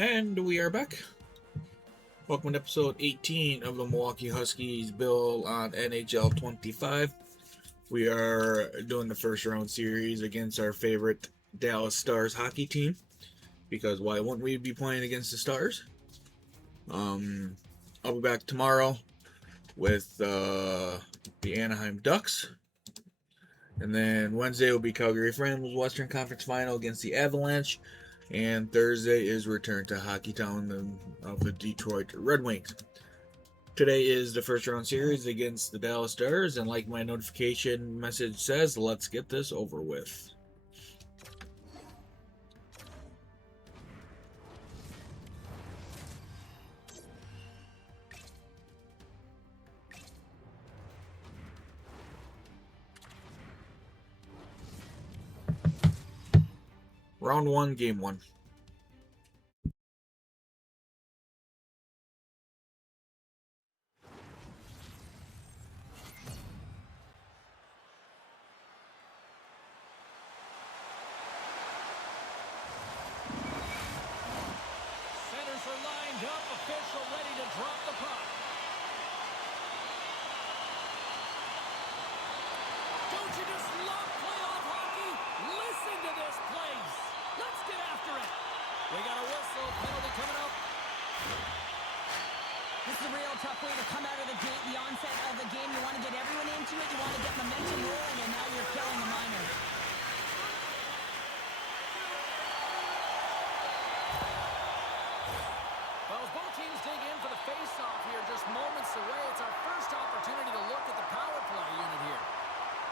And we are back. Welcome to episode 18 of the Milwaukee Huskies Bill on NHL 25. We are doing the first round series against our favorite Dallas Stars hockey team. Because why wouldn't we be playing against the Stars? I'll be back tomorrow with the Anaheim Ducks. And then Wednesday will be Calgary Flames Western Conference Final against the Avalanche. And Thursday is return to Hockeytown of the Detroit Red Wings. Today is the first round series against the Dallas Stars, and like my notification message says, let's get this over with. Round 1, Game 1. Centers are lined up, official ready to drop the puck. Don't you just love playoff hockey? Listen to this place. Let's get after it. We got a whistle, penalty coming up. This is a real tough way to come out of the gate, the onset of the game. You want to get everyone into it, you want to get momentum rolling, and now you're killing the minor. Well, as both teams dig in for the face-off here, just moments away, it's our first opportunity to look at the power play unit here.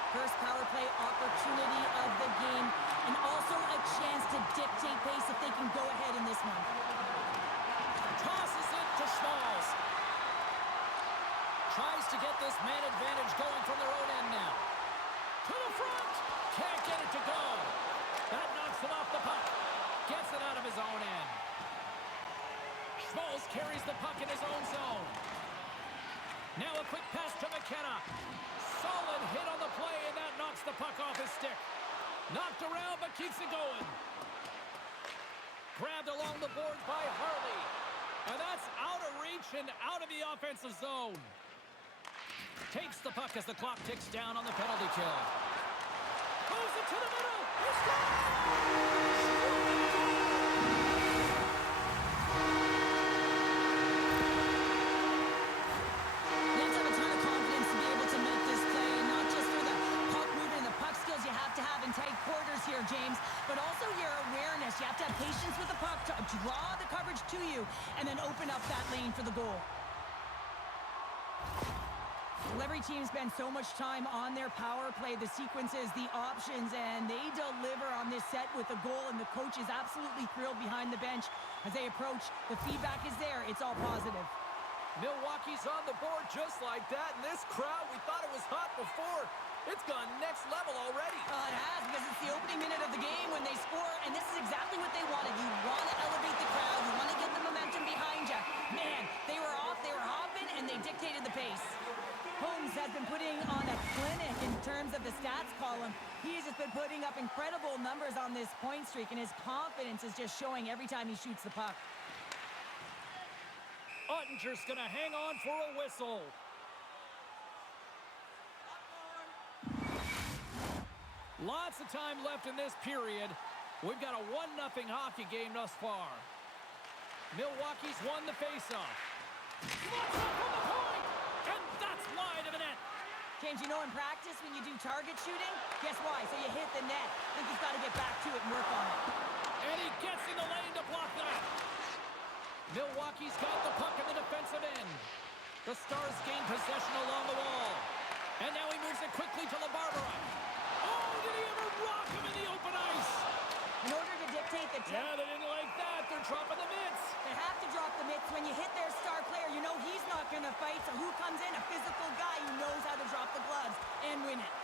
First power play opportunity of the game, and also a chance to dictate pace if they can go ahead in this one. Tosses it to Smalls. Tries to get this man advantage going from their own end now. To the front. Can't get it to go. That knocks him off the puck. Gets it out of his own end. Smalls carries the puck in his own zone. Now a quick pass to McKenna. Solid hit on the play, and that knocks the puck off his stick. Knocked around, but keeps it going. Grabbed along the boards by Harley. And that's out of reach and out of the offensive zone. Takes the puck as the clock ticks down on the penalty kill. Moves it to the middle. He You have to have a ton of confidence to be able to make this play, and not just for the puck movement and the puck skills you have to have in tight quarters here, James, but also your awareness. You have to have patience with the puck to draw the coverage to you and then open up that lane for the goal. Well, every team spends so much time on their power play, the sequences, the options, and they deliver on this set with a goal, and the coach is absolutely thrilled behind the bench as they approach. The feedback is there. It's all positive. Milwaukee's on the board just like that, and this crowd, we thought it was hot before. It's gone next level already. It has, because it's the opening minute of the game when they score, and this is exactly what they wanted. You want to elevate the crowd. You want to get the momentum behind you. Man, they were off, they were hopping, and they dictated the pace. Holmes has been putting on a clinic in terms of the stats column. He has just been putting up incredible numbers on this point streak, and his confidence is just showing every time he shoots the puck. Ottinger's going to hang on for a whistle. Lots of time left in this period. We've got a 1-0 hockey game thus far. Milwaukee's won the faceoff. Slots up from the point, and that's wide of the net. James, you know in practice when you do target shooting, guess why? So you hit the net. I think he's got to get back to it and work on it. And he gets in the lane to block that. Milwaukee's got the puck in the defensive end. The Stars gain possession along the wall. And now he moves it quickly to LaBarbera. Oh, did he ever rock him in the open ice? In order to dictate the Yeah, they didn't like that. They're dropping the mitts. They have to drop the mitts. When you hit their star player, you know he's not going to fight. So who comes in? A physical guy who knows how to drop the gloves and win it.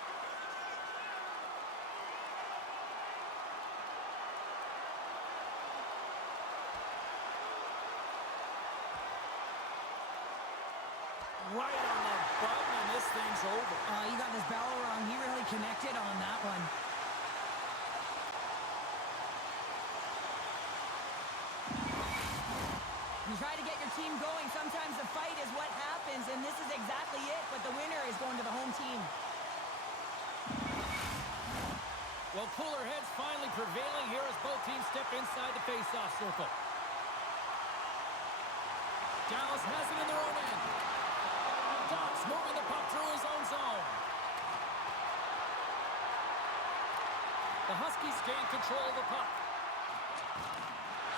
Right on the button, and this thing's over. You got this bell wrong. He really connected on that one. You try to get your team going. Sometimes the fight is what happens, and this is exactly it. But the winner is going to the home team. Well, cooler heads finally prevailing here as both teams step inside the face-off circle. Dallas has it in their own end. Dobbs moving the puck through his own zone. The Huskies gain control of the puck.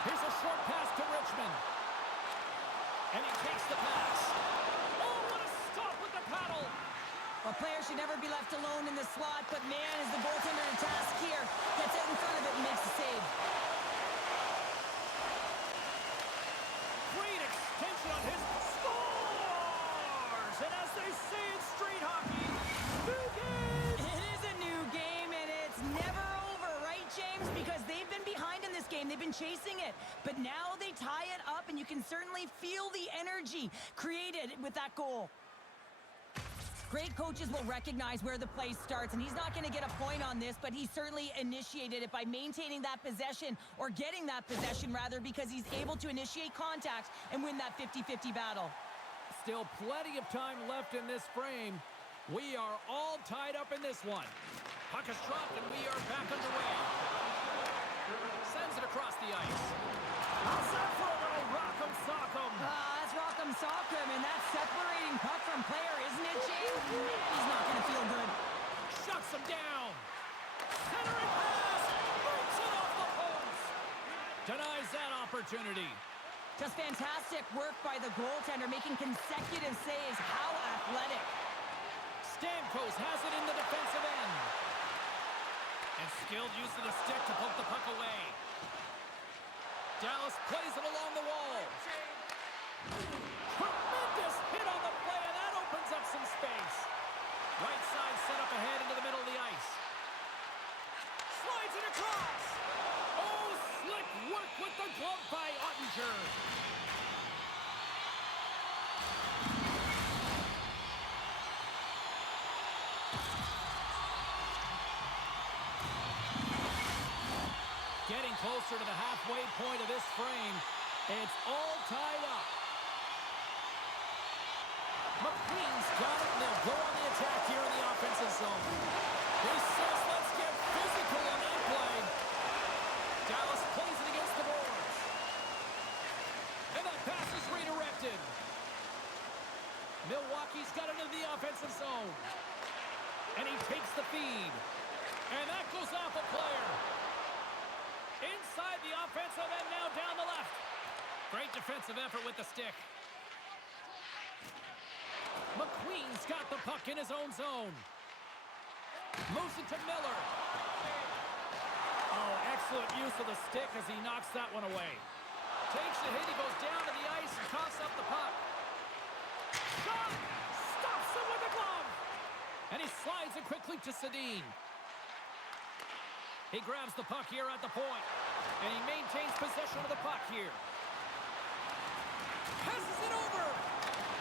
Here's a short pass to Richmond. And he takes the pass. Oh, what a stop with the paddle! A player should never be left alone in the slot, but man, is the goaltender to task here. Gets out in front of it and makes a save. Great extension on his scores! And as they say in street hockey, new game! It is a new game, and it's never over, right, James? Because they've been behind in this game. They've been chasing it. But now they tie it up, and you can certainly feel the energy created with that goal. Great coaches will recognize where the play starts, and he's not going to get a point on this, but he certainly initiated it by maintaining that possession, or getting that possession, rather, because he's able to initiate contact and win that 50-50 battle. Still plenty of time left in this frame. We are all tied up in this one. Puck is dropped, and we are back underway. Sends it across the ice. How's that for a little rock'em sock'em? That's rock'em sock'em, and that's separating puck from player, isn't it, James? Man, he's not going to feel good. Shuts him down. Centering pass. Breaks it off the post. Denies that opportunity. Just fantastic work by the goaltender, making consecutive saves. How athletic. Stamkos has it in the defensive end. And skilled use of the stick to poke the puck away. Dallas plays it along the wall. Tremendous hit on the play, and that opens up some space. Right side set up ahead into the middle of the ice. Slides it across. Oh, slick work with the glove by Ottinger. Getting closer to the halfway point of this frame. It's all tied up. McQueen's got it, and they'll go on the attack here in the offensive zone. He says, let's get physical on that play. Dallas plays it against the boards. And that pass is redirected. Milwaukee's got it into the offensive zone. And he takes the feed. And that goes off a player. Inside the offensive end, now down the left. Great defensive effort with the stick. McQueen's got the puck in his own zone. Moves it to Miller. Oh, excellent use of the stick as he knocks that one away. Takes the hit, he goes down to the ice and coughs up the puck. Shot! Stops him with the glove! And he slides it quickly to Sedin. He grabs the puck here at the point. And he maintains possession of the puck here. Passes it over.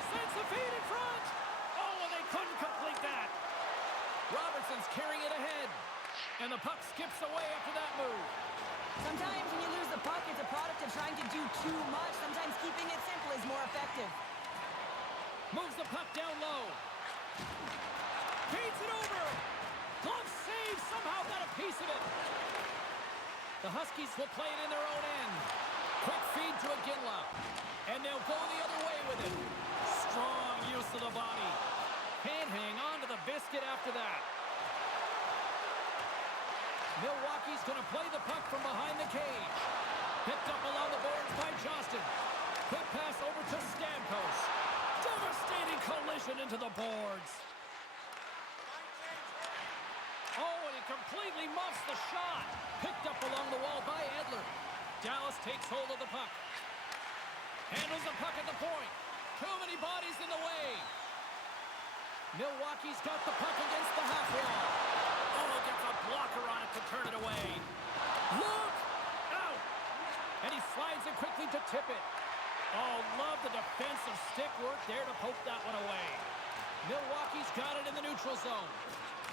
Sends the feed in front. Oh, and they couldn't complete that. Robertson's carrying it ahead. And the puck skips away after that move. Sometimes when you lose the puck, it's a product of trying to do too much. Sometimes keeping it simple is more effective. Moves the puck down low. Feeds it over. Glove save. Somehow got a piece of it. The Huskies will play it in their own end. Quick feed to Iginla. And they'll go the other way with it. Strong use of the body. Can't hang on to the biscuit after that. Milwaukee's going to play the puck from behind the cage. Picked up along the boards by Johnston. Quick pass over to Stamkos. Devastating collision into the boards. Oh, and he completely muffs the shot. Picked up along the wall by Edler. Dallas takes hold of the puck. Handles the puck at the point. Too many bodies in the way. Milwaukee's got the puck against the half wall. Oh, gets a blocker on it to turn it away. Look! Out! And he slides it quickly to tip it. Oh, love the defensive stick work there to poke that one away. Milwaukee's got it in the neutral zone.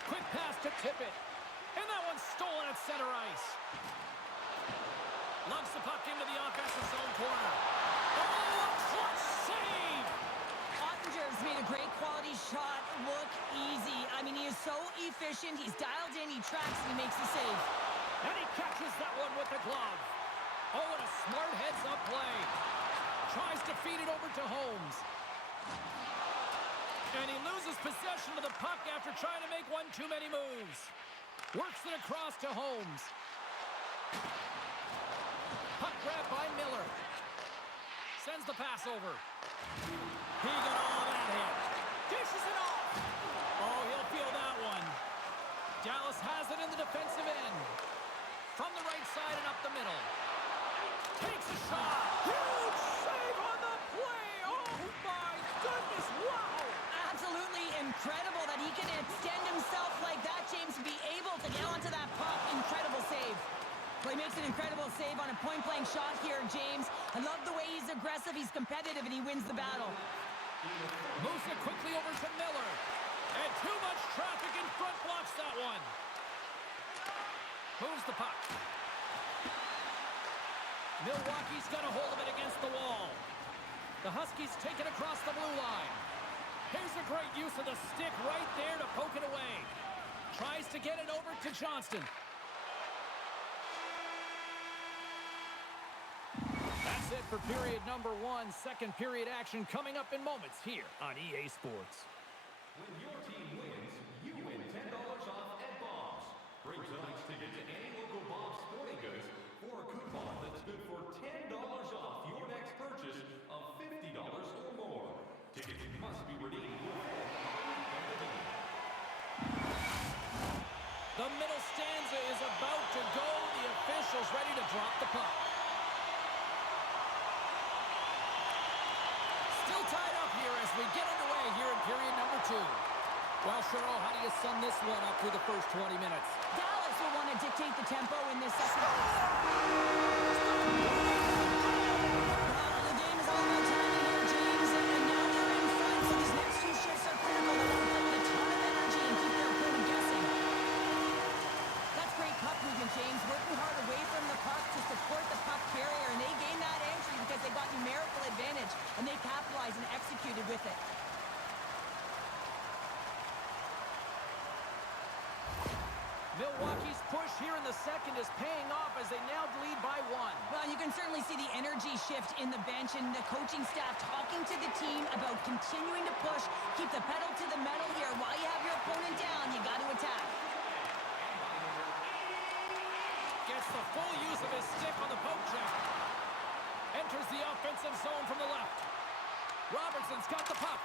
Quick pass to tip it. And that one's stolen at center ice. Lugs the puck into the offensive zone corner. Oh! positioned, he's dialed in, he tracks, and he makes the save. And he catches that one with the glove. Oh, and a smart heads-up play. Tries to feed it over to Holmes. And he loses possession of the puck after trying to make one too many moves. Works it across to Holmes. Puck grab by Miller. Sends the pass over. He got all that hit. Dishes it off. Oh, he'll feel that one. Dallas has it in the defensive end. From the right side and up the middle. Takes a shot. Huge save on the play. Oh, my goodness. Wow. Absolutely incredible that he can extend himself like that, James, to be able to get onto that puck. Incredible save. Well, he makes an incredible save on a point-blank shot here, James. I love the way he's aggressive, he's competitive, and he wins the battle. Moves it quickly over to Miller. And too much traffic in front blocks that one. Moves the puck. Milwaukee's got a hold of it against the wall. The Huskies take it across the blue line. Here's a great use of the stick right there to poke it away. Tries to get it over to Johnston. That's it for period number 1. Second period action coming up in moments here on EA Sports. When your team wins, you win $10 off at Bob's. Bring tonight's ticket to any local Bob's Sporting Goods for a coupon that's good for $10 off your next purchase of $50 or more. Tickets must be redeemed within the game. The middle stanza is about to go. The official's ready to drop the puck. Still tied up here as we get underway here in period number 2. Well, Cheryl, how do you sum this one up through the first 20 minutes? Dallas will want to dictate the tempo in this second. The game is all about timing here, James, and now they're in front, so these next two shifts are critical. They want to play with a ton of energy and keep their opponent guessing. That's great puck movement, James. Working hard away from the puck to support the puck carrier, and they gain that entry because they got numerical advantage, and they capitalized and executed with it. Milwaukee's push here in the second is paying off as they now lead by 1. Well, you can certainly see the energy shift in the bench and the coaching staff talking to the team about continuing to push, keep the pedal to the metal here. While you have your opponent down, you got to attack. Gets the full use of his stick on the poke check. Enters the offensive zone from the left. Robertson's got the puck.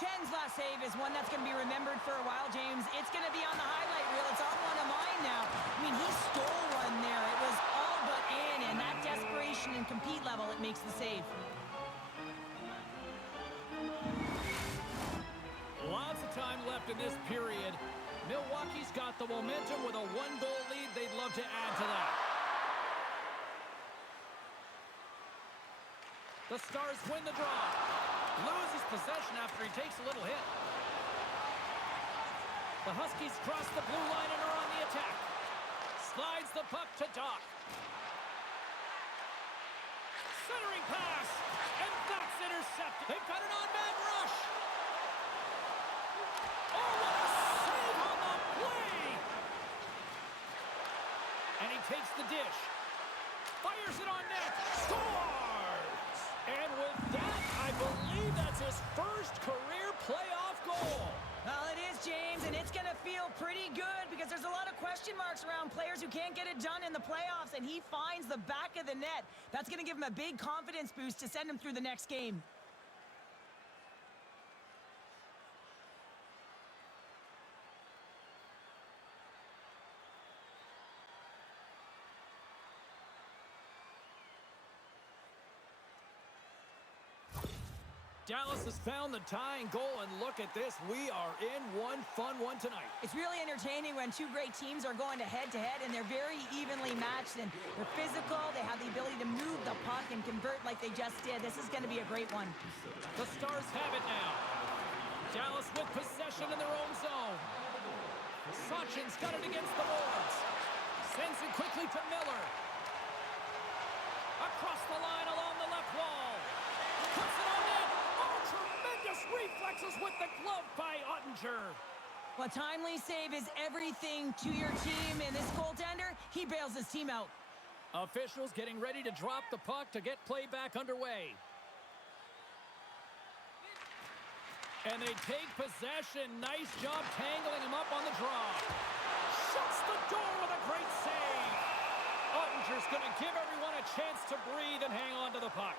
Chen's last save is one that's going to be remembered for a while, James. It's going to be on the highlight reel. It's on one of mine now. I mean, he stole one there. It was all but in, and that desperation and compete level, it makes the save. Lots of time left in this period. Milwaukee's got the momentum with a 1-goal lead. They'd love to add to that. The Stars win the draw. Loses possession after he takes a little hit. The Huskies cross the blue line and are on the attack. Slides the puck to Doc. Centering pass, and that's intercepted. They've got an on-man rush. Oh, what a save on the play! And he takes the dish. Fires it on net. Scores! And with that, I believe that's his first career playoff goal. Well, it is, James, and it's going to feel pretty good because there's a lot of question marks around players who can't get it done in the playoffs, and he finds the back of the net. That's going to give him a big confidence boost to send him through the next game. Dallas has found the tying goal, and look at this. We are in one fun one tonight. It's really entertaining when two great teams are going to head-to-head, and they're very evenly matched, and they're physical. They have the ability to move the puck and convert like they just did. This is going to be a great one. The Stars have it now. Dallas with possession in their own zone. Sachin's got it against the boards. Sends it quickly to Miller. Across the line along the left wall. Puts it on net. Oh, tremendous reflexes with the glove by Ottinger. Well, a timely save is everything to your team, and this goaltender, he bails his team out. Officials getting ready to drop the puck to get play back underway. And they take possession. Nice job tangling him up on the draw. Shuts the door with a great save. Ottinger's going to give everyone a chance to breathe and hang on to the puck.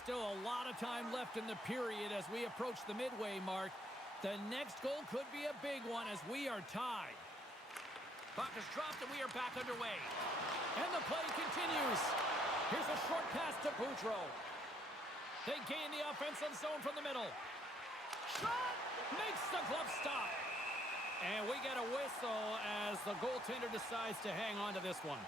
Still a lot of time left in the period as we approach the midway mark. The next goal could be a big one as we are tied. Puck is dropped and we are back underway. And the play continues. Here's a short pass to Boudreau. They gain the offensive zone from the middle. Shot! Makes the glove stop. And we get a whistle as the goaltender decides to hang on to this one.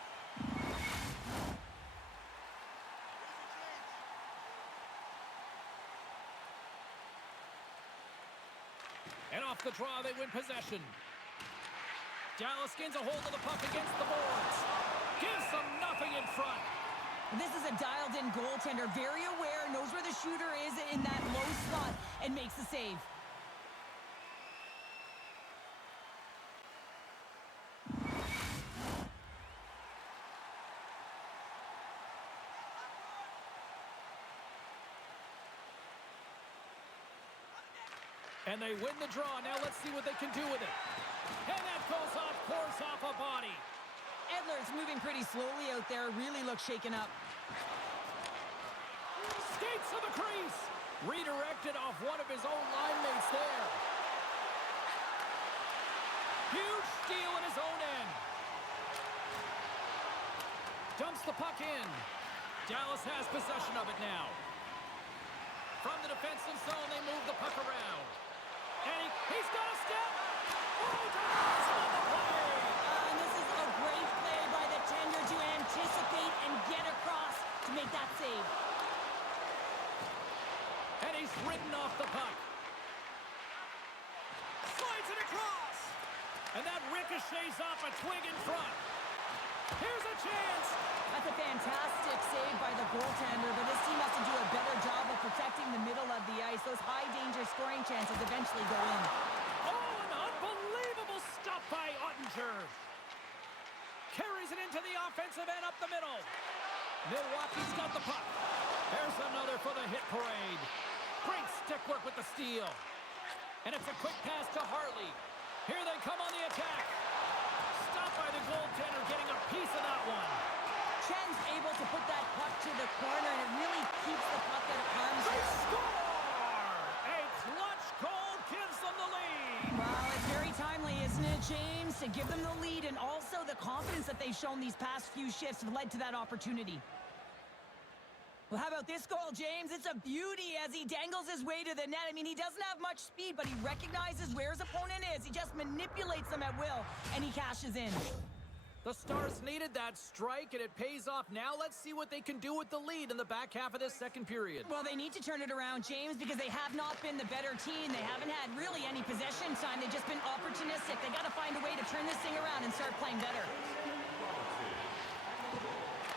And off the draw, they win possession. Dallas gains a hold of the puck against the boards. Gives them nothing in front. This is a dialed-in goaltender, very aware, knows where the shooter is in that low slot, and makes the save. And they win the draw. Now let's see what they can do with it. And that goes off course, off a body. Edler's moving pretty slowly out there, really looks shaken up. Skates to the crease. Redirected off one of his own line mates there. Huge steal in his own end. Dumps the puck in. Dallas has possession of it now. From the defensive zone, they move the puck around. And he's got a step. Oh, Dallas on the play. And this is a great play by the tender to anticipate and get across to make that save. And he's ridden off the puck. Slides it across. And that ricochets off a twig in front. Here's a chance. That's a fantastic save by the goaltender, but this team has to do a better job of protecting the middle of the ice. Those high-danger scoring chances eventually go in. Oh, an unbelievable stop by Ottinger. Carries it into the offensive end up the middle. Milwaukee's got the puck. There's another for the hit parade. Great stick work with the steal. And it's a quick pass to Harley. Here they come on the attack. Stopped by the goaltender, getting a piece of that one. Chen's able to put that puck to the corner, and it really keeps the puck out of harm's They way. score! A clutch goal gives them the lead. Well, it's very timely, isn't it, James? To give them the lead, and also the confidence that they've shown these past few shifts have led to that opportunity. Well, how about this goal, James? It's a beauty as he dangles his way to the net. I mean, he doesn't have much speed, but he recognizes where his opponent is. He just manipulates them at will, and he cashes in. The Stars needed that strike, and it pays off. Now let's see what they can do with the lead in the back half of this second period. Well, they need to turn it around, James, because they have not been the better team. They haven't had really any possession time. They've just been opportunistic. They got to find a way to turn this thing around and start playing better.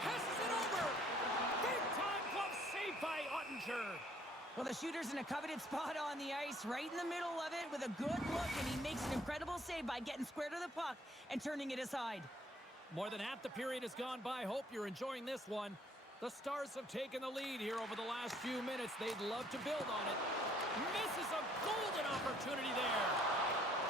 Passes it over. Big-time glove save by Ottinger. Well, the shooter's in a coveted spot on the ice, right in the middle of it with a good look, and he makes an incredible save by getting square to the puck and turning it aside. More than half the period has gone by. Hope you're enjoying this one. The Stars have taken the lead here over the last few minutes. They'd love to build on it. Misses a golden opportunity there.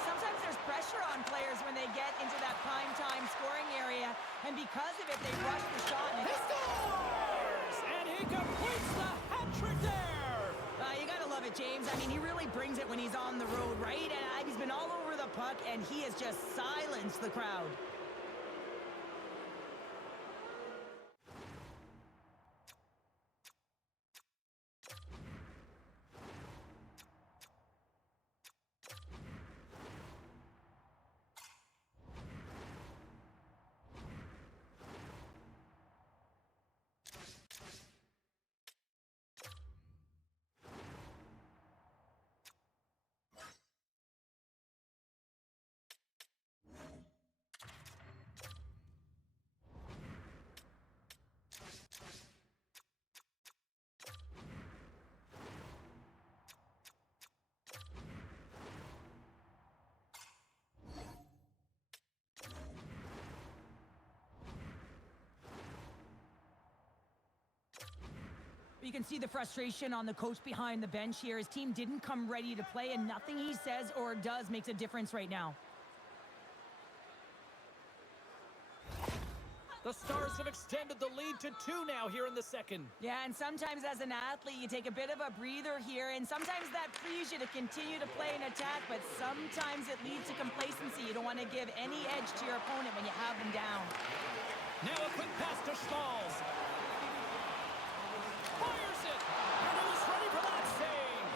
Sometimes there's pressure on players when they get into that prime-time scoring area, and because of it, they rush the shot. And He scores! And he completes the hat trick there. You gotta love it, James. I mean, he really brings it when he's on the road, right? And he's been all over the puck, and he has just silenced the crowd. You can see the frustration on the coach behind the bench here. His team didn't come ready to play, and nothing he says or does makes a difference right now. The Stars have extended the lead to 2 now here in the second. Yeah, and sometimes as an athlete, you take a bit of a breather here, and sometimes that frees you to continue to play an attack, but sometimes it leads to complacency. You don't want to give any edge to your opponent when you have them down. Now a quick pass to Schmalz. Fires it, and he was ready for that save.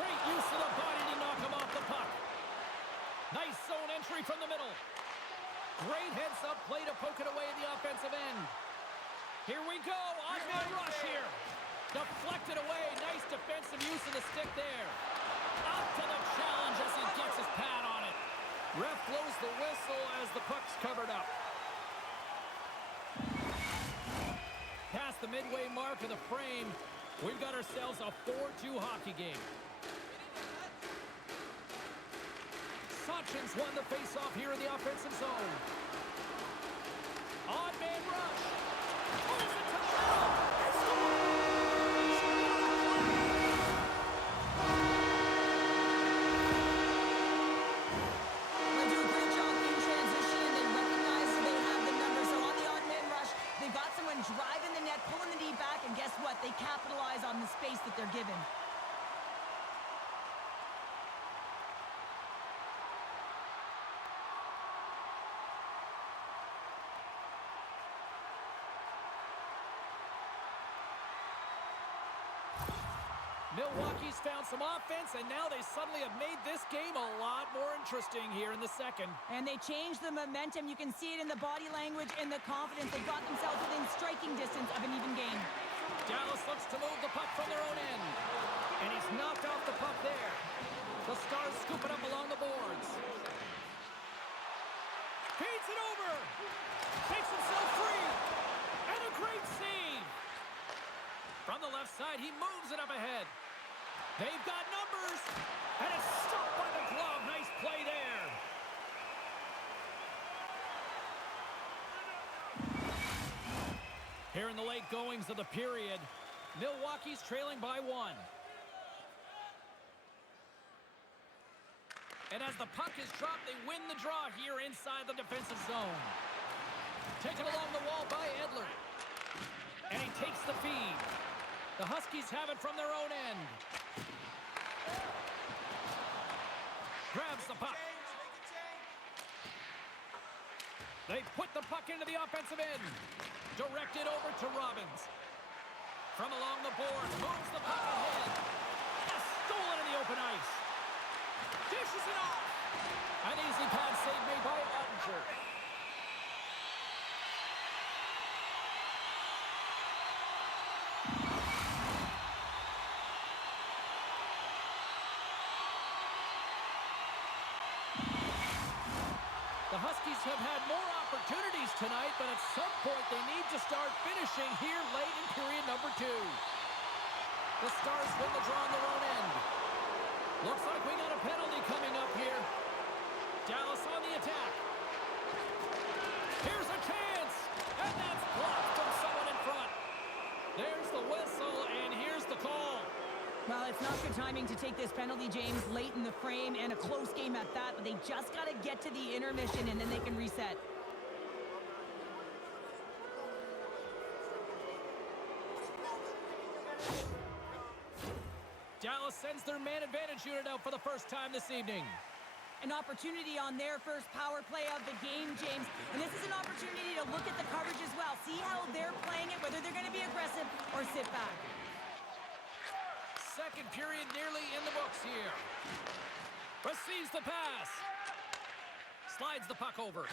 Great use of the body to knock him off the puck. Nice zone entry from the middle. Great heads-up play to poke it away at the offensive end. Here we go, on-man rush here. Deflected away, nice defensive use of the stick there. Up to the challenge as he gets his pad on it. Ref blows the whistle as the puck's covered up. Past the midway mark of the frame, we've got ourselves a 4-2 hockey game. Sachin's won the face-off here in the offensive zone. On-man rush. Moves it to the middle. And scores! They do a great job in transition, and they recognize that they have the numbers. So on the on-man rush, they've got someone driving the net, pulling the knee back, and guess what? They capitalize on the space that they're given. Milwaukee's found some offense, and now they suddenly have made this game a lot more interesting here in the second. And they changed the momentum. You can see it in the body language and the confidence. They got themselves within striking distance of an even game. Dallas looks to move the puck from their own end. And he's knocked off the puck there. The Stars scoop it up along the boards. Feeds it over. Takes himself free. And a great save. From the left side, he moves it up ahead. They've got numbers. And it's stopped by the glove. Nice play there. Here in the late goings of the period, Milwaukee's trailing by 1. And as the puck is dropped, they win the draw here inside the defensive zone. Taken along the wall by Edler. And he takes the feed. The Huskies have it from their own end. Grabs the puck. They put the puck into the offensive end. Directed over to Robbins. From along the board, moves the puck ahead. Has stolen in the open ice. Dishes it off. An easy pad save made by Ottinger. The Huskies have had more opportunities tonight, but at some point they need to start finishing here late in period number 2. The Stars win the draw on their own end. Looks like we got a penalty coming up here. Dallas on the attack. Here's a chance, and that's blocked from someone in front. There's the whistle, and here's the call. Well, it's not good timing to take this penalty, James, late in the frame, and a close game at that, but they just got to get to the intermission, and then they can reset. Dallas sends their man advantage unit out for the first time this evening. An opportunity on their first power play of the game, James, and this is an opportunity to look at the coverage as well. See how they're playing it, whether they're going to be aggressive or sit back. Second period nearly in the books here. Receives the pass. Slides the puck over.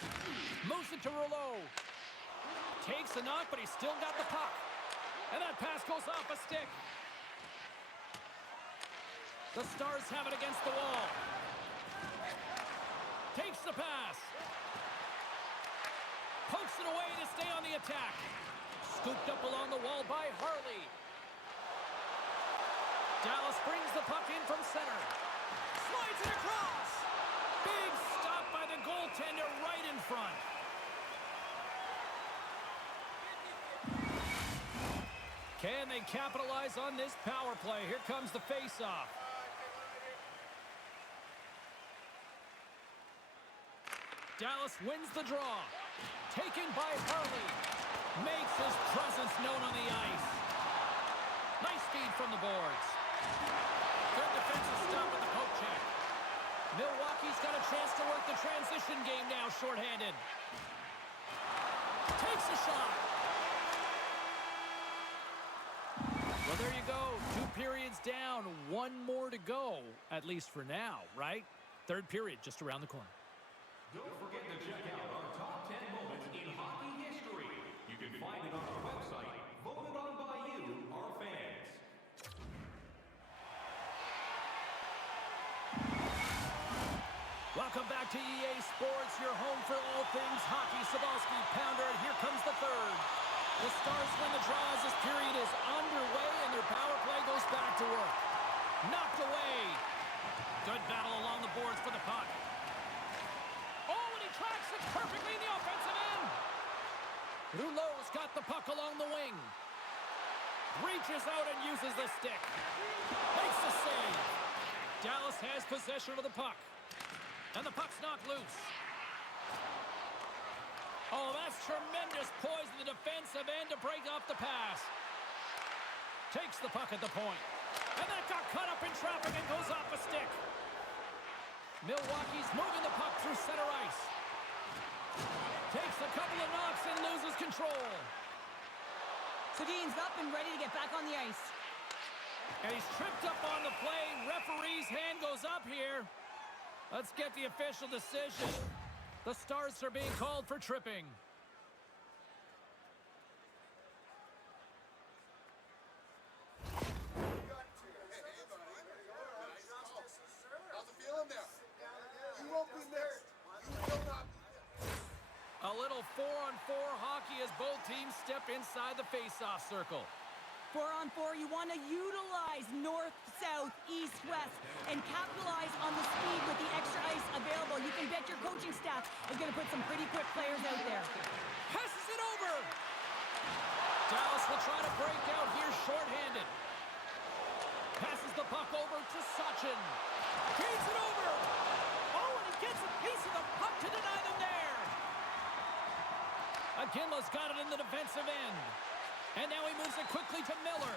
Moves it to Rouleau. Takes a knock, but he's still got the puck. And that pass goes off a stick. The Stars have it against the wall. Takes the pass. Pokes it away to stay on the attack. Scooped up along the wall by Harley. Dallas brings the puck in from center. Slides it across. Big stop by the goaltender right in front. Can they capitalize on this power play? Here comes the face-off. Dallas wins the draw. Taken by Harley. Makes his presence known on the ice. Nice feed from the boards. Good defensive stop with the poke check. Milwaukee's got a chance to work the transition game now, shorthanded. Takes a shot. Well, there you go. 2 periods down, 1 more to go, at least for now, right? 3rd period just around the corner. Don't forget to check out our top 10 moments in hockey history. You can find it on our website, voted on by you, our fans. Welcome back to EA Sports, your home for all things hockey. Sabalski, pounder, and here comes the 3rd. The Stars win the draw as this period is underway, and their power play goes back to work. Knocked away. Good battle along the boards for the puck. Oh, and he tracks it perfectly in the offensive end. Rouleau's got the puck along the wing. Reaches out and uses the stick. Makes the save. Dallas has possession of the puck. And the puck's knocked loose. Oh, that's tremendous poise in the defensive end to break off the pass. Takes the puck at the point. And that got caught up in traffic and goes off a stick. Milwaukee's moving the puck through center ice. Takes a couple of knocks and loses control. Sedin's up and ready to get back on the ice. And he's tripped up on the play. Referee's hand goes up here. Let's get the official decision. The Stars are being called for tripping. How's it feeling there? You won't be next. You will not be next. A little 4-on-4 hockey as both teams step inside the face-off circle. 4-on-4, you want to utilize north, south, east, west, and capitalize on the speed with the extra ice available. You can bet your coaching staff is going to put some pretty quick players out there. Passes it over. Dallas will try to break out here shorthanded. Passes the puck over to Sachin. Gains it over. Oh, and he gets a piece of the puck to deny them there. Aginla's got it in the defensive end. And now he moves it quickly to Miller.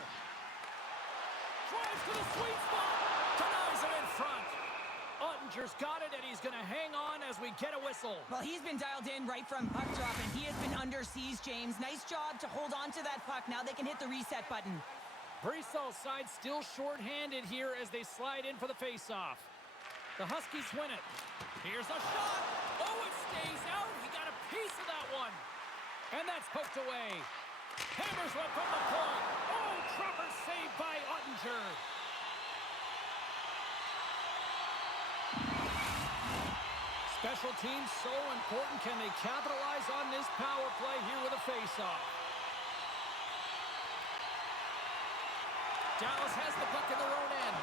Drives to the sweet spot. Denies it in front. Ottinger's got it, and he's going to hang on as we get a whistle. Well, he's been dialed in right from puck drop, and he has been under siege, James. Nice job to hold on to that puck. Now they can hit the reset button. Breesall's side still shorthanded here as they slide in for the faceoff. The Huskies win it. Here's a shot. Oh, it stays out. He got a piece of that one. And that's poked away. Hammers one from the point. Oh, proper save by Ottinger. Special teams so important. Can they capitalize on this power play here with a face-off? Dallas has the puck in their own end.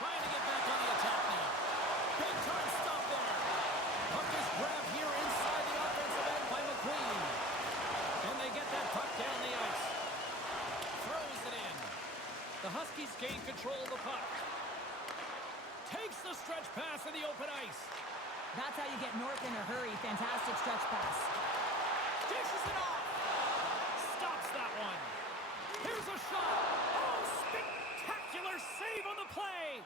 Trying to get back on the attack now. Big time stop there. Puck is grabbed here inside the offensive end by McQueen. And they get that puck down the ice. Throws it in. The Huskies gain control of the puck. Takes the stretch pass in the open ice. That's how you get north in a hurry. Fantastic stretch pass. Dishes it off. Stops that one. Here's a shot. Oh, spectacular save on the play.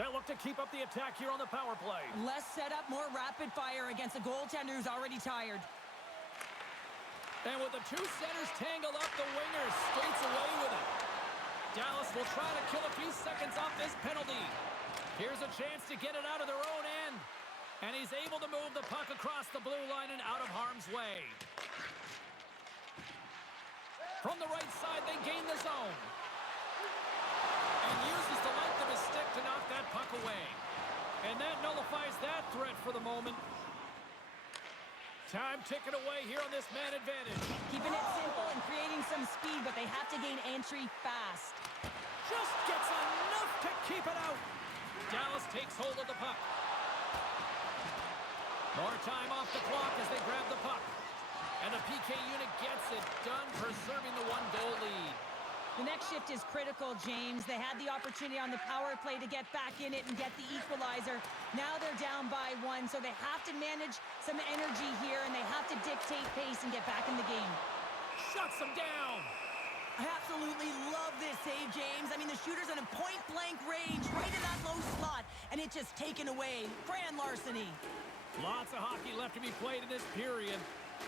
They'll look to keep up the attack here on the power play. Less setup, more rapid fire against a goaltender who's already tired. And with the two centers tangled up, the winger skates away with it. Dallas will try to kill a few seconds off this penalty. Here's a chance to get it out of their own end. And he's able to move the puck across the blue line and out of harm's way. From the right side, they gain the zone. And uses the length of his stick to knock that puck away. And that nullifies that threat for the moment. Time ticking away here on this man advantage. Keeping it simple and creating some speed, but they have to gain entry fast. Just gets enough to keep it out. Dallas takes hold of the puck. More time off the clock as they grab the puck. And the PK unit gets it done, preserving the 1-goal lead. The next shift is critical, James. They had the opportunity on the power play to get back in it and get the equalizer. Now they're down by 1, so they have to manage some energy here, and they have to dictate pace and get back in the game. Shuts them down. I absolutely love this save, James. I mean, the shooter's in a point-blank range right in that low slot, and it's just taken away. Grand larceny. Lots of hockey left to be played in this period.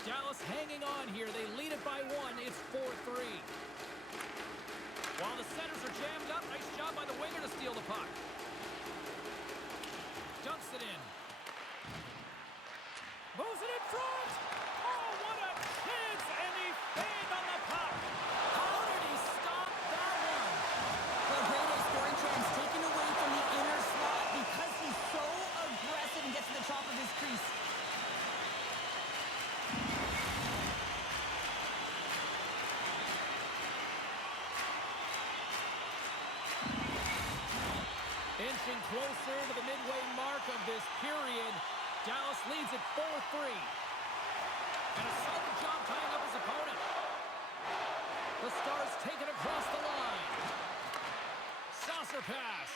Dallas hanging on here. They lead it by 1. It's 4-3. While the centers are jammed up, nice job by the winger to steal the puck. Dumps it in. Moves it in front. Oh, what a chance! And he fanned on the puck. How did he stop that one? Well, great scoring chance taken away from the inner slot because he's so aggressive and gets to the top of his crease. Inching closer to the midway mark of this period. Dallas leads at 4-3. And a solid job tying up his opponent. The Stars take it across the line. Saucer pass.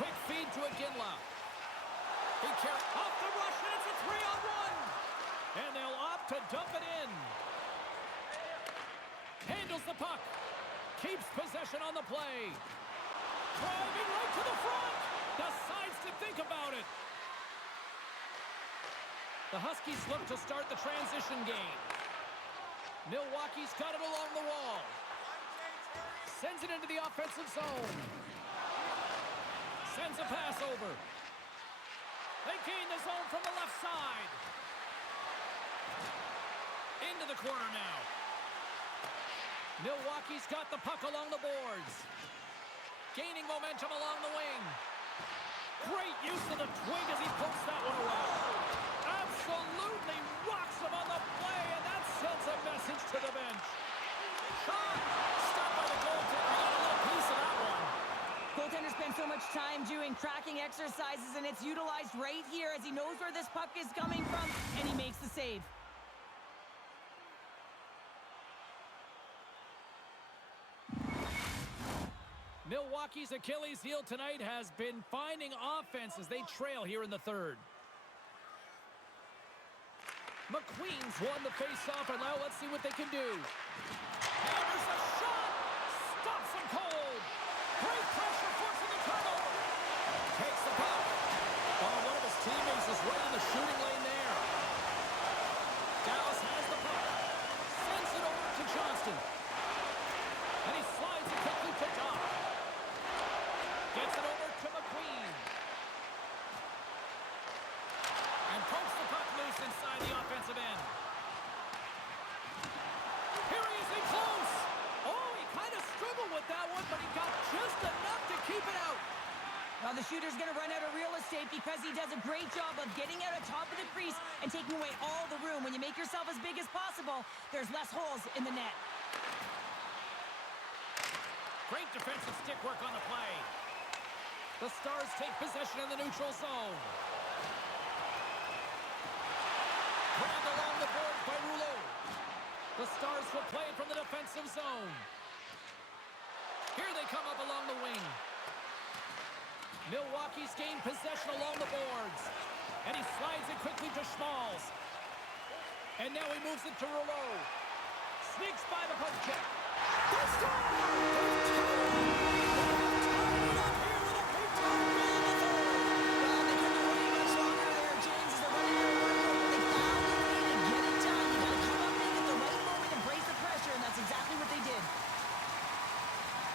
Quick feed to Iginla. He carries off the rush, and it's a 3-on-1. And they'll opt to dump it in. Handles the puck. Keeps possession on the play. Driving right to the front. Decides to think about it. The Huskies look to start the transition game. Milwaukee's got it along the wall. Sends it into the offensive zone. Sends a pass over. They gain the zone from the left side. Into the corner now. Milwaukee's got the puck along the boards. Gaining momentum along the wing. Great use of the twig as he pokes that one away. Absolutely rocks him on the play, and that sends a message to the bench. Shot! Stopped by the goaltender. Got a little piece of that one. Goaltender spends so much time doing tracking exercises, and it's utilized right here as he knows where this puck is coming from, and he makes the save. Milwaukee's Achilles heel tonight has been finding offense as they trail here in the third. McQueen's won the faceoff, and now let's see what they can do. Hammers a shot! Stops him cold! Great pressure, forcing the turnover! Takes the puck. Oh, one of his teammates is right in the shooting lane there. Dallas has the puck. Sends it over to Johnston. And he slides it quickly to Doc. Gets it over to McQueen. And pokes the puck loose inside the offensive end. Here he is in close. Oh, he kind of struggled with that one, but he got just enough to keep it out. Well, the shooter's going to run out of real estate because he does a great job of getting out on top of the crease and taking away all the room. When you make yourself as big as possible, there's less holes in the net. Great defensive stick work on the play. The Stars take possession in the neutral zone. Grabbed along the boards by Rouleau. The Stars will play it from the defensive zone. Here they come up along the wing. Milwaukee's gained possession along the boards. And he slides it quickly to Schmalz. And now he moves it to Rouleau. Sneaks by the poke check. The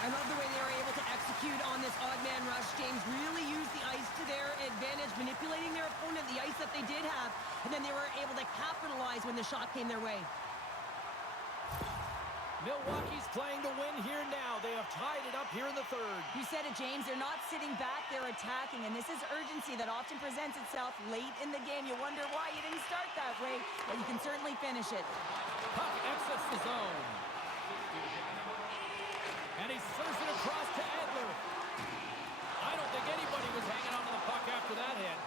I love the way they were able to execute on this odd man rush. James really used the ice to their advantage, manipulating their opponent, the ice that they did have, and then they were able to capitalize when the shot came their way. Milwaukee's playing to win here now. They have tied it up here in the third. You said it, James. They're not sitting back. They're attacking, and this is urgency that often presents itself late in the game. You wonder why you didn't start that way, but you can certainly finish it. Puck exits the zone. And he serves it across to Edler. I don't think anybody was hanging on to the puck after that hit.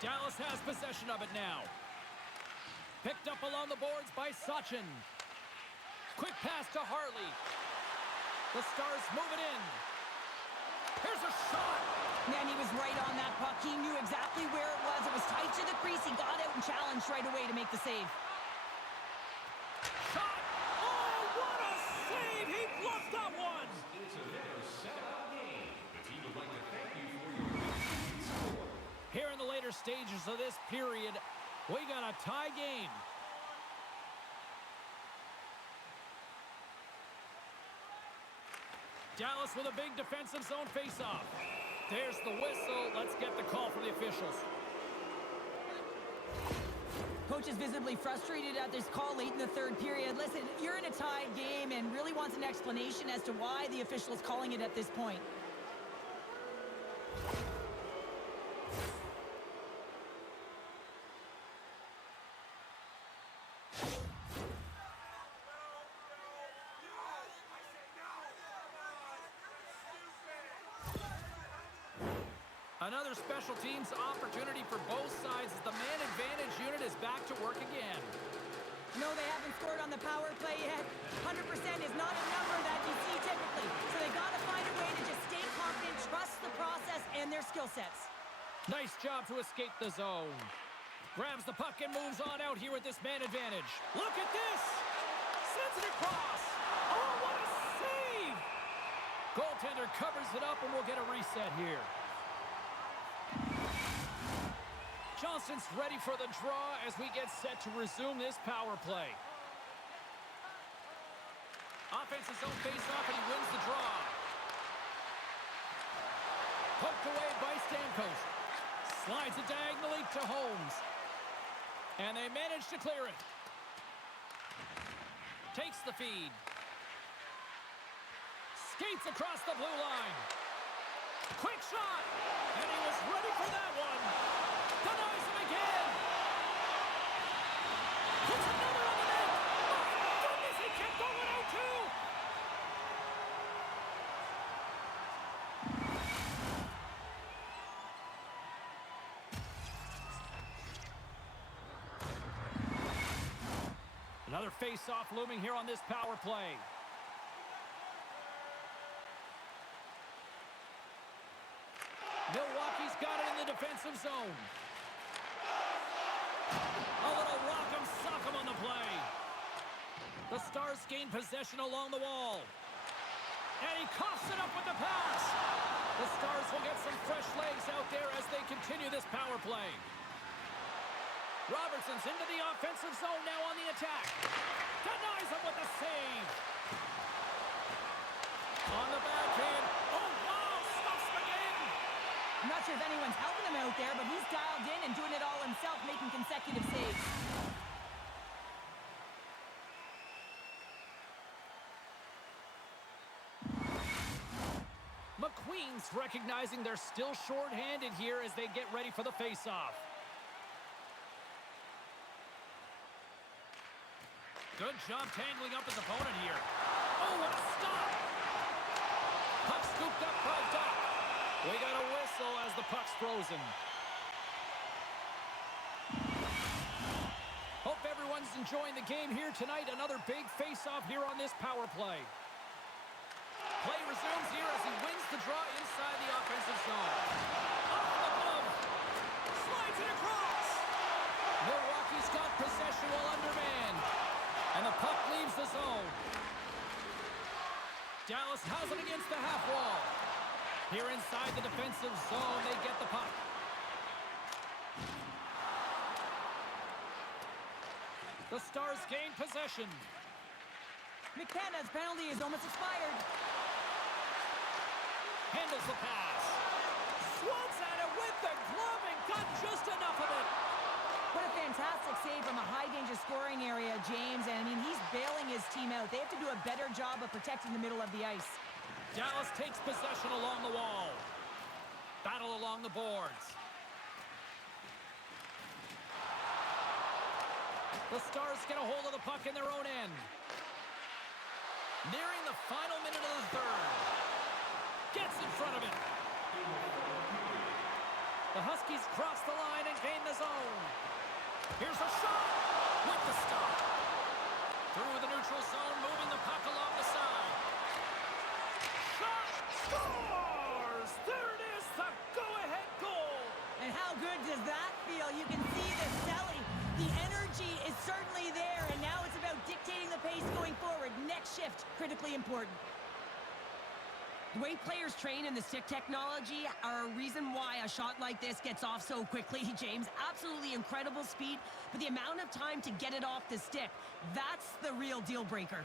Dallas has possession of it now. Picked up along the boards by Sachin. Quick pass to Harley. The Stars move it in. Here's a shot. Man, he was right on that puck. He knew exactly where it was. It was tight to the crease. He got out and challenged right away to make the save. Shot. Oh, what a save. He bluffed that one. It's another sellout game. The team would like to thank you for your lead score. Here in the later stages of this period, we got a tie game. Dallas with a big defensive zone faceoff. There's the whistle. Let's get the call from the officials. Coach is visibly frustrated at this call late in the third period. Listen, you're in a tied game and really wants an explanation as to why the official is calling it at this point. Another special teams opportunity for both sides as the man advantage unit is back to work again. No, they haven't scored on the power play yet. 100% is not a number that you see typically. So they got to find a way to just stay confident, trust the process and their skill sets. Nice job to escape the zone. Grabs the puck and moves on out here with this man advantage. Look at this! Sends it across! Oh, what a save! Goaltender covers it up and we'll get a reset here. Johnson's ready for the draw as we get set to resume this power play. Offensive zone face-off and he wins the draw. Poked away by Stamkos. Slides it diagonally to Holmes. And they manage to clear it. Takes the feed. Skates across the blue line. Quick shot! And he was ready for that one. Denies him again. Puts another on the net. My goodness, he kept going out too. Another face-off looming here on this power play. Milwaukee's got it in the defensive zone. A little rock'em sock'em on the play. The Stars gain possession along the wall. And he coughs it up with the pass. The Stars will get some fresh legs out there as they continue this power play. Robertson's into the offensive zone now on the attack. Denies him with the save. On the backhand. Oh, wow, stuffs him again. I'm not sure if anyone's helping him out there, but he's dialed in and doing it all himself, making consecutive saves. McQueen's recognizing they're still short-handed here as they get ready for the face-off. Good job tangling up his opponent here. Oh, what a stop! Puck scooped up by Duck. We got a whistle as the puck's frozen. Hope everyone's enjoying the game here tonight. Another big face-off here on this power play. Play resumes here as he wins the draw inside the offensive zone. Off the glove. Slides it across. Milwaukee's got possession while undermanned. And the puck leaves the zone. Dallas has it against the half wall. Here inside the defensive zone, they get the puck. The Stars gain possession. McKenna's penalty is almost expired. Handles the pass. Swats at it with the glove and got just enough of it. What a fantastic save from a high-danger scoring area, James. And, I mean, he's bailing his team out. They have to do a better job of protecting the middle of the ice. Dallas takes possession along the wall. Battle along the boards. The Stars get a hold of the puck in their own end. Nearing the final minute of the third. Gets in front of it. The Huskies cross the line and gain the zone. Here's a shot with the stop. Through the neutral zone, moving the puck along the side. Shot scores! There it is, the go-ahead goal. And how good does that feel? You can see the selling. The energy is certainly there, and now it's about dictating the pace going forward. Next shift, critically important. The way players train in the stick technology are a reason why a shot like this gets off so quickly, James. Absolutely incredible speed, but the amount of time to get it off the stick, that's the real deal breaker.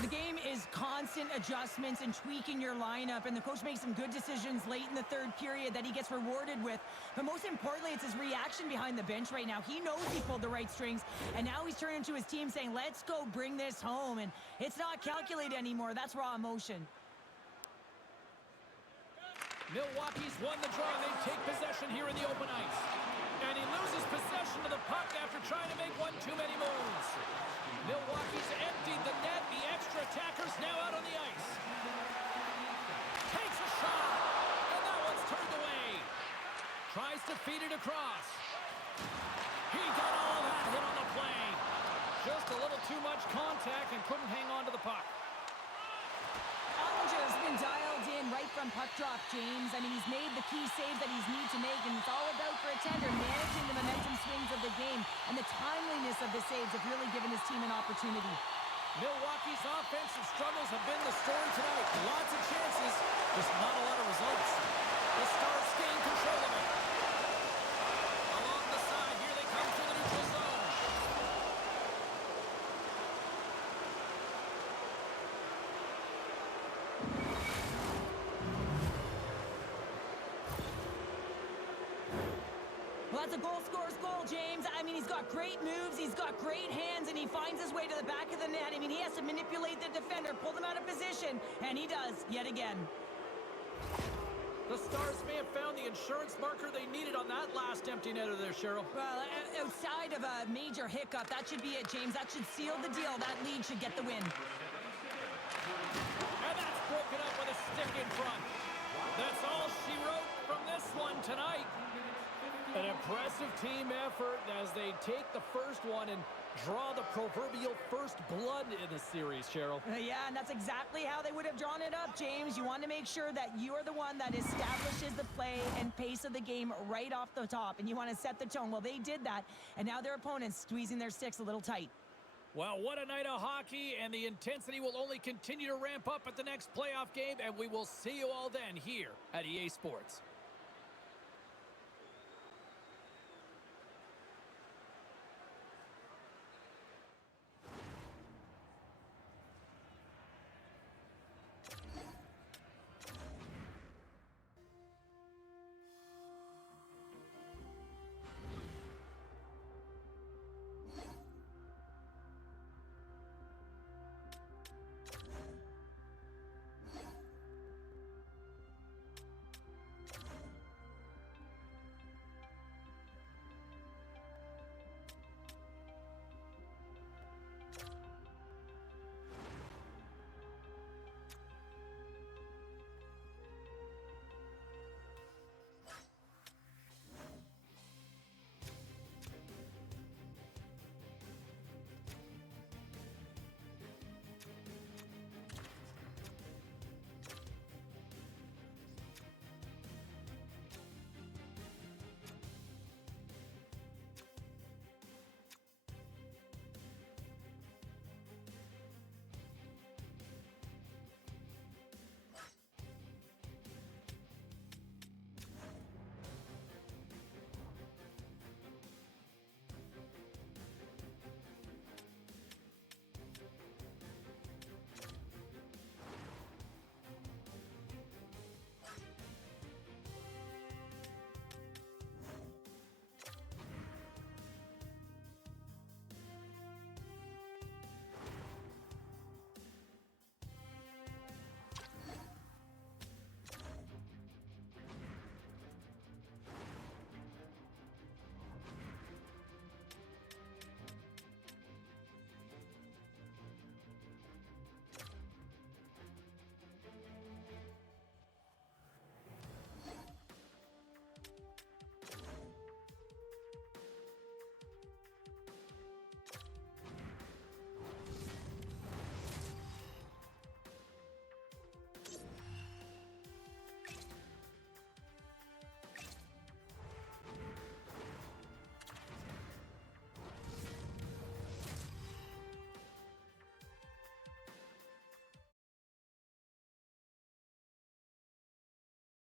The game is constant adjustments and tweaking your lineup, and the coach makes some good decisions late in the third period that he gets rewarded with. But most importantly, it's his reaction behind the bench right now. He knows he pulled the right strings, and now he's turning to his team saying, let's go bring this home. And it's not calculated anymore. That's raw emotion. Milwaukee's won the draw. They take possession here in the open ice. And he loses possession of the puck after trying to make one too many moves. Milwaukee's emptied the net. The extra attackers now out on the ice. Takes a shot. And that one's turned away. Tries to feed it across. He got all of that hit on the play. Just a little too much contact and couldn't hang on to the puck. Allinger's been dialed in right from puck drop, James. I mean, he's made the key saves that he's need to make, and it's all about for a tender managing the momentum swings of the game, and the timeliness of the saves have really given his team an opportunity. Milwaukee's offensive struggles have been the story tonight. Lots of chances, just not a lot of results. The Stars gain control of it. Along the side, here they come to the neutral zone. Well, that's a goal scorer's goal, James. I mean, he's got great moves, he's got great hands, and he finds his way to the back of the net. I mean, he has to manipulate the defender, pull them out of position, and he does, yet again. The Stars may have found the insurance marker they needed on that last empty netter there, Cheryl. Well, outside of a major hiccup, that should be it, James. That should seal the deal. That lead should get the win. And that's broken up with a stick in front. That's all she wrote from this one tonight. An impressive team effort as they take the first one and draw the proverbial first blood in the series, Cheryl. Yeah, and that's exactly how they would have drawn it up, James. You want to make sure that you are the one that establishes the play and pace of the game right off the top, and you want to set the tone. Well, they did that, and now their opponents squeezing their sticks a little tight. Well, what a night of hockey, and the intensity will only continue to ramp up at the next playoff game, and we will see you all then here at EA Sports.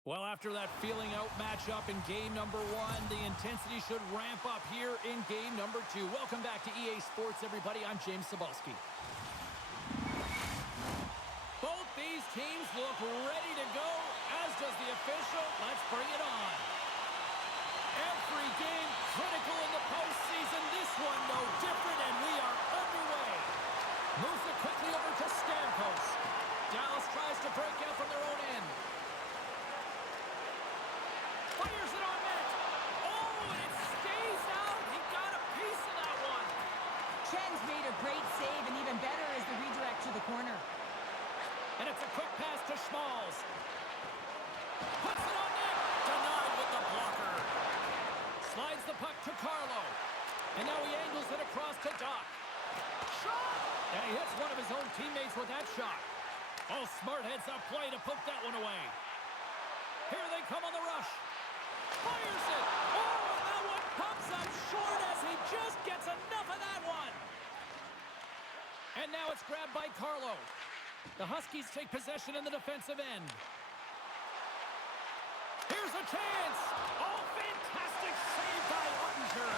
Well, after that feeling out matchup in game number 1, the intensity should ramp up here in game number 2. Welcome back to EA Sports, everybody. I'm James Cebulski. Both these teams look ready to go, as does the official. Let's bring it on. Every game critical in the postseason. This one no different, and we are underway. Moves it quickly over to Stamkos. Dallas tries to break out from their own end. Fires it on net. Oh, and it stays out. He got a piece of that one. Chen's made a great save, and even better is the redirect to the corner. And it's a quick pass to Schmalz. Puts it on net. Denied with the blocker. Slides the puck to Carlo. And now he angles it across to Doc. Shot! And he hits one of his own teammates with that shot. Oh, smart heads-up play to poke that one away. Here they come on the rush. Fires it. Oh, and that one comes up short as he just gets enough of that one. And now it's grabbed by Carlo. The Huskies take possession in the defensive end. Here's a chance. Oh, fantastic save by Ottinger.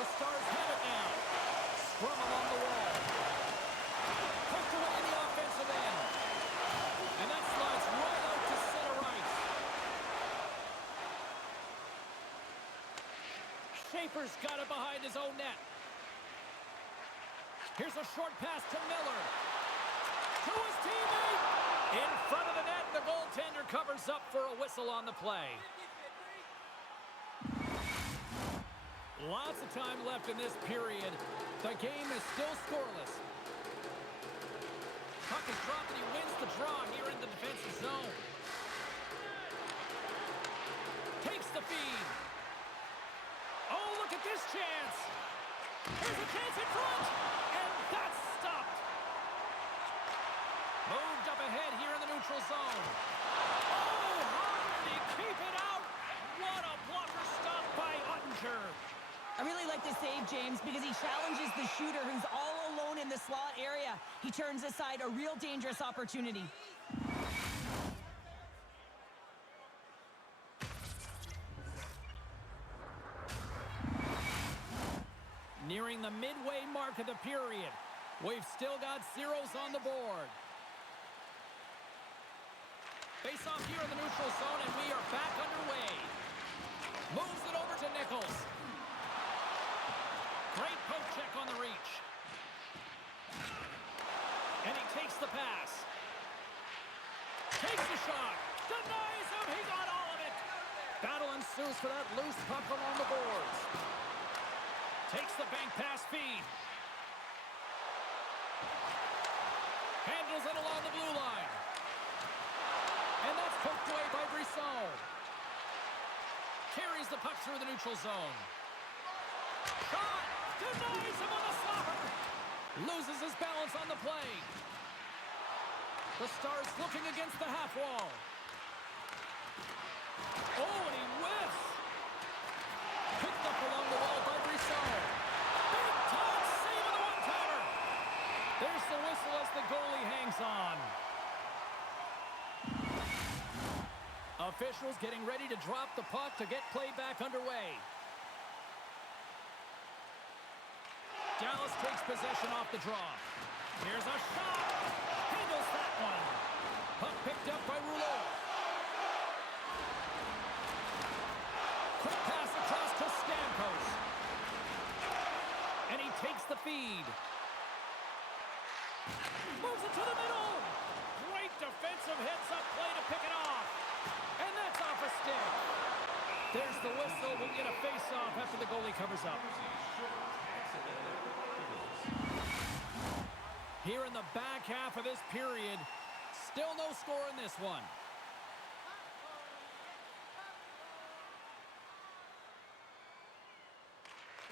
The Stars have it now. Scrum along the wall. Poked away in the offensive end. And that slides right out to center ice. Schaefer's got it behind his own net. Here's a short pass to Miller. To his teammate. In front of the net, the goaltender covers up for a whistle on the play. Lots of time left in this period. The game is still scoreless. Puck is dropped and he wins the draw here in the defensive zone. Takes the feed. Oh, look at this chance. Here's a chance in front. And that's stopped. Moved up ahead here in the neutral zone. Oh, how did he keep it out? What a blocker stop by Ottinger. I really like this save, James, because he challenges the shooter who's all alone in the slot area. He turns aside a real dangerous opportunity. Nearing the midway mark of the period. We've still got zeros on the board. Face off here in the neutral zone, and we are back underway. Moves it over to Nichols. Great poke check on the reach. And he takes the pass. Takes the shot. Denies him. He got all of it. Battle ensues for that loose puck along the boards. Takes the bank pass feed. Handles it along the blue line. And that's poked away by Brisson. Carries the puck through the neutral zone. Shot! Denies him on the slapper! Loses his balance on the play. The Stars looking against the half wall. Oh, and he whiffs! Picked up along the wall by Brisson. Big time save of the one-timer! There's the whistle as the goalie hangs on. Officials getting ready to drop the puck to get play back underway. Dallas takes possession off the draw. Here's a shot. Handles that one. Puck picked up by Rouleau. Quick pass across to Stamkos. And he takes the feed. Moves it to the middle. Great defensive heads-up play to pick it off. And that's off a stick. There's the whistle. We'll get a face-off after the goalie covers up. Here in the back half of this period, still no score in this one.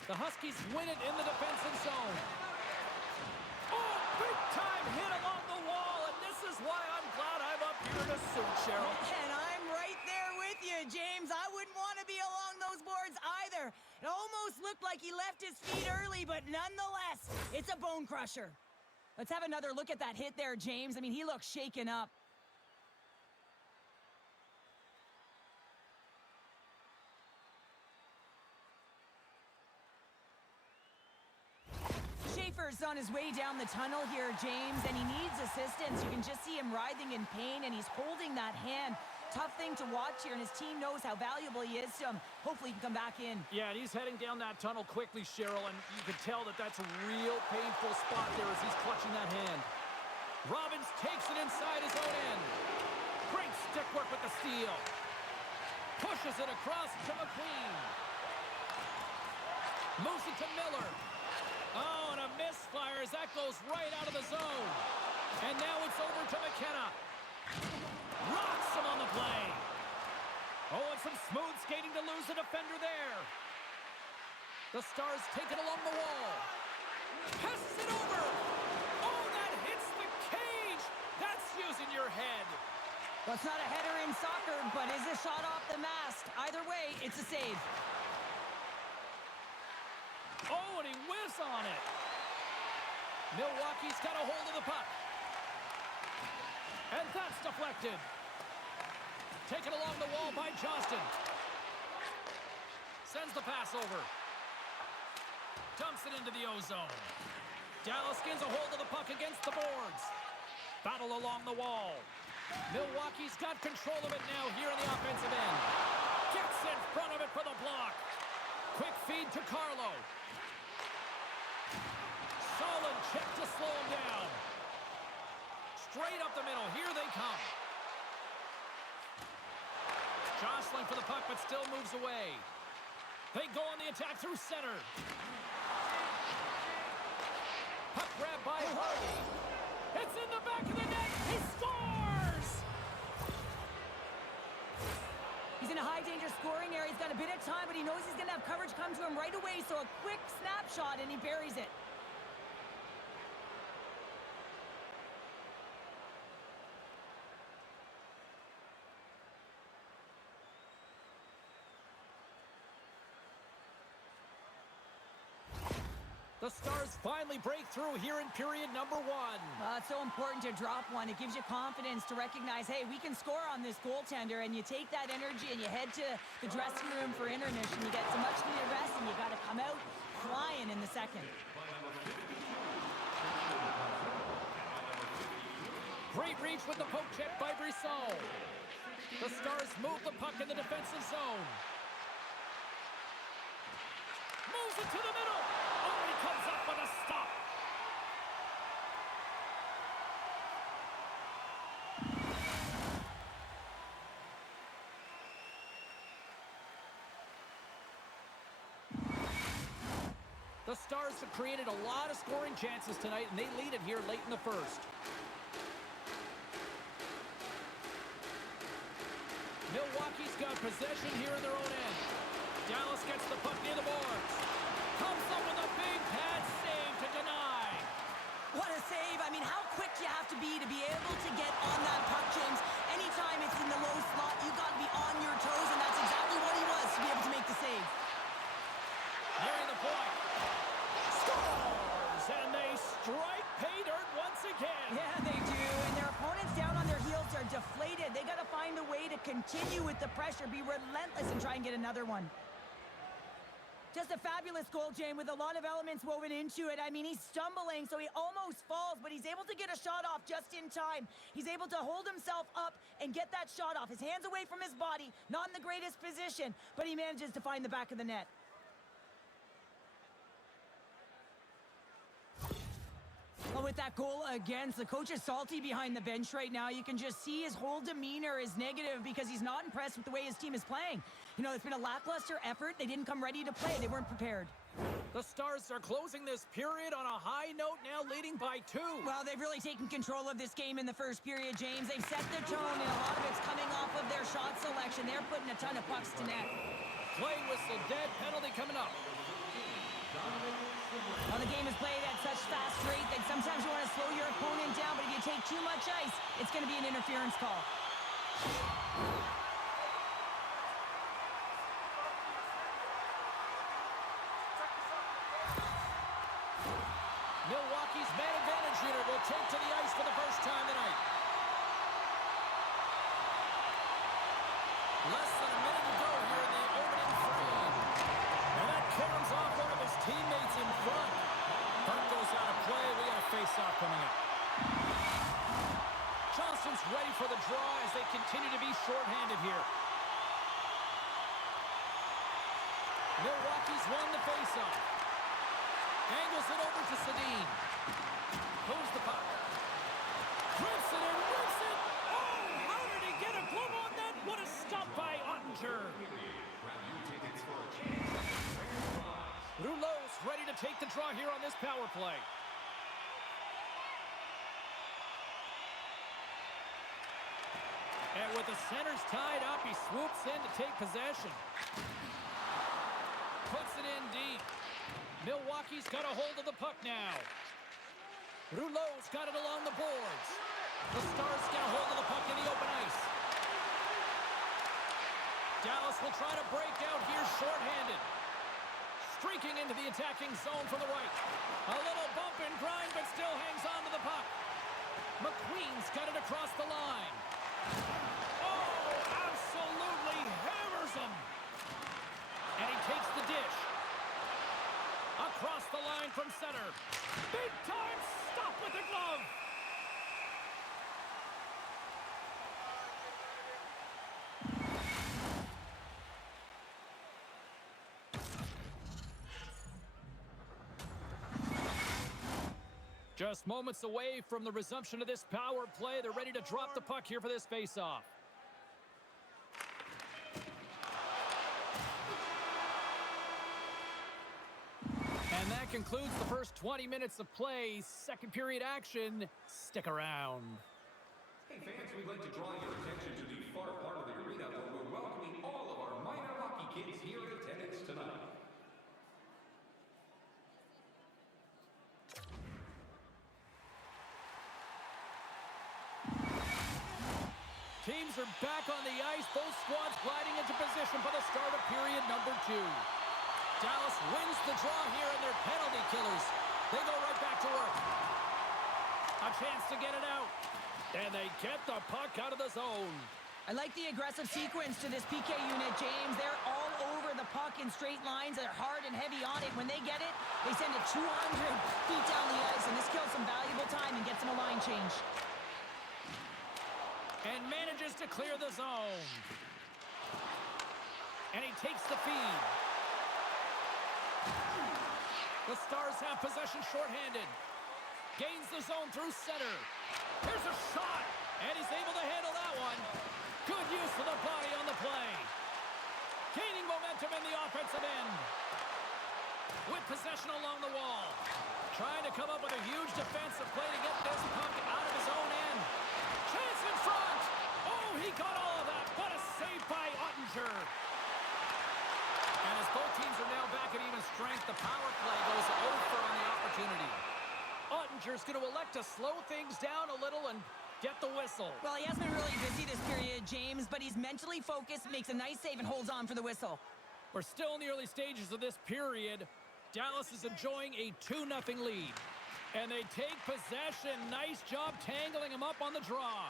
The Huskies win it in the defensive zone. Oh, big-time hit along the wall, and this is why I'm glad I'm up here to suit, Cheryl. And I'm right there with you, James. I wouldn't want to be along those boards either. It almost looked like he left his feet early, but nonetheless, it's a bone crusher. Let's have another look at that hit there, James. I mean, he looks shaken up. is on his way down the tunnel here, James, and he needs assistance. You can just see him writhing in pain, and he's holding that hand. Tough thing to watch here, and his team knows how valuable he is to him. Hopefully he can come back in. Yeah, and he's heading down that tunnel quickly, Cheryl, and you can tell that that's a real painful spot there as he's clutching that hand. Robbins takes it inside his own end. Great stick work with the steal. Pushes it across to McQueen. Moves it to Miller. Oh, and a misfire as that goes right out of the zone. And now it's over to McKenna. Rocks him on the play. Oh, and some smooth skating to lose the defender there. The Stars take it along the wall. Passes it over. Oh, that hits the cage. That's using your head. Well, it's not a header in soccer, but is a shot off the mask. Either way, it's a save. Oh, and he whiffs on it. Milwaukee's got a hold of the puck. And that's deflected. Taken along the wall by Johnston. Sends the pass over. Dumps it into the O-zone. Dallas gets a hold of the puck against the boards. Battle along the wall. Milwaukee's got control of it now here in the offensive end. Gets in front of it for the block. Quick feed to Carlo. Solid check to slow him down. Straight up the middle. Here they come. Jostling for the puck, but still moves away. They go on the attack through center. Puck grab by Harvey. It's in the back of the net. He scores! He's in a high-danger scoring area. He's got a bit of time, but he knows he's going to have coverage come to him right away, so a quick snapshot, and he buries it. The Stars finally break through here in period number 1. It's so important to drop one. It gives you confidence to recognize, hey, we can score on this goaltender, and you take that energy and you head to the dressing room for intermission. You get some much-needed rest, and you got to come out flying in the second. Great reach with the poke check by Brisson. The Stars move the puck in the defensive zone. Moves it to the middle. Oh, he comes up with a stop. The Stars have created a lot of scoring chances tonight, and they lead it here late in the first. Milwaukee's got possession here in their own end. Dallas gets the puck near the boards. Comes up with a big pad save to deny. What a save. I mean, how quick you have to be able to get on that puck, James. Anytime it's in the low slot, you got to be on your toes, and that's exactly what he was to be able to make the save. Nearing the point. Scores! And they strike pay dirt once again. Yeah, they do. And their opponents down on their heels are deflated. They got to find a way to continue with the pressure, be relentless, and try and get another one. Just a fabulous goal, Jane, with a lot of elements woven into it. I mean, he's stumbling, so he almost falls, but he's able to get a shot off just in time. He's able to hold himself up and get that shot off. His hands away from his body, not in the greatest position, but he manages to find the back of the net. Well, with that goal against, the coach is salty behind the bench right now. You can just see his whole demeanor is negative because he's not impressed with the way his team is playing. You know, it's been a lackluster effort. They didn't come ready to play. They weren't prepared. The Stars are closing this period on a high note, now leading by 2. Well, they've really taken control of this game in the first period, James. They've set the tone, and a lot of it's coming off of their shot selection. They're putting a ton of pucks to net. Play whistle, dead penalty coming up. Well, the game is played at such fast rate that sometimes you want to slow your opponent down, but if you take too much ice, it's going to be an interference call. Milwaukee's man advantage unit will take to the ice for the first time tonight. Less than a minute to go here in the opening frame. And that caroms off one of his teammates in front. Puck goes out of play. Boston's ready for the draw as they continue to be shorthanded here. Milwaukee's won the faceoff. Angles it over to Sedin. Moves the puck. Rips it and rips it. Oh, how did he get a glove on that? What a stop by Ottinger. Rouleau's ready to take the draw here on this power play. And with the centers tied up, he swoops in to take possession. Puts it in deep. Milwaukee's got a hold of the puck now. Rouleau's got it along the boards. The Stars get a hold of the puck in the open ice. Dallas will try to break out here shorthanded. Streaking into the attacking zone from the right. A little bump and grind, but still hangs on to the puck. McQueen's got it across the line. Oh, absolutely hammers him. And he takes the dish. Across the line from center. Big time stop with the glove. Just moments away from the resumption of this power play. They're ready to drop the puck here for this faceoff. And that concludes the first 20 minutes of play. Second period action. Stick around. Hey fans, we'd like to draw your attention to the far part of the arena where we're welcoming all of our minor hockey kids here in attendance tonight. Teams are back on the ice. Both squads gliding into position for the start of period number 2. Dallas wins the draw here, and they're penalty killers. They go right back to work. A chance to get it out. And they get the puck out of the zone. I like the aggressive sequence to this PK unit, James. They're all over the puck in straight lines. They're hard and heavy on it. When they get it, they send it 200 feet down the ice, and this kills some valuable time and gets them a line change. And manages to clear the zone. And he takes the feed. The Stars have possession shorthanded. Gains the zone through center. Here's a shot. And he's able to handle that one. Good use of the body on the play. Gaining momentum in the offensive end. With possession along the wall. Trying to come up with a huge defensive play to get this puck out of his own end. Chance in front. Oh, he got all of that. What a save by Ottinger. And as both teams are now back at even strength, the power play goes over on the opportunity. Ottinger's going to elect to slow things down a little and get the whistle. Well, he has been really busy this period, James, but he's mentally focused, makes a nice save, and holds on for the whistle. We're still in the early stages of this period. Dallas is enjoying a 2-0 lead. And they take possession. Nice job tangling him up on the draw.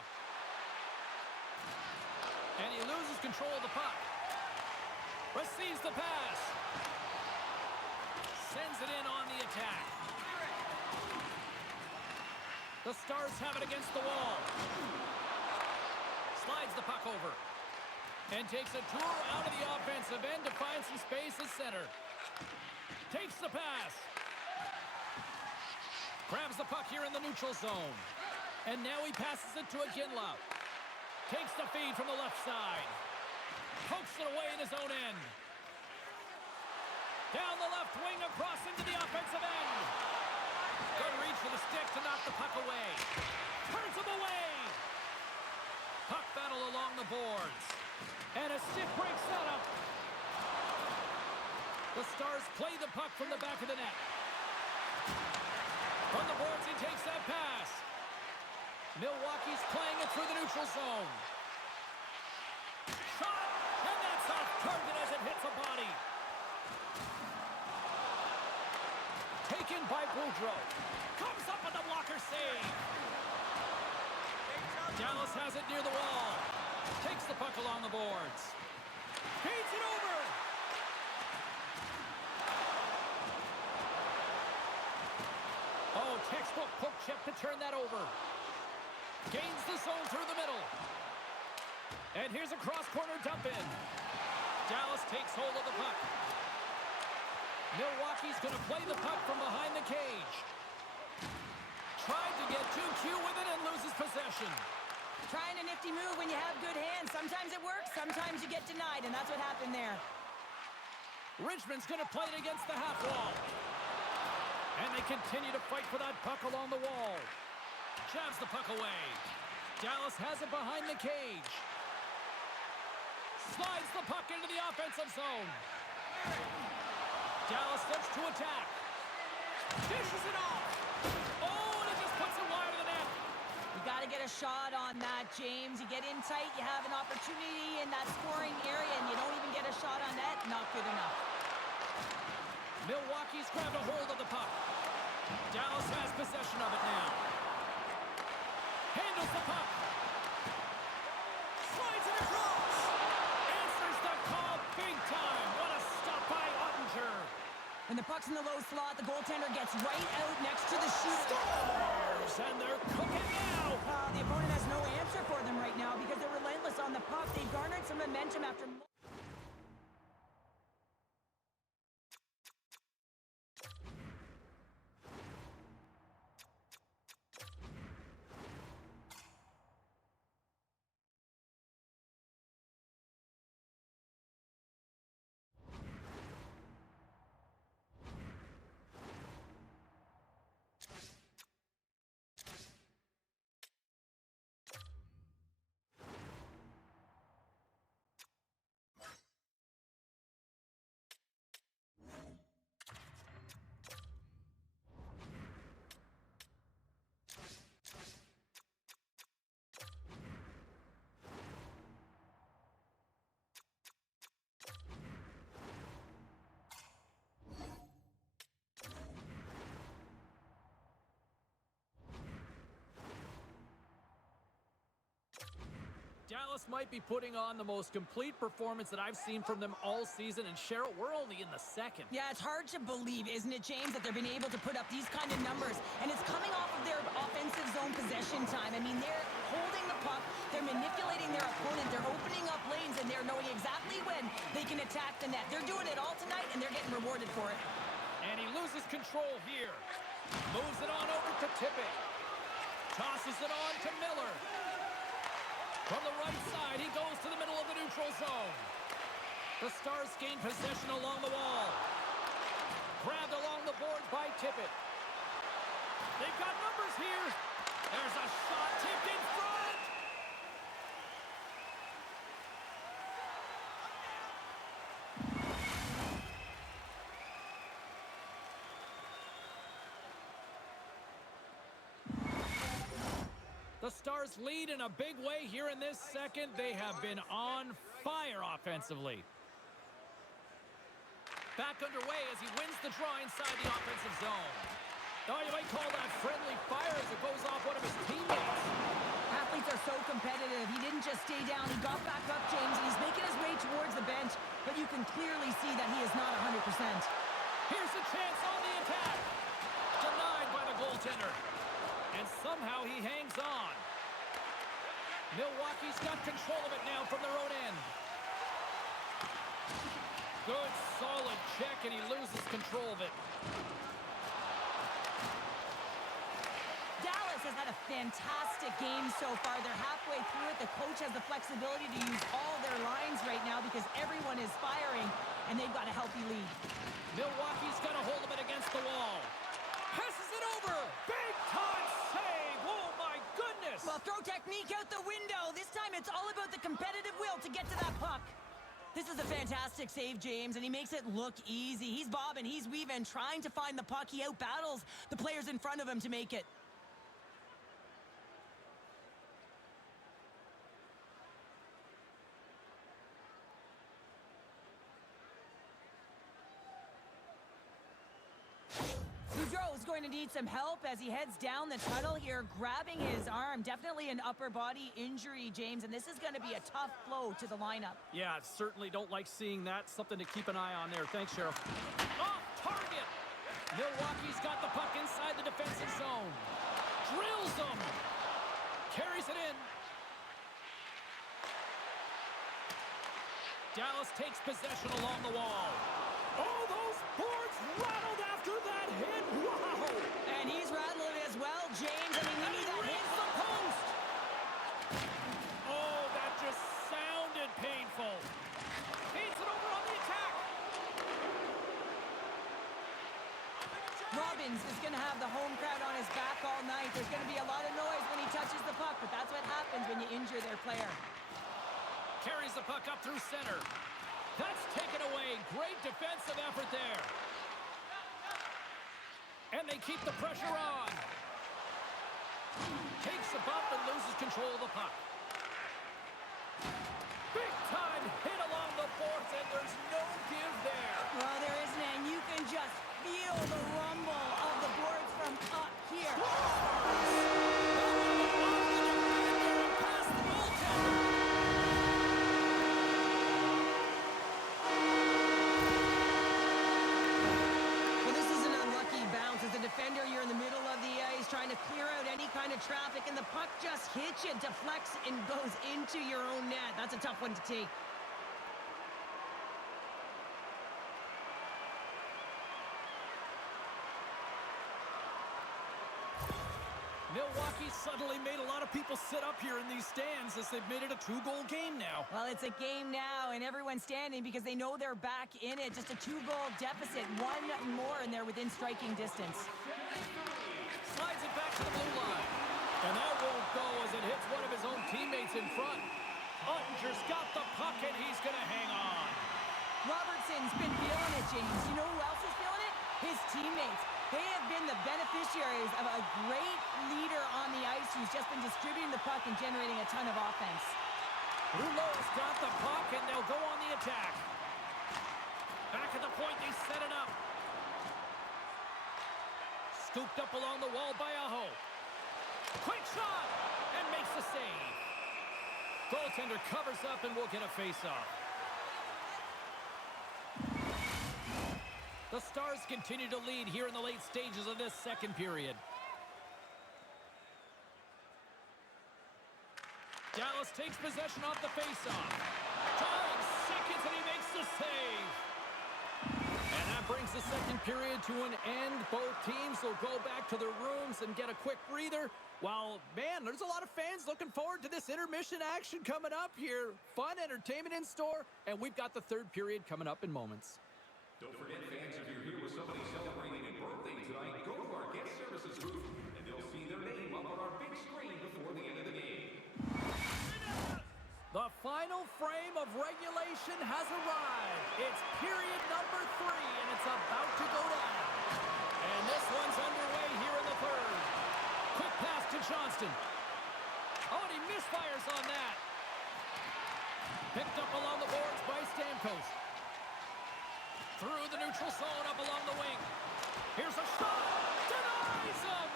And he loses control of the puck. Receives the pass. Sends it in on the attack. The Stars have it against the wall. Slides the puck over. And takes a tour out of the offensive end to find some space at center. Takes the pass. Grabs the puck here in the neutral zone. And now he passes it to Aginla. Takes the feed from the left side. Pokes it away in his own end. Down the left wing across into the offensive end. Good reach for the stick to knock the puck away. Turns him away. Puck battle along the boards. And a stick breaks that up. The Stars play the puck from the back of the net. From the boards, he takes that pass. Milwaukee's playing it through the neutral zone. Shot, and that's off target as it hits a body. Taken by Boudreau. Comes up with the blocker save. Dallas has it near the wall. Takes the puck along the boards. Feeds it over. Oh, textbook poke check to turn that over. Gains the zone through the And here's a cross-corner dump in. Dallas takes hold of the puck. Milwaukee's going to play the puck from behind the cage. Tried to get too cute with it and loses possession. Trying a nifty move when you have good hands. Sometimes it works, sometimes you get denied, and that's what happened there. Richmond's going to play it against the half wall. And they continue to fight for that puck along the wall. Jabs the puck away. Dallas has it behind the cage. Slides the puck into the offensive zone. Dallas looks to attack. Dishes it off. Oh, and it just puts it wide of the net. You got to get a shot on that, James. You get in tight, you have an opportunity in that scoring area, and you don't even get a shot on net. Not good enough. Milwaukee's grabbed a hold of the puck. Dallas has possession of it now. Handles the puck. Slides it across. Answers the call big time. What a stop by Ottinger. When the puck's in the low slot, the goaltender gets right out next to the shooter. Scores, and they're cooking now. The opponent has no answer for them right now because they're relentless on the puck. They've garnered some momentum after... Dallas might be putting on the most complete performance that I've seen from them all season, and Cheryl, we're only in the second. Yeah, it's hard to believe, isn't it, James, that they've been able to put up these kind of numbers, and it's coming off of their offensive zone possession time. I mean, they're holding the puck, they're manipulating their opponent, they're opening up lanes, and they're knowing exactly when they can attack the net. They're doing it all tonight, and they're getting rewarded for it. And he loses control here. Moves it on over to Tippett. Tosses it on to Miller. From the right side, he goes to the middle of the neutral zone. The Stars gain possession along the wall. Grabbed along the boards by Tippett. They've got numbers here. There's a shot tipped in front. The Stars lead in a big way here in this second. They have been on fire offensively. Back underway as he wins the draw inside the offensive zone. Oh, you might call that friendly fire as it goes off one of his teammates. Athletes are so competitive. He didn't just stay down. He got back up, James, and he's making his way towards the bench, but you can clearly see that he is not 100%. Here's a chance on the attack. Denied by the goaltender. And somehow he hangs on. Milwaukee's got control of it now from their own end. Good, solid check, and he loses control of it. Dallas has had a fantastic game so far. They're halfway through it. The coach has the flexibility to use all their lines right now because everyone is firing, and they've got a healthy lead. Milwaukee's got a hold of it against the wall. Passes it over. Big time save. Oh, my goodness. Well, throw technique out the window. This time it's all about the competitive will to get to that puck. This is a fantastic save, James, and he makes it look easy. He's bobbing, he's weaving, trying to find the puck. He outbattles the players in front of him to make it. Boudreau's going to need some help as he heads down the tunnel here, grabbing his arm. Definitely an upper body injury, James, and this is going to be a tough blow to the lineup. Yeah, certainly don't like seeing that. Something to keep an eye on there. Thanks, Sheriff. Off target. Milwaukee's got the puck inside the defensive zone. Drills them. Carries it in. Dallas takes possession along the wall. Oh, those boards rattled after that hit. Wow! And he's rattling as well, James. I mean, we And need he that hit. reads the post. Oh, that just sounded painful. Feeds it over on the attack. Robbins is going to have the home crowd on his back all night. There's going to be a lot of noise when he touches the puck, but that's what happens when you injure their player. Carries the puck up through center. That's taken away. Great defensive effort there. And they keep the pressure on. Takes a bump and loses control of the puck. Big time hit along the boards, and there's no give there. Well, there isn't, and you can just feel the rumble of the boards from up here. Past the goaltender. Well, this is an unlucky bounce. As a defender, you're in the middle of the ice trying to clear out any kind of traffic, and the puck just hits you, deflects, and goes into your own net. That's a tough one to take. Milwaukee suddenly made a lot of people sit up here in these stands as they've made it a 2-goal game now. Well, it's a game now, and everyone's standing because they know they're back in it. Just a 2-goal deficit. One more, and they're within striking distance. Slides it back to the blue line. And that won't go as it hits one of his own teammates in front. Ottinger's got the puck, and he's going to hang on. Robertson's been feeling it, James. You know who else is feeling it? His teammates. They have been the beneficiaries of a great leader on the ice who's just been distributing the puck and generating a ton of offense. Rouleau's got the puck, and they'll go on the attack. Back at the point, they set it up. Scooped up along the wall by Aho. Quick shot, and makes the save. Goaltender covers up, and we'll get a face-off. The Stars continue to lead here in the late stages of this second period. Dallas takes possession off the faceoff. Time seconds, and he makes the save. And that brings the second period to an end. Both teams will go back to their rooms and get a quick breather. While, man, there's a lot of fans looking forward to this intermission action coming up here. Fun entertainment in store, and we've got the third period coming up in moments. Don't forget, fans, if you're here with somebody celebrating a birthday tonight, go to our guest services booth, and they'll see their name up on our big screen before the end of the game. The final frame of regulation has arrived. It's period number 3, and it's about to go down. And this one's underway here in the third. Quick pass to Johnston. Oh, and he misfires on that. Picked up along the boards by Stamkos. Through the neutral zone, up along the wing. Here's a shot. Denies him.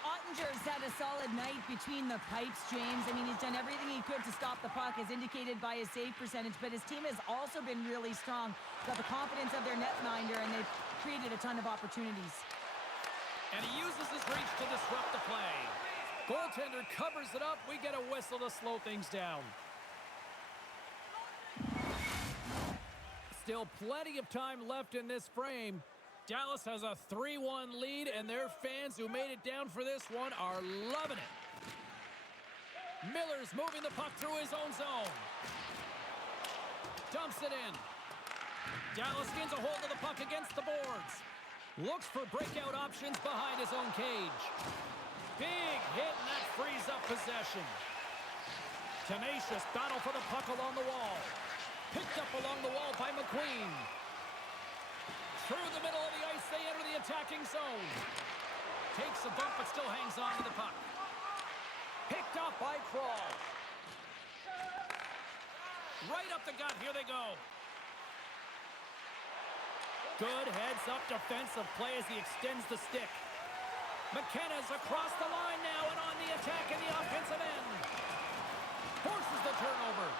Ottinger's had a solid night between the pipes, James. I mean, he's done everything he could to stop the puck, as indicated by his save percentage, but his team has also been really strong. Got the confidence of their netminder, and they've created a ton of opportunities. And he uses his reach to disrupt the play. Goaltender covers it up. We get a whistle to slow things down. Still plenty of time left in this frame. Dallas has a 3-1 lead, and their fans who made it down for this one are loving it. Miller's moving the puck through his own zone. Dumps it in. Dallas gains a hold of the puck against the boards. Looks for breakout options behind his own cage. Big hit, and that frees up possession. Tenacious battle for the puck along the wall. Picked up along the wall by McQueen. Through the middle of the ice, they enter the attacking zone. Takes a bump, but still hangs on to the puck. Picked off by Crawl. Right up the gut, here they go. Good heads-up defensive play as he extends the stick. McKenna's across the line now and on the attack in the offensive end. Forces the turnover.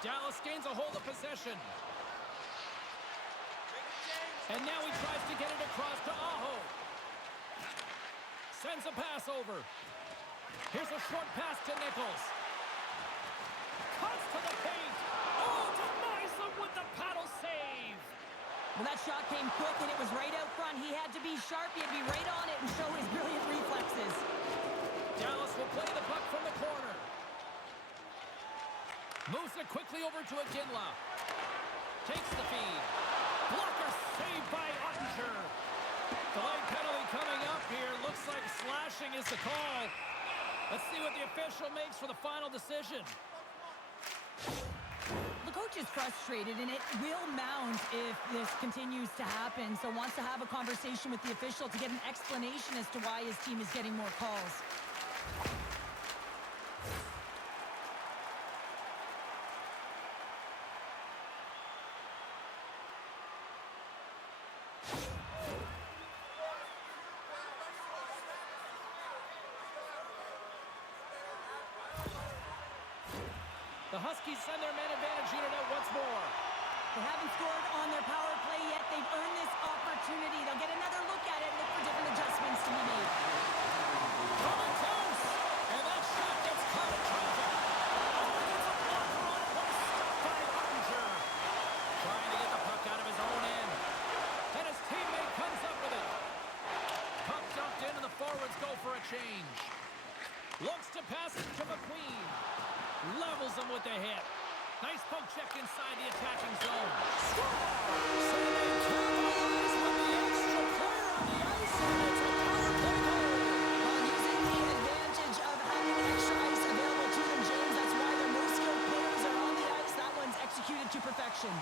Dallas gains a hold of possession. And now he tries to get it across to Aho. Sends a pass over. Here's a short pass to Nichols. Cuts to the paint. Oh, denies the Came quick, and it was right out front. He had to be sharp. He had to be right on it and show his brilliant reflexes. Dallas will play the puck from the corner. Moves it quickly over to Iginla. Takes the feed. Blocker saved by Ottinger. Delayed penalty coming up here. Looks like slashing is the call. Let's see what the official makes for the final decision. The coach is frustrated, and it will mount if this continues to happen. So wants to have a conversation with the official to get an explanation as to why his team is getting more calls. The Huskies send their man advantage unit out once more. They haven't scored on their power play yet. They've earned this opportunity. They'll get another look at it and look for different adjustments to be made. Coming close, and that shot gets caught in traffic. Oh, he gets a blocker on it, but it's stopped by Ottinger. Trying to get the puck out of his own end. And his teammate comes up with it. Puck dumped in, and the forwards go for a change. Looks to pass it to McQueen. Levels him with the hit. Nice poke check inside the attacking zone. Score! So they capitalize with the extra player on the ice, and it's a power play goal. While using the advantage of having extra ice available to them, James, that's why their most skilled players are on the ice. That one's executed to perfection.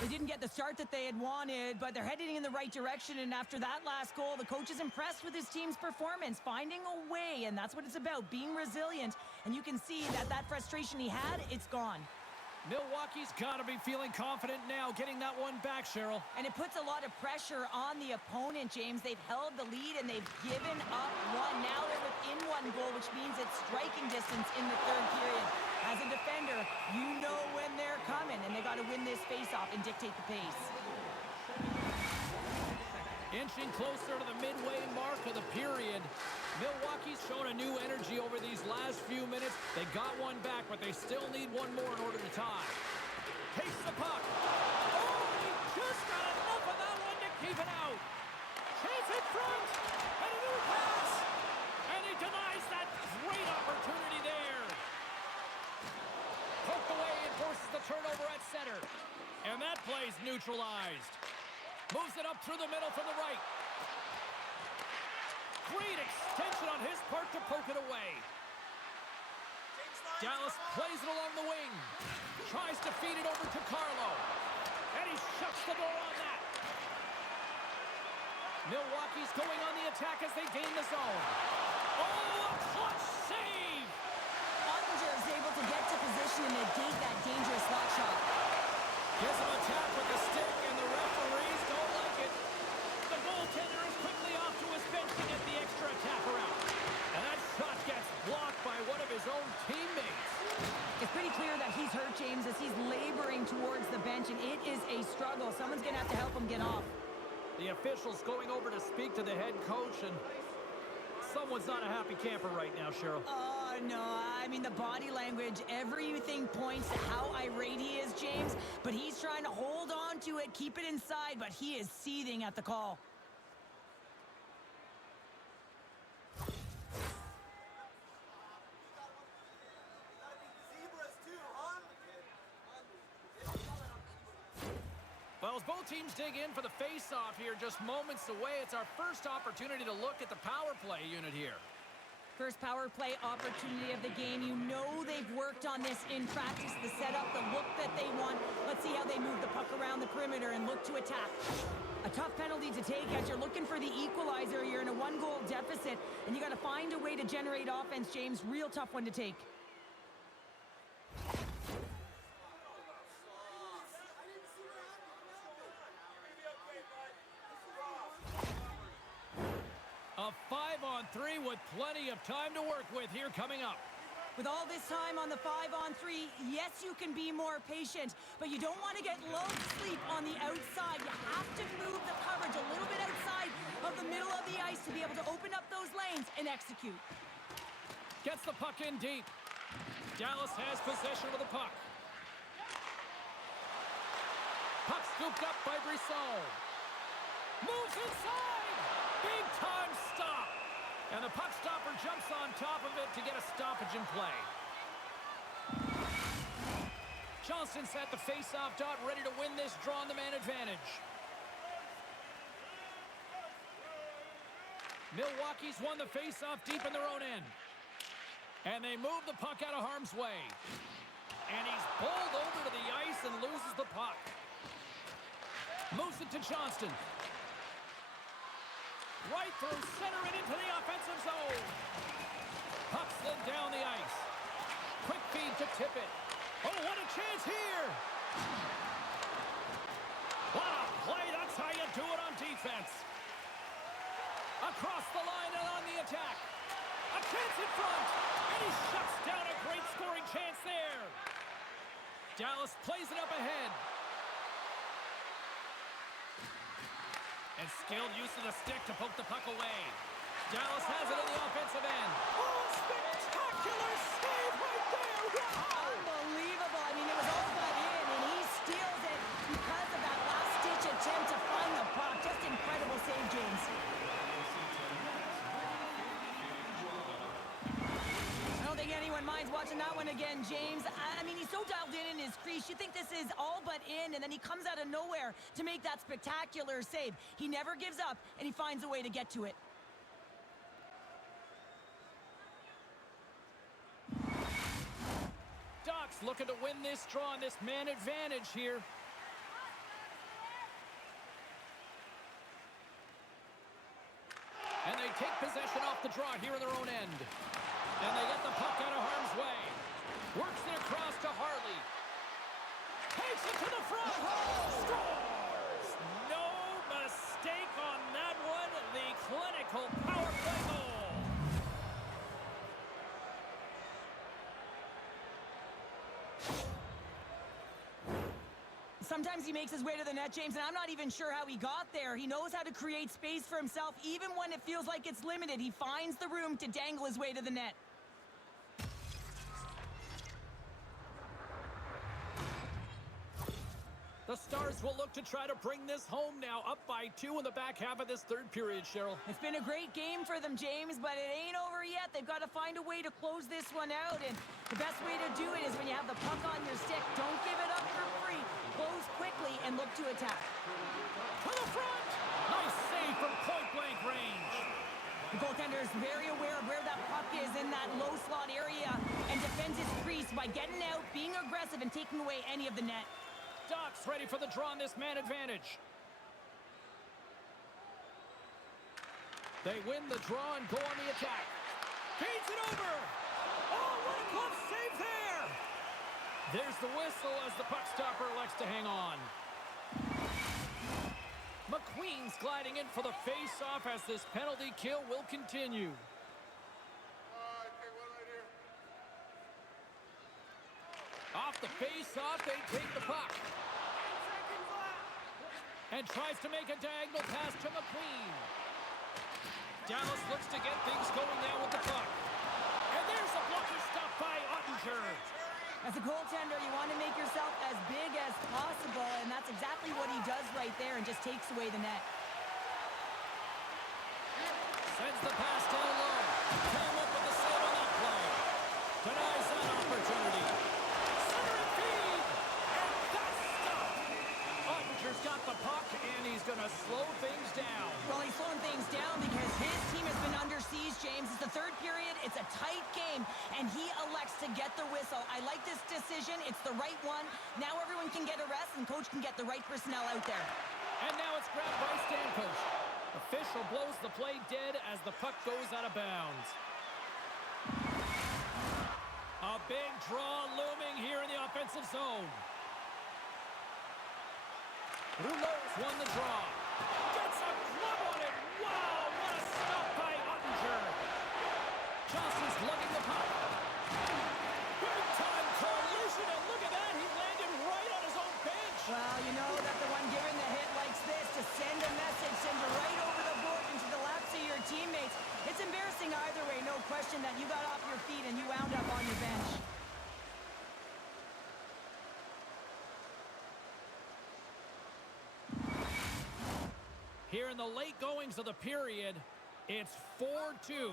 They didn't get the start that they had wanted, but they're heading in the right direction. And after that last goal, the coach is impressed with his team's performance, finding a way, and that's what it's about, being resilient. And you can see that that frustration he had, it's gone. Milwaukee's got to be feeling confident now, getting that one back, Cheryl. And it puts a lot of pressure on the opponent, James. They've held the lead, and they've given up one. Now they're within one goal, which means it's striking distance in the third period. As a defender, you know when they're coming, and they got to win this face-off and dictate the pace. Inching closer to the midway mark of the period. Milwaukee's shown a new energy over these last few minutes. They got one back, but they still need one more in order to tie. Takes the puck. Oh, he just got enough of that one to keep it out. Chase in front, and a new pass. And he denies that great opportunity there. Poked away and forces the turnover at center. And that play's neutralized. Moves it up through the middle from the right. Great extension on his part to poke it away. Dallas plays it along the wing. Tries to feed it over to Carlo. And he shuts the door on that. Milwaukee's going on the attack as they gain the zone. Oh, a clutch save! Ottinger is able to get to position and negate that dangerous slot shot. Gives him a tap with the stick, and the referees don't like it. The goaltender is quickly off to his bench to get the extra attacker out. And that shot gets blocked by one of his own teammates. It's pretty clear that he's hurt, James, as he's laboring towards the bench, and it is a struggle. Someone's going to have to help him get off. The official's going over to speak to the head coach, and someone's not a happy camper right now, Cheryl. Oh, no. I mean, the body language, everything points to how irate he is, James. But he's trying to hold on to it, keep it inside, but he is seething at the call. Well, as both teams dig in for the face-off here, just moments away, it's our first opportunity to look at the power play unit here. First power play opportunity of the game. You know they've worked on this in practice, the setup, the look that they want. Let's see how they move the puck around the perimeter and look to attack. A tough penalty to take as you're looking for the equalizer. You're in a one-goal deficit, and you got to find a way to generate offense, James. Real tough one to take. A 5-on-3 with plenty of time to work with here coming up. With all this time on the 5-on-3, yes, you can be more patient, but you don't want to get lulled to sleep on the outside. You have to move the coverage a little bit outside of the middle of the ice to be able to open up those lanes and execute. Gets the puck in deep. Dallas has possession of the puck. Puck scooped up by Brisson. Moves inside! Big time stop! And the puck stopper jumps on top of it to get a stoppage in play. Johnston's at the face-off dot, ready to win this draw on the man advantage. Milwaukee's won the face-off deep in their own end. And they move the puck out of harm's way. And he's bowled over to the ice and loses the puck. Moves it to Johnston. Right through center and into the offensive zone. Puck slid down the ice. Quick feed to tip it. Oh, what a chance here! What a play! That's how you do it on defense. Across the line and on the attack. A chance in front. And he shuts down a great scoring chance there. Dallas plays it up ahead. And skilled use of the stick to poke the puck away. Dallas has it in the offensive end. Oh, spectacular save right there! Wow! Unbelievable. I mean, it was all but in, and he steals it because of that last-ditch attempt to find the puck. Just incredible save, James. I don't think anyone minds watching that one again, James. I mean, he's so dialed in his crease. You think this is all but in, and then he comes out of nowhere to make that spectacular save. He never gives up, and he finds a way to get to it. Ducks looking to win this draw on this man advantage here. And they take possession off the draw here in their own end. And they get the puck out of harm's way. Works it across to Harley. Takes it to the front. Scores! No mistake on that one. The clinical power play goal. Sometimes he makes his way to the net, James, and I'm not even sure how he got there. He knows how to create space for himself, even when it feels like it's limited. He finds the room to dangle his way to the net. The Stars will look to try to bring this home now, up by 2 in the back half of this third period, Cheryl. It's been a great game for them, James, but it ain't over yet. They've got to find a way to close this one out, and the best way to do it is when you have the puck on your stick. Don't give it up for free. Close quickly and look to attack. To the front! Nice save from point-blank range. The goaltender is very aware of where that puck is in that low slot area and defends his crease by getting out, being aggressive, and taking away any of the net. Ducks ready for the draw on this man advantage. They win the draw and go on the attack. Feeds it over. Oh, what a glove save there. There's the whistle as the puck stopper elects to hang on. McQueen's gliding in for the face-off as this penalty kill will continue. Take one right here. Off the face-off, they take the puck. And tries to make a diagonal pass to McQueen. Dallas looks to get things going now with the puck. And there's a blocker stop by Ottinger. As a goaltender, you want to make yourself as big as possible, and that's exactly what he does right there and just takes away the net. Sends the pass down low. Came up with the save on that play. Denies that opportunity. Center and feed. And that's stopped. Ottinger's got the puck, and he's going to slow things down. Well, he's slowing things down because his team has been under siege, James. It's the third period. It's a tight game, and he elects to get the whistle. I like this decision. It's the right one. Now everyone can get a rest, and coach can get the right personnel out there. And now it's grabbed by Stamkos. Official blows the play dead as the puck goes out of bounds. A big draw looming here in the offensive zone. Rouleau's won the draw. Gets a glove on it. Wow, what a stop by in the late goings of the period, it's 4-2.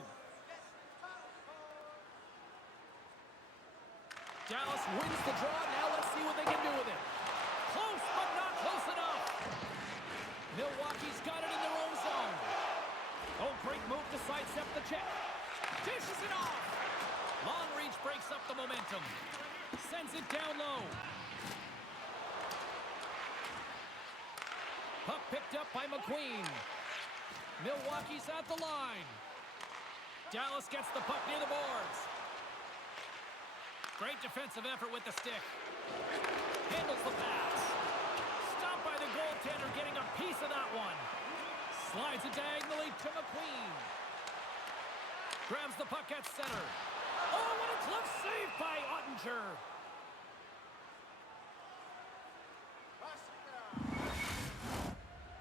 Dallas wins the draw. Now let's see what they can do with it. Close, but not close enough. Milwaukee's got it in their own zone. Oh, great move to sidestep the check. Dishes it off. Long reach breaks up the momentum. Sends it down low. Puck picked up by McQueen. Milwaukee's at the line. Dallas gets the puck near the boards. Great defensive effort with the stick. Handles the pass. Stopped by the goaltender, getting a piece of that one. Slides it diagonally to McQueen. Grabs the puck at center. Oh, what a glove save by Ottinger.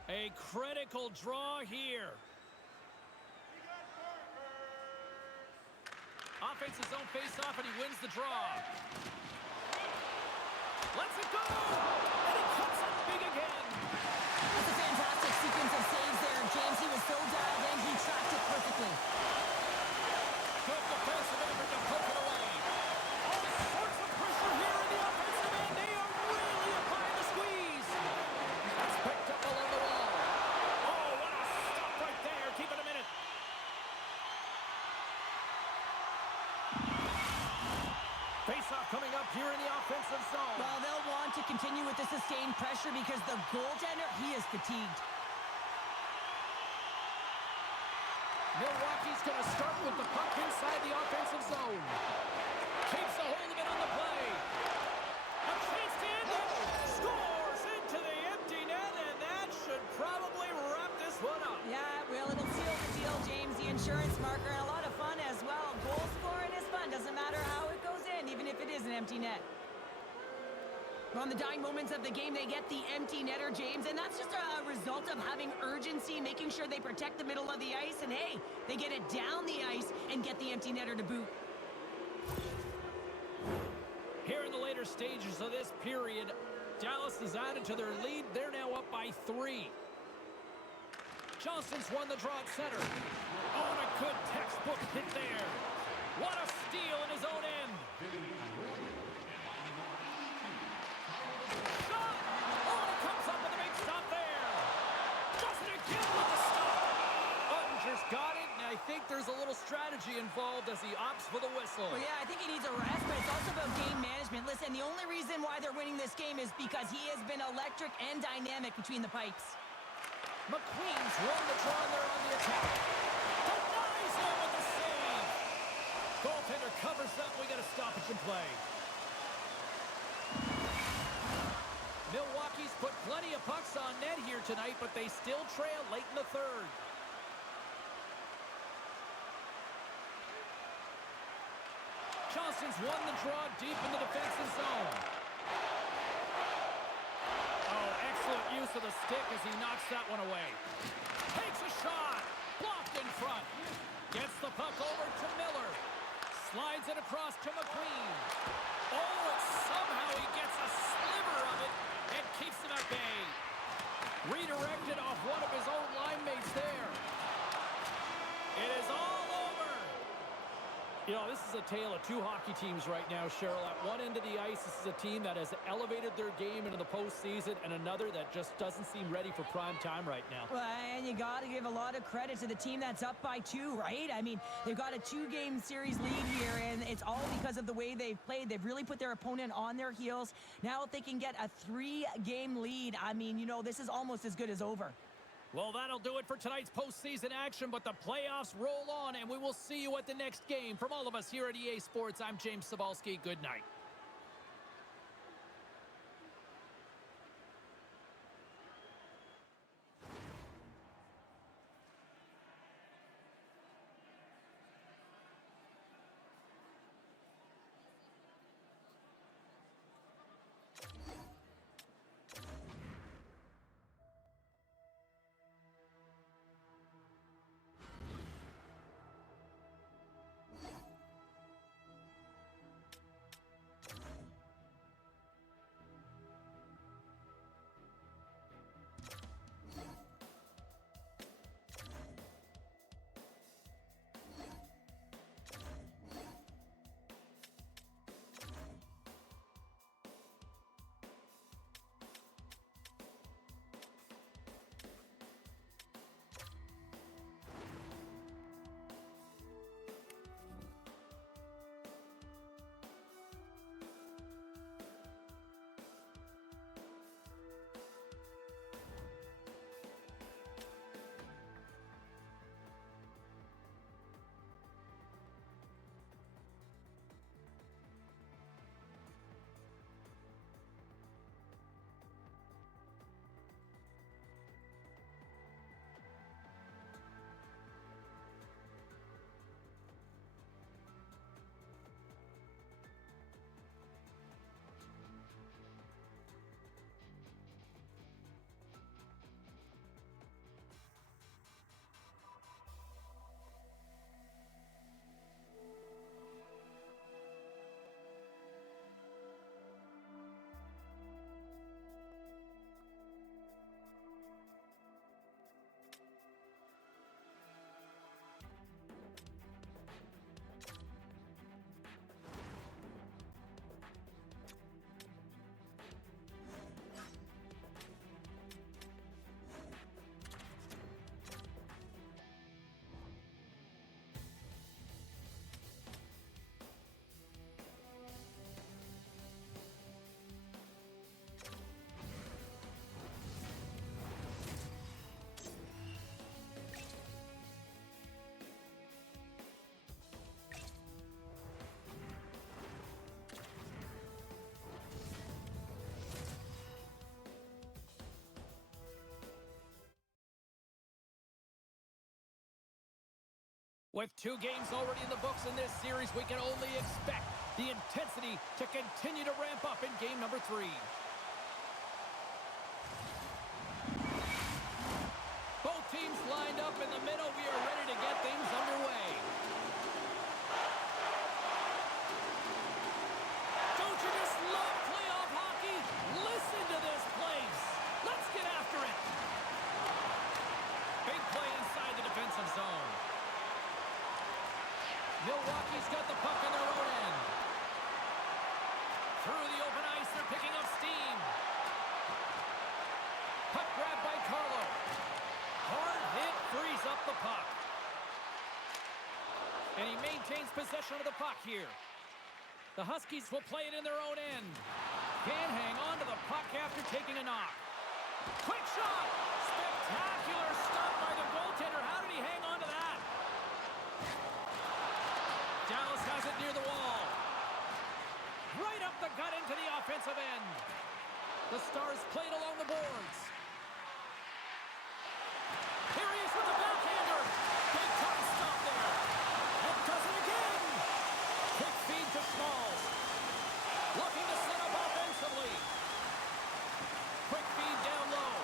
A critical draw here. Offense his own face-off, and he wins the draw. Lets it go! And he cuts it big again. That's a fantastic sequence of saves there, James. He was so dialed in, he tracked it perfectly. Good defensive effort to poke it away. All sorts of pressure here in the offensive end. They are really applying the squeeze. That's picked up along the wall. Oh, what a stop right there. Keep it a minute. Face-off coming up here in the offensive zone. Well, they'll want to continue with the sustained pressure because the goaltender, he is fatigued. Milwaukee's going to start with the puck inside the offensive zone. Keeps a hold of it on the play. A chance to end it. Scores into the empty net, and that should probably wrap this one up. Yeah, well, it'll seal the deal, James. The insurance marker, and a lot of fun as well. Goal scoring is fun. Doesn't matter how it goes in, even if it is an empty net. On the dying moments of the game, they get the empty netter, James, and that's just a result of having urgency, making sure they protect the middle of the ice, and hey, they get it down the ice and get the empty netter to boot. Here in the later stages of this period, Dallas is added to their lead. They're now up by 3. Johnston's won the draw at center. Oh, and a good textbook hit there. What a steal in his own end. Shot! Oh, and it comes up with a big stop there. Does it again with the stop. Ottinger's got it, and I think there's a little strategy involved as he opts for the whistle. Well, yeah, I think he needs a rest, but it's also about game management. Listen, the only reason why they're winning this game is because he has been electric and dynamic between the pipes. McQueen's won the draw, and they're on the attack. Denies him with the save. Goaltender covers up. We got a stoppage in play. Milwaukee's put plenty of pucks on net here tonight, but they still trail late in the third. Johnston's won the draw deep in the defensive zone. Oh, excellent use of the stick as he knocks that one away. Takes a shot. Blocked in front. Gets the puck over to Miller. Slides it across to McQueen. Oh, and somehow he gets a sliver of it and keeps him at bay. Redirected off one of his own line mates there. It is all over. You know, this is a tale of two hockey teams right now, Cheryl. At one end of the ice, this is a team that has elevated their game into the postseason, and another that just doesn't seem ready for prime time right now. Well, and you got to give a lot of credit to the team that's up by 2, right? I mean, they've got a 2-game series lead here, and it's all because of the way they've played. They've really put their opponent on their heels. Now if they can get a 3-game lead, I mean, you know, this is almost as good as over. Well, that'll do it for tonight's postseason action, but the playoffs roll on, and we will see you at the next game. From all of us here at EA Sports, I'm James Cybulski. Good night. With 2 games already in the books in this series, we can only expect the intensity to continue to ramp up in game number 3. Both teams lined up in the middle. We are ready to get things underway. Don't you just love playoff hockey? Listen to this place. Let's get after it. Big play inside the defensive zone. Milwaukee's got the puck in their own end. Through the open ice, they're picking up steam. Puck grabbed by Carlo. Hard hit frees up the puck. And he maintains possession of the puck here. The Huskies will play it in their own end. Can hang on to the puck after taking a knock. Quick shot! Spectacular stop by the goaltender. How did he hang on to that? Dallas has it near the wall. Right up the gut into the offensive end. The Stars played along the boards. Here he is with the backhander. Big time stop there. And does it again. Quick feed to Smalls. Looking to set up offensively. Quick feed down low.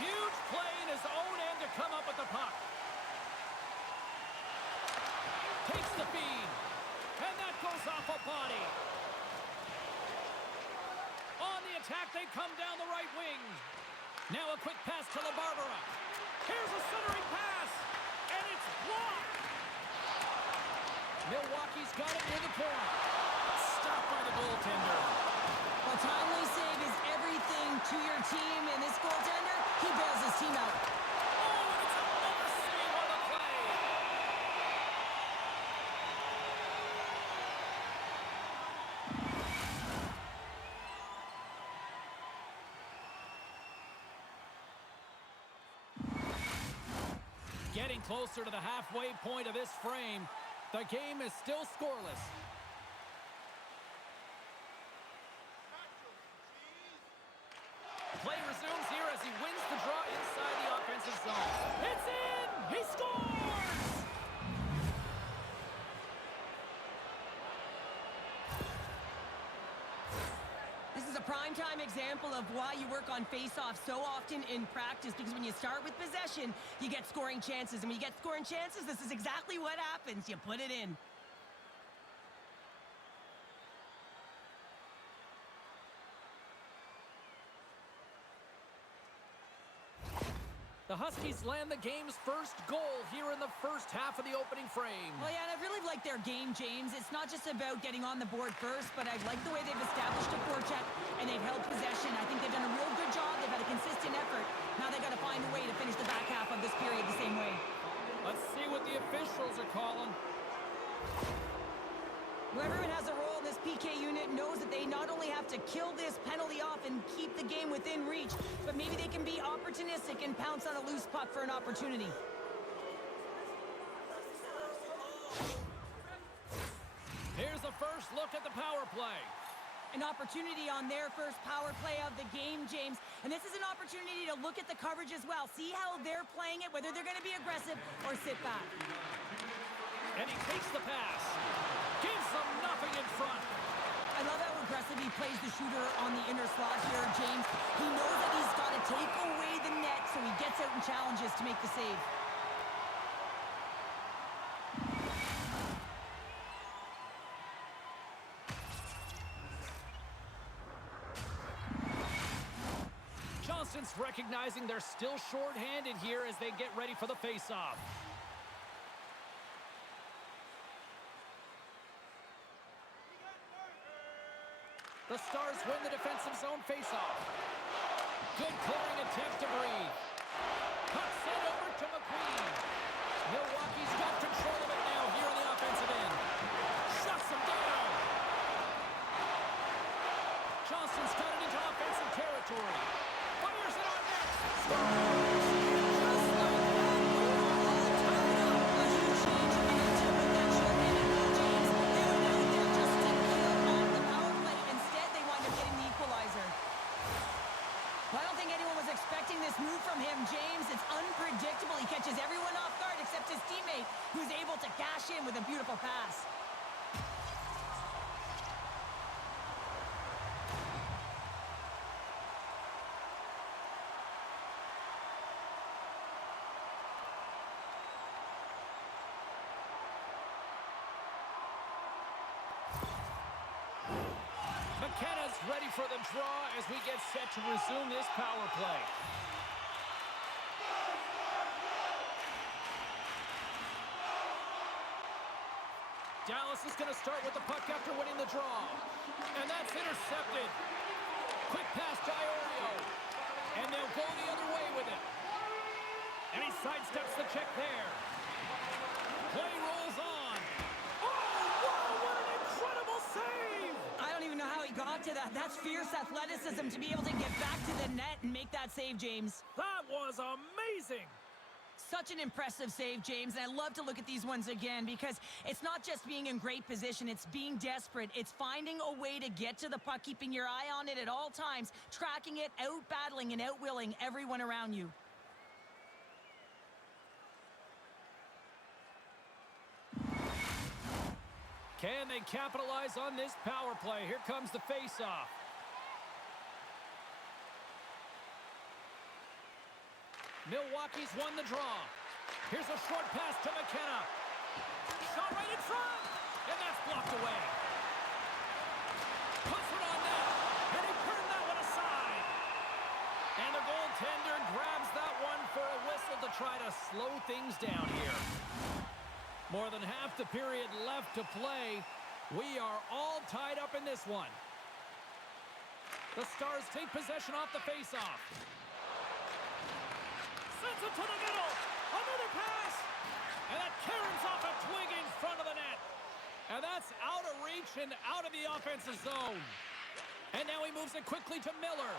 Huge play in his own end to come up with the puck. Takes the feed. And that goes off a body. On the attack, they come down the right wing. Now a quick pass to LaBarbera. Here's a centering pass. And it's blocked. Milwaukee's got it near the point. Stopped by the goaltender. A timely save is everything to your team, and this goaltender, he bails his team out. Oh, and it's another save on the play. Getting closer to the halfway point of this frame. The game is still scoreless. Play resumes here as he wins the draw inside the offensive zone. It's in! He scores! This is a prime-time example of why you work on face-offs so often in practice, because when you start with possession, you get scoring chances. And when you get scoring chances, this is exactly what happens. You put it in. The Huskies land the game's first goal here in the first half of the opening frame. Well, yeah, and I really like their game, James. It's not just about getting on the board first, but I like the way they've established a forecheck and they've held possession. I think they've done a real good job. They've had a consistent effort. Now they've got to find a way to finish the back half of this period the same way. Let's see what the officials are calling. Whoever has a role in this PK unit knows that they not only have to kill this penalty off and keep the game within reach, but maybe they can be opportunistic and pounce on a loose puck for an opportunity. Here's the first look at the power play. An opportunity on their first power play of the game, James. And this is an opportunity to look at the coverage as well. See how they're playing it, whether they're going to be aggressive or sit back. And he takes the pass. Gives them nothing in front. I love how aggressive he plays the shooter on the inner slot here, James. He knows that he's got to take away the net, so he gets out and challenges to make the save. Johnston's recognizing they're still short-handed here as they get ready for the face-off. The Stars win the defensive zone face-off. Good clearing attempt to breathe. Puck sent over to McQueen. Milwaukee's got control of it now here on the offensive end. Shuts him down. Johnston's got it into offensive territory. Fires it on net. Scores! Well, I don't think anyone was expecting this move from him, James. It's unpredictable. He catches everyone off guard, except his teammate, who's able to cash in with a beautiful pass. McKenna's ready for the draw as we get set to resume this power play. Dallas is going to start with the puck after winning the draw. And that's intercepted. Quick pass to Iorio. And they'll go the other way with it. And he sidesteps the check there. Play rolls on. Oh, wow, what an incredible save! I don't even know how he got to that. That's fierce athleticism to be able to get back to the net and make that save, James. That was amazing. Such an impressive save, James, and I love to look at these ones again because it's not just being in great position, it's being desperate. It's finding a way to get to the puck, keeping your eye on it at all times, tracking it, out-battling and out-willing everyone around you. Can they capitalize on this power play? Here comes the face-off. Milwaukee's won the draw. Here's a short pass to McKenna. Shot right in front. And that's blocked away. Puts it on net. And he turned that one aside. And the goaltender grabs that one for a whistle to try to slow things down here. More than half the period left to play. We are all tied up in this one. The Stars take possession off the face-off. Sends it to the middle. Another pass. And that caroms off a twig in front of the net. And that's out of reach and out of the offensive zone. And now he moves it quickly to Miller.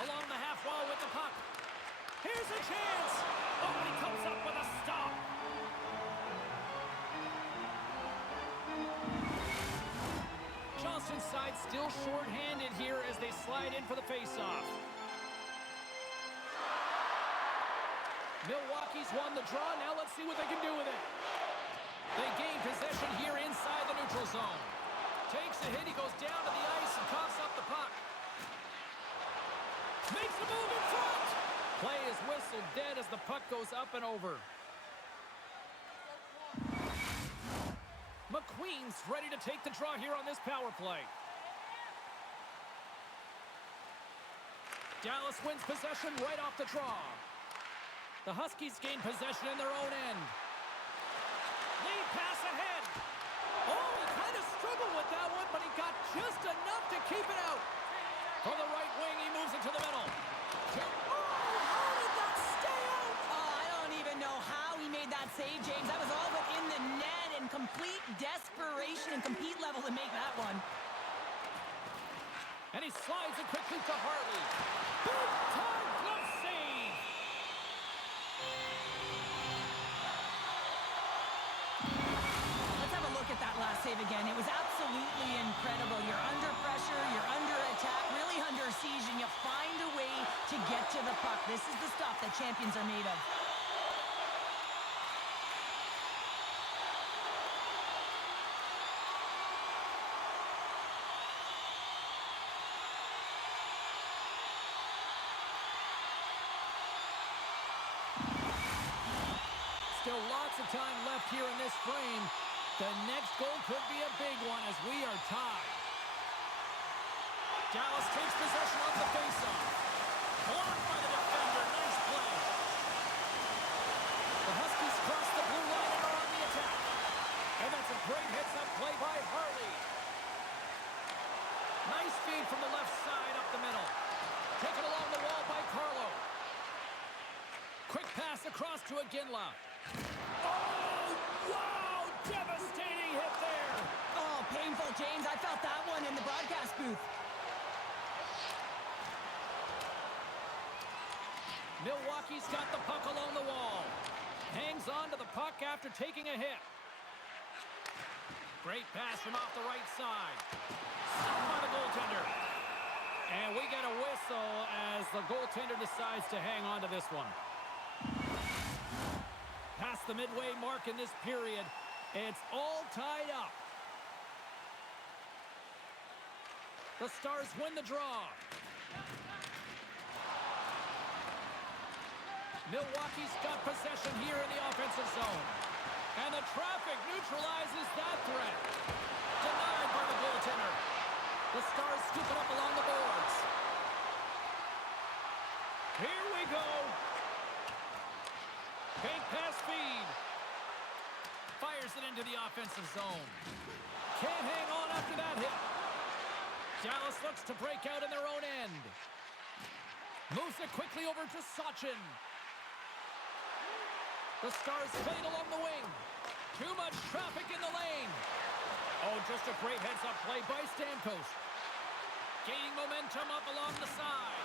Along the half wall with the puck. Here's a chance. Oh, and he comes up with a stop. Johnston's side still short-handed here as they slide in for the face-off. Milwaukee's won the draw. Now let's see what they can do with it. They gain possession here inside the neutral zone. Takes a hit. He goes down to the ice and coughs up the puck. Makes a move in front. Play is whistled dead as the puck goes up and over. McQueen's ready to take the draw here on this power play. Dallas wins possession right off the draw. The Huskies gain possession in their own end. Lead pass ahead. Oh, he kind of struggled with that one, but he got just enough to keep it out. From the right wing, he moves it to the middle. Oh, how did that stay out? Oh, I don't even know how he made that save, James. That was all but in the net and complete desperation and compete level to make that one. And he slides it quickly to Hartley. Big time glove save. Let's have a look at that last save again. It was absolutely incredible. You're under pressure, you're under attack, really under siege, and you find a way to get to the puck. This is the stuff that champions are made of. Still lots of time left here in this frame. The next goal could be a big one as we are tied. Dallas takes possession of the faceoff. Blocked by the defender. Nice play. The Huskies cross the blue line and are on the attack. And that's a great heads-up play by Hartley. Nice feed from the left side up the middle. Taken along the wall by Carlo. Quick pass across to Iginla. Oh, wow! Devastating hit there! Oh, painful, James. I felt that one in the broadcast booth. Milwaukee's got the puck along the wall. Hangs on to the puck after taking a hit. Great pass from off the right side. Stopped by the goaltender. And we get a whistle as the goaltender decides to hang on to this one. Past the midway mark in this period, it's all tied up. The Stars win the draw. Milwaukee's got possession here in the offensive zone. And the traffic neutralizes that threat. Denied by the goaltender. The Stars scoop it up along the boards. Here we go. Bank pass feed. Fires it into the offensive zone. Can't hang on after that hit. Dallas looks to break out in their own end. Moves it quickly over to Sachin. The Stars played along the wing. Too much traffic in the lane. Oh, just a great heads-up play by Stamkos. Gaining momentum up along the side.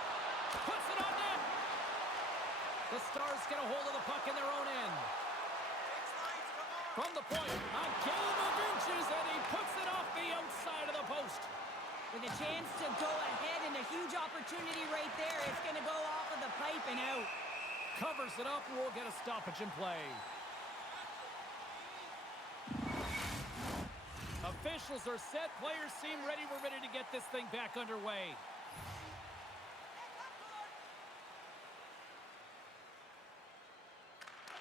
Puts it on net. The Stars get a hold of the puck in their own end. From the point, a game of inches, and he puts it off the outside of the post. With a chance to go ahead and a huge opportunity right there. It's going to go off of the pipe and out. Covers it up, we'll get a stoppage in play. Officials are set, players seem ready. We're ready to get this thing back underway.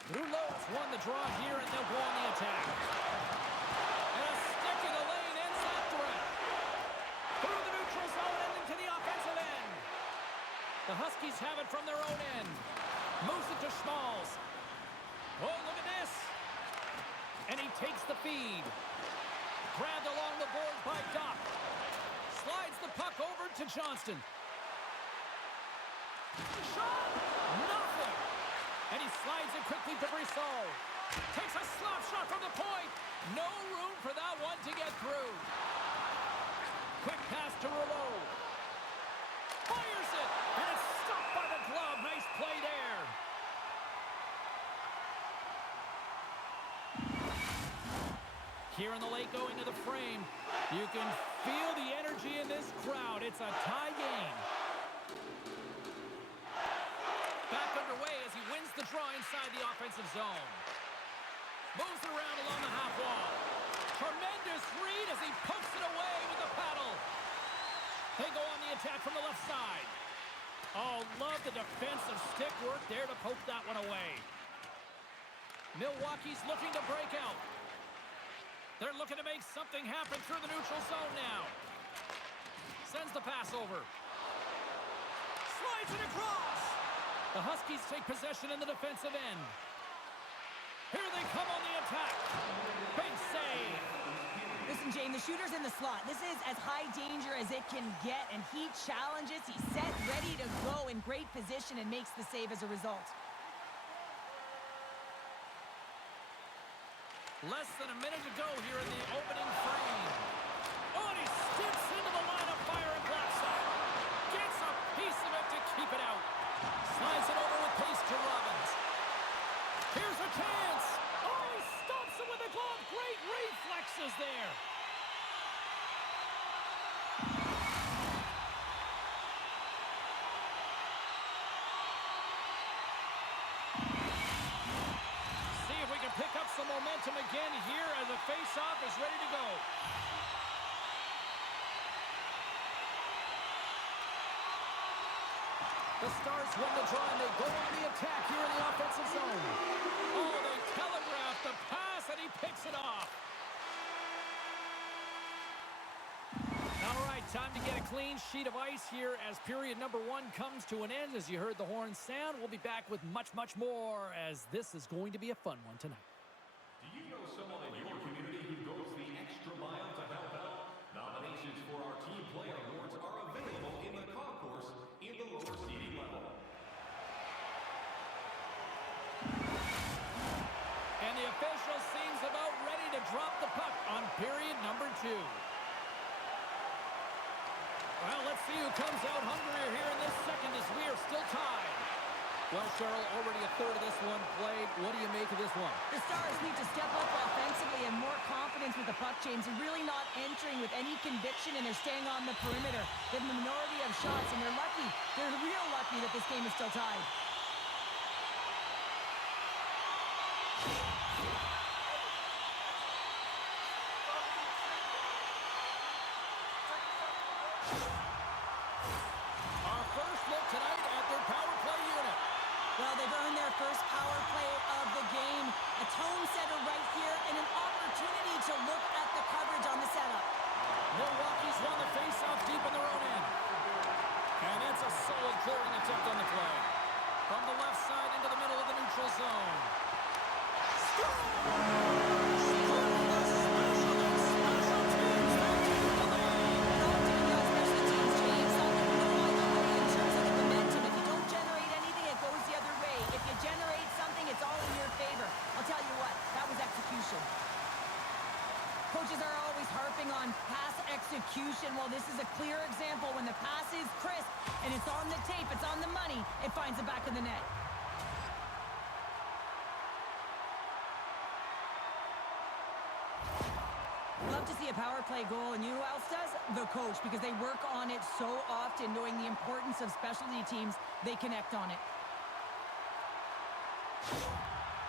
Rouleau's won the draw here, and they'll go on the attack. And a stick in the lane ends that threat. Through the neutral zone and into the offensive end. The Huskies have it from their own end. Moves it to Schmalz. Oh, look at this. And he takes the feed. Grabbed along the board by Doc. Slides the puck over to Johnston. Shot! Nothing! And he slides it quickly to Brissot. Takes a slap shot from the point. No room for that one to get through. Quick pass to Rouleau. Fires it! And it's stopped by the glove. Nice play there. Here in the late going to the frame. You can feel the energy in this crowd. It's a tie game. Back underway as he wins the draw inside the offensive zone. Moves around along the half wall. Tremendous read as he pokes it away with the paddle. They go on the attack from the left side. Oh, love the defensive stick work there to poke that one away. Milwaukee's looking to break out. They're looking to make something happen through the neutral zone now. Sends the pass over. Slides it across. The Huskies take possession in the defensive end. Here they come on the attack. Big save. Listen, Jane, the shooter's in the slot. This is as high danger as it can get, and he challenges. He's set, ready to go, in great position, and makes the save as a result. Less than a minute to go here in the opening frame. Oh, and he steps into the line of fire and blocks it. Gets a piece of it to keep it out. Slides it over with pace to Robbins. Here's a chance. Oh, he stops it with a glove. Great reflexes there. See if we can pick up some momentum again here as the face-off is ready to go. The Stars win the draw, and they go on the attack here in the offensive zone. Oh, they telegraph the pass, and he picks it off. All right, time to get a clean sheet of ice here as period number one comes to an end. As you heard the horn sound, we'll be back with much, much more, as this is going to be a fun one tonight. Do you know someone in your community who goes the extra mile to help out? Nominations for our Team Player Awards are available in the concourse in the lower seating level. And the official seems about ready to drop the puck on period number two. Well, let's see who comes out hungrier here in this second as we are still tied. Well, Cheryl, already a third of this one played. What do you make of this one? The Stars need to step up offensively and more confidence with the puck, James. They're really not entering with any conviction, and they're staying on the perimeter. They have the minority of shots, and they're lucky. They're real lucky that this game is still tied. Our first look tonight at their power play unit. Well, they've earned their first power play of the game. A tone setter right here and an opportunity to look at the coverage on the setup. Milwaukee's won the face-off deep in their own end. And that's a solid clearing attempt on the play. From the left side into the middle of the neutral zone. Coaches are always harping on pass execution. Well, this is a clear example. When the pass is crisp and it's on the tape, it's on the money, it finds the back of the net. Love to see a power play goal, and you know who else does? The coach, because they work on it so often, knowing the importance of specialty teams. They connect on it.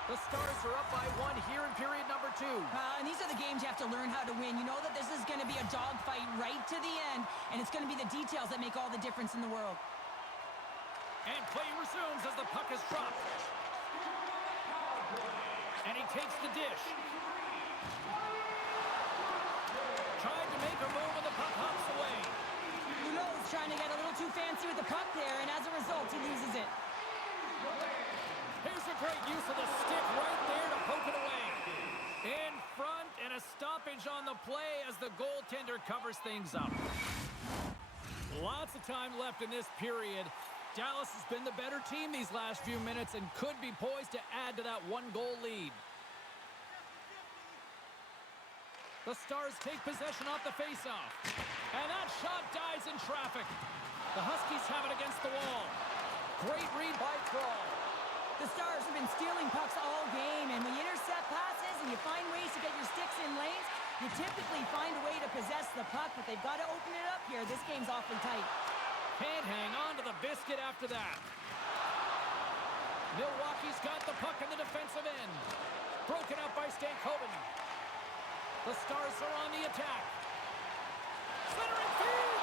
The Stars are up by 1 here in period number 2. And these are the games you have to learn how to win. You know that this is going to be a dogfight right to the end, and it's going to be the details that make all the difference in the world. And play resumes as the puck is dropped. And he takes the dish. Trying to make a move and the puck hops away. Hulot's trying to get a little too fancy with the puck there, and as a result, he loses it. Here's a great use of the stick right there to poke it away. In front, and a stoppage on the play as the goaltender covers things up. Lots of time left in this period. Dallas has been the better team these last few minutes and could be poised to add to that 1-goal lead. The Stars take possession off the faceoff. And that shot dies in traffic. The Huskies have it against the wall. Great read by Kroll. The Stars have been stealing pucks all game, and when you intercept passes and you find ways to get your sticks in lanes, you typically find a way to possess the puck, but they've got to open it up here. This game's awfully tight. Can't hang on to the biscuit after that. Milwaukee's got the puck in the defensive end. Broken up by Stankoven. The Stars are on the attack. Centering feed!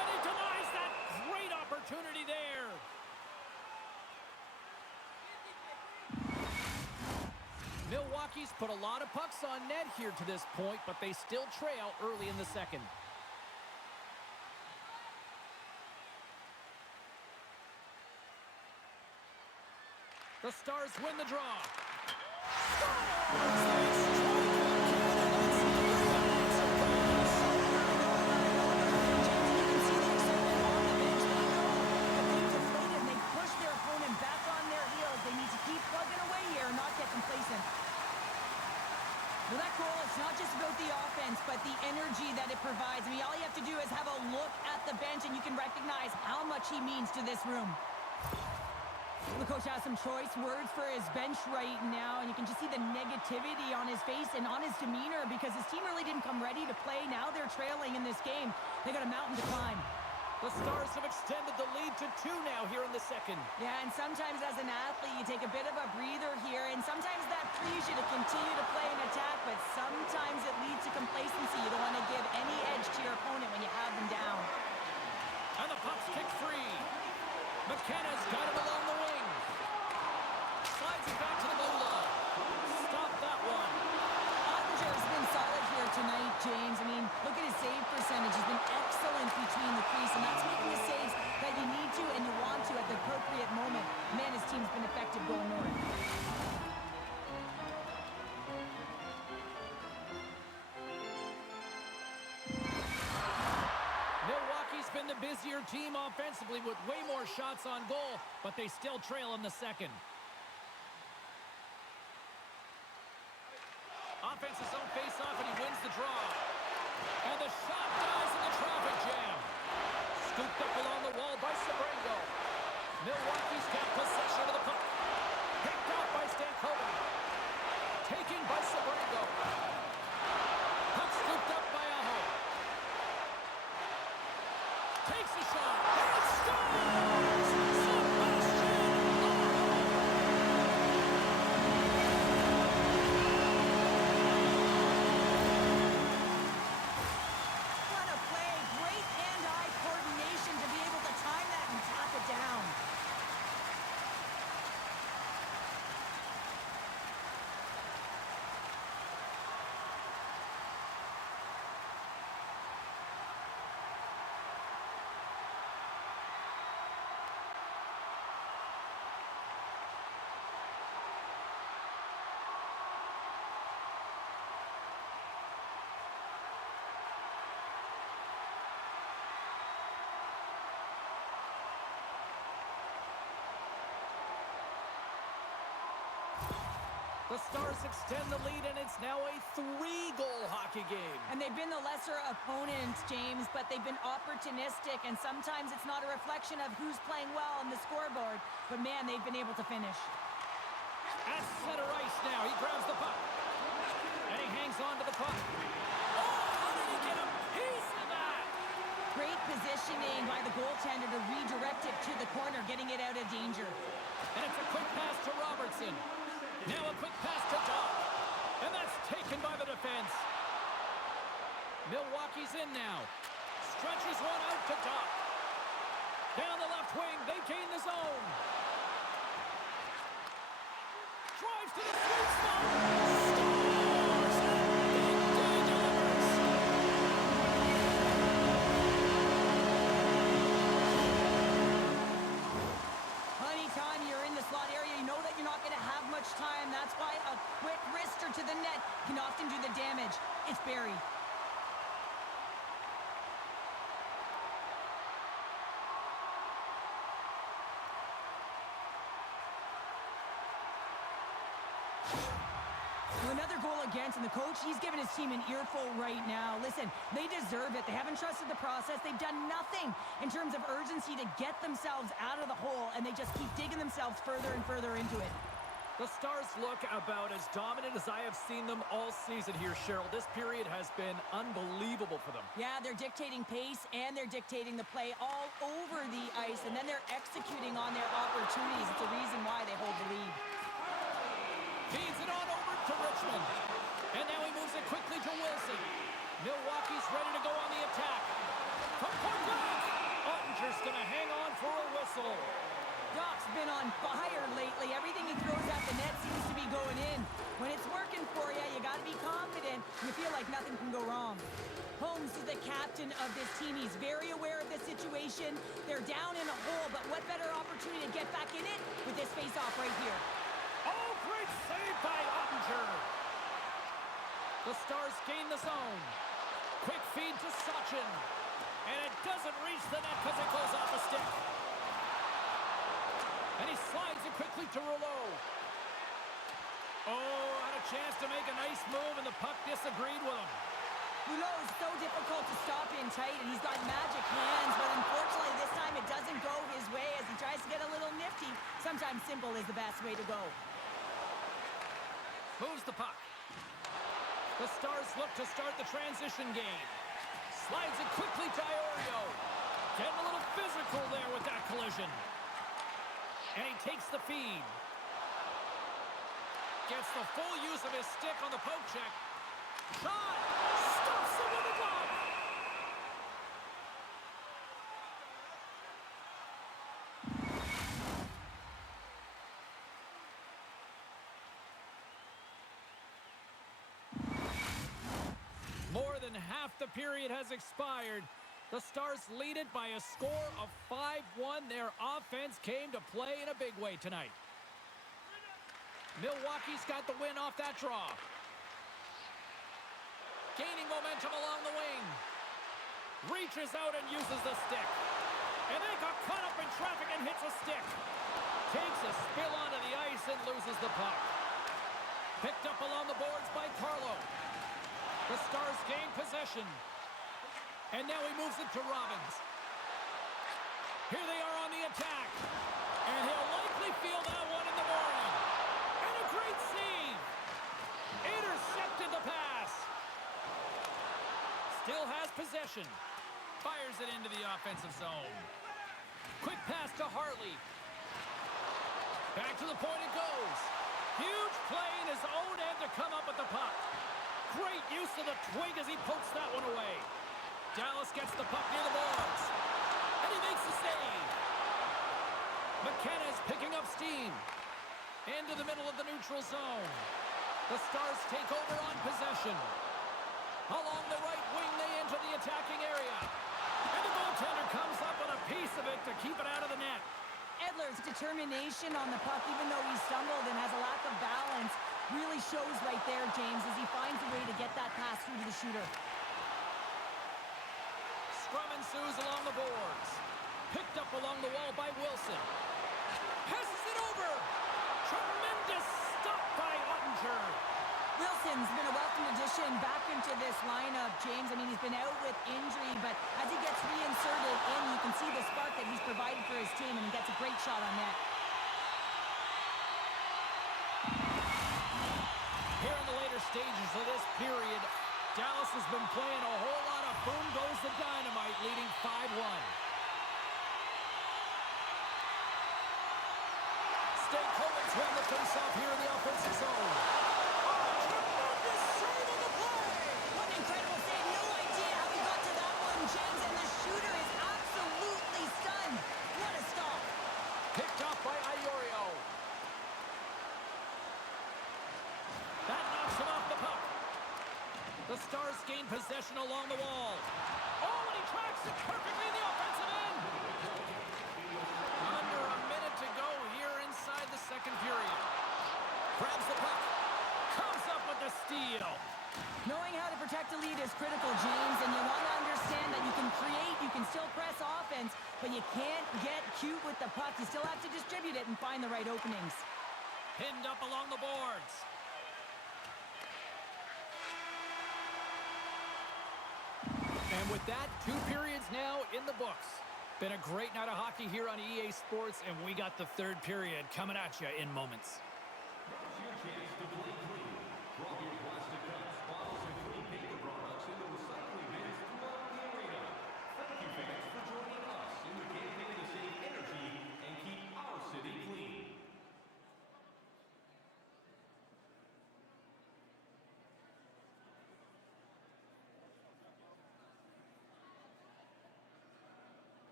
And he denies that great opportunity there. Milwaukee's put a lot of pucks on net here to this point, but they still trail early in the second. The Stars win the draw. Well, that goal, it's not just about the offense, but the energy that it provides. I mean, all you have to do is have a look at the bench, and you can recognize how much he means to this room. The coach has some choice words for his bench right now, and you can just see the negativity on his face and on his demeanor because his team really didn't come ready to play. Now they're trailing in this game. They got a mountain to climb. The Stars have extended the lead to 2 now here in the second. Yeah, and sometimes as an athlete, you take a bit of a breather here, and sometimes that frees you to continue to play and attack, but sometimes it leads to complacency. You don't want to give any edge to your opponent when you have them down. And the puck's kicked free. McKenna's got it along the wing. Slides it back to the goal line. Stop that one. Ottinger's been solid here tonight, James. I mean, look at his save percentage. He's been excellent between the crease, and that's making the saves that you need to and you want to at the appropriate moment. Man, his team's been effective going north. Milwaukee's been the busier team offensively with way more shots on goal, but they still trail in the second. Offense's own face-off, and he wins the draw. And the shot dies in the traffic jam. Scooped up along the wall by Sabrango. Milwaukee's got possession of the puck. Picked off by Stankoven. Taken by Sabrango. Puck scooped up by Aho. Takes a shot. And scores! Sebastian Aho! The Stars extend the lead, and it's now a 3-goal hockey game. And they've been the lesser opponent, James, but they've been opportunistic, and sometimes it's not a reflection of who's playing well on the scoreboard, but man, they've been able to finish. At center ice now, he grabs the puck, and he hangs on to the puck. Oh, how did he get a piece of that? Great positioning by the goaltender to redirect it to the corner, getting it out of danger. And it's a quick pass to Robertson. Now a quick pass to Doc. And that's taken by the defense. Milwaukee's in now. Stretches one out to Doc. Down the left wing, they gain the zone. Drives to the sweet spot. Scores! Big D delivers. Anytime you're in the slot area, you know that you're not going to have much time. That's why a quick wrister to the net can often do the damage. It's buried. Another goal against, and the coach, he's giving his team an earful right now. Listen, they deserve it. They haven't trusted the process. They've done nothing in terms of urgency to get themselves out of the hole, and they just keep digging themselves further and further into it. The Stars look about as dominant as I have seen them all season here, Cheryl. This period has been unbelievable for them. Yeah, they're dictating pace, and they're dictating the play all over the ice, and then they're executing on their opportunities. It's a reason why they hold the lead. Feeds it on over to Richmond. And now he moves it quickly to Wilson. Milwaukee's ready to go on the attack. From point blank. Ottinger's going to hang on for a whistle. Doc's been on fire lately. Everything he throws at the net seems to be going in. When it's working for you, you got to be confident. You feel like nothing can go wrong. Holmes is the captain of this team. He's very aware of the situation. They're down in a hole, but what better opportunity to get back in it with this face-off right here. Oh, great save by Ottinger. The Stars gain the zone. Quick feed to Sachin. And it doesn't reach the net because it goes off a stick. And he slides it quickly to Rouleau. Oh, had a chance to make a nice move, and the puck disagreed with him. Rouleau is so difficult to stop in tight, and he's got magic hands, but unfortunately this time it doesn't go his way as he tries to get a little nifty. Sometimes simple is the best way to go. Moves the puck. The Stars look to start the transition game. Slides it quickly to Iorio. Getting a little physical there with that collision. And he takes the feed. Gets the full use of his stick on the poke check. Shot! Stuffs him with the glove! More than half the period has expired. The Stars lead it by a score of 5-1. Their offense came to play in a big way tonight. Milwaukee's got the win off that draw. Gaining momentum along the wing. Reaches out and uses the stick. And they got caught up in traffic and hits a stick. Takes a spill onto the ice and loses the puck. Picked up along the boards by Carlo. The Stars gain possession. And now he moves it to Robbins. Here they are on the attack. And he'll likely feel that one in the morning. And a great save. Intercepted the pass. Still has possession. Fires it into the offensive zone. Quick pass to Hartley. Back to the point it goes. Huge play in his own end to come up with the puck. Great use of the twig as he pokes that one away. Dallas gets the puck near the boards. And he makes the save. McKenna's picking up steam. Into the middle of the neutral zone. The Stars take over on possession. Along the right wing, they enter the attacking area. And the goaltender comes up with a piece of it to keep it out of the net. Edler's determination on the puck, even though he stumbled and has a lack of balance, really shows right there, James, as he finds a way to get that pass through to the shooter. Scrum ensues along the boards. Picked up along the wall by Wilson. Passes it over. Tremendous stop by Ottinger. addition back into this lineup, James. I mean, he's been out with injury, but as he gets reinserted in, you can see the spark that he's provided for his team, and he gets a great shot on net. Here in the later stages of this period, Dallas has been playing a whole lot of boom goes the dynamite, leading 5-1. State Colts won the faceoff here in the offensive zone. Tremendous save on the play! What an incredible save. No idea how he got to that one, James, and the shooter is absolutely stunned. What a stop. Picked off by Iorio. That knocks him off the puck. The Stars gain possession along the wall. Oh, and he tracks it perfectly in the offensive end. Under a minute to go here inside the second period. Grabs the puck. Comes up with the steal. Knowing how to protect a lead is critical, James, and you want to understand that you can create, you can still press offense, but you can't get cute with the puck. You still have to distribute it and find the right openings. Pinned up along the boards. And with that, 2 periods now in the books. Been a great night of hockey here on EA Sports, and we got the third period coming at you in moments. Now's your chance to play clean. Drop your plastic cups, bottles, and clean paper products in the recycling bins throughout the arena. Thank you, fans, for joining us in the campaign to save energy and keep our city clean.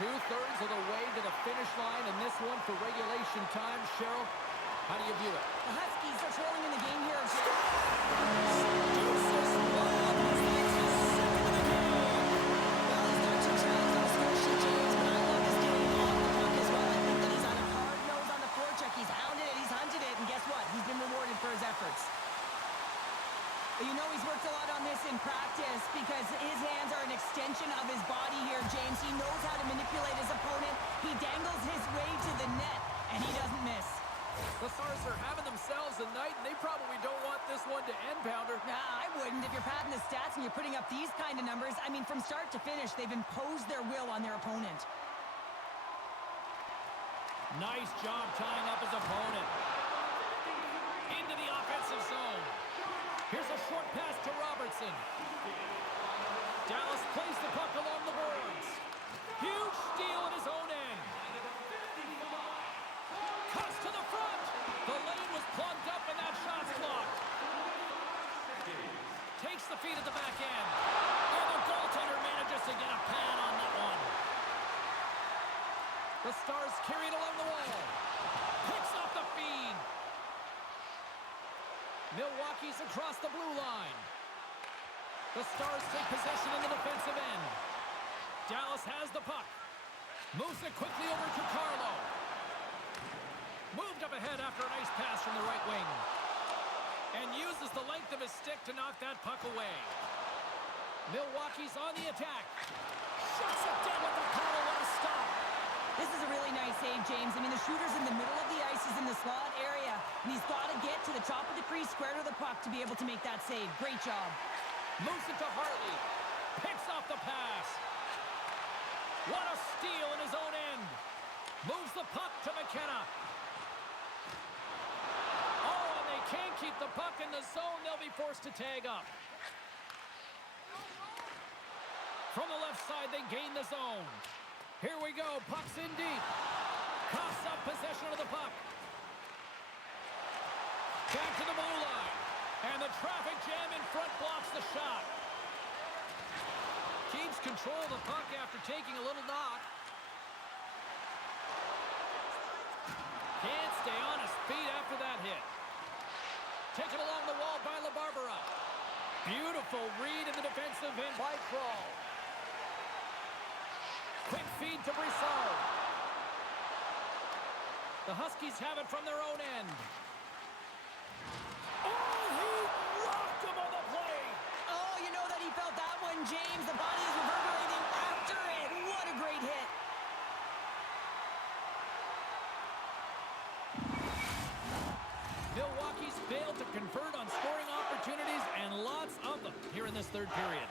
2/3 of the way to the finish line in this one for regulation time. Cheryl, how do you view it? The Huskies are trailing in the game here. Well, he's got 2 tries on the score sheet, James, but I love his game off the puck as well. I think that he's on a hard nose on the forecheck. He's hounded it, he's hunted it, and guess what? He's been rewarded for his efforts. You know he's worked a lot on this in practice because his hands are an extension of his body here, James. He knows how to manipulate his opponent. He dangles his way to the net, and he doesn't miss. The Stars are having themselves a night, and they probably don't want this one to end, Pounder. Nah, I wouldn't. If you're padding the stats and you're putting up these kind of numbers, I mean, from start to finish, they've imposed their will on their opponent. Nice job tying up his opponent. Into the offensive zone. Here's a short pass to Robertson. Dallas plays the puck along the boards. Huge steal at his own end. Cuts to the front. The lane was plugged up and that shot's blocked. Takes the feed at the back end. And the goaltender manages to get a pad on that one. The Stars carry it along the wall. Picks off the feed. Milwaukee's across the blue line. The Stars take possession in the defensive end. Dallas has the puck. Moves it quickly over to Carlo. Moved up ahead after a nice pass from the right wing. And uses the length of his stick to knock that puck away. Milwaukee's on the attack. Shuts it down with the Carlo. What a stop. This is a really nice save, James. I mean, the shooter's in the middle of the ice. He's in the slot area. And he's got to get to the top of the crease, square to the puck to be able to make that save. Great job. Moves it to Hartley. Picks off the pass. What a steal in his own end. Moves the puck to McKenna. Oh, and they can't keep the puck in the zone. They'll be forced to tag up. From the left side, they gain the zone. Here we go. Puck's in deep. Coughs up possession of the puck. Back to the blue line. And the traffic jam in front blocks the shot. Keeps control of the puck after taking a little knock. Can't stay on his feet after that hit. Taken along the wall by LaBarbera. Beautiful read in the defensive end by Kroll. Quick feed to Brisson. The Huskies have it from their own end. Oh, he rocked him on the play. Oh, you know that he felt that one, James. The body is reverberating after it. What a great hit. Milwaukee's failed to convert on scoring opportunities, and lots of them here in this third period.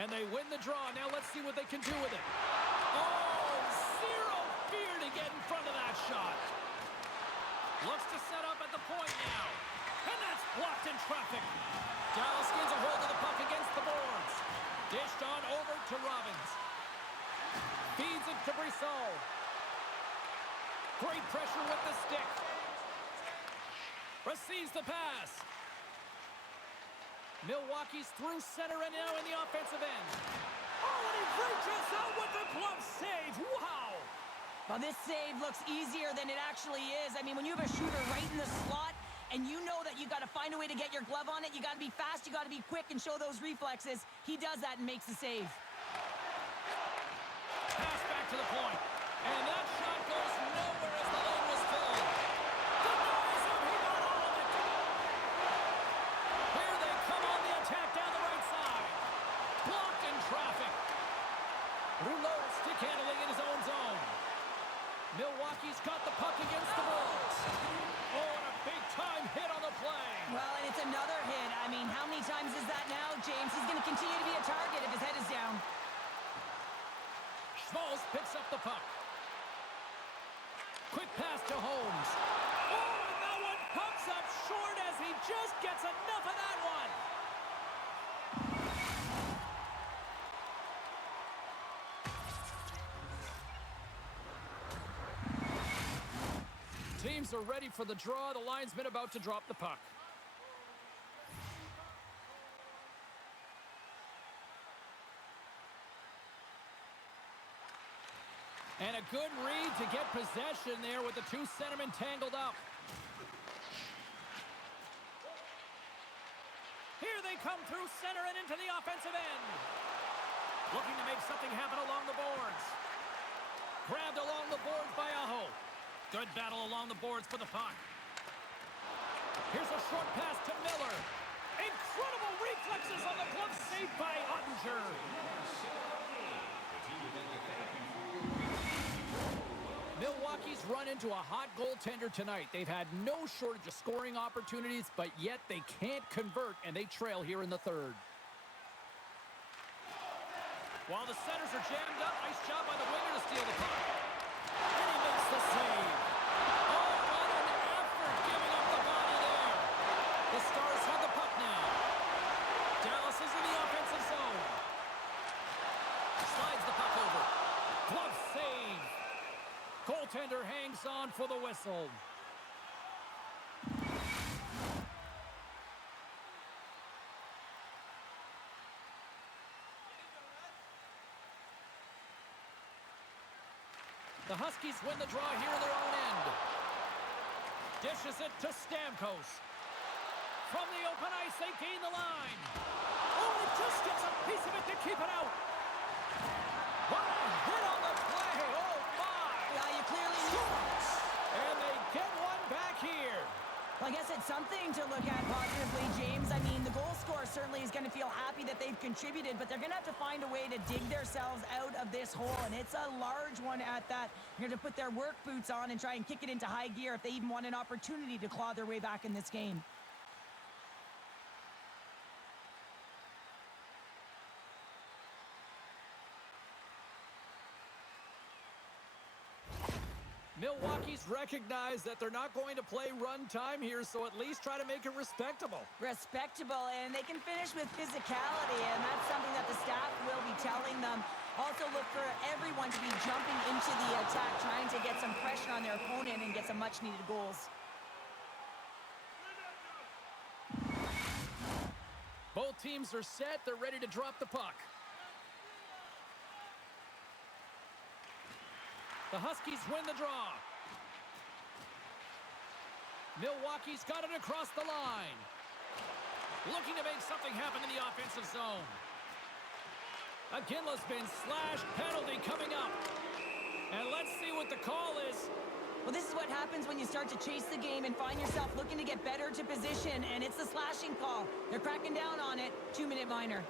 And they win the draw. Now let's see what they can do with it. Oh, zero fear to get in front of that shot. Looks to set up at the point now. And that's blocked in traffic. Dallas gains a hold of the puck against the boards. Dished on over to Robbins. Feeds it to Brisson. Great pressure with the stick. Receives the pass. Milwaukee's through center and now in the offensive end. Oh, and he reaches out with the glove save. Wow! Well, this save looks easier than it actually is. I mean, when you have a shooter right in the slot and you know that you got to find a way to get your glove on it, you got to be fast, you got to be quick and show those reflexes. He does that and makes the save. Pass back to the point. And that shot goes nowhere as the lane was filled. Denies him. He got all of it. Here they come on the attack down the right side. Blocked in traffic. Rouleau stick handling in his own zone. Milwaukee's got the puck against the boards. Oh, and a big-time hit on the play. Well, and it's another hit. I mean, how many times is that now, James? He's going to continue to be a target if his head is down. Schmaltz picks up the puck. Quick pass to Holmes. Oh, and that one comes up short as he just gets enough of that one. Teams are ready for the draw. The linesman about to drop the puck. good read to get possession there with the two centermen tangled up. Here they come through center and into the offensive end. Looking to make something happen along the boards. Grabbed along the boards by Aho. Good battle along the boards for the puck. Here's a short pass to Miller. Incredible reflexes on the glove save by Ottinger. Milwaukee's run into a hot goaltender tonight. They've had no shortage of scoring opportunities, but yet they can't convert, and they trail here in the third. While the centers are jammed up, nice job by the winger to steal the puck. And he makes the save. Oh, what an effort giving up the body there. The Stars have the puck now. Dallas is in the offensive zone. Slides the puck over. Glove save. Goaltender hangs on for the whistle. The Huskies win the draw here in their own end. Dishes it to Stamkos. From the open ice, they gain the line. Oh, it just gets a piece of it to keep it out. What a hit on the play. Oh, my. Yeah, you clearly knew. And they get one back here. Well, I guess it's something to look at positively, James. I mean, the goal scorer certainly is going to feel happy that they've contributed, but they're going to have to find a way to dig themselves out of this hole, and it's a large one at that. They're going to put their work boots on and try and kick it into high gear if they even want an opportunity to claw their way back in this game. Milwaukee's recognized that they're not going to play run time here, so at least try to make it respectable. Respectable, and they can finish with physicality, and that's something that the staff will be telling them. Also look for everyone to be jumping into the attack, trying to get some pressure on their opponent and get some much-needed goals. Both teams are set. They're ready to drop the puck. The Huskies win the draw. Milwaukee's got it across the line. Looking to make something happen in the offensive zone. Aginla's been slashed. Penalty coming up. And let's see what the call is. Well, this is what happens when you start to chase the game and find yourself looking to get better to position, and it's the slashing call. They're cracking down on it. 2-minute minor.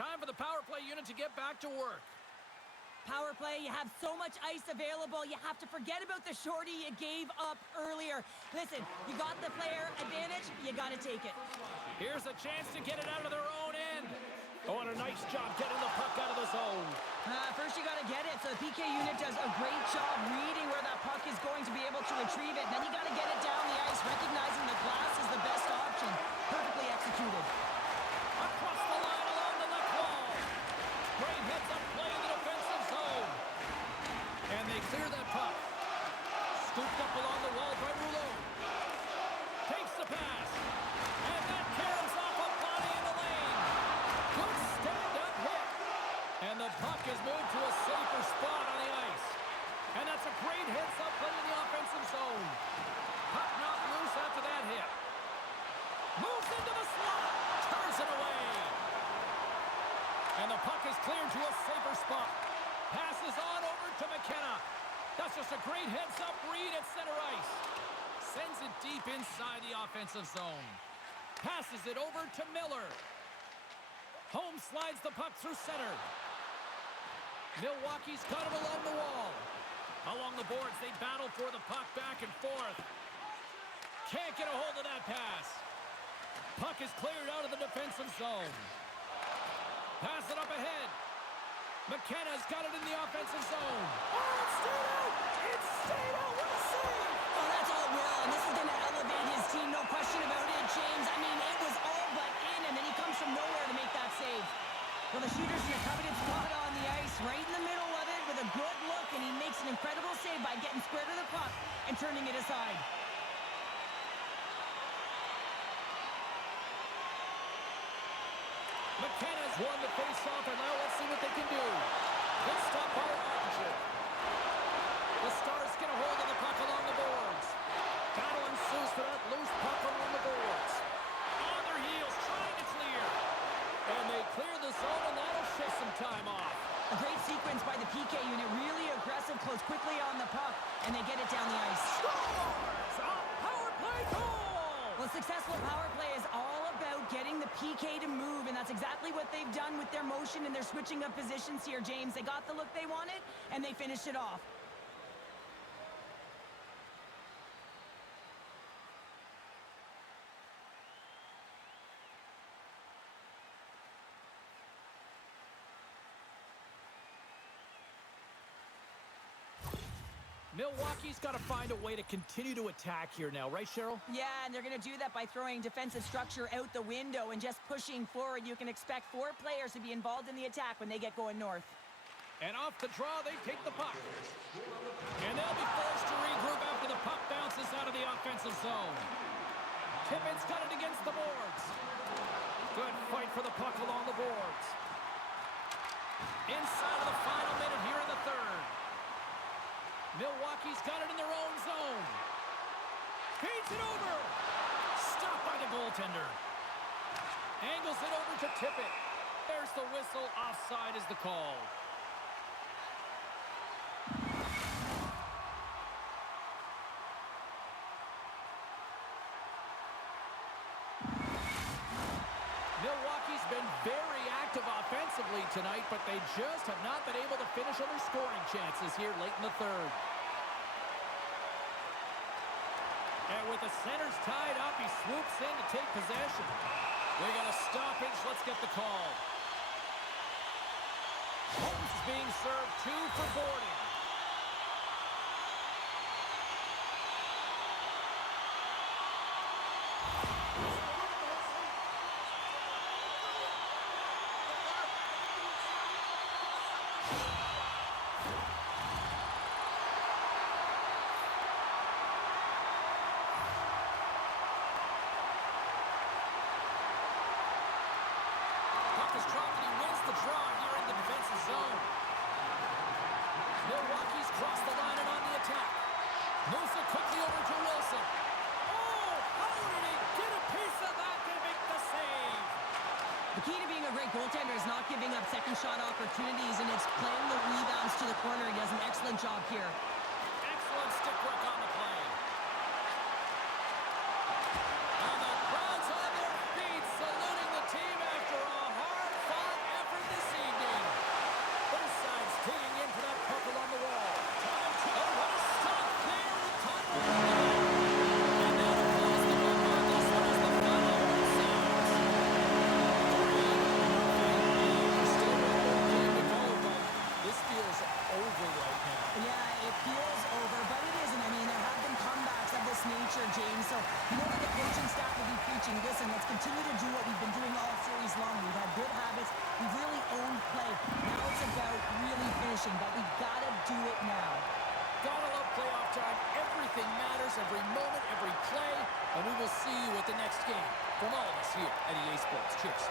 Time for the power play unit to get back to work. Power play, you have so much ice available, you have to forget about the shorty you gave up earlier. Listen, you got the player advantage, you got to take it. Here's a chance to get it out of their own end. Oh, and a nice job getting the puck out of the zone. First you got to get it, so the PK unit does a great job reading where that puck is going to be able to retrieve it. Then you got to get it down the ice, recognizing the glass is the best option. Perfectly executed. Across the line along the left wall. Great heads-up play in the defensive zone. And they clear that puck. Scooped up along the wall by Rouleau. Takes the pass. And that caroms off a body in the lane. Good stand-up hit. And the puck is moved to a safer spot on the ice. And that's a great heads-up play in the offensive zone. Puck knocked loose after that hit. Moves into the slot. Turns it away. And the puck is cleared to a safer spot. Passes on over to McKenna. That's just a great heads-up read at center ice. Sends it deep inside the offensive zone. Passes it over to Miller. Holmes slides the puck through center. Milwaukee's got it along the wall. Along the boards, they battle for the puck back and forth. Can't get a hold of that pass. Puck is cleared out of the defensive zone. Pass it up ahead. McKenna's got it in the offensive zone. Oh, it's stayed out! It's stayed out! What a save! Oh, that's all Will, and this is going to elevate his team, no question about it, James. I mean, it was all but in, and then he comes from nowhere to make that save. Well, the shooter's in a coveted spot on the ice, right in the middle of it with a good look, and he makes an incredible save by getting square to the puck and turning it aside. McKenna's won the face-off, and now let's see what they can do. Good stop by Archer. The Stars get a hold of the puck along the boards. Battle ensues for that loose puck along the boards. On their heels, trying to clear. And they clear the zone, and that'll shave some time off. A great sequence by the PK unit. Really aggressive, close quickly on the puck, and they get it down the ice. Scores! A power play goal! Well, successful power play is all about getting the PK to move, and that's exactly what they've done with their motion and their switching of positions here, James. They got the look they wanted, and they finished it off. Milwaukee's got to find a way to continue to attack here now, right, Cheryl? Yeah, and they're going to do that by throwing defensive structure out the window and just pushing forward. You can expect 4 players to be involved in the attack when they get going north. And off the draw, they take the puck. And they'll be forced to regroup after the puck bounces out of the offensive zone. Tippett's got it against the boards. Good fight for the puck along the boards. Inside of the final minute here in the third. Milwaukee's got it in their own zone. Feeds it over. Stopped by the goaltender. Angles it over to Tippett. There's the whistle. Offside is the call. Milwaukee's been very active offensively tonight, but they just have not been able to finish on their scoring chances here late in the third. And with the centers tied up, he swoops in to take possession. We got a stoppage. Let's get the call. Holmes is being served 2 for boarding. Puck is dropped and he wins the draw here in the defensive zone. Milwaukee's crossed the line and on the attack. Moves it quickly over to Wilson. Oh, how did he get a piece of that to make the save? The key to being a great goaltender is not giving up second shot opportunities, and it's playing the rebounds to the corner. He does an excellent job here. Excellent stick work on the play. And the crowd's on their feet, saluting the team after a hard-fought effort this evening. Both sides digging in for that puck along the wall. Time to... Oh, what a stop there with time remaining. And now to close the book on this one is the final horn sounds. 3-0. Still one more game to go, but this feels over right now. Yeah, it feels over, but it isn't. I mean, there have been comebacks of this nature, James, so you know that the coaching staff will be preaching, listen, let's continue to do what we've been doing all series long. We've had good habits. We've really owned play. Now it's about really finishing, but we've got to do it now. Gotta love playoff time. Everything matters, every moment, every play, and we will see you at the next game. From all of us here at EA Sports. Cheers.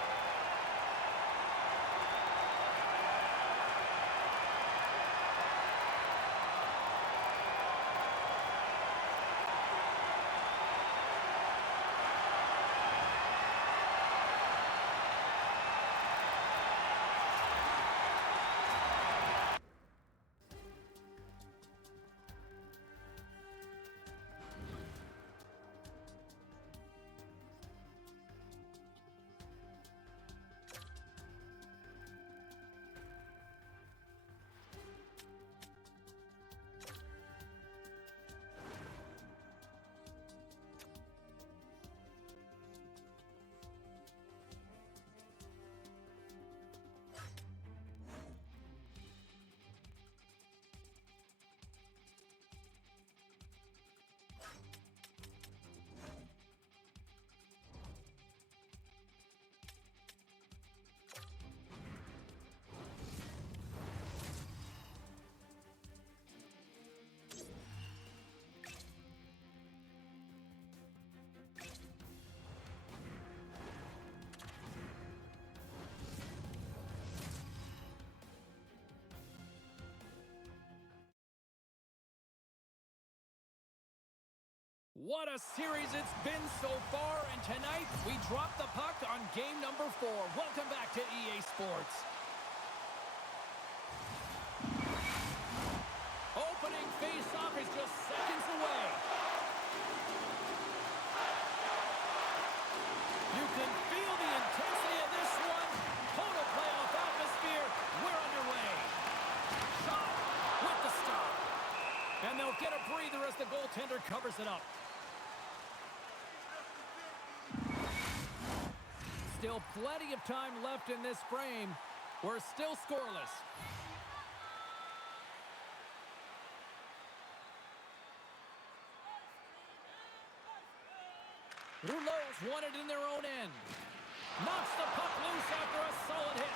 What a series it's been so far, and tonight we drop the puck on game number 4. Welcome back to EA Sports. Opening face-off is just seconds away. You can feel the intensity of this one. Total playoff atmosphere. We're underway. Shot with the stop. And they'll get a breather as the goaltender covers it up. Still plenty of time left in this frame. We're still scoreless. Rouleau's won it in their own end. Knocks the puck loose after a solid hit.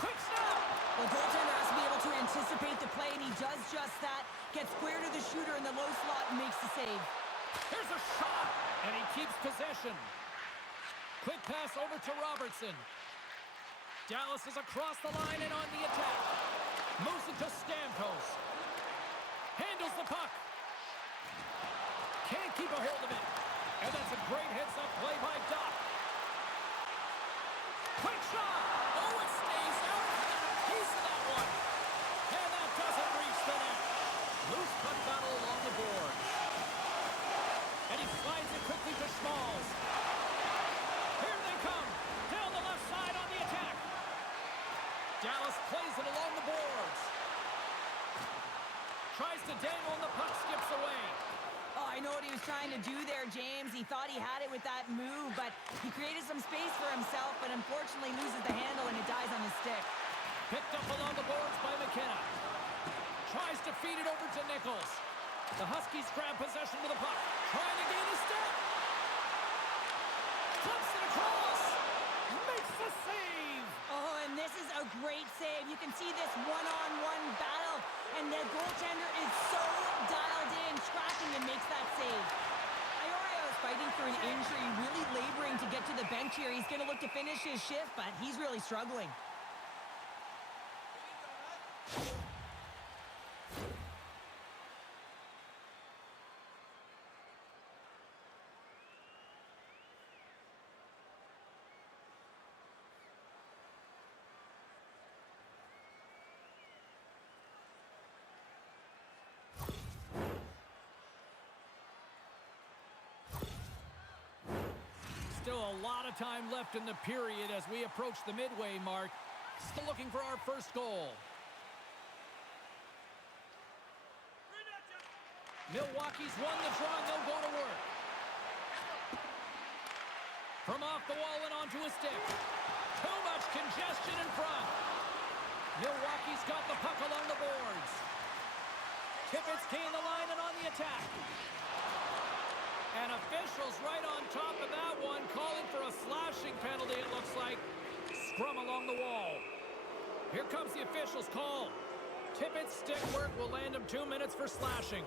Quick snap! The goaltender has to be able to anticipate the play, and he does just that. Gets square to the shooter in the low slot and makes the save. Here's a shot, and he keeps possession. Quick pass over to Robertson. Dallas is across the line and on the attack. Moves it to Stamkos. Handles the puck. Can't keep a hold of it. And that's a great heads-up play by Doc. Quick shot! Oh, it stays out. He got a piece of that one. And that doesn't reach the net. Loose puck battle along the boards. And he slides it quickly to Schmalz. Here they come. Down the left side on the attack. Dallas plays it along the boards. Tries to dangle and the puck skips away. Oh, I know what he was trying to do there, James. He thought he had it with that move, but he created some space for himself, but unfortunately loses the handle and it dies on his stick. Picked up along the boards by McKenna. Tries to feed it over to Nichols. The Huskies grab possession with the puck. Trying to gain a step. Flips it across. Makes the save. Oh, and this is a great save. You can see this one-on-one battle, and the goaltender is so dialed in, tracking and makes that save. Iorio is fighting for an injury, really laboring to get to the bench here. He's going to look to finish his shift, but he's really struggling. Still a lot of time left in the period as we approach the midway mark. Still looking for our first goal. Milwaukee's won the draw and they'll go to work. From off the wall and onto a stick. Too much congestion in front. Milwaukee's got the puck along the boards. Tippett's gained the line and on the attack. And officials right on top of that one, calling for a slashing penalty, it looks like. Scrum along the wall. Here comes the officials' call. Tippett's stick work will land him 2 minutes for slashing.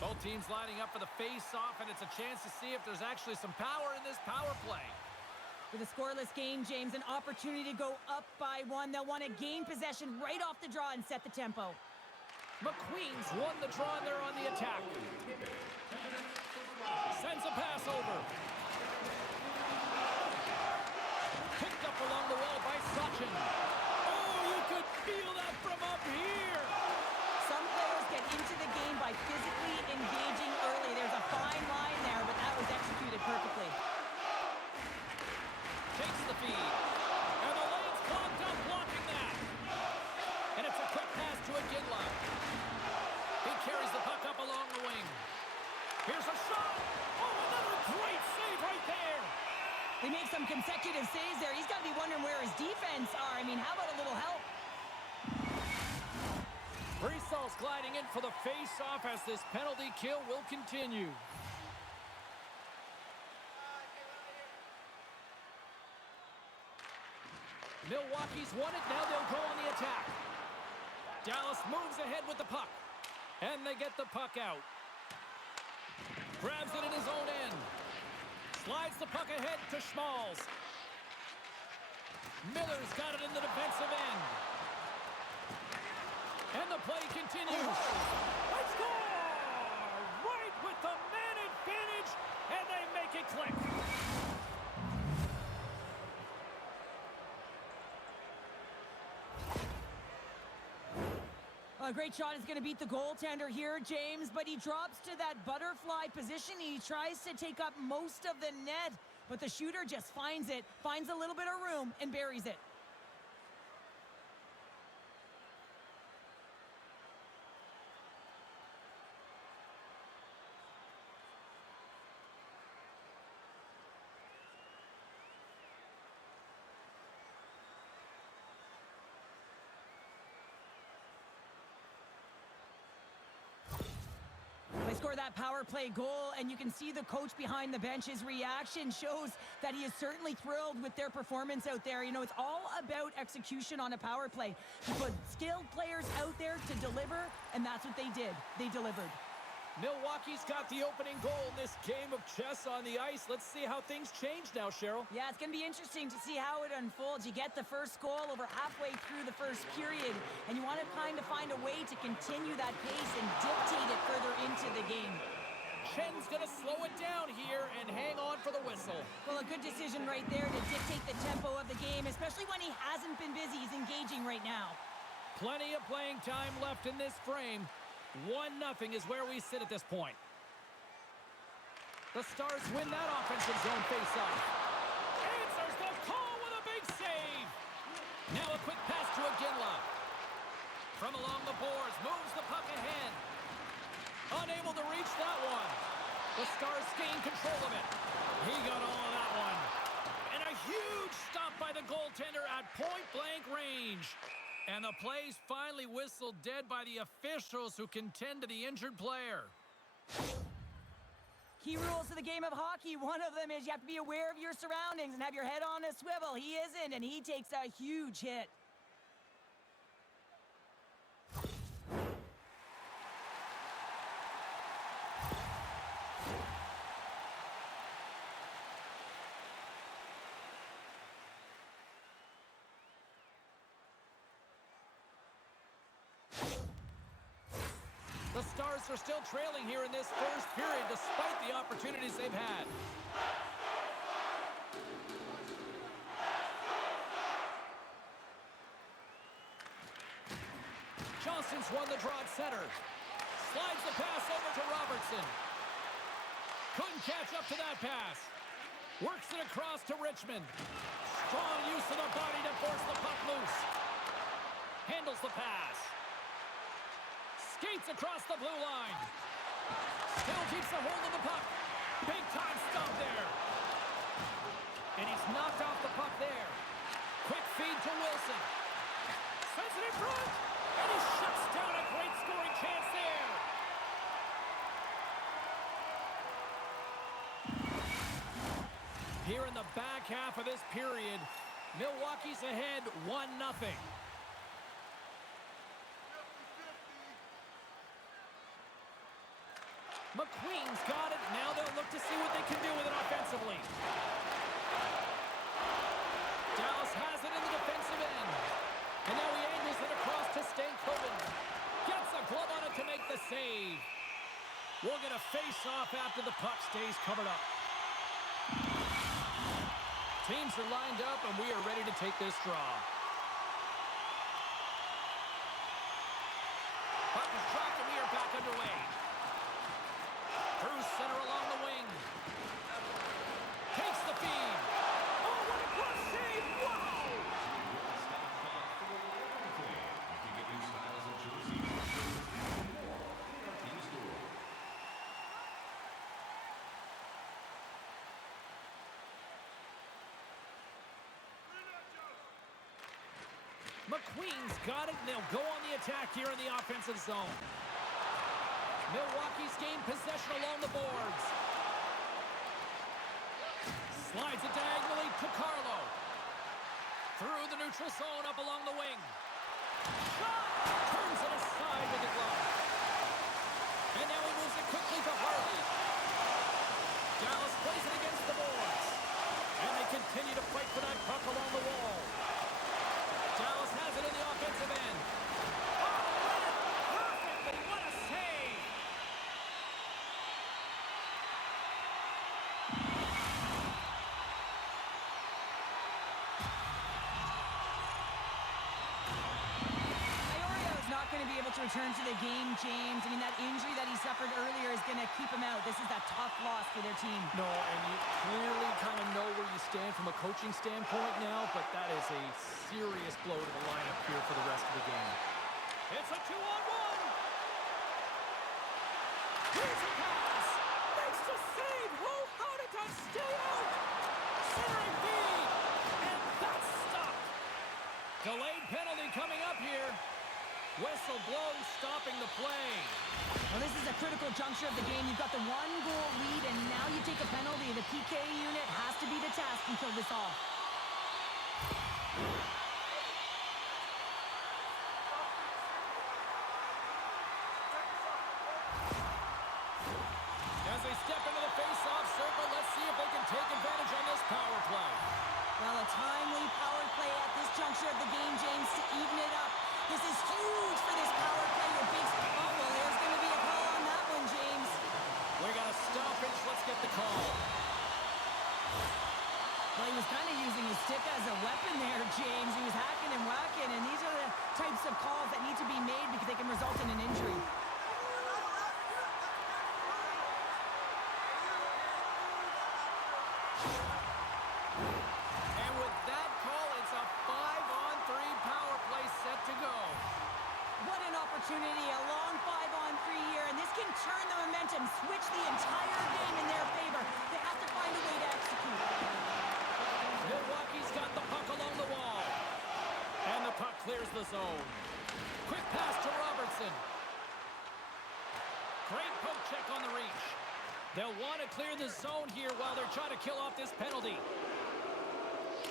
Both teams lining up for the face-off, and it's a chance to see if there's actually some power in this power play. With a scoreless game, James, an opportunity to go up by 1. They'll want to gain possession right off the draw and set the tempo. McQueen's won the draw, and they're on the attack. Sends a pass over. Picked up along the wall by Sachin. Oh, you could feel that from up here. Some players get into the game by physically engaging early. There's a fine line there, but that was executed perfectly. Takes the feed. And the lane's clogged up blocking that. And it's a quick pass to Iginla. He carries the puck up along the wing. Here's a shot. Oh, another great save right there. They make some consecutive saves there. He's got to be wondering where his defense are. I mean, how about a little help? Brissal's gliding in for the face-off as this penalty kill will continue. Milwaukee's won it, now they'll go on the attack. Dallas moves ahead with the puck. And they get the puck out. Grabs it in his own end. Slides the puck ahead to Schmalz. Miller's got it in the defensive end. And the play continues. Let's score! Right with the man advantage, and they make it click. A great shot is going to beat the goaltender here, James, but he drops to that butterfly position. He tries to take up most of the net, but the shooter just finds it, finds a little bit of room, and buries it. They score that power play goal, and you can see the coach behind the bench. His reaction shows that he is certainly thrilled with their performance out there. You know, it's all about execution on a power play. You put skilled players out there to deliver, and that's what they did. They delivered. Milwaukee's got the opening goal in this game of chess on the ice. Let's see how things change now, Cheryl. Yeah, it's going to be interesting to see how it unfolds. You get the first goal over halfway through the first period, and you want to kind of find a way to continue that pace and dictate it further into the game. Chen's going to slow it down here and hang on for the whistle. Well, a good decision right there to dictate the tempo of the game, especially when he hasn't been busy. He's engaging right now. Plenty of playing time left in this frame. 1-0 is where we sit at this point. The Stars win that offensive zone faceoff. Answers the call with a big save. Now a quick pass to Iginla. From along the boards, moves the puck ahead. Unable to reach that one. The Stars gain control of it. He got all of that one. And a huge stop by the goaltender at point-blank range. And the play's finally whistled dead by the officials who can tend to the injured player. Key rules to the game of hockey. One of them is you have to be aware of your surroundings and have your head on a swivel. He isn't, and he takes a huge hit. The Stars are still trailing here in this first period despite the opportunities they've had. Johnston's won the draw at center. Slides the pass over to Robertson. Couldn't catch up to that pass. Works it across to Richmond. Strong use of the body to force the puck loose. Handles the pass. Skates across the blue line. Still keeps a hold of the puck. Big time stop there. And he's knocked off the puck there. Quick feed to Wilson. Sends it in front. And he shuts down a great scoring chance there. Here in the back half of this period, Milwaukee's ahead 1-0. McQueen's got it. Now they'll look to see what they can do with it offensively. Dallas has it in the defensive end. And now he angles it across to Stankoven. Gets a glove on it to make the save. We'll get a face-off after the puck stays covered up. Teams are lined up, and we are ready to take this draw. Puck is dropped, and we are back underway. Through center along the wing. Takes the feed. Oh, what a clutch save! Wow! McQueen's got it, and they'll go on the attack here in the offensive zone. Milwaukee's gained possession along the boards. Slides it diagonally to Carlo. Through the neutral zone, up along the wing. Shot! Turns it aside with the glove. And now he moves it quickly to Harley. Dallas plays it against the boards. And they continue to fight for that puck along the wall. Dallas has it in the offensive end. Oh, read it perfectly. What a save. Iorio's not going to be able to return to the game, James. I mean, that injury that he suffered earlier is going to keep him out. This is a tough loss for their team. No, and you clearly kind of know where you stand from a coaching standpoint now, but that is a serious blow to the lineup here for the rest of the game. It's a 2-on-1. Here's a pass. Makes the save. Oh, how did that stay out? Centering feed. And that's stopped. Delayed penalty coming up here. Whistle blows, stopping the play. Well, this is a critical juncture of the game. You've got the one-goal lead, and now you take a penalty. The PK unit has to be the task and kill this off. As they step into the face-off circle, let's see if they can take advantage on this power play. Well, a timely power play at this juncture of the game, James, to even it up. This is huge for this power play. Your big... Oh, well, there's going to be a call on that one, James. We got a stoppage. Let's get the call. Well, he was kind of using his stick as a weapon there, James. He was hacking and whacking, and these are the types of calls that need to be made because they can result in an injury. And with that call, it's a 5-on-3 power play set to go. What an opportunity, a long 5-on-3 here, and this can turn the momentum, switch the entire game in their favor. They have to find a way to execute. Milwaukee's got the puck along the wall. And the puck clears the zone. Quick pass to Robertson. Great poke check on the reach. They'll want to clear the zone here while they're trying to kill off this penalty.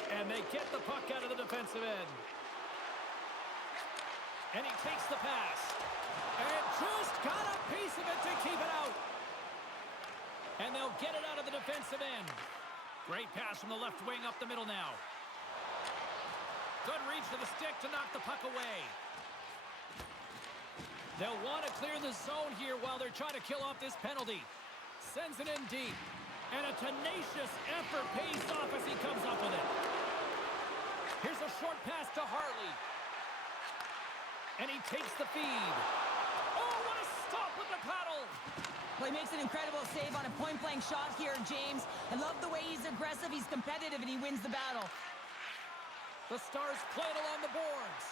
And they get the puck out of the defensive end. And he takes the pass. And just got a piece of it to keep it out. And they'll get it out of the defensive end. Great pass from the left wing up the middle now. Good reach to the stick to knock the puck away. They'll want to clear the zone here while they're trying to kill off this penalty. Sends it in deep. And a tenacious effort pays off as he comes up with it. Here's a short pass to Harley. And he takes the feed. Oh, what a stop with the paddle! Well, he makes an incredible save on a point-blank shot here, James. I love the way he's aggressive, he's competitive, and he wins the battle. The Stars play it along the boards.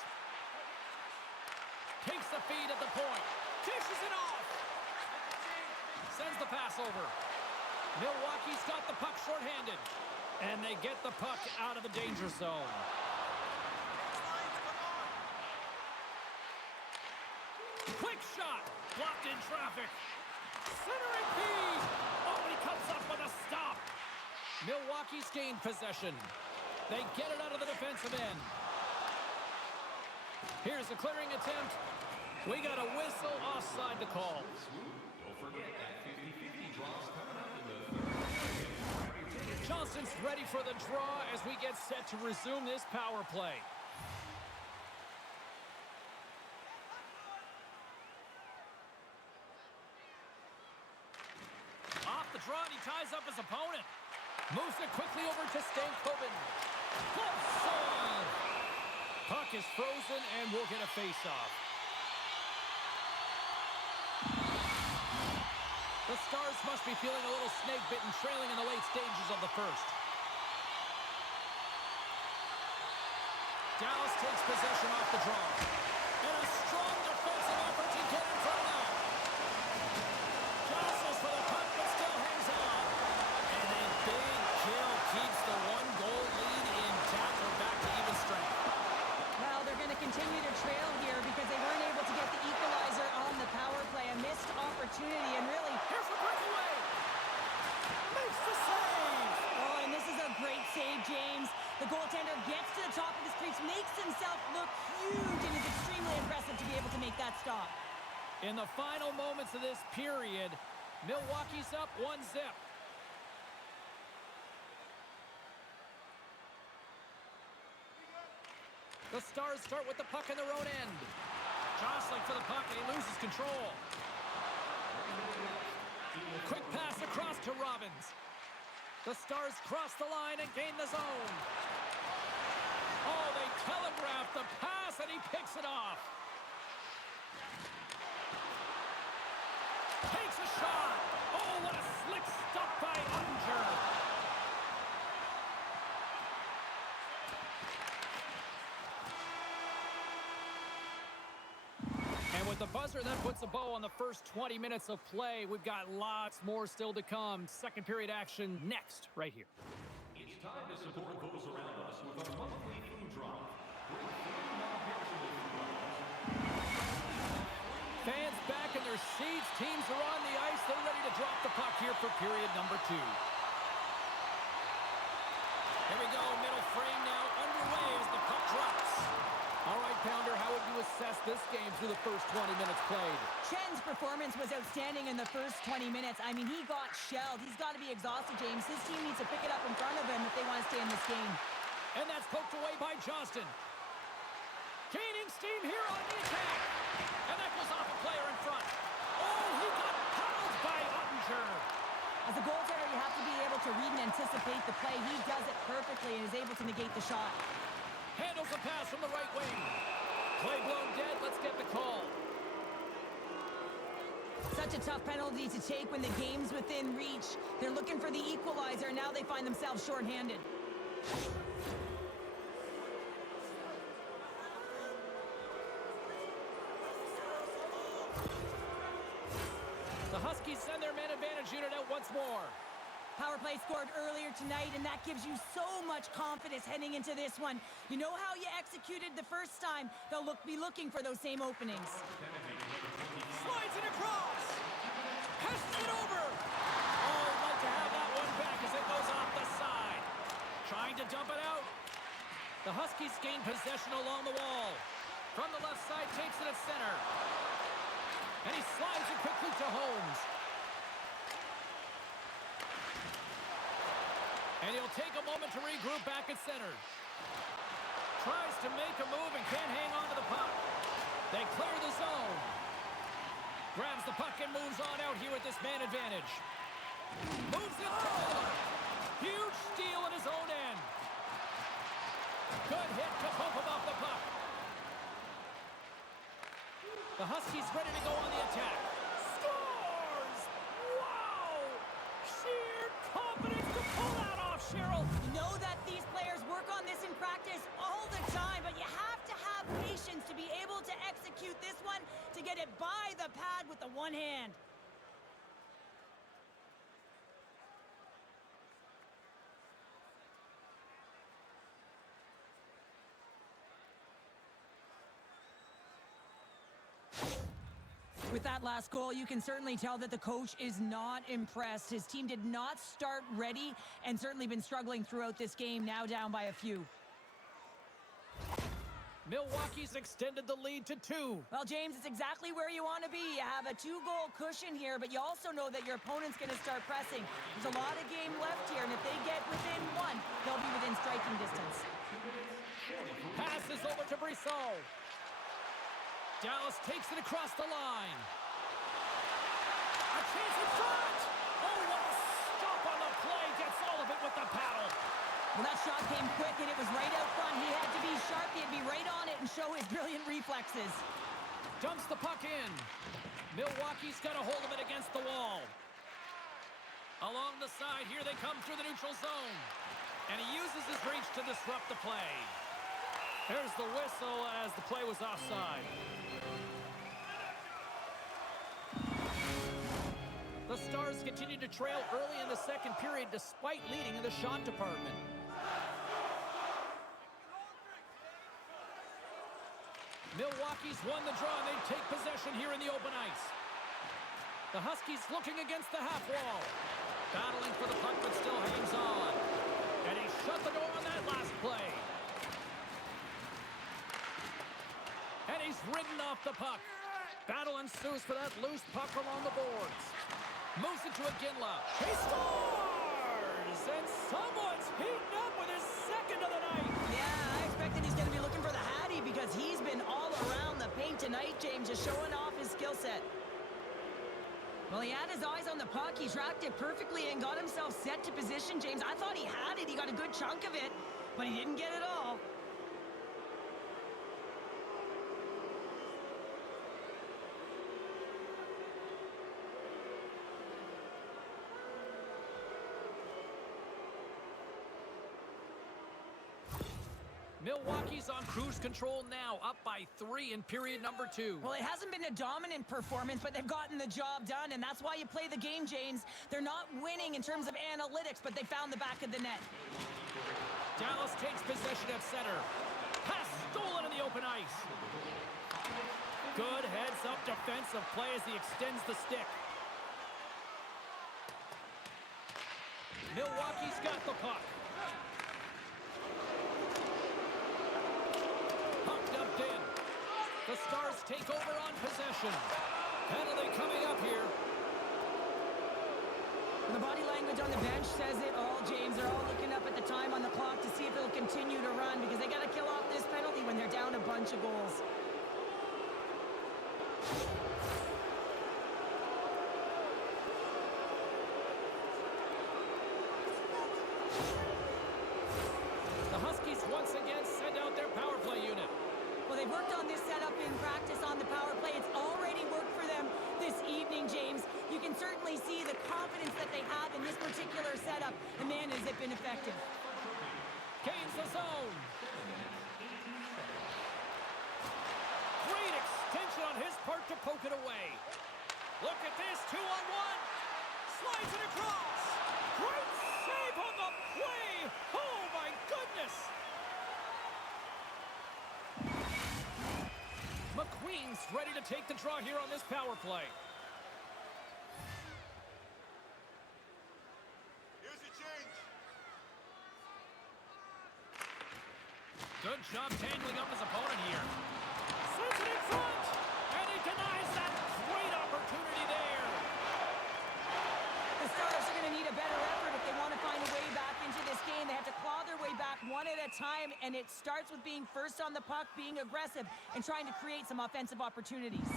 Takes the feed at the point. Dishes it off. Sends the pass over. Milwaukee's got the puck shorthanded. And they get the puck out of the danger zone. Quick shot. Blocked in traffic. Centering feed. Oh, he comes up with a stop. Milwaukee's gained possession. They get it out of the defensive end. Here's a clearing attempt. We got a whistle offside to call. Don't forget that 50-50 draws coming up in the... Johnson's ready for the draw as we get set to resume this power play. Off the draw, and he ties up his opponent. Moves it quickly over to Stankoven. Good save! Puck is frozen, and we'll get a face-off. The Stars must be feeling a little snake-bitten, trailing in the late stages of the first. Dallas takes possession off the draw. And a strong defensive effort to get in front of that. Jostles for the puck, but still hangs on. And a big kill keeps the one-goal lead intact. We're back to even strength. Well, they're going to continue to trail here because they weren't able to get the equalizer on the power play. A missed opportunity, and really... Here's the breakaway. Makes the save. Oh, and this is a great save, James. The goaltender gets to the top of his crease, makes himself look huge, and is extremely impressive to be able to make that stop. In the final moments of this period, Milwaukee's up 1-0. The Stars start with the puck in their own end. Jostling for the puck, and he loses control. Quick pass across to Robbins. The Stars cross the line and gain the zone. Oh, they telegraph the pass, and he picks it off. Takes a shot. Oh, what a slick stop by Ottinger. And with the buzzer, that puts a bow on the first 20 minutes of play. We've got lots more still to come. Second period action next, right here. It's time to support those around us with our monthly food drive. Bring food non-perishable food items. Fans back in their seats. Teams are on the ice. They're ready to drop the puck here for period number 2. Here we go. Middle frame now underway as the puck drops. All right, Pounder, how would you assess this game through the first 20 minutes played? Chen's performance was outstanding in the first 20 minutes. I mean, he got shelled. He's got to be exhausted, James. His team needs to pick it up in front of him if they want to stay in this game. And that's poked away by Johnston. Gaining steam here on the attack. And that goes off a player in front. Oh, he got paddled by Ottinger. As a goaltender, you have to be able to read and anticipate the play. He does it perfectly and is able to negate the shot. Handles the pass from the right wing. Play blown dead. Let's get the call. Such a tough penalty to take when the game's within reach. They're looking for the equalizer, and now they find themselves shorthanded. The Huskies send their man advantage unit out once more. Power play scored earlier tonight, and that gives you so much confidence heading into this one. You know how you executed the first time. They'll be looking for those same openings. Slides it across. Passes it over. Oh, I'd like to have that one back as it goes off the side. Trying to dump it out. The Huskies gain possession along the wall. From the left side, takes it at center. And he slides it quickly to Holmes. And he'll take a moment to regroup back at center. Tries to make a move and can't hang on to the puck. They clear the zone. Grabs the puck and moves on out here with this man advantage. Moves it forward. Huge steal in his own end. Good hit to bump him off the puck. The Huskies ready to go on the attack. Scores! Wow! Sheer confidence to pull that off, Cheryl. You know that these players work on this in practice all the time, but you have to have patience to be able to execute this one, to get it by the pad with the one hand. With that last goal, you can certainly tell that the coach is not impressed. His team did not start ready and certainly been struggling throughout this game, now down by a few. Milwaukee's extended the lead to 2. Well, James, it's exactly where you want to be. You have a 2-goal cushion here, but you also know that your opponent's going to start pressing. There's a lot of game left here, and if they get within 1, they'll be within striking distance. Passes over to Brissot. Dallas takes it across the line. A chance in front! Oh, what a stop on the play! Gets all of it with the paddle. Well, that shot came quick, and it was right out front. He had to be sharp. He had to be right on it and show his brilliant reflexes. Dumps the puck in. Milwaukee's got a hold of it against the wall. Along the side, here they come through the neutral zone. And he uses his reach to disrupt the play. There's the whistle as the play was offside. The Stars continue to trail early in the second period despite leading in the shot department. Milwaukee's won the draw and they take possession here in the open ice. The Huskies looking against the half wall. Battling for the puck but still hangs on. And he shut the door on that last play. And he's ridden off the puck. Battle ensues for that loose puck along the boards. Moves it to Iginla. He scores! And someone's heating up with his second of the night. Yeah, I expected he's going to be looking for the hat been all around the paint tonight, James, just showing off his skill set. Well, he had his eyes on the puck. He tracked it perfectly and got himself set to position, James. I thought he had it. He got a good chunk of it, but he didn't get it all. Milwaukee's on cruise control now, up by 3 in period number 2. Well, it hasn't been a dominant performance, but they've gotten the job done, and that's why you play the game, James. They're not winning in terms of analytics, but they found the back of the net. Dallas takes possession at center. Pass stolen in the open ice. Good heads-up defensive play as he extends the stick. Milwaukee's got the puck. Puck dumped in. The Stars take over on possession. Penalty coming up here. The body language on the bench says it all, James. They're all looking up at the time on the clock to see if it'll continue to run because they got to kill off this penalty when they're down a bunch of goals. The Huskies once again send out their power play unit. Well, they've worked on this setup in practice on the power play. It's already worked for them this evening, James. You can certainly see the confidence that they have in this particular setup. And man, has it been effective. Gains the zone. Great extension on his part to poke it away. Look at this, 2-on-1. Slides it across. Great save on the play. Oh, my goodness. McQueen's ready to take the draw here on this power play. Here's your change. Good job tangling up his opponent here. Sends it in front, and he denies that great opportunity there. The Stars are going to need a better effort if they want to find a way back into this game. They have to claw their way back one at a time, and it starts with being first on the puck, being aggressive, and trying to create some offensive opportunities.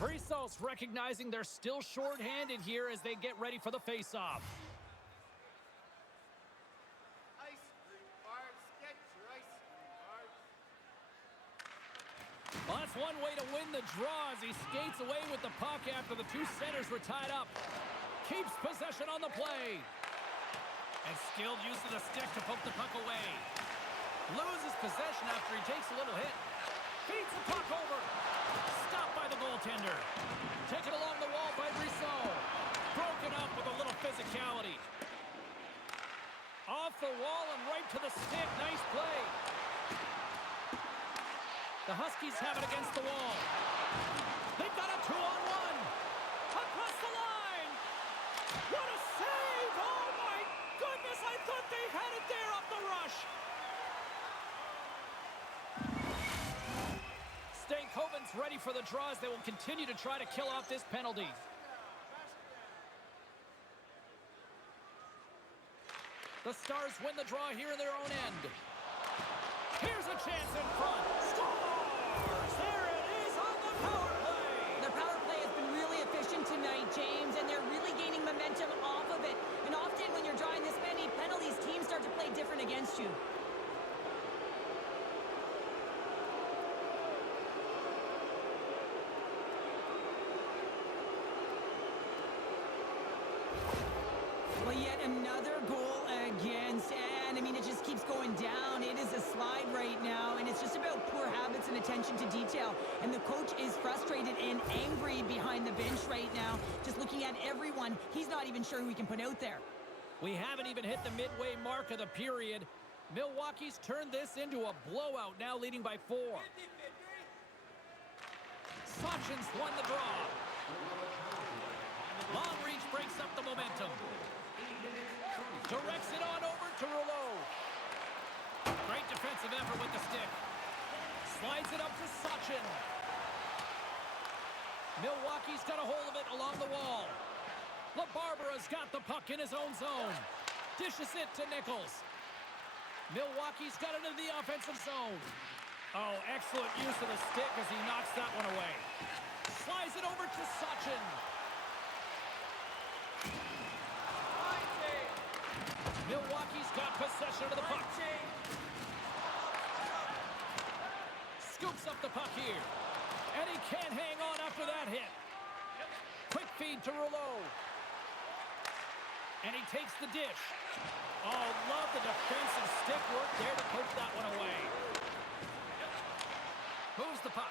Brisos recognizing they're still short-handed here as they get ready for the face-off. Ice cream bars. Get your ice cream bars. Well, that's one way to win the draw as he skates away with the puck after the two centers were tied up. Keeps possession on the play. And skilled use of the stick to poke the puck away. Loses possession after he takes a little hit. Feeds the puck over. Stopped by the goaltender. Taken along the wall by Brissot. Broken up with a little physicality. Off the wall and right to the stick. Nice play. The Huskies have it against the wall. They've got a 2-on-1. Across the line. What a save! Oh my goodness, I thought they had it there off the rush. Stankoven's ready for the draws. They will continue to try to kill off this penalty. The Stars win the draw here in their own end. Here's a chance in front. Stars! There it is on the power play. Their power play has been really efficient tonight, James, and they're really gaining momentum off of it. And often when you're drawing this many penalties, teams start to play different against you. Well, yet another goal against, and I mean, it just keeps going down. It is a slide right now, and it's just about poor habits and attention to detail. And the coach is frustrated and angry behind the bench right now, just looking at everyone. He's not even sure who he can put out there. We haven't even hit the midway mark of the period. Milwaukee's turned this into a blowout, now leading by 4. Sachin's won the draw. Long reach breaks up the momentum. Directs it on over to Rouleau. Great defensive effort with the stick. Slides it up to Sachin. Milwaukee's got a hold of it along the wall. LaBarbera's got the puck in his own zone. Dishes it to Nichols. Milwaukee's got it into the offensive zone. Oh, excellent use of the stick as he knocks that one away. Slides it over to Sachin. Milwaukee's got possession of the puck. Scoops up the puck here. And he can't hang on after that hit. Quick feed to Rouleau. And he takes the dish. Oh, love the defensive stick work there to poke that one away. Moves the puck.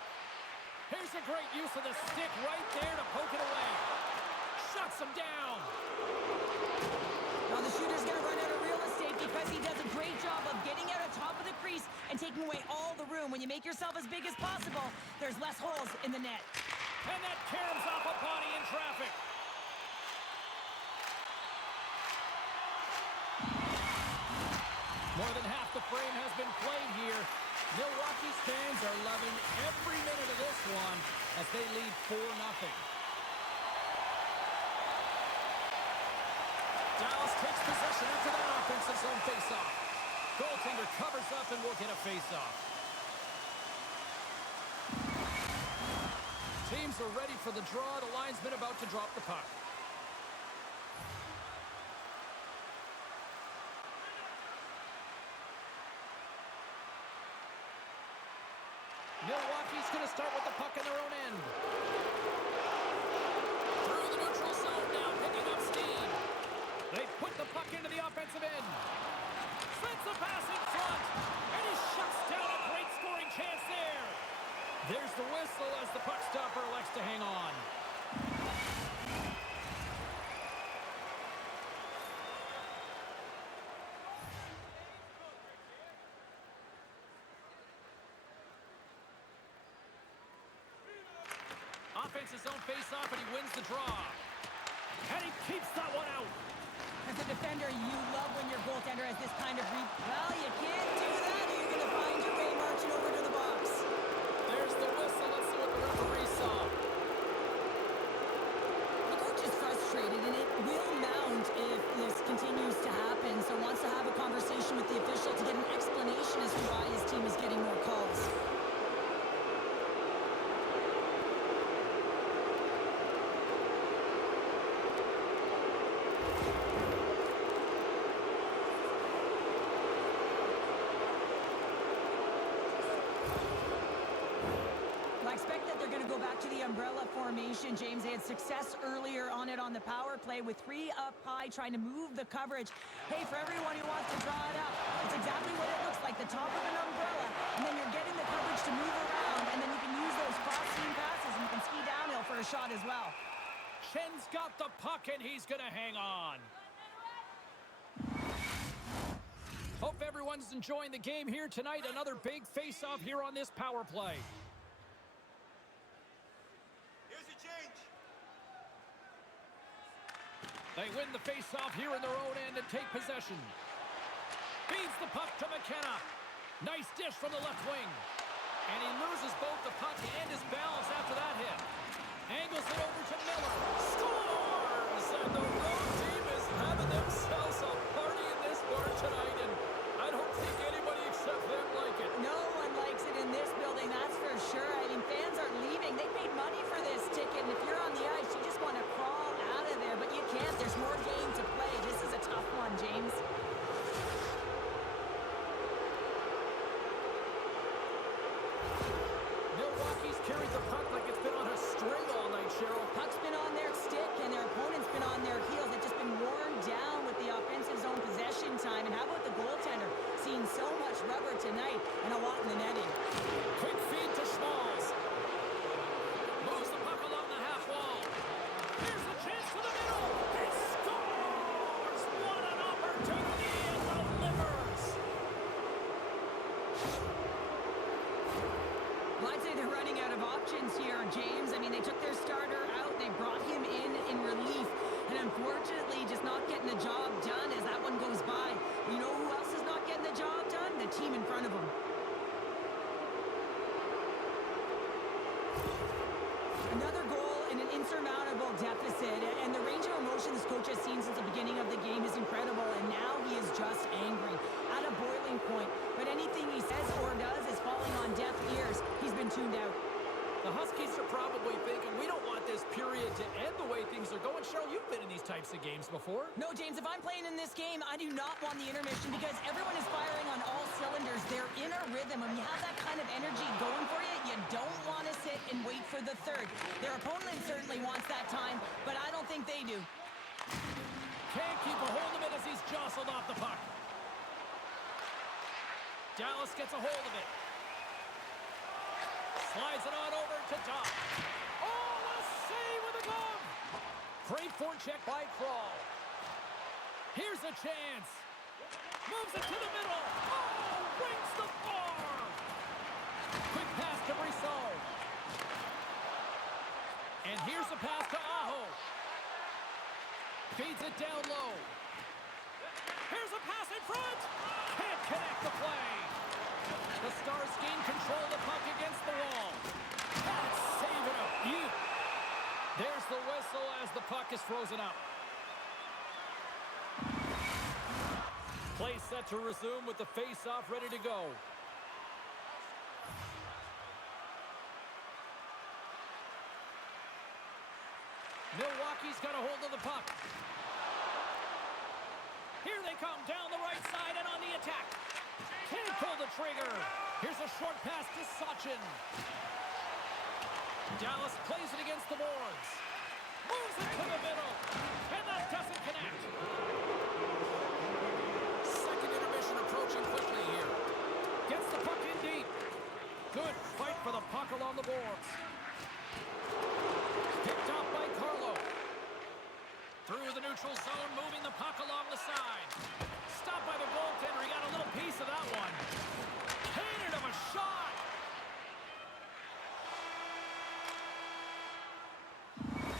Here's a great use of the stick right there to poke it away. Shuts him down. Now the shooter's going to run out of real estate because he does a great job of getting out on top of the crease and taking away all the room. When you make yourself as big as possible, there's less holes in the net. And that caroms off a body in traffic. More than half the frame has been played here. Milwaukee's fans are loving every minute of this one as they lead 4-0. Dallas takes possession after that offensive zone faceoff. Goaltender covers up and will get a faceoff. Teams are ready for the draw. The linesman about to drop the puck. Milwaukee's going to start with the puck in their own end. Through the neutral zone now, picking up steam. They put the puck into the offensive end. Slits a pass in front. And he shuts down a great scoring chance there. There's the whistle as the puck stopper elects to hang on. Offensive zone face-off, and he wins the draw. And he keeps that one out. As a defender, you love when your goaltender has this kind of well, you can't do that, or you're going to find your way marching over to the box. There's the whistle. Let's see what the referee saw. The coach is frustrated, and it will mount if this continues to happen, so wants to have a conversation with the official to get an explanation as to why his team is getting more calls. I expect that they're going to go back to the umbrella formation, James. They had success earlier on it on the power play with 3 up high, trying to move the coverage. Hey, for everyone who wants to draw it up, it's exactly what it looks like, the top of an umbrella, and then you're getting the coverage to move around, and then you can use those cross-seam passes, and you can ski downhill for a shot as well. Chen's got the puck, and he's going to hang on. Hope everyone's enjoying the game here tonight. Another big face-off here on this power play. They win the face-off here in their own end and take possession. Feeds the puck to McKenna. Nice dish from the left wing. And he loses both the puck and his balance after that hit. Angles it over to Miller. Scores! And the road team is having themselves a party in this bar tonight. And I don't think anybody except them like it. No one likes it in this building, that's for sure. I mean, fans are leaving. They paid money for this ticket, and if you're on the ice, you just want to crawl out of there, but you can't. There's more game to play. This is a tough one, James. Milwaukee's carried the puck like it's been on a string all night, Cheryl. Puck's been on their stick, and their opponent's been on their heels. They've just been worn down with the offensive zone possession time. And how about the goaltender? Seeing so much rubber tonight and a lot in the netting. Quick feed to Schmalz. Moves the puck along the half wall. Here's the chance to the middle. He scores! What an opportunity and delivers! Well, I'd say they're running out of options here, James. I mean, they took their starter out. They brought him in relief. And unfortunately, just not getting the job done as that one goes by. You know who else is not getting the job done? The team in front of them. Another goal in an insurmountable deficit. And the range of emotion this coach has seen since the beginning of the game is incredible. And now he is just angry. At a boiling point. But anything he says or does is falling on deaf are probably thinking, we don't want this period to end the way things are going. Cheryl, you've been in these types of games before. No, James, if I'm playing in this game, I do not want the intermission because everyone is firing on all cylinders. They're in a rhythm. When you have that kind of energy going for you, you don't want to sit and wait for the third. Their opponent certainly wants that time, but I don't think they do. Can't keep a hold of it as he's jostled off the puck. Dallas gets a hold of it. Slides it on over to Doc. Oh, a save with a glove! Great forecheck by Crawl. Here's a chance. Moves it to the middle. Oh, rings the bar. Quick pass to Brisson. And here's a pass to Aho. Feeds it down low. Here's a pass in front. Can't connect the play. The Stars gain control of the puck against the wall. That's saving a beaut. There's the whistle as the puck is frozen up. Play set to resume with the face-off ready to go. Milwaukee's got a hold of the puck. Here they come down the right side and on the attack. Can't pull the trigger. Here's a short pass to Sachin. Dallas plays it against the boards. Moves it to the middle. And that doesn't connect. Second intermission approaching quickly here. Gets the puck in deep. Good fight for the puck along the boards. Picked off by Carlo. Through the neutral zone, moving the puck along the side. Stopped by the goaltender. He got a little piece of that one. Cannon of a shot.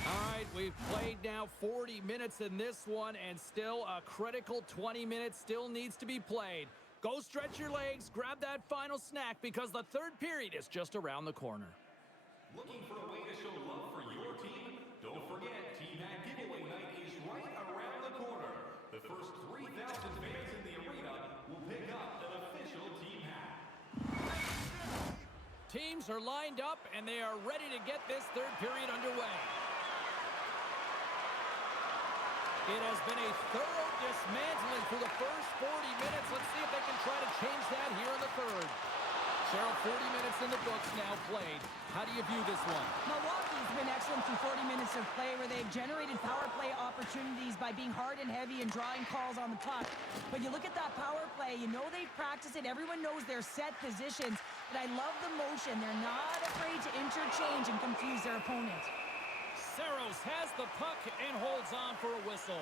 All right, we've played now 40 minutes in this one, and still a critical 20 minutes still needs to be played. Go stretch your legs, grab that final snack, because the third period is just around the corner. Looking for a way to show love for your team? Don't forget, Team Hat Giveaway Night is right around the corner. The first 3,000 fans in the arena will pick up an official Team Hat. Teams are lined up, and they are ready to get this third period underway. It has been a thorough dismantling through the first 40 minutes. Let's see if they can try to change that here in the third. Cheryl, 40 minutes in the books now played. How do you view this one? Milwaukee's been excellent through 40 minutes of play where they've generated power play opportunities by being hard and heavy and drawing calls on the puck. But you look at that power play, you know they've practiced it. Everyone knows their set positions. But I love the motion. They're not afraid to interchange and confuse their opponent. Saros has the puck and holds on for a whistle.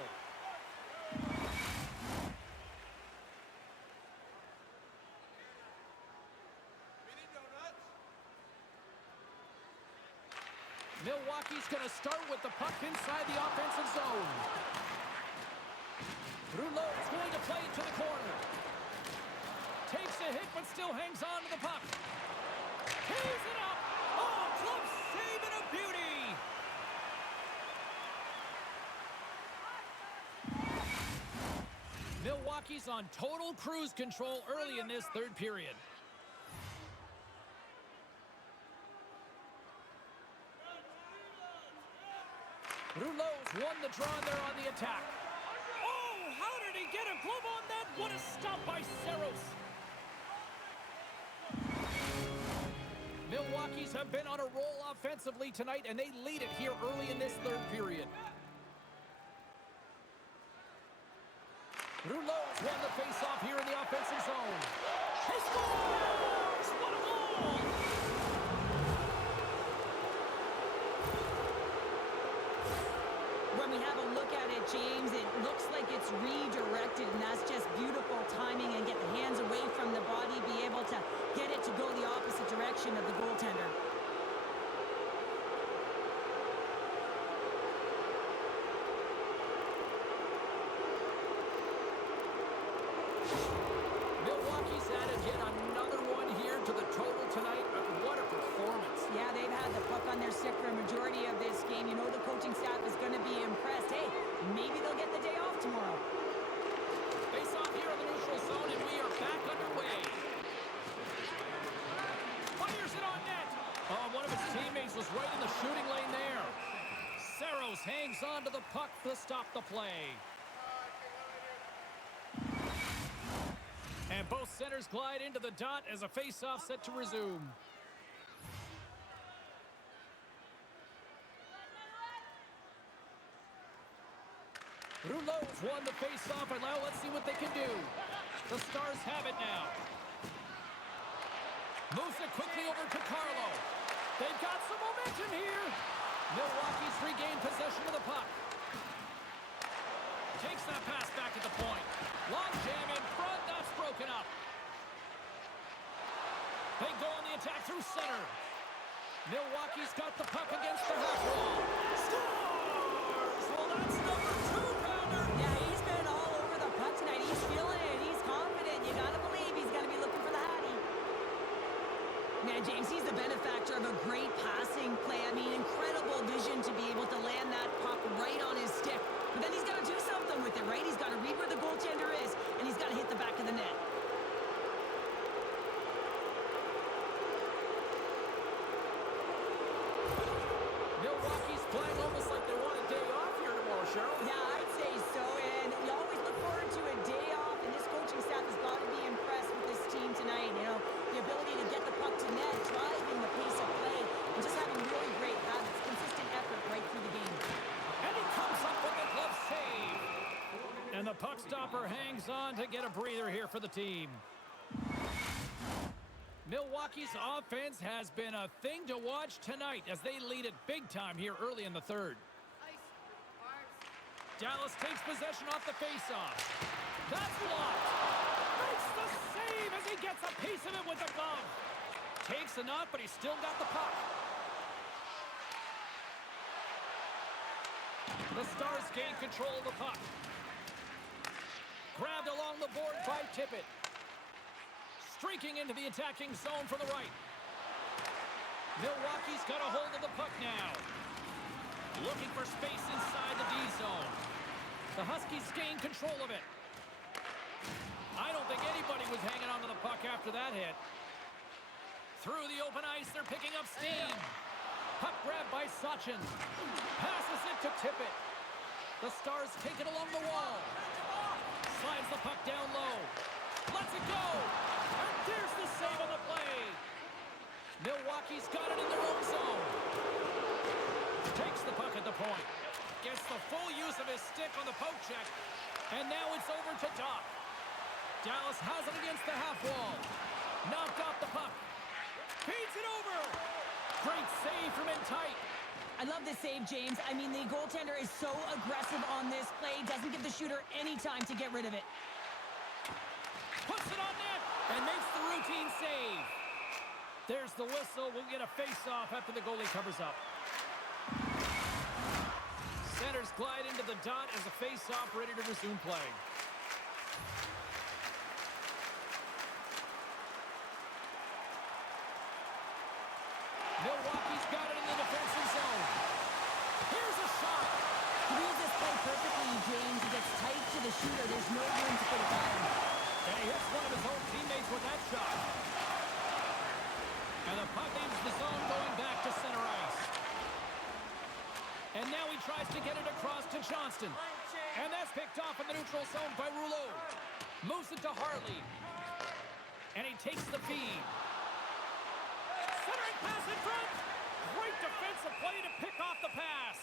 Milwaukee's going to start with the puck inside the offensive zone. Rouleau's going to play it to the corner. Takes a hit, but still hangs on to the puck. Tees it up. Oh, glove save and a beauty. Milwaukee's on total cruise control early in this third period. Rouleau's won the draw there on the attack. Oh, how did he get a glove on that? What a stop by Saros. Milwaukee's have been on a roll offensively tonight, and they lead it here early in this third period. Rouleau's won the faceoff here in the offensive zone. He scores! What a goal! When we have a look at it, James, it looks like it's redirected, and that's just beautiful timing and get the hands away from the body, be able to get it to go the opposite direction of the goaltender. Milwaukee's added yet another one here to the total tonight. What a performance. Yeah, they've had the puck on their stick for a majority of this game. You know the coaching staff is going to be impressed. Hey, maybe they'll get the day off tomorrow. Face off here in the neutral zone, and we are back underway. Fires it on net. Oh, one of his teammates was right in Dallas hangs on to the puck to stop the play. And both centers glide into the dot as a face-off set to resume. Rouleau's won the face-off, and now let's see what they can do. The Stars have it now. Moves it quickly over to Carlo. They've got some momentum here. Milwaukee's regained possession of the puck. Takes that pass back at the point. Long jam in front, that's broken up. They go on the attack through center. Milwaukee's got the puck against the half wall. Scores! Well, that's number 2-pounder. Yeah, he's been all over the puck tonight. He's feeling it. He's confident. You got to believe he's going to be looking for the Hattie. Man, James, he's the benefactor of a great passing play. I mean, incredible vision to be able to land that puck right on his stick. But then he's got to do something with it, right? He's got to read where the goaltender is, and he's got to hit the back of the net. Milwaukee's playing almost like they want a day off here tomorrow, Cheryl. Yeah, I'd say so, and you always look forward to a day off, and this coaching staff has got to be impressed with this team tonight. You know, the ability to get the puck to net, driving the pace of play, and just having really great habits, consistent effort right through the game. And he comes up with the glove save. And the puck stopper hangs on to get a breather here for the team. Milwaukee's offense has been a thing to watch tonight as they lead it big time here early in the third. Dallas takes possession off the faceoff. That's blocked. Makes the save as he gets a piece of it with the glove. Takes a knock, but he's still got the puck. The Stars gain control of the puck. Grabbed along the board by Tippett. Streaking into the attacking zone from the right. Milwaukee's got a hold of the puck now. Looking for space inside the D zone. The Huskies gain control of it. I don't think anybody was hanging on to the puck after that hit. Through the open ice, they're picking up steam. Puck grab by Sachin. Passes it to Tippett. The Stars take it along the wall. Slides the puck down low. Lets it go. And there's the save on the play. Milwaukee's got it in their own zone. Takes the puck at the point. Gets the full use of his stick on the poke check. And now it's over to Doc. Dallas has it against the half wall. Knocked off the puck. Feeds it over. Great save from in tight. I love this save, James. I mean, the goaltender is so aggressive on this play. Doesn't give the shooter any time to get rid of it. Puts it on net and makes the routine save. There's the whistle. We'll get a face-off after the goalie covers up. Centers glide into the dot as a face-off ready to resume play. Milwaukee's got it in the defensive zone. Here's a shot. He reads this play perfectly, James. He gets tight to the shooter. There's no room to put it down. And he hits one of his own teammates with that shot. And the puck leaves the zone going back to center ice. And now he tries to get it across to Johnston. And that's picked off in the neutral zone by Rouleau. Moves it to Hartley. And he takes the feed. Centering pass in front. Great defensive play to pick off the pass.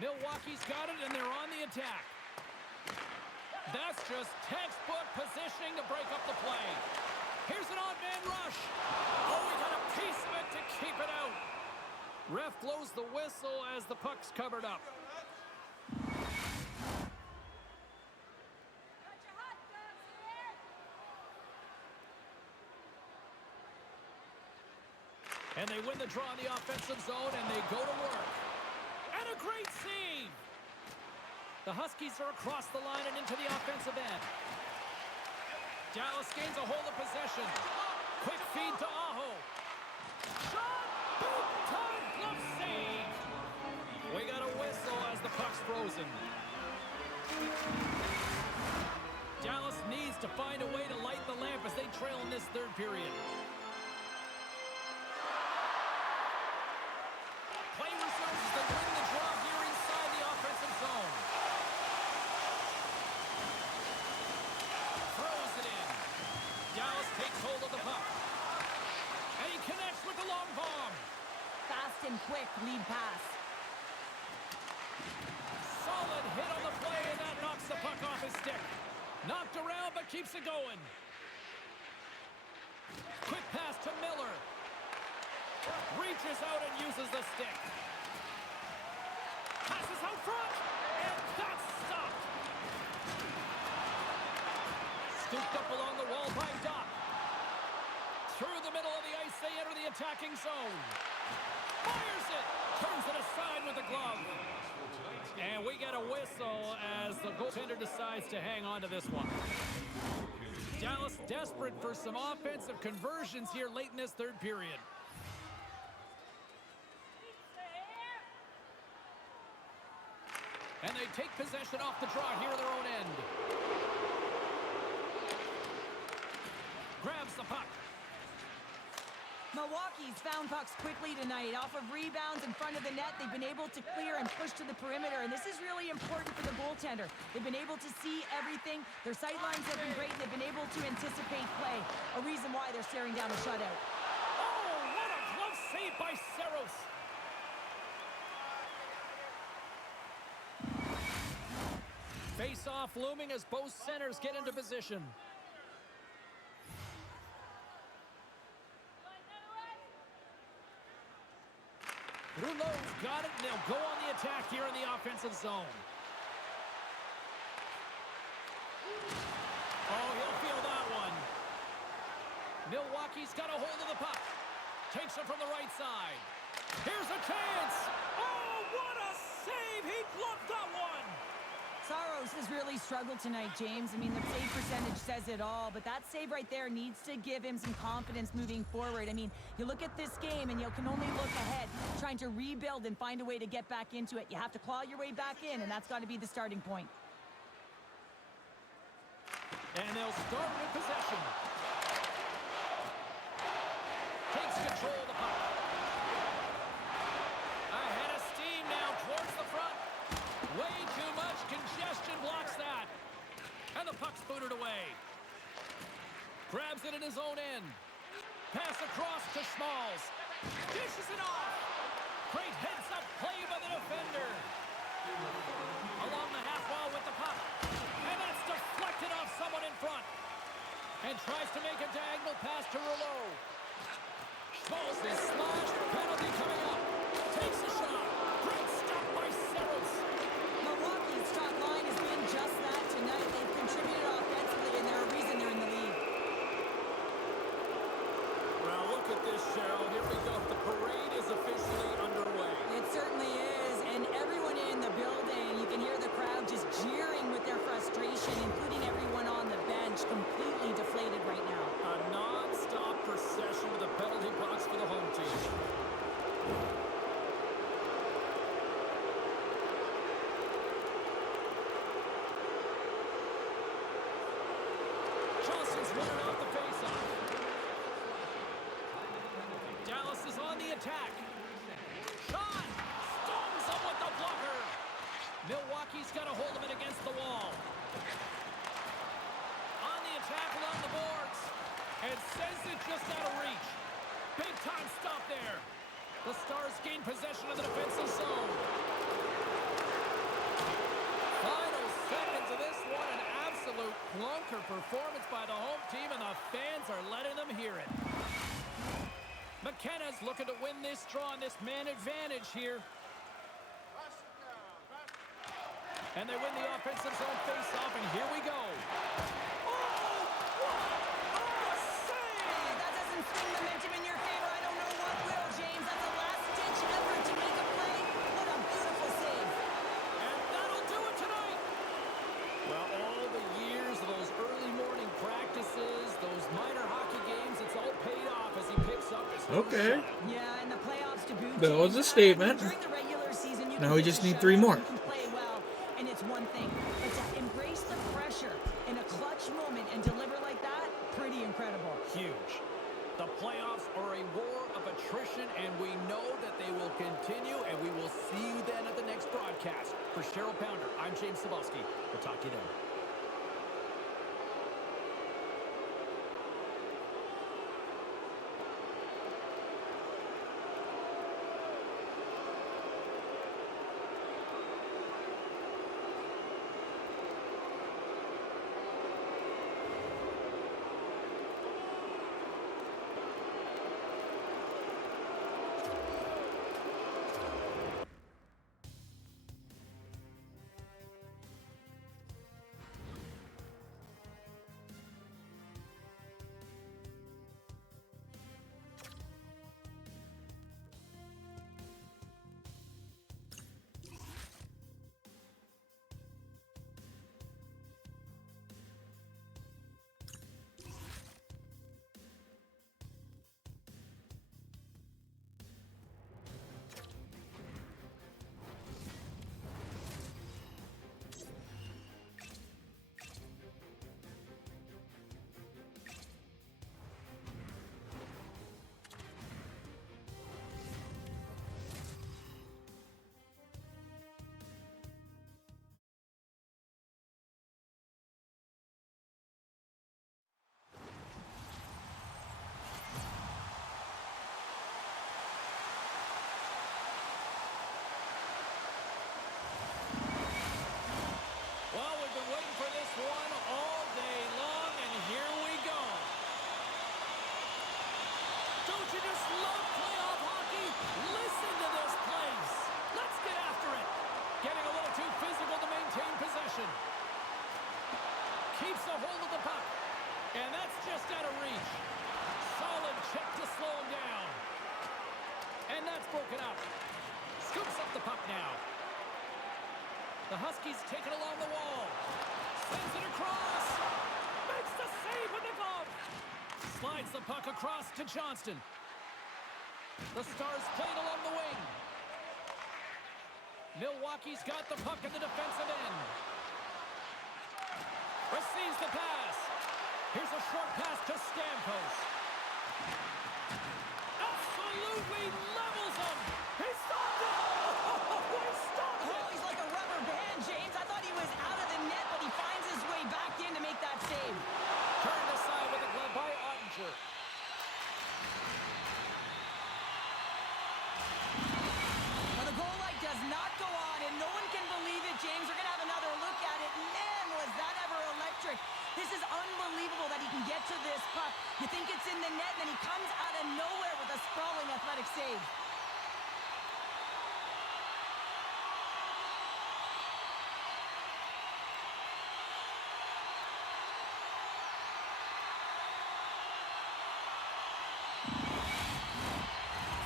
Milwaukee's got it, and they're on the attack. That's just textbook positioning to break up the play. Here's an odd man rush. Oh, he got a piece of it to keep it out. Ref blows the whistle as the puck's covered up. And they win the draw in the offensive zone, and they go to work. And a great save! The Huskies are across the line and into the offensive end. Dallas gains a hold of possession. Quick feed to Aho. Shot! Big time glove save! puck's frozen. Dallas needs to find a way to light the lamp as they trail in this third period. Play resumes as they win the draw here inside the offensive zone. Throws it in. Dallas takes hold of the puck. And he connects with the long bomb. Fast and quick lead pass. Solid hit on the play, and that knocks the puck off his stick. Knocked around, but keeps it going. Quick pass to Miller. Reaches out and uses the stick. Passes out front, and that's stopped. Scooped up along the wall by Doc. Through the middle of the ice, they enter the attacking zone. Fires it. Turns it aside with the glove. And we get a whistle as the goaltender decides to hang on to this one. Dallas desperate for some offensive conversions here late in this third period. And they take possession off the draw here at their own end. Grabs the puck. Milwaukee's found pucks quickly tonight. Off of rebounds in front of the net, they've been able to clear and push to the perimeter, and this is really important for the goaltender. They've been able to see everything. Their sight lines have been great, and they've been able to anticipate play. A reason why they're staring down a shutout. Oh, what a glove save by Saros. Face-off looming as both centers get into position. Rouleau's got it, and they'll go on the attack here in the offensive zone. Oh, he'll feel that one. Milwaukee's got a hold of the puck. Takes it from the right side. Here's a chance. Oh, what a save. He gloved that one. Saros has really struggled tonight, James. I mean, the save percentage says it all, but that save right there needs to give him some confidence moving forward. I mean, you look at this game and you can only look ahead, trying to rebuild and find a way to get back into it. You have to claw your way back in, and that's got to be the starting point. And they'll start with possession. Takes control of the puck. Ahead of steam now towards the front. Way too much congestion blocks that. And the puck's booted away. Grabs it in his own end. Pass across to Smalls. Dishes it off. Great heads-up play by the defender. Along the half wall with the puck. And that's deflected off someone in front. And tries to make a diagonal pass to Rouleau. Smalls is slashed. Penalty coming up. Takes a shot. Great stop by Saros. Milwaukee's top line has been just that tonight. They've contributed offensively, and they're a reason they're in the lead. Well, look at this, Cheryl. Here we go. The parade is officially underway. It certainly is, and everyone in the building, you can hear the crowd just jeering with their frustration, including everyone on the bench, completely deflated right now. A non-stop procession with the penalty box for the home team. Johnson's running off the faceoff. Dallas is on the attack. Shot! Stones him with the blocker. Milwaukee's got a hold of it against the wall. On the attack along the boards. And sends it just out of reach. Big time stop there. The Stars gain possession of the defensive zone. Final seconds of this one, an absolute clunker performance by the home team, and the fans are letting them hear it. McKenna's looking to win this draw on this man advantage here. And they win the offensive zone face-off, and here we go. Swing momentum in your favor. I don't know what will, James. That's a last-ditch effort to make a play. What a beautiful save. And that'll do it tonight. Well, all the years of those early morning practices, those minor hockey games, it's all paid off as he picks up his first Okay. shot. Yeah, and the playoffs to boot. That was a James. statement. During the regular season, you Now can we hit just the need 3 shutout, more. you can play be incredible. Huge. The playoffs are a war of attrition, and we know that they will continue, and we will see you then at the next broadcast. For Cheryl Pounder, I'm James Cebulski. We'll talk to you then. Well, we've been waiting for this one all day long, and here we go. Don't you just love playoff hockey? Listen to this place. Let's get after it. Getting a little too physical to maintain possession. Keeps a hold of the puck. And that's just out of reach. Solid check to slow him down. And that's broken up. Scoops up the puck now. The Huskies take it along the wall. Sends it across. Makes the save with the glove. Slides the puck across to Johnston. The Stars play it along the wing. Milwaukee's got the puck in the defensive end. Receives the pass. Here's a short pass to Stamkos. Absolutely levels him. He stopped it. Oh, he stopped it. Oh, he's like a rubber band, James. I thought he was out of the net, but he finds his way back in to make that save. Turned aside with a glove by Ottinger. Now the goal light does not go on, and no one can believe it, James. We're going to have another look at it. Man, was that ever electric. This is unbelievable that he can get to this puck. You think it's in the net, and then he comes out of nowhere with a sprawling athletic save.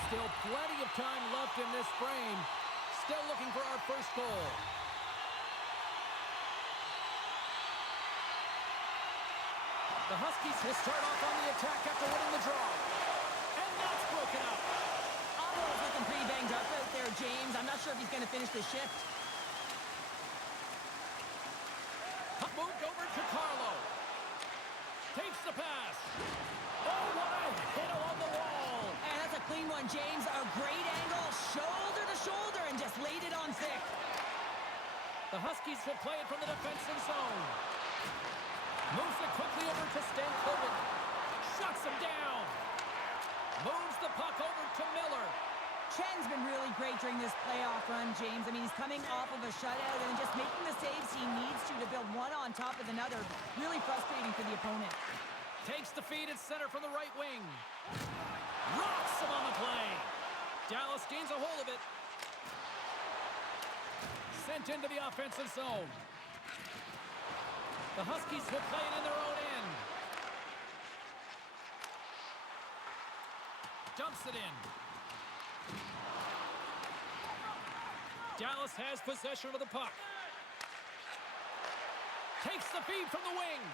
Still plenty of time left in this frame. Still looking for our first goal. The Huskies will start off on the attack after winning the draw. And that's broken up. Otto's looking pretty banged up out there, James. I'm not sure if he's going to finish the shift. Puck moved over to Carlo. Takes the pass. Oh, what a hit along the wall. And that's a clean one, James. A great angle, shoulder to shoulder, and just laid it on thick. The Huskies will play it from the defensive zone. Moves it quickly over to Stanley. Shuts him down. Moves the puck over to Miller. Chen's been really great during this playoff run, James. I mean, he's coming off of a shutout and just making the saves he needs to build one on top of another. Really frustrating for the opponent. Takes the feed at center from the right wing. Rocks him on the play. Dallas gains a hold of it. Sent into the offensive zone. The Huskies will play it in their own end. Dumps it in. Dallas has possession of the puck. Takes the feed from the wing.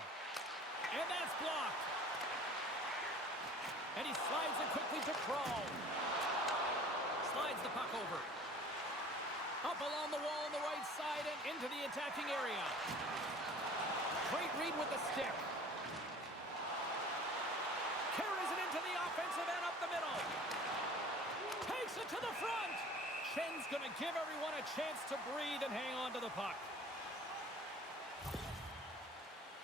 And that's blocked. And he slides it quickly to Crawl. Slides the puck over. Up along the wall on the right side and into the attacking area. Great read with the stick. the middle. Takes it to the front. Chen's going to give everyone a chance to breathe and hang on to the puck.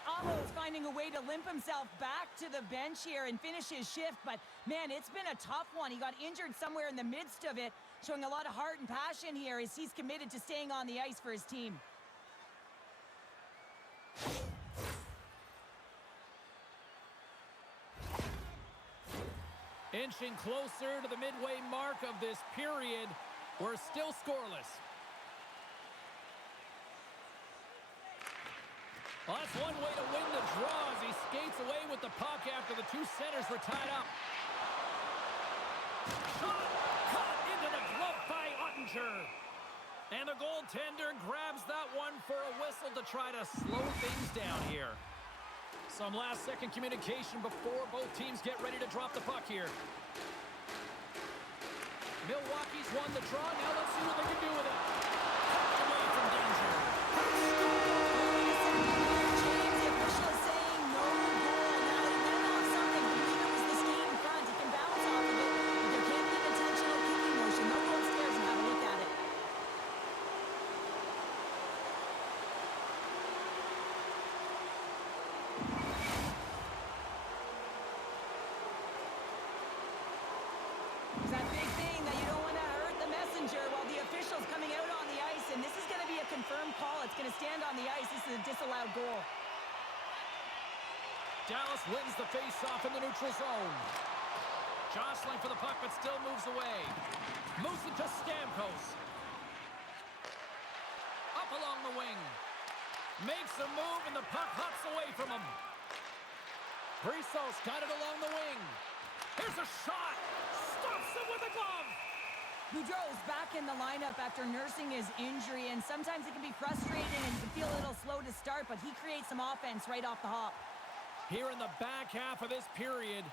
Aho's finding a way to limp himself back to the bench here and finish his shift, but man, it's been a tough one. He got injured somewhere in the midst of it, showing a lot of heart and passion here as he's committed to staying on the ice for his team. Inching closer to the midway mark of this period, we're still scoreless. Well, that's one way to win the draw as he skates away with the puck after the two centers were tied up. Shot caught into the glove by Ottinger. And the goaltender grabs that one for a whistle to try to slow things down here. Some last-second communication before both teams get ready to drop the puck here. Milwaukee's won the draw. Now let's see what they can do with it. Puck away from danger. James, the official is saying no goal. Now he went off something. I believe it was the skate in front. He can bounce off of it, but there can't be an intentional kicking motion. They'll go upstairs and have a look at it. It's that big thing that you don't want to hurt the messenger while the official's coming out on the ice, and this is going to be a confirmed call. It's going to stand on the ice. This is a disallowed goal. Dallas wins the face-off in the neutral zone. Jostling for the puck, but still moves away. Moves it to Stamkos. Up along the wing. Makes a move, and the puck hops away from him. Brissos got it along the wing. Here's a shot. Stops him with a glove. Boudreau's back in the lineup after nursing his injury, and sometimes it can be frustrating and you can feel a little slow to start, but he creates some offense right off the hop. Here in the back half of this period,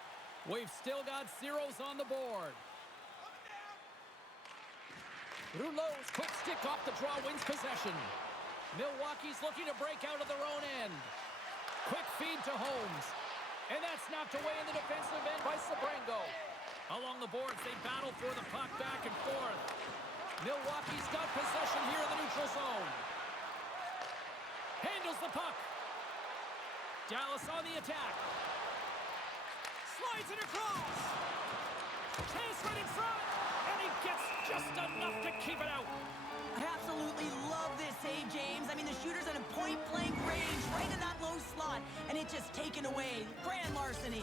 we've still got zeros on the board. Rouleau's quick stick off the draw wins possession. Milwaukee's looking to break out of their own end. Quick feed to Holmes. And that's knocked away in the defensive end by Sabrango. Along the boards, they battle for the puck back and forth. Milwaukee's got possession here in the neutral zone. Handles the puck. Dallas on the attack. Slides it across. Chase right in front. And he gets just enough to keep it out. I absolutely love this save, James. I mean, the shooter's in a point-blank range right in that low slot, and it's just taken away. Grand larceny.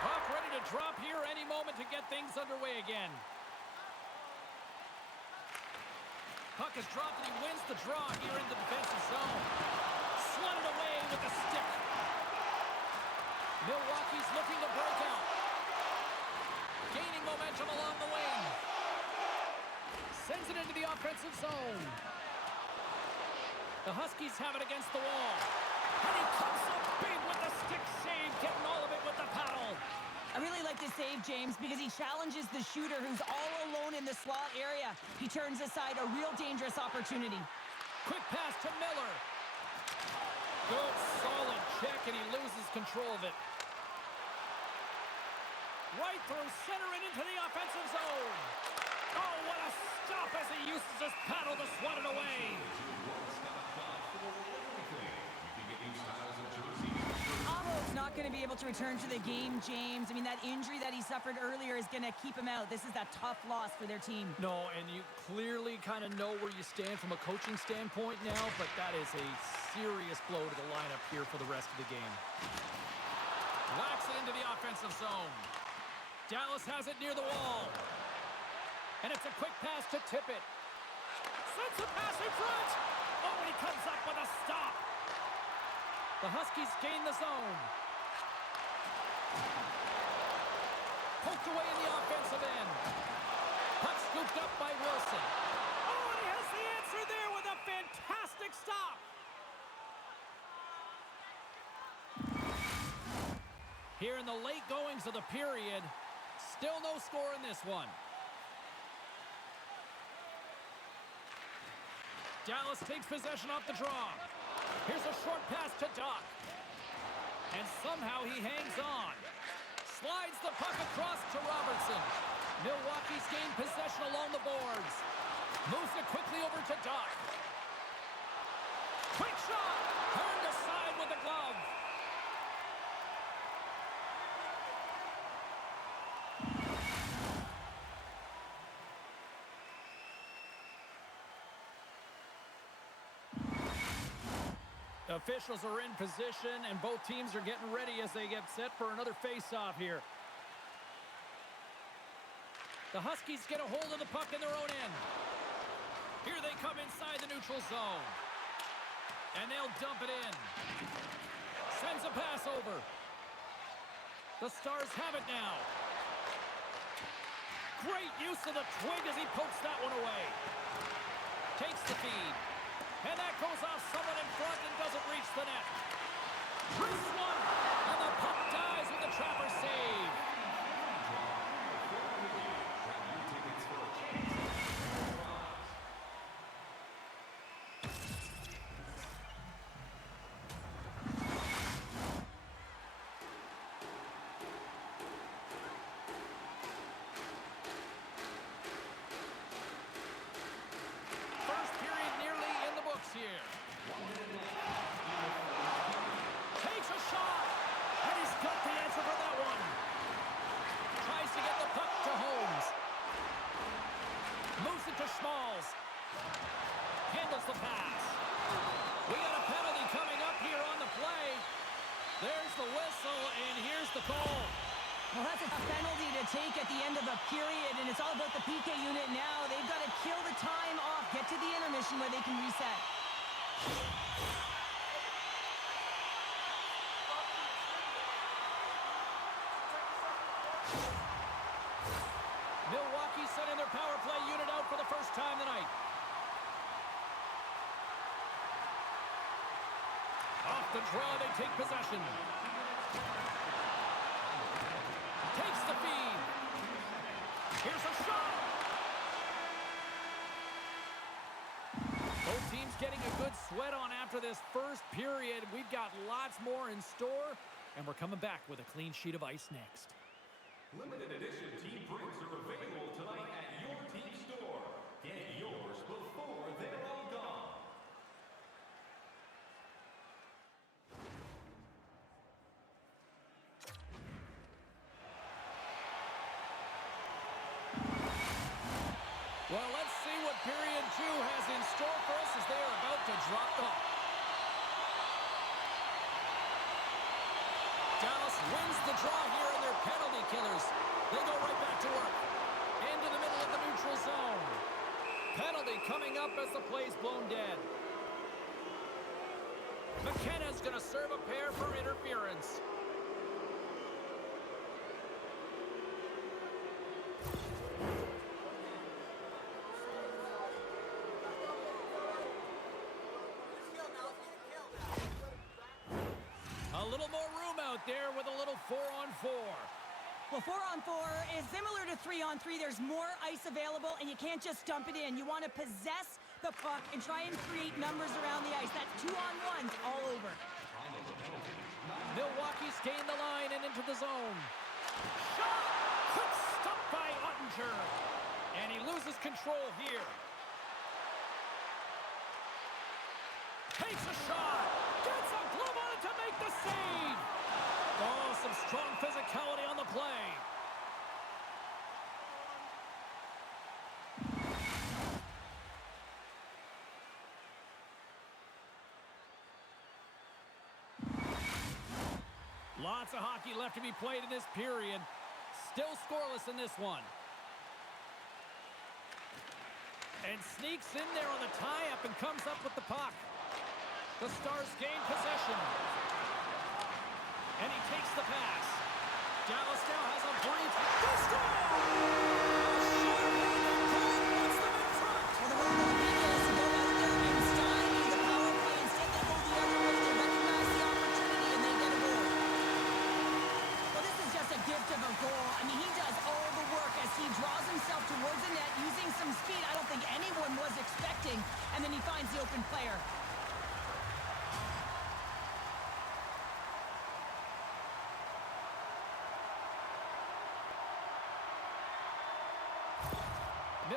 Puck ready to drop here any moment to get things underway again. Puck is dropped and he wins the draw here in the defensive zone. Swatted away with the stick. Milwaukee's looking to break out. Gaining momentum along the wing. Sends it into the offensive zone. The Huskies have it against the wall. And he comes up big with the stick save, getting all of it with the paddle. I really like this save, James, because he challenges the shooter who's all alone in the slot area. He turns aside a real dangerous opportunity. Quick pass to Miller. Good, solid check, and he loses control of it. Right through center and into the offensive zone. Oh, what a stop as he uses his paddle to swat it away. Aho's not going to be able to return to the game, James. I mean, that injury that he suffered earlier is going to keep him out. This is that tough loss for their team. No, and you clearly kind of know where you stand from a coaching standpoint now, but that is a serious blow to the lineup here for the rest of the game. Whacks it into the offensive zone. Dallas has it near the wall. And it's a quick pass to Tippett. Sends a pass in front. Oh, and he comes up with a stop. The Huskies gain the zone. Poked away in the offensive end. Puck scooped up by Wilson. Oh, and he has the answer there with a fantastic stop. Here in the late goings of the period, still no score in this one. Dallas takes possession off the draw. Here's a short pass to Doc. And somehow Now he hangs on. Slides the puck across to Robertson. Milwaukee's gained possession along the boards. Moves it quickly over to Doc. Quick shot! Turned aside with the glove. Officials are in position, and both teams are getting ready as they get set for another face-off here. The Huskies get a hold of the puck in their own end. Here they come inside the neutral zone. And they'll dump it in. Sends a pass over. The Stars have it now. Great use of the twig as he pokes that one away. Takes the feed. And that goes off someone in front and doesn't reach the net. Wrist one. And the puck dies with the Trapper save. First period nearly in the books here. Takes a shot. And he's got the answer for that one. Tries to get the puck to Holmes. Moves it to Schmalz. Handles the pass. We got a penalty coming up here on the play. There's the whistle, and here's the call. Well, that's a penalty to take at the end of a period, and it's all about the PK unit now. They've got to kill the time off, get to the intermission where they can reset. Milwaukee sending their power play unit out for the first time tonight. Off the draw, they take possession. Takes the feed. Here's a shot. Both teams getting a good sweat on after this first period. We've got lots more in store, and we're coming back with a clean sheet of ice next. Limited edition team prints are available tonight at your team store. Get yours before they're all gone. Well, let's see what period 2 has in store for us as they are about to drop the puck. Dallas wins the draw here in their penalty killers. They go right back to work. Into the middle of the neutral zone. Penalty coming up as the play's blown dead. McKenna's going to serve a pair for interference. A little more room out there with a little 4-on-4. Well, 4-on-4 is similar to 3-on-3. There's more ice available, and you can't just dump it in. You want to possess the puck and try and create numbers around the ice. That's 2-on-1s all over. Milwaukee's gained the line and into the zone. Shot! Quick stop by Ottinger. And he loses control here. Takes a shot. Gets a glove on it to make the save. Oh, some strong physicality on the play. Lots of hockey left to be played in this period. Still scoreless in this one. And sneaks in there on the tie-up and comes up with the puck. The Stars gain possession. And he takes the pass. Dallas now has a brief. They score! Puts them in front. Well, the role of the media is to go out there and stymie the power play. Instead, they go the other way. They recognize the opportunity, and they get a goal. Well, this is just a gift of a goal. I mean, he does all the work as he draws himself towards the net using some speed I don't think anyone was expecting, and then he finds the open player.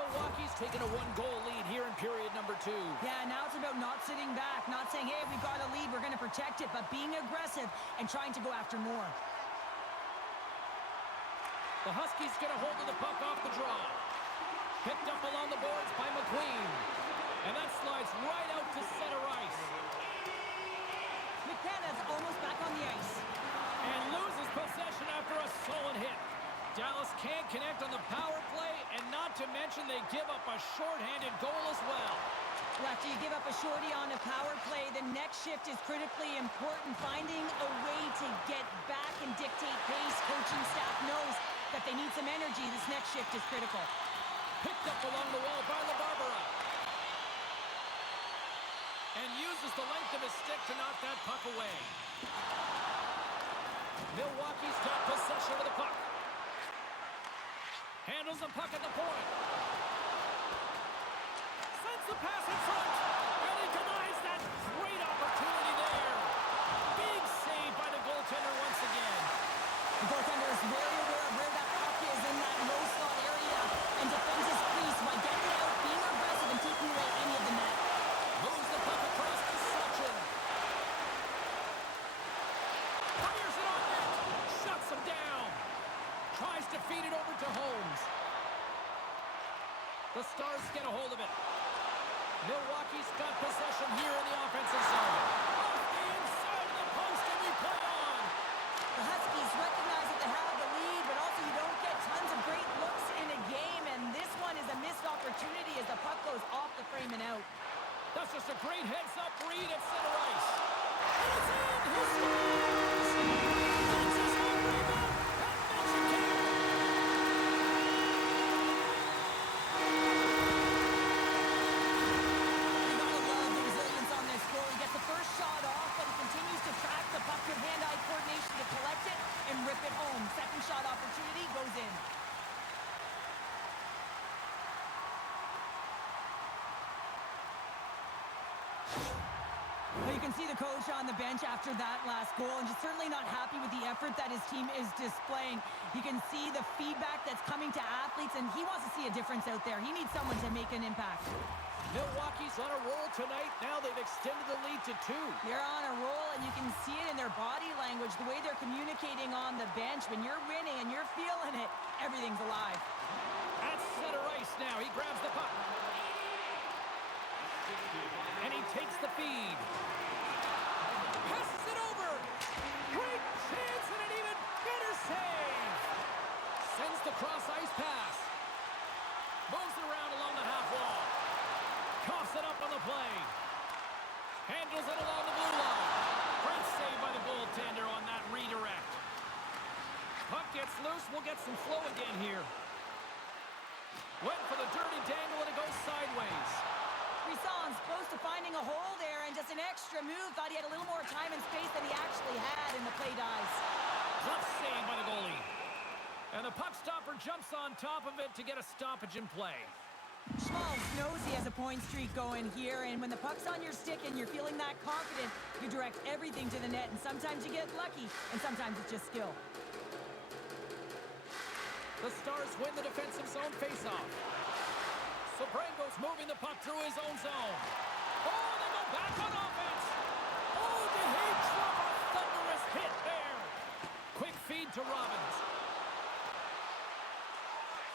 Milwaukee's taken a one-goal lead here in period number 2. Yeah, now it's about not sitting back, not saying, hey, we've got a lead, we're going to protect it, but being aggressive and trying to go after more. The Huskies get a hold of the puck off the draw. Picked up along the boards by McQueen. And that slides right out to center ice. McKenna's almost back on the ice. And loses possession after a solid hit. Dallas can't connect on the power play, and not to mention they give up a shorthanded goal as well. Well, after you give up a shorty on a power play, the next shift is critically important. Finding a way to get back and dictate pace. Coaching staff knows that they need some energy. This next shift is critical. Picked up along the wall by LaBarbera. And uses the length of his stick to knock that puck away. Milwaukee's got possession of the puck. Handles the puck at the point. Sends the pass in front. And he denies that great opportunity there. Big save by the goaltender once again. The goaltender is very aware of where that puck is in that low slot area and defends his crease by getting it out, being aggressive, and taking away any of the net. Moves the puck across to Sachin. Fires it on net. Shuts him down. Tries to feed it over to Holmes. The Stars get a hold of it. Milwaukee's got possession here in the offensive zone. Off the inside of the post, and we play on. The Huskies recognize that they have the lead, but also you don't get tons of great looks in a game, and this one is a missed opportunity as the puck goes off the frame and out. That's just a great heads-up read at center ice. And it's in! He scores! That's his own rebound! And makes it count! You gotta love the resilience on this goal. He gets the first shot off, but he continues to track the puck with hand-eye coordination to collect it and rip it home. Second shot opportunity goes in. Well, you can see the coach on the bench after that last goal, and just certainly not happy with the effort that his team is displaying. You can see the feedback that's coming to athletes, and he wants to see a difference out there. He needs someone to make an impact. Milwaukee's on a roll tonight. Now they've extended the lead to 2. They're on a roll, and you can see it in their body language, the way they're communicating on the bench. When you're winning and you're feeling it, everything's alive. At center ice now. He grabs the puck. And he takes the feed. Passes it over. Great chance and an even better save. Sends the cross-ice pass. Moves it around along the half wall. Coughs it up on the play. Handles it along the blue line. Great save by the goaltender on that redirect. Puck gets loose. We'll get some flow again here. Went for the dirty dangle and it goes sideways. Brison's close to finding a hole there, and just an extra move. Thought he had a little more time and space than he actually had, and the play dies. Tough save by the goalie. And the puck stopper jumps on top of it to get a stoppage in play. Schmaltz knows he has a point streak going here, and when the puck's on your stick and you're feeling that confident, you direct everything to the net, and sometimes you get lucky, and sometimes it's just skill. The Stars win the defensive zone faceoff. Sobrango's moving the puck through his own zone. Oh, they go back on offense. Oh, did he drop a thunderous hit there? Quick feed to Robbins.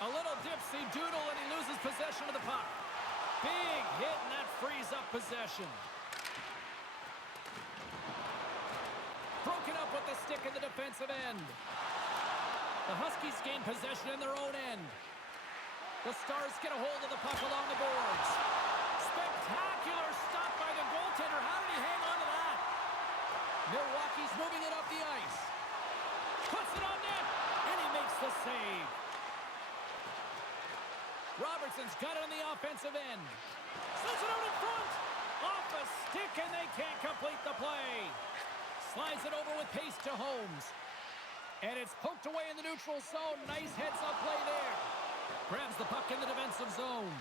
A little dipsy doodle and he loses possession of the puck. Big hit and that frees up possession. Broken up with the stick in the defensive end. The Huskies gain possession in their own end. The Stars get a hold of the puck along the boards. Spectacular stop by the goaltender. How did he hang on to that? Milwaukee's moving it up the ice. Puts it on net, and he makes the save. Robertson's got it on the offensive end. Sends it out in front. Off a stick, and they can't complete the play. Slides it over with pace to Holmes. And it's poked away in the neutral zone. Nice heads-up play there. Grabs the puck in the defensive zone.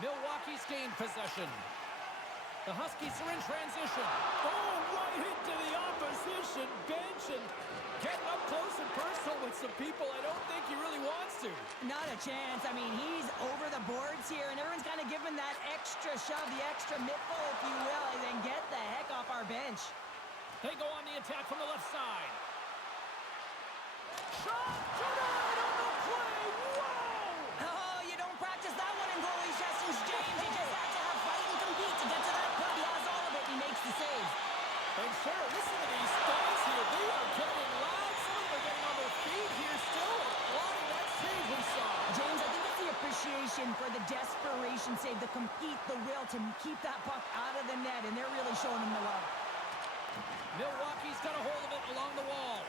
Milwaukee's gained possession. The Huskies are in transition. Oh, right into the opposition and bench and getting up close and personal with some people I don't think he really wants to. Not a chance. I mean, he's over the boards here, and everyone's kind of giving that extra shove, the extra mittful, if you will, and then get the heck off our bench. They go on the attack from the left side. Shot denied on the play. Whoa! Oh, you don't practice that one in goalie sessions, James. You just have to have fight and compete to get to that puck. He has all of it. He makes the save. And sure, listen to these guys here. They are getting loud. Some of them are getting on their feet here still. Applauding that save we saw. James, I think it's the appreciation for the desperation save, the compete, the will to keep that puck out of the net, and they're really showing him the love. Milwaukee's got a hold of it along the wall.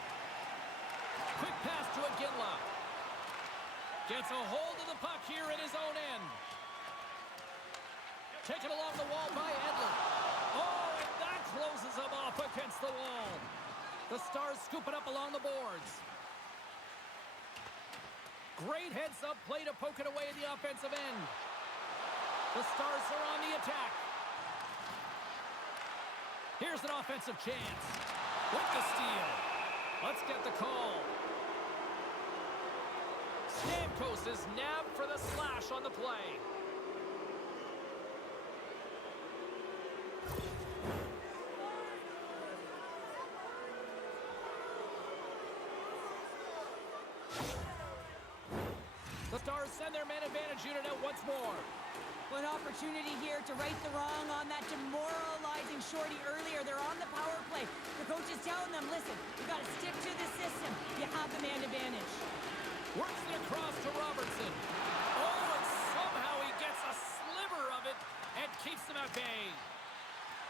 Quick pass to Iginla. Gets a hold of the puck here at his own end. Taken along the wall by Edler. Oh, and that closes him off against the wall. The Stars scoop it up along the boards. Great heads-up play to poke it away at the offensive end. The Stars are on the attack. Here's an offensive chance. With the steal. Let's get the call. Stamkos is nabbed for the slash on the play. The Stars send their man advantage unit out once more. An opportunity here to right the wrong on that demoralizing shorty earlier. They're on the power play. The coach is telling them, listen, you got to stick to the system. You have the man advantage. Works it across to Robertson. Oh, and somehow he gets a sliver of it and keeps them at bay.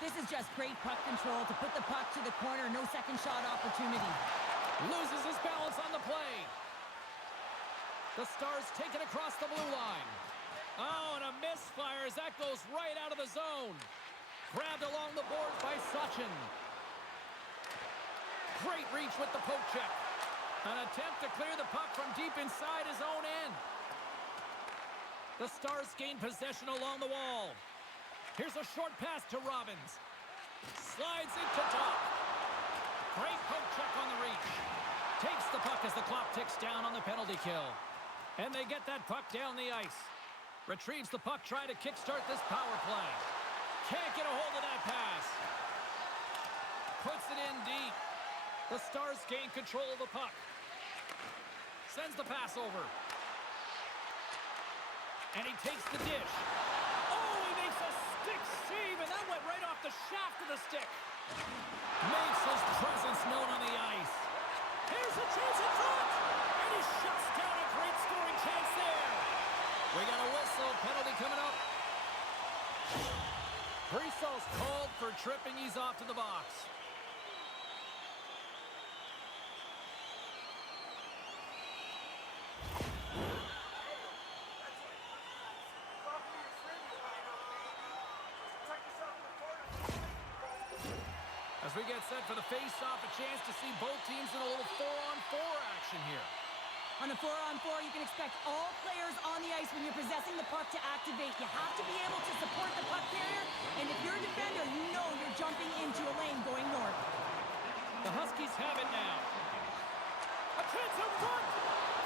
This is just great puck control to put the puck to the corner. No second shot opportunity. Loses his balance on the play. The Stars take it across the blue line. Oh, and a misfire as that goes right out of the zone. Grabbed along the boards by Sachin. Great reach with the poke check. An attempt to clear the puck from deep inside his own end. The Stars gain possession along the wall. Here's a short pass to Robbins. Slides into top. Great poke check on the reach. Takes the puck as the clock ticks down on the penalty kill. And they get that puck down the ice. Retrieves the puck, trying to kickstart this power play. Can't get a hold of that pass. Puts it in deep. The Stars gain control of the puck. Sends the pass over. And he takes the dish. Oh, he makes a stick save, and that went right off the shaft of the stick. Makes his presence known on the ice. Here's a chance in front. And he shuts down a great scoring chance there. We got a whistle. Penalty coming up. Brisso's called for tripping. He's off to the box. As we get set for the face-off, a chance to see both teams in a little 4-on-4 action here. On the 4-on-4, you can expect all players on the ice when you're possessing the puck to activate. You have to be able to support the puck carrier, and if you're a defender, you know you're jumping into a lane going north. The Huskies have it now. A chance in front!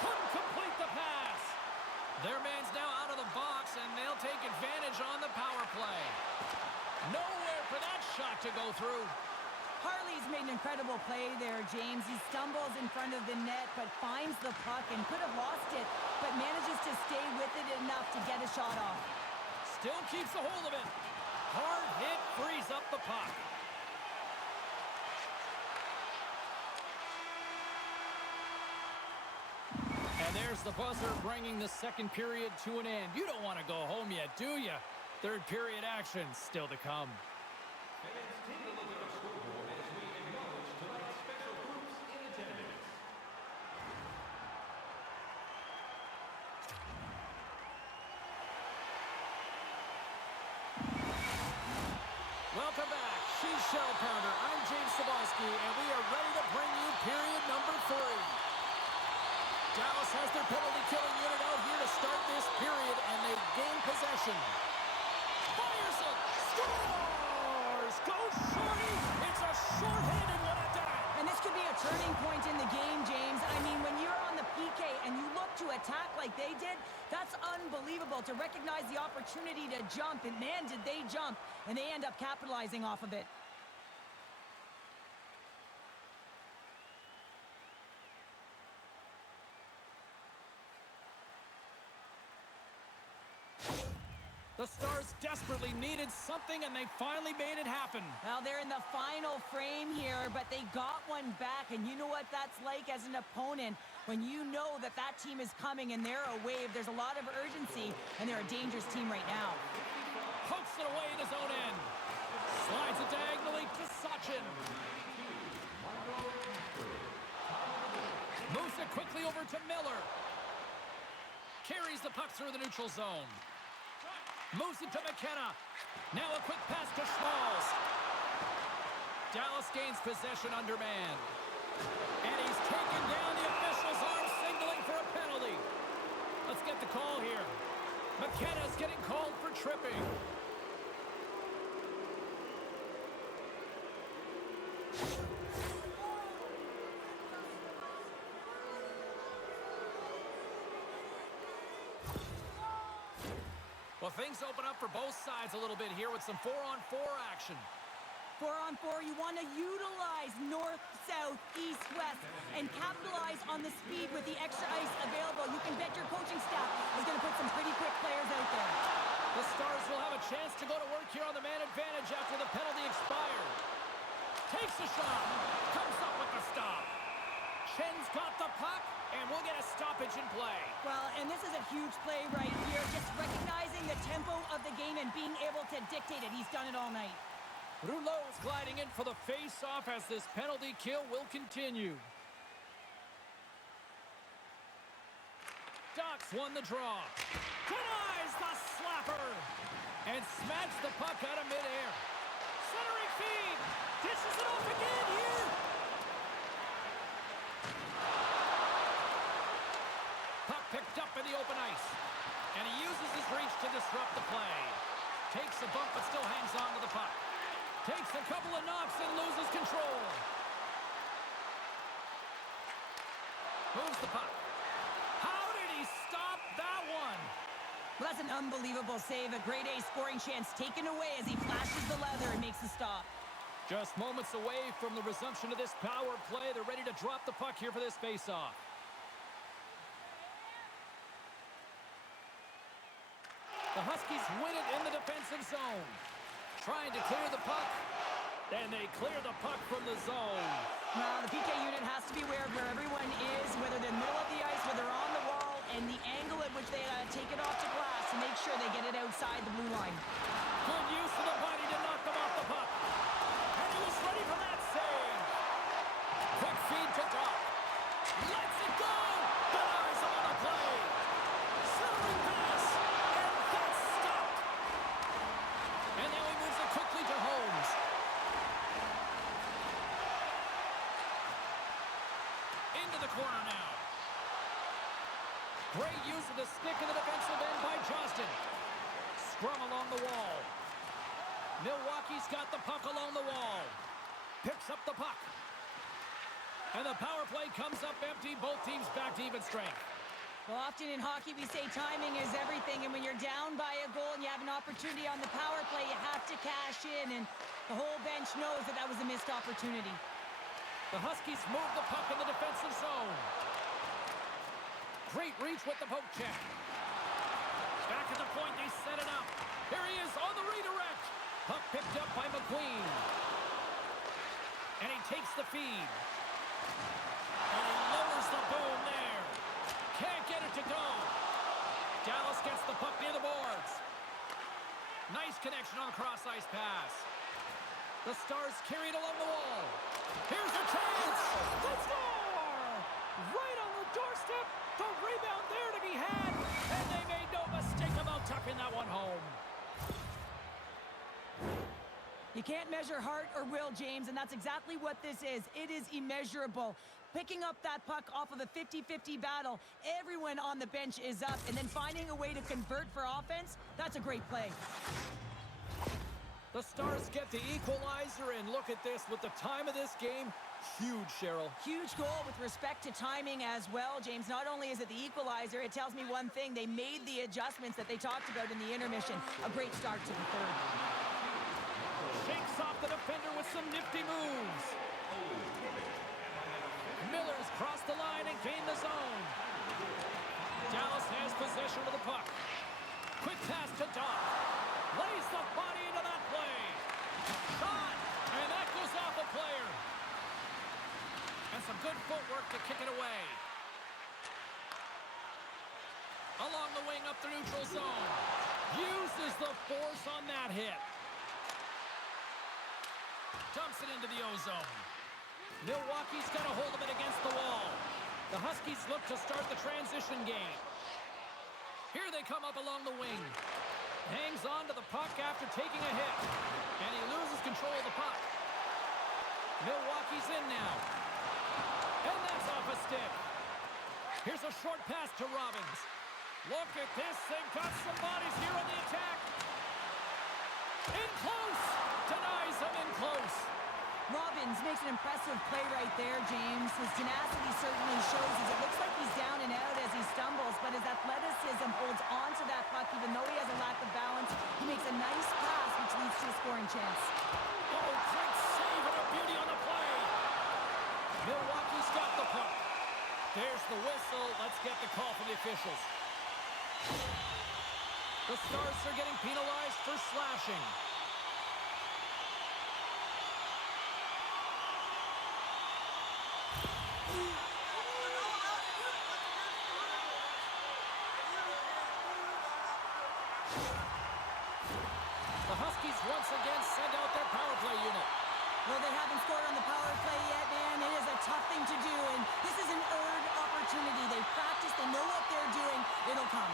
Couldn't complete the pass. Their man's now out of the box, and they'll take advantage on the power play. Nowhere for that shot to go through. Harley's made an incredible play there, James. He stumbles in front of the net, but finds the puck and could have lost it, but manages to stay with it enough to get a shot off. Still keeps a hold of it. Hard hit frees up the puck. And there's the buzzer bringing the second period to an end. You don't want to go home yet, do you? Third period action still to come. Fans, take a look at our scoreboard as we acknowledge tonight's special groups in attendance. Welcome back. She's Shell Pounder. I'm James Sabalski, and we are ready to bring you period number 3. Dallas has their penalty-killing unit out here to start this period, and they gain possession. Fires it! Scores! Go Shorty! It's a short-handed one at that! And turning point in the game, James. I mean, when you're on the PK and you look to attack like they did, that's unbelievable to recognize the opportunity to jump. And man, did they jump. And they end up capitalizing off of it. The Stars desperately needed something, and they finally made it happen. Well, they're in the final frame here, but they got one back. And you know what that's like as an opponent. When you know that that team is coming and they're a wave, there's a lot of urgency, and they're a dangerous team right now. Pokes it away at his own end. Slides it diagonally to Sachin. Moves it quickly over to Miller. Carries the puck through the neutral zone. Moves it to McKenna. Now a quick pass to Schmalz. Dallas gains possession undermanned. And he's taken down. The officials are signaling for a penalty. Let's get the call here. McKenna's getting called for tripping. Well, things open up for both sides a little bit here with some 4-on-4 action. 4-on-4, you want to utilize north, south, east, west, and capitalize on the speed with the extra ice available. You can bet your coaching staff is going to put some pretty quick players out there. The Stars will have a chance to go to work here on the man advantage after the penalty expired. Takes a shot, comes up with the stop. Chen's got the puck, and we'll get a stoppage in play. Well, and this is a huge play right here. Just recognizing the tempo of the game and being able to dictate it. He's done it all night. Rouleau's gliding in for the face-off as this penalty kill will continue. Ducks won the draw. Denies the slapper. And smacks the puck out of midair. Centering feed. Dishes it off again here. Puck picked up in the open ice. And he uses his reach to disrupt the play. Takes a bump but still hangs on to the puck. Takes a couple of knocks and loses control. Moves the puck. How did he stop that one? Well, that's an unbelievable save. A grade A scoring chance taken away as he flashes the leather and makes the stop. Just moments away from the resumption of this power play. They're ready to drop the puck here for this faceoff. The Huskies win it in the defensive zone. Trying to clear the puck. And they clear the puck from the zone. Well, the PK unit has to be aware of where everyone is, whether they're in the middle of the ice, whether they're on the wall, and the angle at which they take it off to glass to make sure they get it outside the blue line. Good use of the body to knock them off the puck. And he was ready for that save. Quick feed to Doc. Lets it go. Denies him on the play. Centering pass. And that's stopped. And now he moves it quickly to Holmes. Into the corner now. Great use of the stick in the defensive end by Johnston. Scrum along the wall. Milwaukee's got the puck along the wall. Picks up the puck. And the power play comes up empty. Both teams back to even strength. Well, often in hockey we say timing is everything, and when you're down by a goal and you have an opportunity on the power play, you have to cash in, and the whole bench knows that that was a missed opportunity. The Huskies move the puck in the defensive zone. Great reach with the poke check. Back at the point, they set it up. Here he is on the redirect. Puck picked up by McQueen. And he takes the feed. And he lowers the boom there. Can't get it to go. Dallas gets the puck near the boards. Nice connection on the cross-ice pass. The Stars carried along the wall. Here's a chance. The score! Right on the doorstep. The rebound there to be had. And they made no mistake about tucking that one home. You can't measure heart or will, James, and that's exactly what this is. It is immeasurable. Picking up that puck off of a 50-50 battle, everyone on the bench is up, and then finding a way to convert for offense, that's a great play. The Stars get the equalizer, and look at this. With the time of this game, huge, Cheryl. Huge goal with respect to timing as well, James. Not only is it the equalizer, it tells me one thing. They made the adjustments that they talked about in the intermission. A great start to the third. Shakes off the defender with some nifty moves. Miller's crossed the line and gained the zone. Dallas has possession of the puck. Quick pass to Dodd. Lays the body into that play. Shot! And that goes off a player. And some good footwork to kick it away. Along the wing up the neutral zone. Uses the force on that hit. Dumps it into the O-zone. Milwaukee's got a hold of it against the wall. The Huskies look to start the transition game. Here they come up along the wing. Hangs on to the puck after taking a hit. And he loses control of the puck. Milwaukee's in now. And that's off a stick. Here's a short pass to Robbins. Look at this. They've got some bodies here on the attack. In close. Denies him in close. Robbins makes an impressive play right there, James. His tenacity certainly shows as it looks like he's down and out as he stumbles, but his athleticism holds on to that puck even though he has a lack of balance. He makes a nice pass, which leads to a scoring chance. Oh, great save and a beauty on the play. Milwaukee's got the puck. There's the whistle. Let's get the call from the officials. The Stars are getting penalized for slashing. The Huskies once again send out their power play unit. Well, they haven't scored on the power play yet, man. It is a tough thing to do, and this is an earned opportunity. They practice, they know what they're doing. It'll come.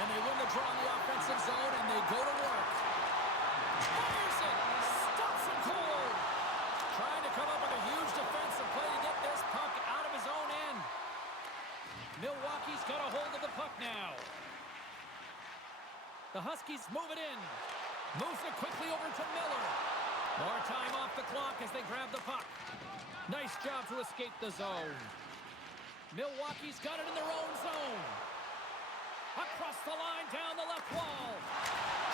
And they win the draw in the offensive zone, and they go to work. Fires it! Stops him cold! Trying to come up with a huge defensive play to get this puck out of his own end. Milwaukee's got a hold of the puck now. The Huskies move it in. Moves it quickly over to Miller. More time off the clock as they grab the puck. Nice job to escape the zone. Milwaukee's got it in their own zone. Across the line, down the left wall.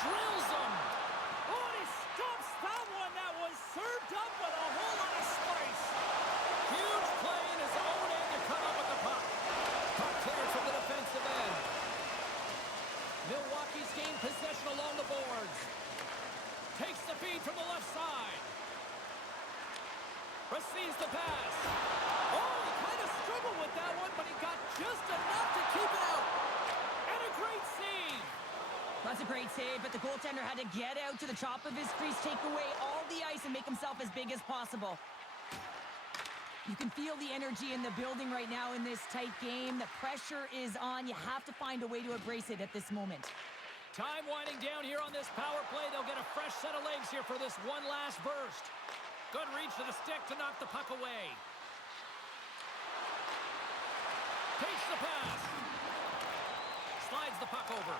Drills him. Oh, and he stops that one. That was served up with a whole lot of spice. Huge play in his own end to come up with the puck. Puck cleared from the defensive end. Milwaukee's gained possession along the boards. Takes the feed from the left side. Receives the pass. Oh, he kind of struggled with that one, but he got just enough to keep it out. And a great save. That's a great save, but the goaltender had to get out to the top of his crease, take away all the ice, and make himself as big as possible. You can feel the energy in the building right now in this tight game. The pressure is on. You have to find a way to embrace it at this moment. Time winding down here on this power play. They'll get a fresh set of legs here for this one last burst. Good reach to the stick to knock the puck away. Takes the pass. Slides the puck over.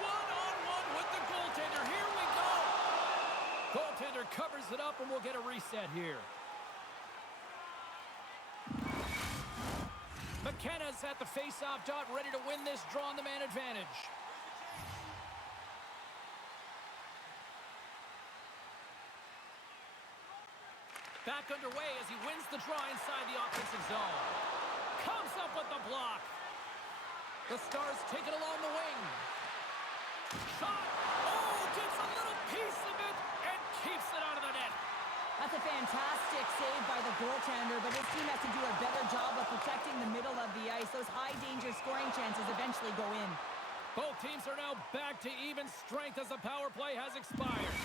One-on-one with the goaltender. Here we go. Goaltender covers it up, and we'll get a reset here. McKenna's at the face-off dot, ready to win this draw on the man advantage. Back underway as he wins the draw inside the offensive zone. Comes up with the block. The Stars take it along the wing. Shot! Oh, gets a little piece of it and keeps it out of the net. That's a fantastic save by the goaltender, but his team has to do a better job of protecting the middle of the ice. Those high-danger scoring chances eventually go in. Both teams are now back to even strength as the power play has expired.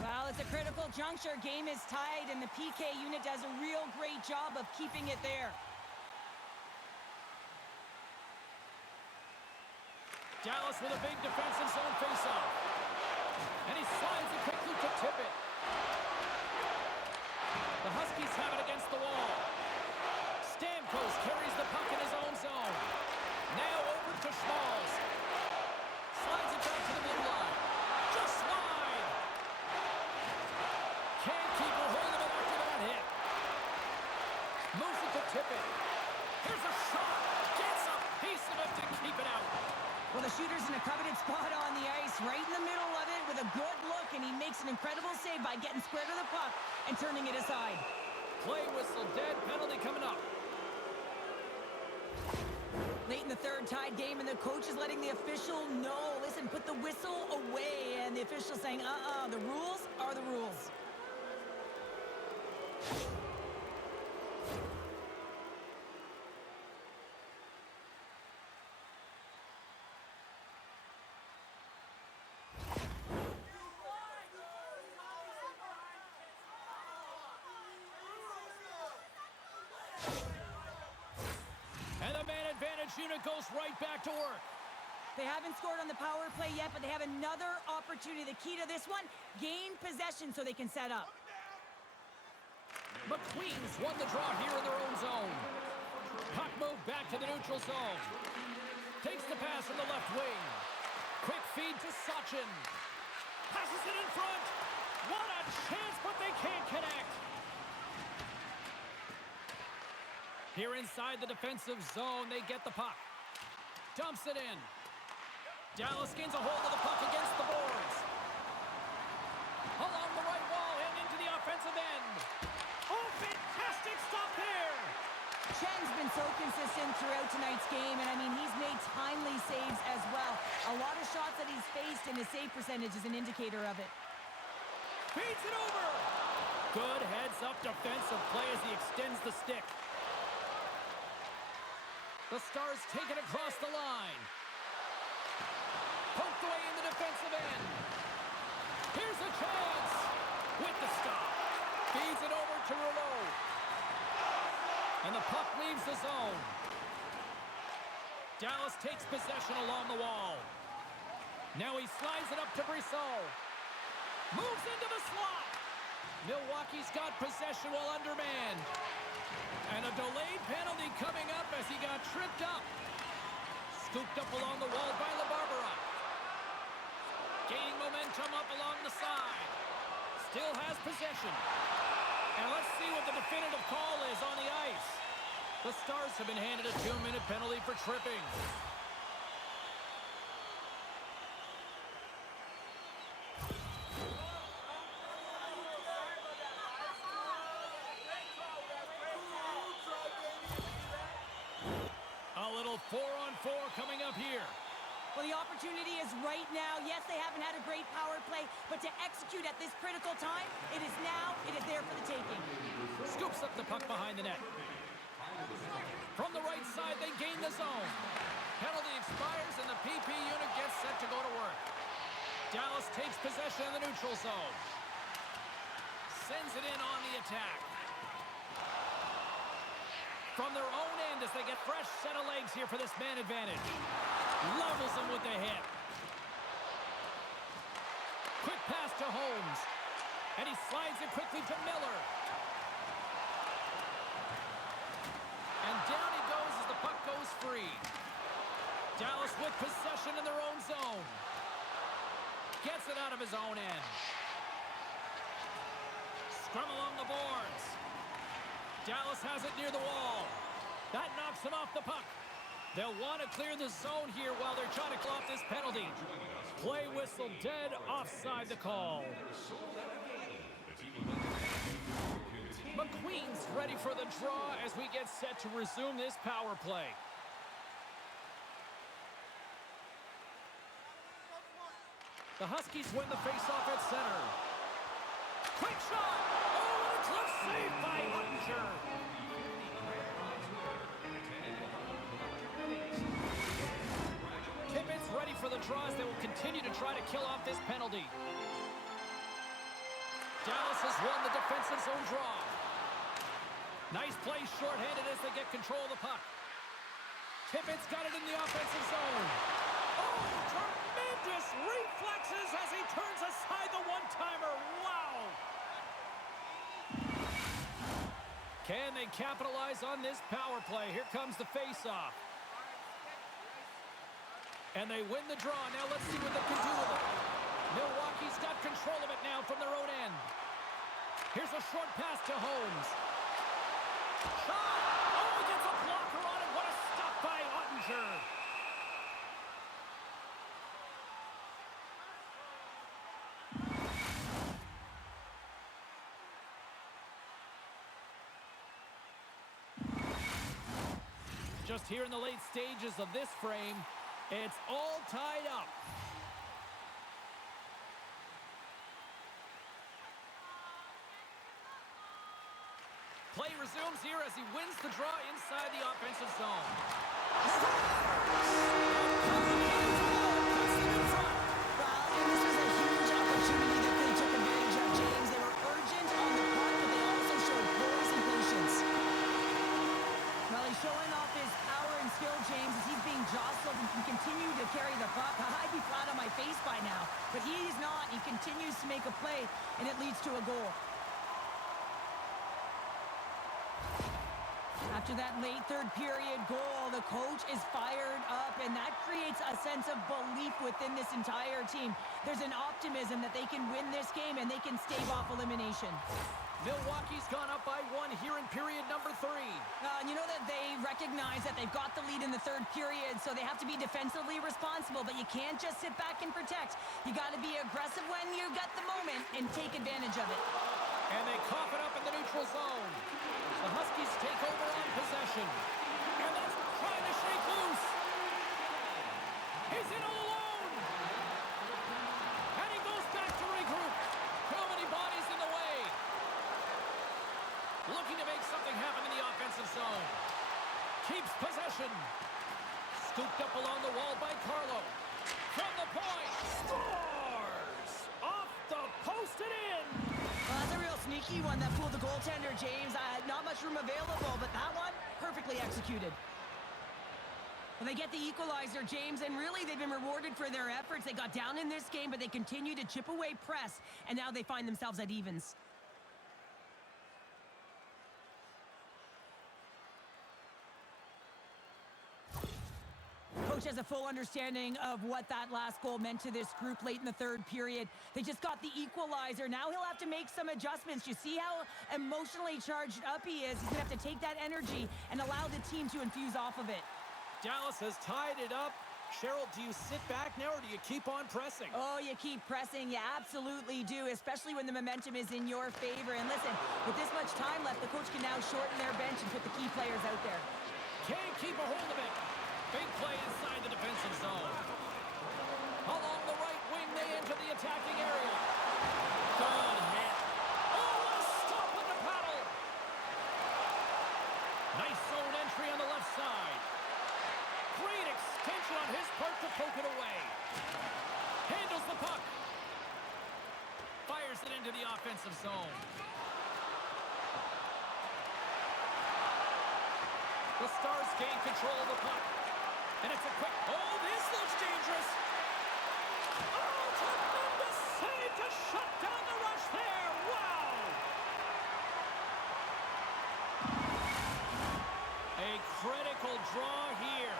Well, it's a critical juncture. Game is tied, and the PK unit does a real great job of keeping it there. Dallas with a big defensive zone faceoff. And he slides it quickly to tip it. The Huskies have it against the wall. Stamkos carries the puck in his own zone. Now over to Smalls. Slides it back to the blue line. Just wide. tip it. Here's a shot. Gets a piece of it to keep it out. Well, the shooter's in a coveted spot on the ice, right in the middle of it with a good look, and he makes an incredible save by getting square to the puck and turning it aside. Play whistle dead. Penalty coming up. Late in the third, tied game, and the coach is letting the official know, listen, put the whistle away, and the official saying, the rules are the rules. And the man advantage unit goes right back to work. They haven't scored on the power play yet, but they have another opportunity. The key to this one, gain possession so they can set up. McQueen's won the draw here in their own zone. Puck move back to the neutral zone. Takes the pass from the left wing. Quick feed to Sachin. Passes it in front. What a chance, but they can't connect. Here inside the defensive zone, they get the puck. Dumps it in. Dallas gains a hold of the puck against the boards. Along the right wall and into the offensive end. Oh, fantastic stop there! Chen's been so consistent throughout tonight's game, and I mean, he's made timely saves as well. A lot of shots that he's faced, and his save percentage is an indicator of it. Feeds it over! Good heads-up defensive play as he extends the stick. The Stars take it across the line. Poked away in the defensive end. Here's a chance with the stop. Feeds it over to Rouleau. And the puck leaves the zone. Dallas takes possession along the wall. Now he slides it up to Brissot. Moves into the slot. Milwaukee's got possession while undermanned. And a delayed penalty coming up as he got tripped up. Scooped up along the wall by LaBarbera. Gaining momentum up along the side. Still has possession. And let's see what the definitive call is on the ice. The Stars have been handed a 2-minute penalty for tripping. A little 4-on-4 coming up here. Well, the opportunity is right now. Yes, they haven't had a great power play, but to execute at this critical time, it is now. It is there for the taking. Scoops up the puck behind the net. From the right side, they gain the zone. Penalty expires, and the PP unit gets set to go to work. Dallas takes possession of the neutral zone. Sends it in on the attack. From their own end as they get fresh set of legs here for this man advantage. Levels them with the hip. Quick pass to Holmes. And he slides it quickly to Miller. And down he goes as the puck goes free. Dallas with possession in their own zone. Gets it out of his own end. Scrum along the boards. Dallas has it near the wall. That knocks him off the puck. They'll want to clear the zone here while they're trying to clear off this penalty. Play whistle dead, offside the call. McQueen's ready for the draw as we get set to resume this power play. The Huskies win the faceoff at center. Quick shot! Oh, and a close save by Hunter. Kippen's ready for the draws. They will continue to try to kill off this penalty. Dallas has won the defensive zone draw. Nice play shorthanded as they get control of the puck. Kippen's got it in the offensive zone. Oh, tremendous reflexes as he turns aside the one-timer. Wow! Can they capitalize on this power play? Here comes the face-off. And they win the draw. Now let's see what they can do with it. Milwaukee's got control of it now from their own end. Here's a short pass to Holmes. Shot! Oh, he gets a blocker on it. What a stop by Ottinger. Just here in the late stages of this frame, it's all tied up. Play resumes here as he wins the draw inside the offensive zone. Well, and this was a huge opportunity that they took advantage of, James. They were urgent on the puck, but they also showed poise and patience. Well, he's showing off his power and skill, James, as he's being jostled and can continue to carry the puck. I'd be flat on my face by now, but he's not. He continues to make a play, and it leads to a goal. After that late third period goal, the coach is fired up, and that creates a sense of belief within this entire team. There's an optimism that they can win this game and they can stave off elimination. Milwaukee's gone up by 1 here in period number 3. And you know that they recognize that they've got the lead in the third period, so they have to be defensively responsible, but you can't just sit back and protect. You got to be aggressive when you got the moment and take advantage of it. And they cough it up in the neutral zone. The Huskies take over on possession. And that's trying to shake loose. He's in all alone. And he goes back to regroup. Too many bodies in the way. Looking to make something happen in the offensive zone. Keeps possession. Scooped up along the wall by Carlo. From the point. Scores! Off the post and in. Well, that's a real sneaky one that fooled the goaltender, James. Not much room available, but that one, perfectly executed. Well, they get the equalizer, James, and really they've been rewarded for their efforts. They got down in this game, but they continue to chip away press, and now they find themselves at evens. Coach has a full understanding of what that last goal meant to this group late in the third period. They just got the equalizer. Now he'll have to make some adjustments. You see how emotionally charged up he is. He's going to have to take that energy and allow the team to infuse off of it. Dallas has tied it up. Cheryl, do you sit back now or do you keep on pressing? Oh, you keep pressing. You absolutely do, especially when the momentum is in your favor. And listen, with this much time left, the coach can now shorten their bench and put the key players out there. Can't keep a hold of it. Big play inside the defensive zone. Along the right wing, they enter the attacking area. Good hit. Oh, what a stop with the paddle. Nice zone entry on the left side. Great extension on his part to poke it away. Handles the puck. Fires it into the offensive zone. The Stars gain control of the puck. And it's a quick... Oh, this looks dangerous. Oh, tremendous save to shut down the rush there. Wow. A critical draw here.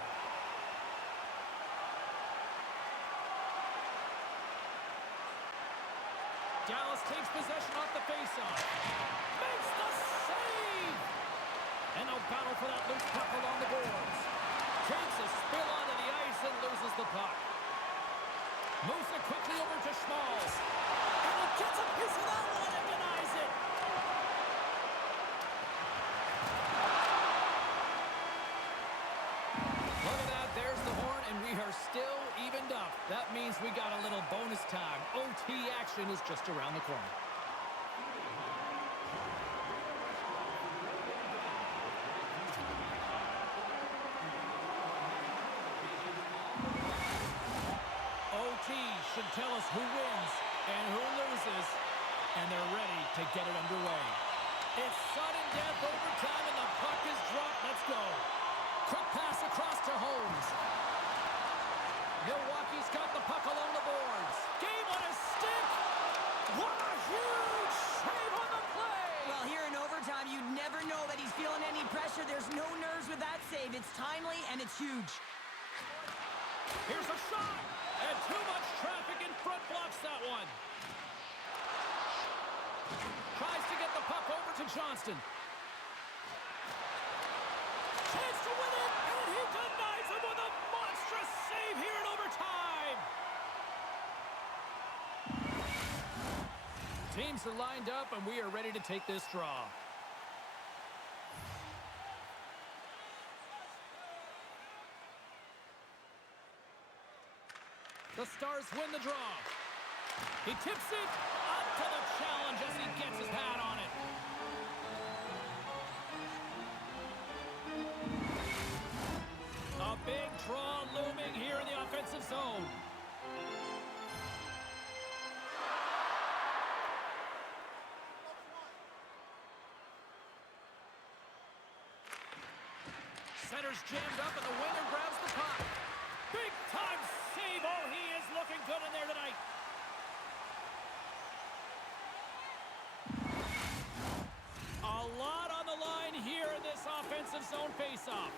Dallas takes possession off the faceoff. Makes the save. And they'll battle for that loose puck along the boards. Takes a spill onto the ice and loses the puck. Moves it quickly over to Schmalz. And he gets a piece of that one and denies it. Look at that. There's the horn, and we are still evened up. That means we got a little bonus time. OT action is just around the corner. Should tell us who wins and who loses, and they're ready to get it underway. It's sudden death overtime, and the puck is dropped. Let's go. Quick pass across to Holmes. Milwaukee's got the puck along the boards. Game on his stick. What a huge save on the play. Well, here in overtime, you never know that he's feeling any pressure. There's no nerves with that save. It's timely, and it's huge. Here's a shot. And too much traffic in front blocks that one. Tries to get the puck over to Johnston. chance to win it, and he denies him with a monstrous save here in overtime. Teams are lined up, and we are ready to take this draw. The Stars win the draw. He tips it up to the challenge as he gets his pad on it. A big draw looming here in the offensive zone. Center's jammed up and the winger grabs the puck. Big time save. Oh, he is looking good in there tonight. A lot on the line here in this offensive zone faceoff.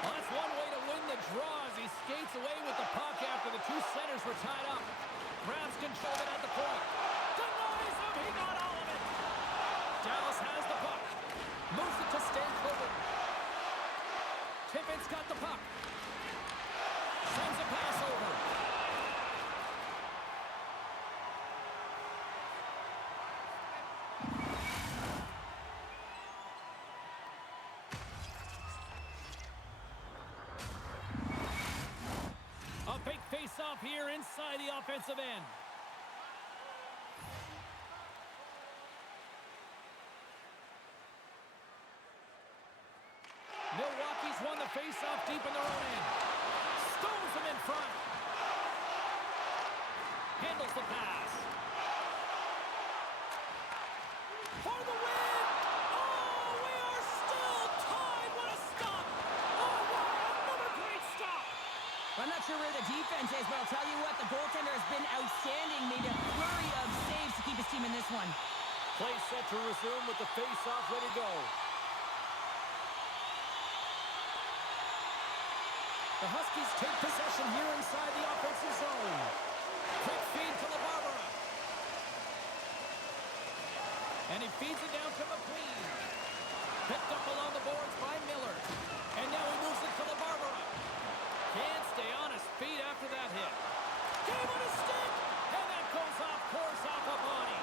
Well, that's one way to win the draw as he skates away with the puck after the two centers were tied up. Grabs control of it at the point. Denies him. He got all of it. Dallas has the puck. Moves it to Stan Clover. Tippett's got the puck. Sends a pass over. A big face-off here inside the offensive end. Milwaukee's won the face-off deep in their own end. Stones him in front. Handles the pass. For the win! Oh, we are still tied. What a stop! Oh, wow, another great stop. I'm not sure where the defense is, but I'll tell you what, the goaltender has been outstanding. Made a flurry of saves to keep his team in this one. Play set to resume with the face-off ready to go. The Huskies take possession here inside the offensive zone. Quick feed to LaBarbera. And he feeds it down to McQueen. Picked up along the boards by Miller. And now he moves it to LaBarbera. Can't stay on his feet after that hit. Game on his stick. And that goes off course off a body.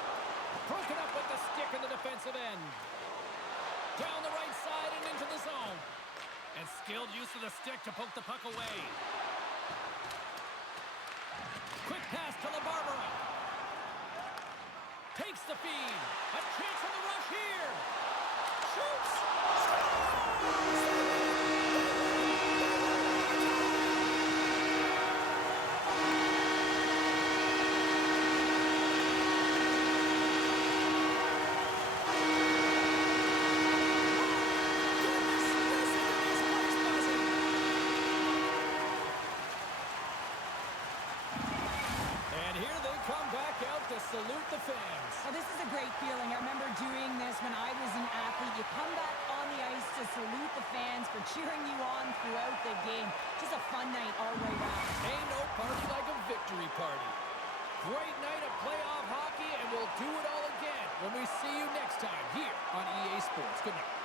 Broken up with the stick in the defensive end. Down the right side and into the zone. And skilled use of the stick to poke the puck away. Quick pass to LaBarbera. Takes the feed. A chance for the rush here. Shoots. To salute the fans. Well, this is a great feeling. I remember doing this when I was an athlete. You come back on the ice to salute the fans for cheering you on throughout the game. Just a fun night all the way around. Ain't no party like a victory party. Great night of playoff hockey, and we'll do it all again when we see you next time here on EA Sports. Good night.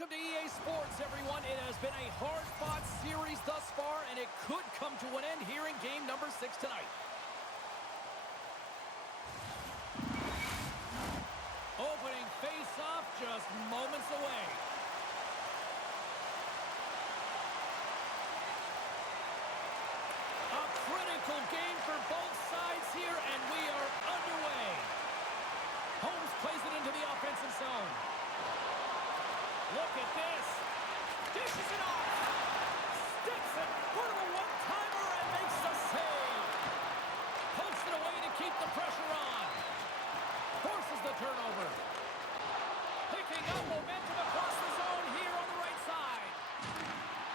Welcome to EA Sports, everyone. It has been a hard-fought series thus far, and it could come to an end here in game number 6 tonight. Opening face-off just moments away. A critical game for both sides here, and we are underway. Holmes plays it into the offensive zone. Look at this. Dishes it off. Sticks it for the one-timer and makes the save. Pokes it away to keep the pressure on. Forces the turnover. Picking up momentum across the zone here on the right side.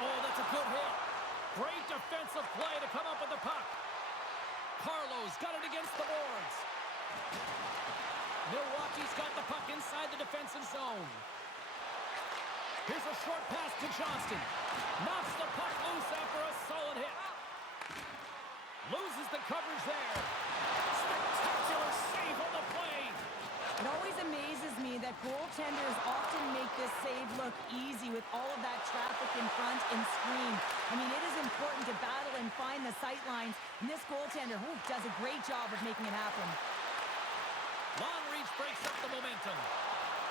Oh, that's a good hit. Great defensive play to come up with the puck. Carlo's got it against the boards. Milwaukee's got the puck inside the defensive zone. Here's a short pass to Johnston. Knocks the puck loose after a solid hit. Loses the coverage there. Spectacular save on the play. It always amazes me that goaltenders often make this save look easy with all of that traffic in front and screen. I mean, it is important to battle and find the sight lines, and this goaltender does a great job of making it happen. Long reach breaks up the momentum.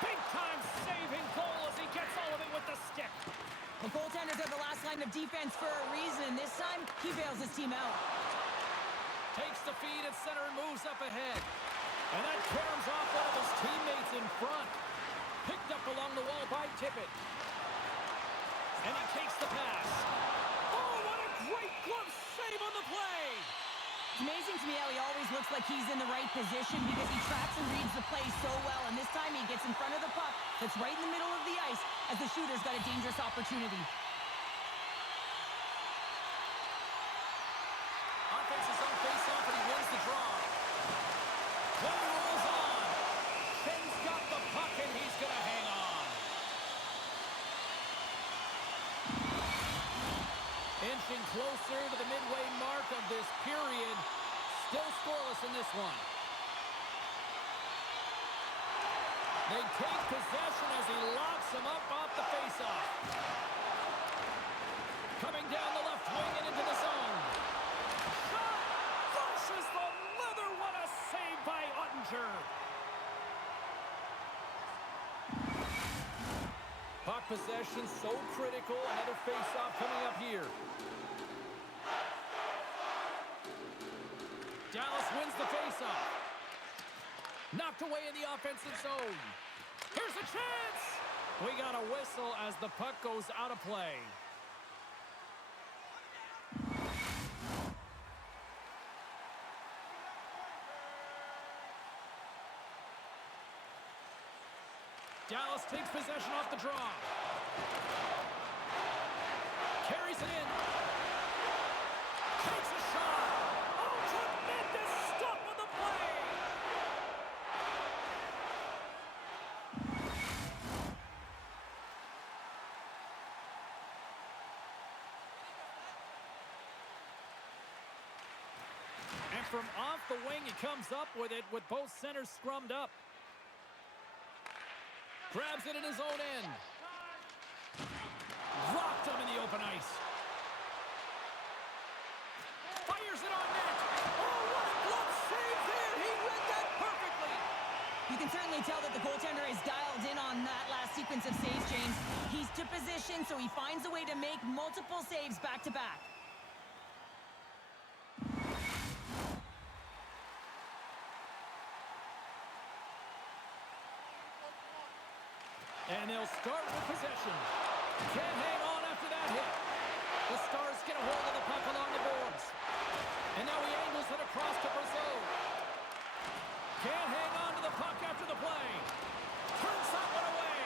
Big-time saving goal as he gets all of it with the stick. The goaltenders are the last line of defense for a reason. This time, he bails his team out. Takes the feed at center and moves up ahead. And that caroms off one of his teammates in front. Picked up along the wall by Tippett. And he takes the pass. Oh, what a great glove save on the play! It's amazing to me how he always looks like he's in the right position because he tracks and reads the play so well. And this time he gets in front of the puck that's right in the middle of the ice as the shooter's got a dangerous opportunity. Offense is on face-off and he wins the draw. Play rolls on. Ben's got the puck and he's going to hang on. Inching closer to the midway mark of this period. Still scoreless in this one. They take possession as he locks him up off the faceoff. Coming down the left wing and into the zone. Shot! Crushes the leather. What a save by Ottinger. Puck possession so critical. Another faceoff coming up here. Dallas wins the faceoff. Knocked away in the offensive zone. Here's a chance! We got a whistle as the puck goes out of play. Dallas takes possession off the draw. Carries it in. Takes a shot. Oh, tremendous stop on the play. And from off the wing, he comes up with it with both centers scrummed up. Grabs it in his own end. Rocked him in the open ice. Fires it on net. Oh, what a glove save there. He read that perfectly. You can certainly tell that the goaltender is dialed in on that last sequence of saves, James. He's to position, so he finds a way to make multiple saves back-to-back. And they'll start with possession. Can't hang on after that hit. The Stars get a hold of the puck along the boards. And now he angles it across to Brazil. Can't hang on to the puck after the play. Turns that one away.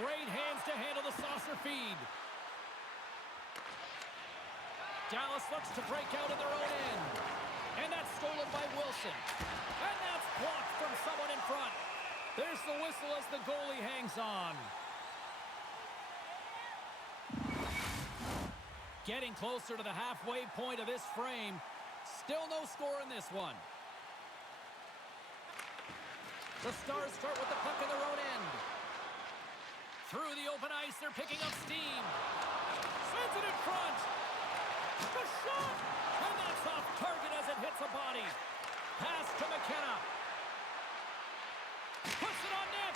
Great hands to handle the saucer feed. Dallas looks to break out in their own end. And that's stolen by Wilson. And that's blocked from someone in front. There's the whistle as the goalie hangs on. Getting closer to the halfway point of this frame. Still no score in this one. The Stars start with the puck in their own end. Through the open ice, they're picking up steam. Sends it in front. The shot! And that's off target as it hits a body. Pass to McKenna. Puts it on net.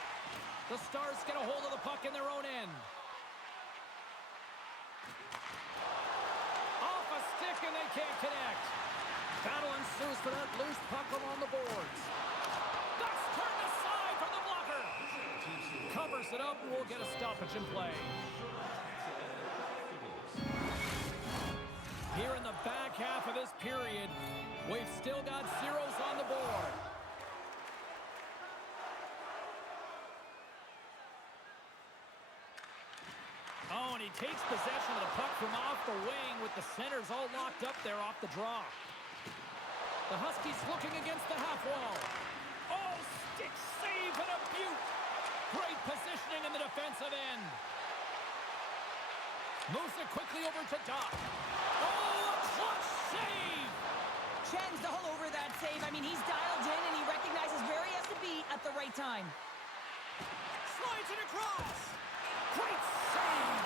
The Stars get a hold of the puck in their own end. Off a stick and they can't connect. Battle ensues for that loose puck along the boards. That's turned aside for the blocker. Covers it up and we'll get a stoppage in play. Here in the back half of this period, we've still got zeros on the board. Oh, and he takes possession of the puck from off the wing with the centers all locked up there off the draw. The Huskies looking against the half wall. Oh, stick save and a beaut. Great positioning in the defensive end. Moves it quickly over to Doc. Oh, a clutch save! Chen's all over that save. I mean, he's dialed in and he recognizes where he has to be at the right time. Slides it across. Great save!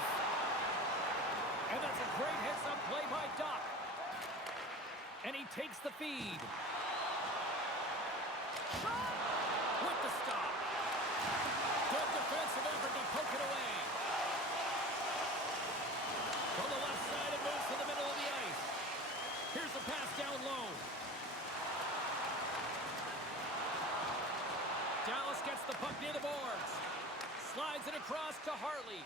And that's a great heads-up play by Doc. And he takes the feed. Shot! With the stop. Good defensive effort to poke it away. From the left side, it moves to the middle of the ice. Here's the pass down low. Dallas gets the puck near the boards. Slides it across to Harley.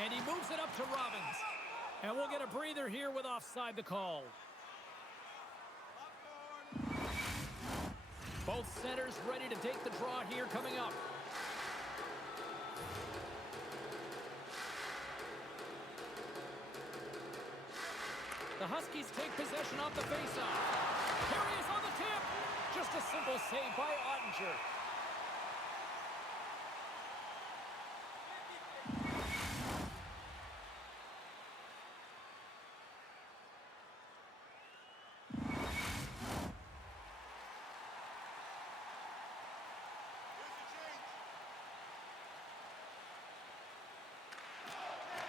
And he moves it up to Robbins. And we'll get a breather here with offside the call. Both centers ready to take the draw here coming up. The Huskies take possession off the faceoff. Here he is on the tip. Just a simple save by Ottinger.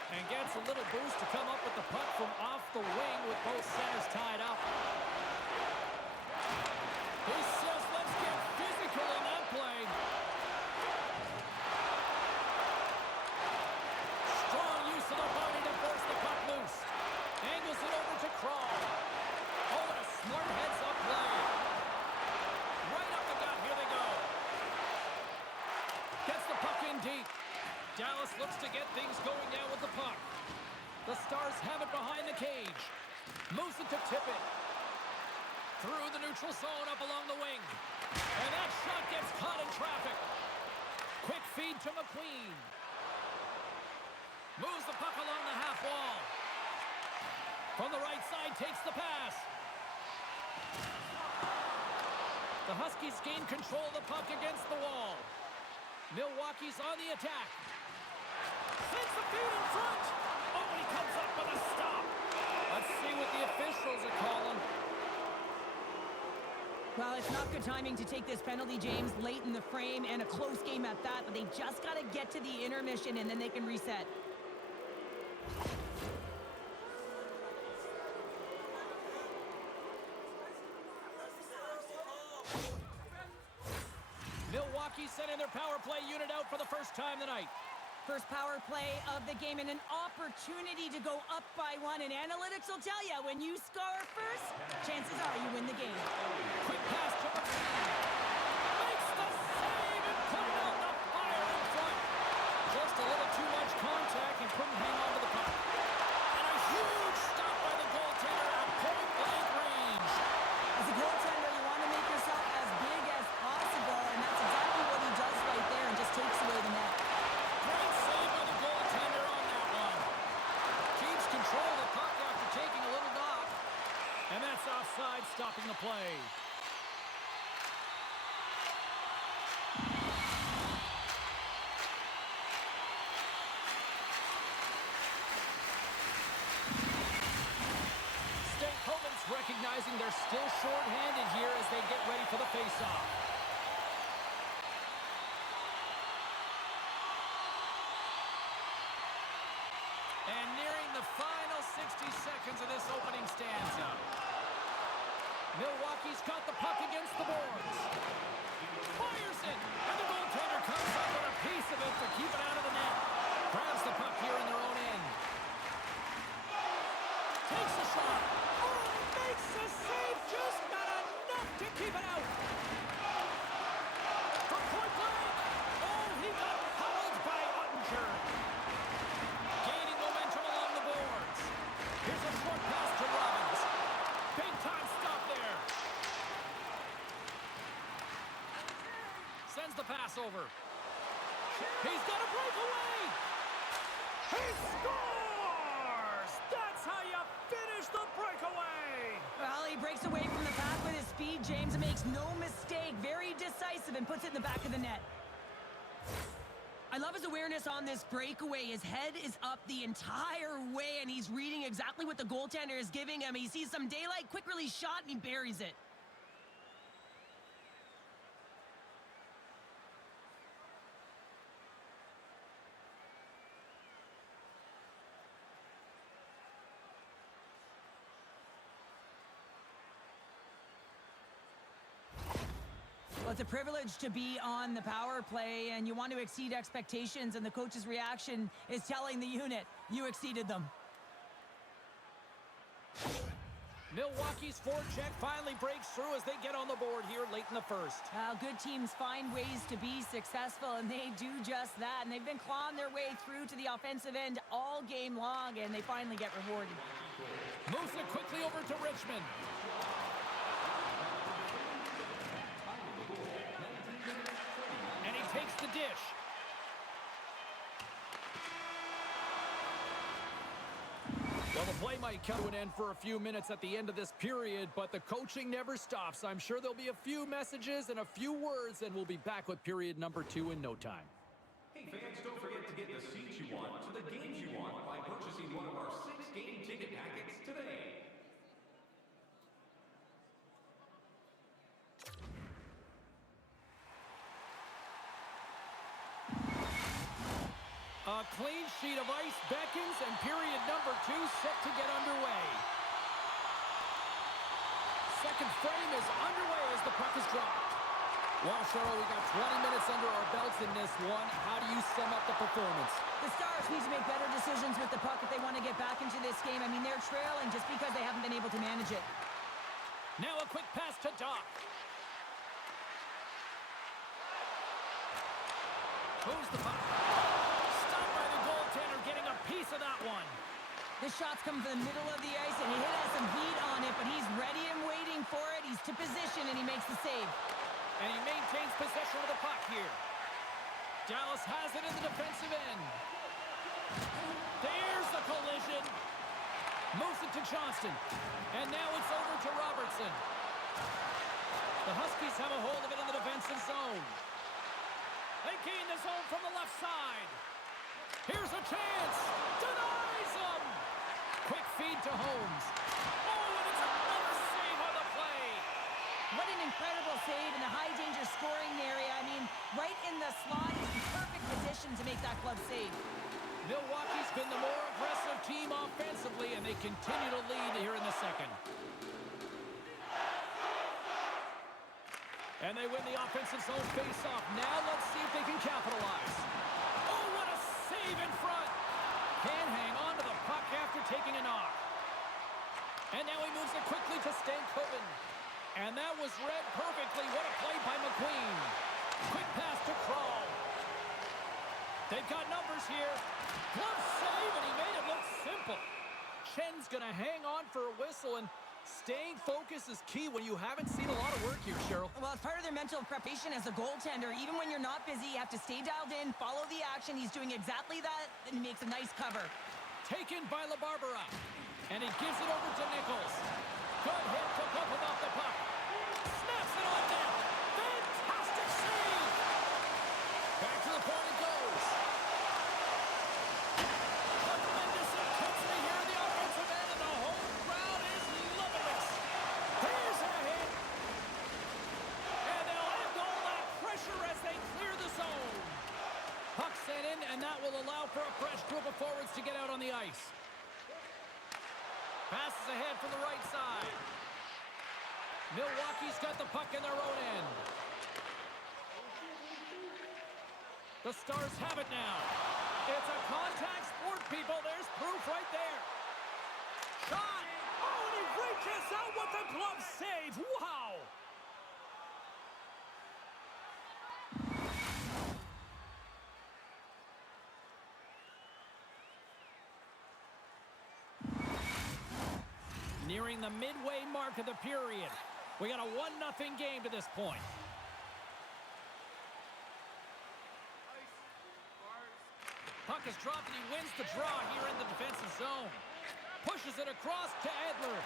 And gets a little boost to come up with the puck from off the wing with both centers tied up. He says, let's get physical in that play. Strong use of the body to force the puck loose. Angles it over to Crawl. Oh, and a smart heads-up play. Right up the gut, here they go. Gets the puck in deep. Dallas looks to get things going now with the puck. The Stars have it behind the cage. Moves it to Tippett. Through the neutral zone up along the wing. And that shot gets caught in traffic. Quick feed to McQueen. Moves the puck along the half wall. From the right side, takes the pass. The Huskies gain control of the puck against the wall. Milwaukee's on the attack. Sends the feed in front. Oh, he comes up with a stop. Let's see what the officials are calling. Well, it's not good timing to take this penalty, James, late in the frame and a close game at that, but they just got to get to the intermission and then they can reset. Milwaukee sending their power play unit out for the first time tonight. First power play of the game and an opportunity to go up by one. And analytics will tell you, when you score first, chances are you win the game. Quick pass to McQueen. Makes the save and put it out the fire in front. Just a little too much contact and couldn't hang on to the puck. And a huge stop by the goaltender at point-blank range. As a goaltender, you want to make yourself as big as possible, and that's exactly what he does right there and just takes away the net. Great save by the goaltender on that one. Keeps control of the puck after taking a little knock. And that's offside, stopping the play. Stankoven's recognizing they're still short-handed here as they get ready for the face-off. seconds of this opening stanza. Milwaukee's got the puck against the boards. Fires it, and the goaltender comes up with a piece of it to keep it out of the net. Grabs the puck here in their own end. Takes a shot. Oh, makes the save, just not enough to keep it out. From point blank. Oh, he got fouled by Ottinger. Gaining momentum along the boards. Here's a short pass to Robbins. Big time stop there. Sends the pass over. He's got a breakaway. He scores! That's how you finish the breakaway. Well, he breaks away from the pack with his speed. James makes no mistake. Very decisive and puts it in the back of the net. I love his awareness on this breakaway. His head is up the entire way, and he's reading exactly what the goaltender is giving him. He sees some daylight, quick release shot, and he buries it. Well, it's a privilege to be on the power play, and you want to exceed expectations, and the coach's reaction is telling the unit, you exceeded them. Milwaukee's forecheck finally breaks through as they get on the board here late in the first. Well, good teams find ways to be successful, and they do just that. And they've been clawing their way through to the offensive end all game long, and they finally get rewarded. Moves it quickly over to Richmond. And he takes the dish. Well, the play might come to an end for a few minutes at the end of this period, but the coaching never stops. I'm sure there'll be a few messages and a few words, and we'll be back with period number 2 in no time. Hey fans, don't forget to get the seats you want to the games you want by purchasing one of our 6 game ticket packets today. A clean sheet of ice beckons, and period number 2 set to get underway. Second frame is underway as the puck is dropped. Well, Cheryl, we got 20 minutes under our belts in this one. How do you sum up the performance? The Stars need to make better decisions with the puck if they want to get back into this game. I mean, they're trailing just because they haven't been able to manage it. Now a quick pass to Doc. Moves the puck. Stopped by the goaltender, getting a piece of that one. The shot's coming from the middle of the ice, and he has some heat on it, but he's ready and waiting for it. He's to position, and he makes the save. And he maintains possession of the puck here. Dallas has it in the defensive end. There's the collision. Moves it to Johnston. And now it's over to Robertson. The Huskies have a hold of it in the defensive zone. They gain the zone from the left side. Here's a chance. Denies them. Quick feed to Holmes. Oh, and it's another save on the play. What an incredible save in the high-danger scoring area. I mean, right in the slot, he's in perfect position to make that club save. Milwaukee's been the more aggressive team offensively, and they continue to lead here in the second. And they win the offensive zone face-off. Now let's see if they can capitalize. Oh, what a save in front. Can hang on to the puck after taking a knock. And now he moves it quickly to Stankoven. And that was read perfectly. What a play by McQueen. Quick pass to Kroll. They've got numbers here. Glove save, and he made it look simple. Chen's going to hang on for a whistle, and staying focused is key when you haven't seen a lot of work here, Cheryl. Well, it's part of their mental preparation as a goaltender. Even when you're not busy, you have to stay dialed in, follow the action. He's doing exactly that, and he makes a nice cover. Taken by LaBarbera, and he gives it over to Nichols. Good hit to bump him off the puck. Snaps it on net. Fantastic save. Back to the point it goes. Tremendous intensity here in the offensive end, and the whole crowd is loving this. Here's a hit. And they'll end all that pressure as they clear the zone. Puck sent in, and that will allow for a fresh group of forwards to get out on the ice. Passes ahead from the right side. Milwaukee's got the puck in their own end. The Stars have it now. It's a contact sport, people. There's proof right there. Shot. Oh, and he reaches out with the glove save. Wow. Nearing the midway mark of the period. We got a 1-0 game to this point. Puck is dropped and he wins the draw here in the defensive zone. Pushes it across to Edler.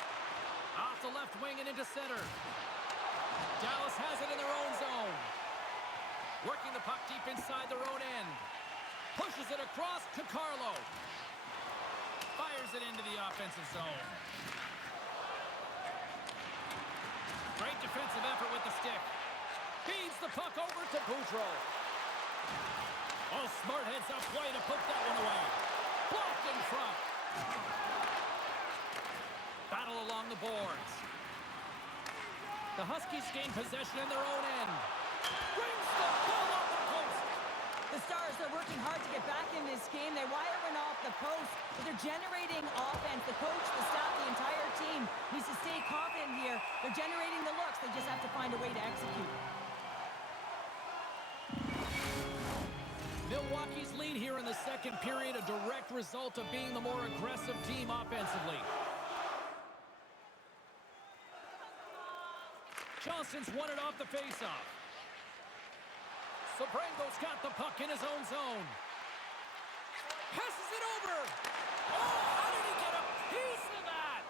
Off the left wing and into center. Dallas has it in their own zone. Working the puck deep inside their own end. Pushes it across to Carlo. Fires it into the offensive zone. Great defensive effort with the stick. Feeds the puck over to Boudreau. Oh, smart heads up play to put that one away. Blocked in front. Battle along the boards. The Huskies gain possession in their own end. Brings the ball off the post. The Stars are working hard to get back in this game. They wire one off the post, but they're generating offense. The coach, the staff, the entire team needs to stay confident here. They're generating the looks. They just have to find a way to execute. Milwaukee's lead here in the second period, a direct result of being the more aggressive team offensively. Johnson's won it off the faceoff. Sabrango's got the puck in his own zone. Passes it over. Oh, how did he get a piece of that?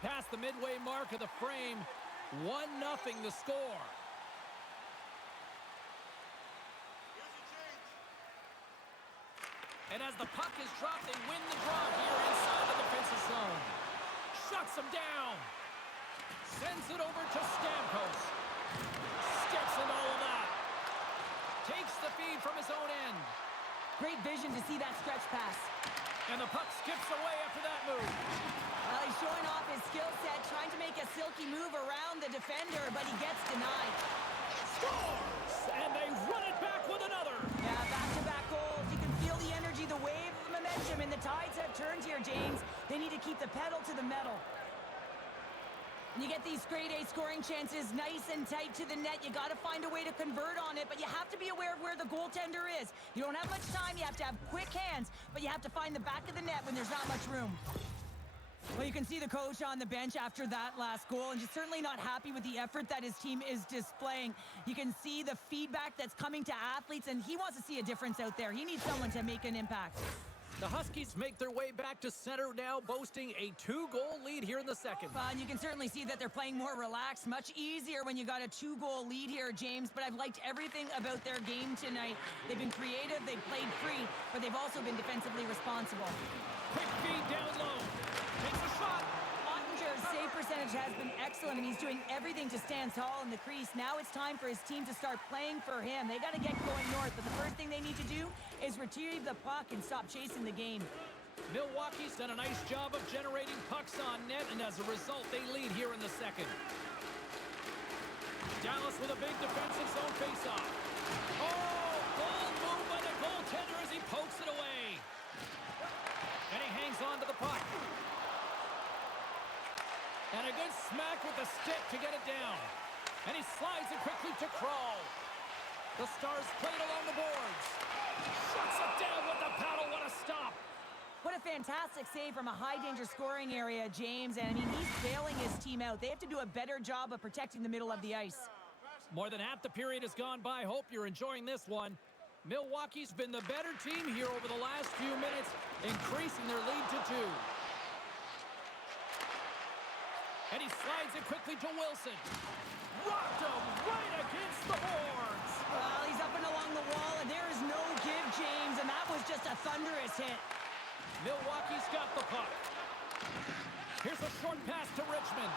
Past the midway mark of the frame, 1-0 the score. And as the puck is dropped, they win the draw here inside the defensive zone. Shuts him down. Sends it over to Stamkos. Steps in all of that. Takes the feed from his own end. Great vision to see that stretch pass. And the puck skips away after that move. Well, he's showing off his skill set, trying to make a silky move around the defender, but he gets denied. Scores! And they run it back with another. Yeah, back-to-back goals. You can feel the energy, the wave of momentum, and the tides have turned here, James. They need to keep the pedal to the metal. And you get these grade A scoring chances nice and tight to the net. You got to find a way to convert on it, but you have to be aware of where the goaltender is. You don't have much time. You have to have quick hands, but you have to find the back of the net when there's not much room. Well, you can see the coach on the bench after that last goal, and he's certainly not happy with the effort that his team is displaying. You can see the feedback that's coming to athletes, and he wants to see a difference out there. He needs someone to make an impact. The Huskies make their way back to center now, boasting a 2-goal lead here in the second. And you can certainly see that they're playing more relaxed, much easier when you got a 2-goal lead here, James. But I've liked everything about their game tonight. They've been creative, they've played free, but they've also been defensively responsible. Quick feed down low. Takes a shot. Ottinger's save percentage has been excellent, and he's doing everything to stand tall in the crease. Now it's time for his team to start playing for him. They got to get going north, but the first thing they need to do is retrieve the puck and stop chasing the game. Milwaukee's done a nice job of generating pucks on net, and as a result, they lead here in the second. Dallas with a big defensive zone faceoff. Oh, bold move by the goaltender as he pokes it away. And he hangs on to the puck. And a good smack with the stick to get it down. And he slides it quickly to Crawl. The Stars play it along the boards. Shuts it down with the paddle. What a stop. What a fantastic save from a high-danger scoring area, James. And, I mean, he's bailing his team out. They have to do a better job of protecting the middle of the ice. More than half the period has gone by. Hope you're enjoying this one. Milwaukee's been the better team here over the last few minutes, increasing their lead to 2. And he slides it quickly to Wilson. Rocked him right against the boards. Well, he's up and along the wall, and there is no give, James, and that was just a thunderous hit. Milwaukee's got the puck. Here's a short pass to Richmond.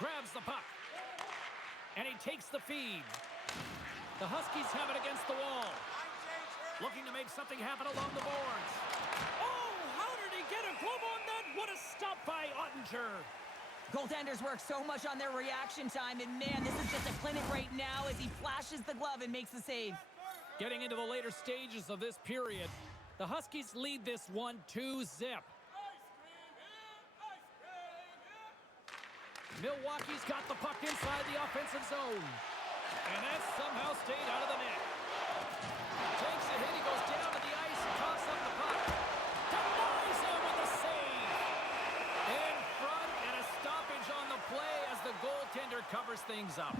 Grabs the puck. And he takes the feed. The Huskies have it against the wall. Looking to make something happen along the boards. Oh, how did he get a glove on that? What a stop by Ottinger. Goaltenders work so much on their reaction time, and man, this is just a clinic right now as he flashes the glove and makes the save. Getting into the later stages of this period, the Huskies lead this one 2-0. Milwaukee's got the puck inside the offensive zone. And that somehow stayed out of the net. Takes a hit, he goes down to the ice and coughs up the puck. Denies him with a save. In front and a stoppage on the play as the goaltender covers things up.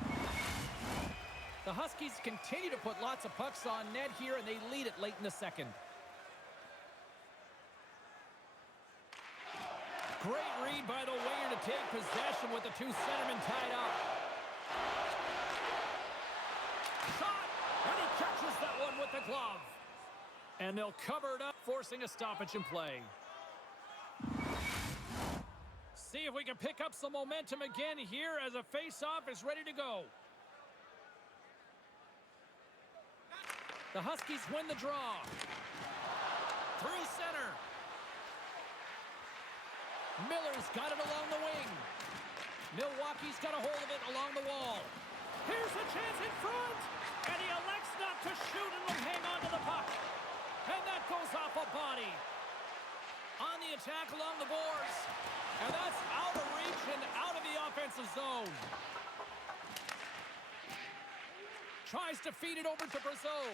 The Huskies continue to put lots of pucks on net here, and they lead it late in the second. Great read by the winger to take possession with the two centermen tied up. Shot! And he catches that one with the glove. And they'll cover it up, forcing a stoppage in play. See if we can pick up some momentum again here as a face-off is ready to go. The Huskies win the draw. Through center. Miller's got it along the wing. Milwaukee's got a hold of it along the wall. Here's a chance in front. And he elects not to shoot and will hang on to the puck. And that goes off a body. On the attack along the boards. And that's out of reach and out of the offensive zone. Tries to feed it over to Brazeau.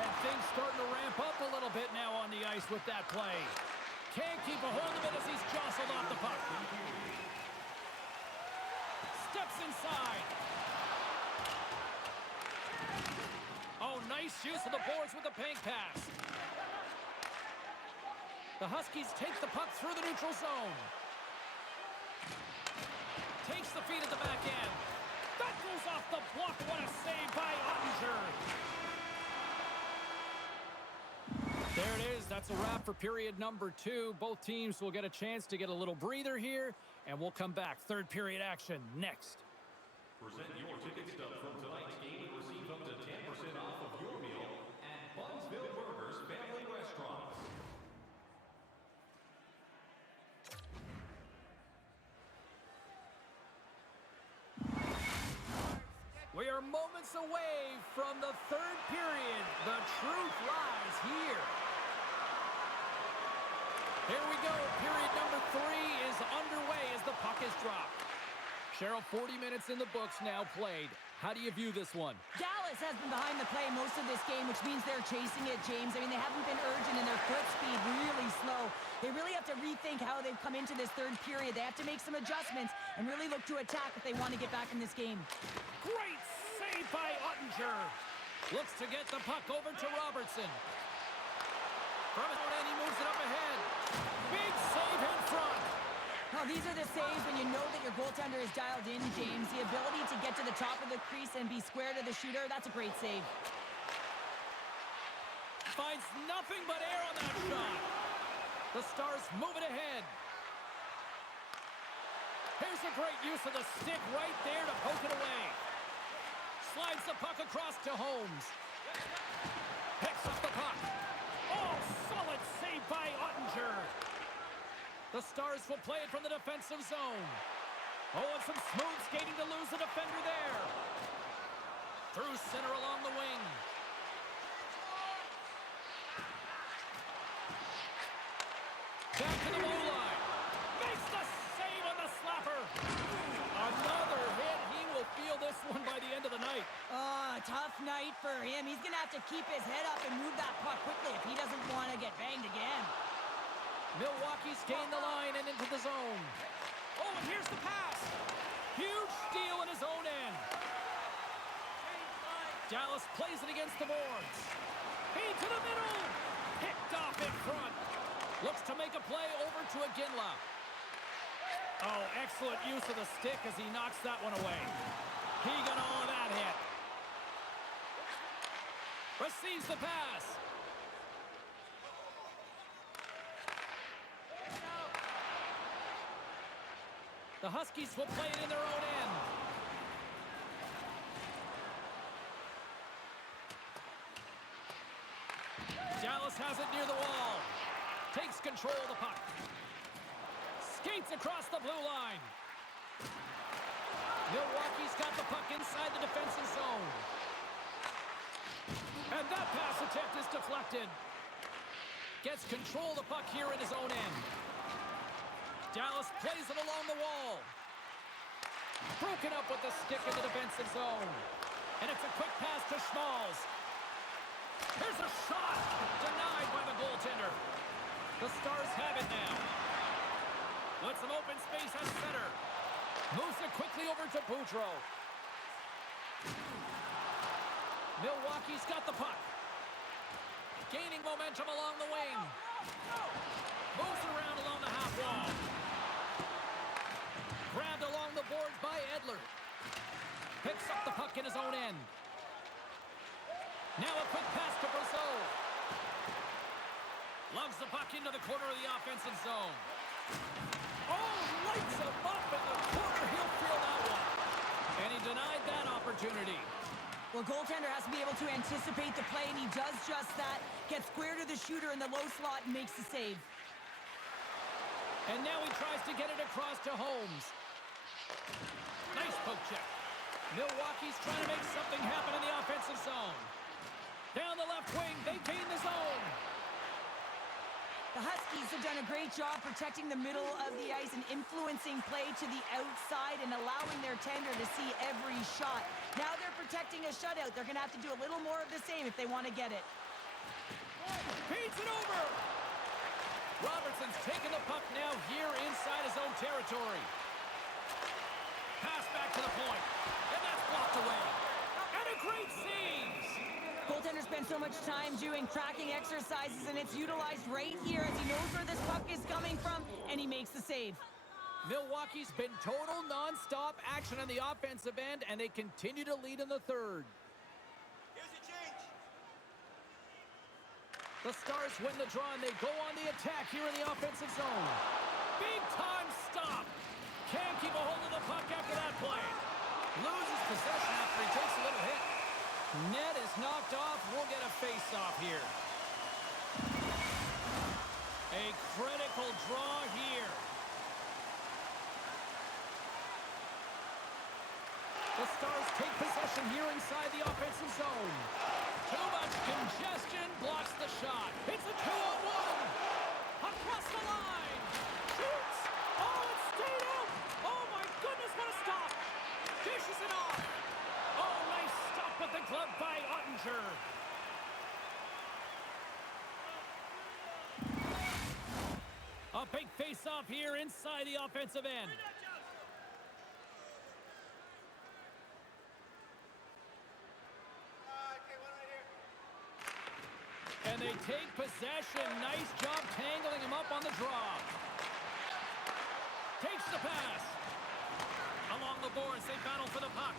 And things starting to ramp up a little bit now on the ice with that play. Can't keep a hold of it as he's jostled off the puck. Steps inside. Oh, nice use of the boards with the bank pass. The Huskies take the puck through the neutral zone. Takes the feed at the back end. That goes off the block. What a save by Ottinger. There it is. That's a wrap for period number 2. Both teams will get a chance to get a little breather here, and we'll come back. Third period action next. Present your ticket stub from tonight's game and receive up to 10% off of your meal at Bunsville Burgers Family Restaurants. We are moments away from the third period. The truth lies here. Here we go. Period number 3 is underway as the puck is dropped. Cheryl, 40 minutes in the books now played. How do you view this one? Dallas has been behind the play most of this game, which means they're chasing it, James. I mean, they haven't been urgent and their foot speed really slow. They really have to rethink how they've come into this third period. They have to make some adjustments and really look to attack if they want to get back in this game. Great save by Ottinger. Looks to get the puck over to Robertson. From it, and he moves it up ahead. Big save in front. Now, these are the saves when you know that your goaltender is dialed in, James. The ability to get to the top of the crease and be square to the shooter, that's a great save. Finds nothing but air on that shot. The Stars move it ahead. Here's a great use of the stick right there to poke it away. Slides the puck across to Holmes. Picks up the puck. Oh, solid save by Ottinger. The Stars will play it from the defensive zone. Oh, and some smooth skating to lose the defender there. Through center along the wing. Back to the blue line. Makes the save on the slapper. Another hit. He will feel this one by the end of the night. Oh, tough night for him. He's going to have to keep his head up and move that puck quickly if he doesn't want to get banged again. Milwaukee's gained the line and into the zone. Oh, and here's the pass. Huge steal in his own end. Dallas plays it against the boards. Feed to the middle. Picked off in front. Looks to make a play over to Iginla. Oh, excellent use of the stick as he knocks that one away. He got all of that hit. Receives the pass. The Huskies will play it in their own end. has it near the wall. Takes control of the puck. Skates across the blue line. Milwaukee's got the puck inside the defensive zone. And that pass attempt is deflected. Gets control of the puck here in his own end. Dallas plays it along the wall. Broken up with the stick in the defensive zone. And it's a quick pass to Schmalz. Here's a shot! Denied by the goaltender. The Stars have it now. With some open space at center. Moves it quickly over to Boudreau. Milwaukee's got the puck. Gaining momentum along the wing. Moves around along the half wall. Grabbed along the boards by Edler. Picks up the puck in his own end. Now a quick pass to Brazeau. Lugs the puck into the corner of the offensive zone. Oh, lights him up in the corner. He'll feel that one. And he denied that opportunity. Well, goaltender has to be able to anticipate the play, and he does just that. Gets square to the shooter in the low slot and makes the save. And now he tries to get it across to Holmes. Nice poke check. Milwaukee's trying to make something happen in the offensive zone. Down the left wing, they gain the zone. The Huskies have done a great job protecting the middle of the ice and influencing play to the outside and allowing their tender to see every shot. Now they're protecting a shutout. They're going to have to do a little more of the same if they want to get it. Feeds it over. Robertson's taking the puck now here inside his own territory. Pass back to the point. And that's blocked away. And a great save. Goaltender spends so much time doing tracking exercises, and it's utilized right here as he knows where this puck is coming from, and he makes the save. Milwaukee's been total non-stop action on the offensive end, and they continue to lead in the third. Here's a change. The Stars win the draw, and they go on the attack here in the offensive zone. Big time stop. Can't keep a hold of the puck after that play. Loses possession after he takes a little hit. Net is knocked off. We'll get a face-off here. A critical draw here. The Stars take possession here inside the offensive zone. Too much congestion blocks the shot. It's a 2-on-1. Across the line. Shoots. Oh, it stayed out. Oh, my goodness, what a stop. Dishes it off. Oh, nice stop with the glove by Ottinger. A big face-off here inside the offensive end. And they take possession. Nice job tangling him up on the draw. Takes the pass. Along the boards, they battle for the puck.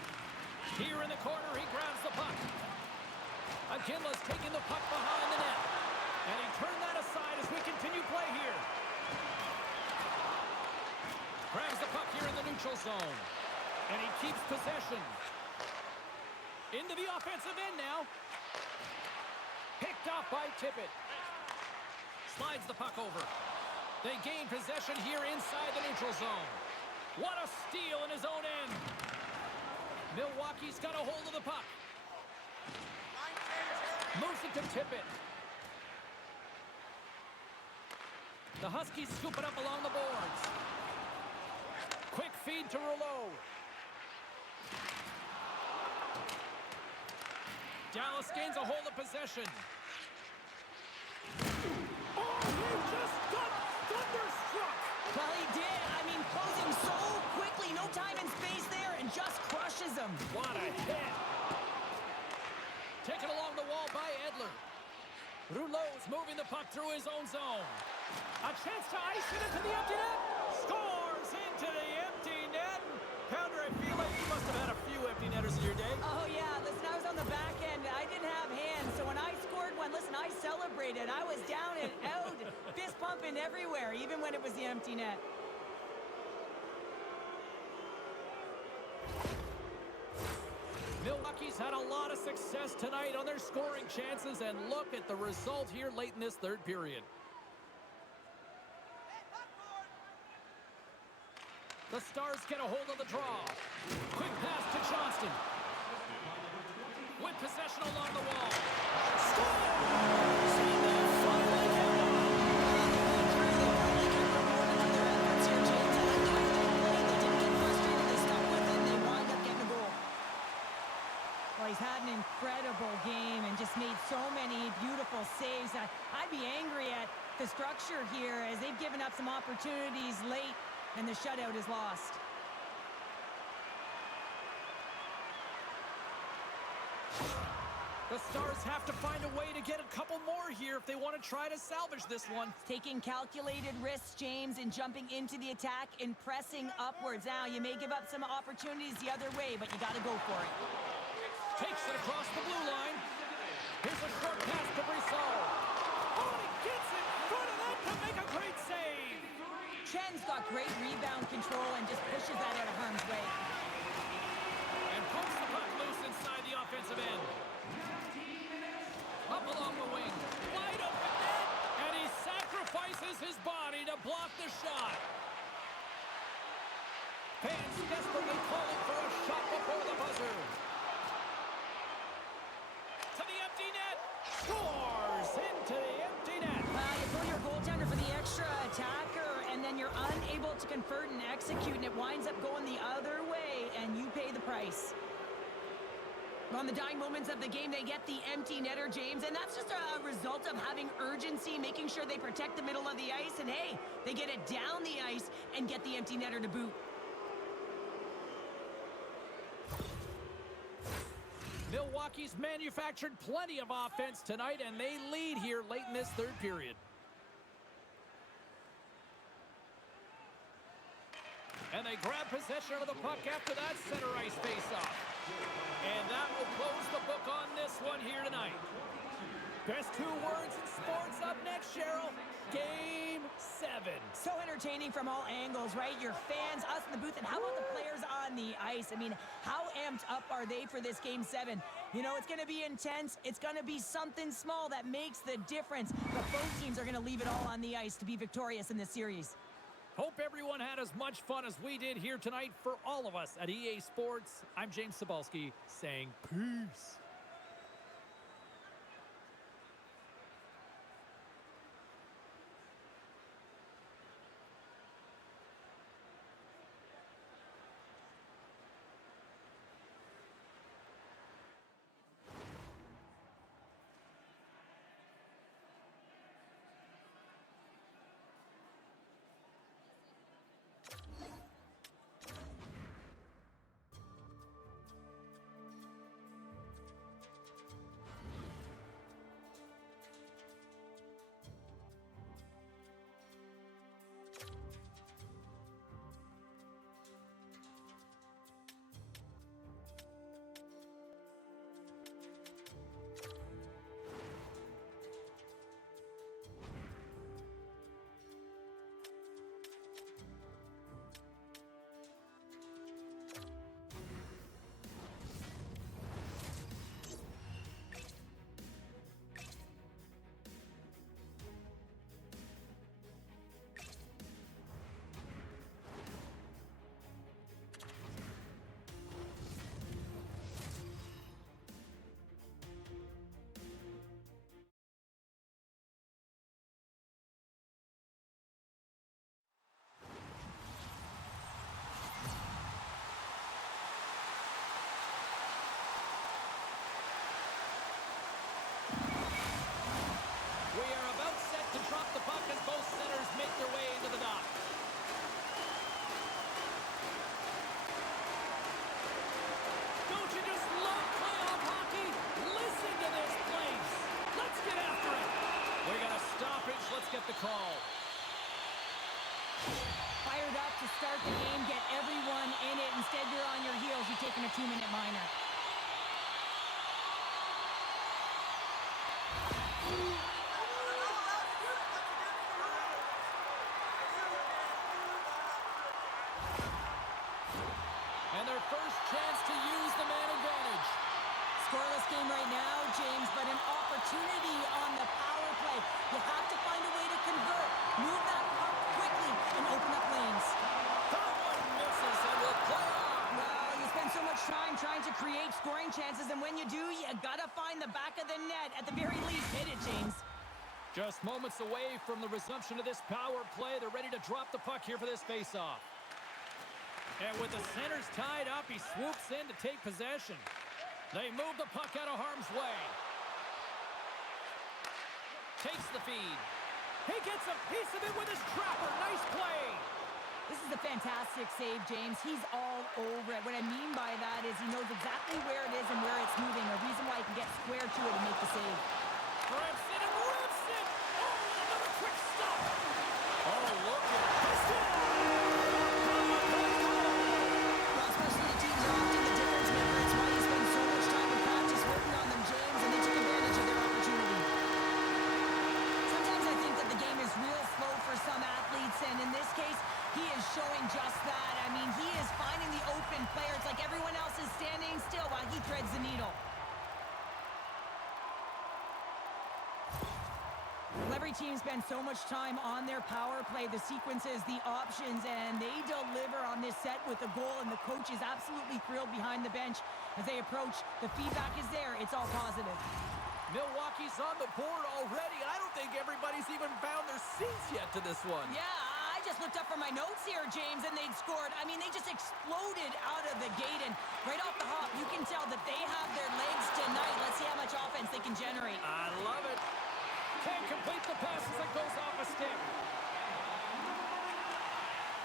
Here in the corner, he grabs the puck. Aginla's taking the puck behind the net. And he turned that aside as we continue play here. Grabs the puck here in the neutral zone. And he keeps possession. Into the offensive end now. Picked off by Tippett. Slides the puck over. They gain possession here inside the neutral zone. What a steal in his own end. Milwaukee's got a hold of the puck. Moves it to Tippett. The Huskies scoop it up along the boards. Quick feed to Rouleau. Dallas gains a hold of possession. Oh, he just got thunderstruck. Well, he did. I mean, closing so quickly. No time and space there, and just crushes him. What a hit. Taken along the wall by Edler. Rouleau's moving the puck through his own zone. A chance to ice it into the empty net. Scores into the empty net. Pounder, I feel like you must have had a few empty netters in your day. Oh, yeah. Listen, I was on the back end. I didn't have hands, so when I scored one, listen, I celebrated. I was down and out, fist pumping everywhere, even when it was the empty net. Milwaukee Hokies had a lot of success tonight on their scoring chances, and look at the result here late in this third period. The Stars get a hold of the draw. Quick pass to Johnston. With possession along the wall. Well, he's had an incredible game and just made so many beautiful saves. I'd be angry at the structure here as they've given up some opportunities late and the shutout is lost. The Stars have to find a way to get a couple more here if they want to try to salvage this one. Taking calculated risks, James, and jumping into the attack and pressing upwards. Now, you may give up some opportunities the other way, but you got to go for it. Takes it across the blue line. Here's a short pass to Brissot. Oh, and he gets in front of that to make a great save. Chen's got great rebound control and just pushes that out of harm's way. And pokes the puck loose inside the offensive end. Up along the wing. Wide open net. And he sacrifices his body to block the shot. Fans desperately calling for a shot before the buzzer. To the empty net. Scores into the empty net. You throw your goaltender for the extra attacker, and then you're unable to convert and execute, and it winds up going the other way, and you pay the price. On the dying moments of the game, they get the empty netter, James, and that's just a result of having urgency, making sure they protect the middle of the ice, and hey, they get it down the ice and get the empty netter to boot. Milwaukee's manufactured plenty of offense tonight, and they lead here late in this third period. And they grab possession of the puck after that center ice face-off. And that will close the book on this one here tonight. Best two words in sports up next, Cheryl. Game 7. So entertaining from all angles, right? Your fans, us in the booth, and how about the players on the ice? I mean, how amped up are they for this Game 7? You know, it's going to be intense. It's going to be something small that makes the difference. But both teams are going to leave it all on the ice to be victorious in this series. Hope everyone had as much fun as we did here tonight. For all of us at EA Sports, I'm James Cybulski saying peace. The call. Fired up to start the game, get everyone in it. Instead, you're on your heels. You're taking a 2-minute minor. And their first chance to use the man advantage. opportunity on the power play. You have to find a way to convert. Move that puck quickly and open up lanes. That one misses and will play on. Well, you spend so much time trying to create scoring chances, and when you do, you gotta find the back of the net. At the very least, hit it, James. Just moments away from the resumption of this power play. They're ready to drop the puck here for this faceoff. And with the centers tied up, he swoops in to take possession. They move the puck out of harm's way. Takes the feed. He gets a piece of it with his trapper. Nice play. This is a fantastic save, James. He's all over it. What I mean by that is he knows exactly where it is and where it's moving. A reason why he can get square to it and make the save. Grips it and rips it. Oh, another quick stop. Oh, look at this. Well, especially the teams are often the difference maker. It's why you spend so much time in practice working on them, James, and they took advantage of their opportunity. Sometimes I think that the game is real slow for some athletes, and in this case, he is showing just that. I mean, he is finding the open player. It's like everyone else is standing still while he threads the needle. Well, every team spends so much time on their power play, the sequences, the options, and they deliver on this set with a goal, and the coach is absolutely thrilled behind the bench as they approach. The feedback is there. It's all positive. Milwaukee's on the board already. I don't think everybody's even found their seats yet to this one. Yeah, I just looked up from my notes here, James, and they'd scored. I mean, they just exploded out of the gate, and right off the hop, you can tell that they have their legs tonight. Let's see how much offense they can generate. I love it. Can't complete the pass as it goes off a stick.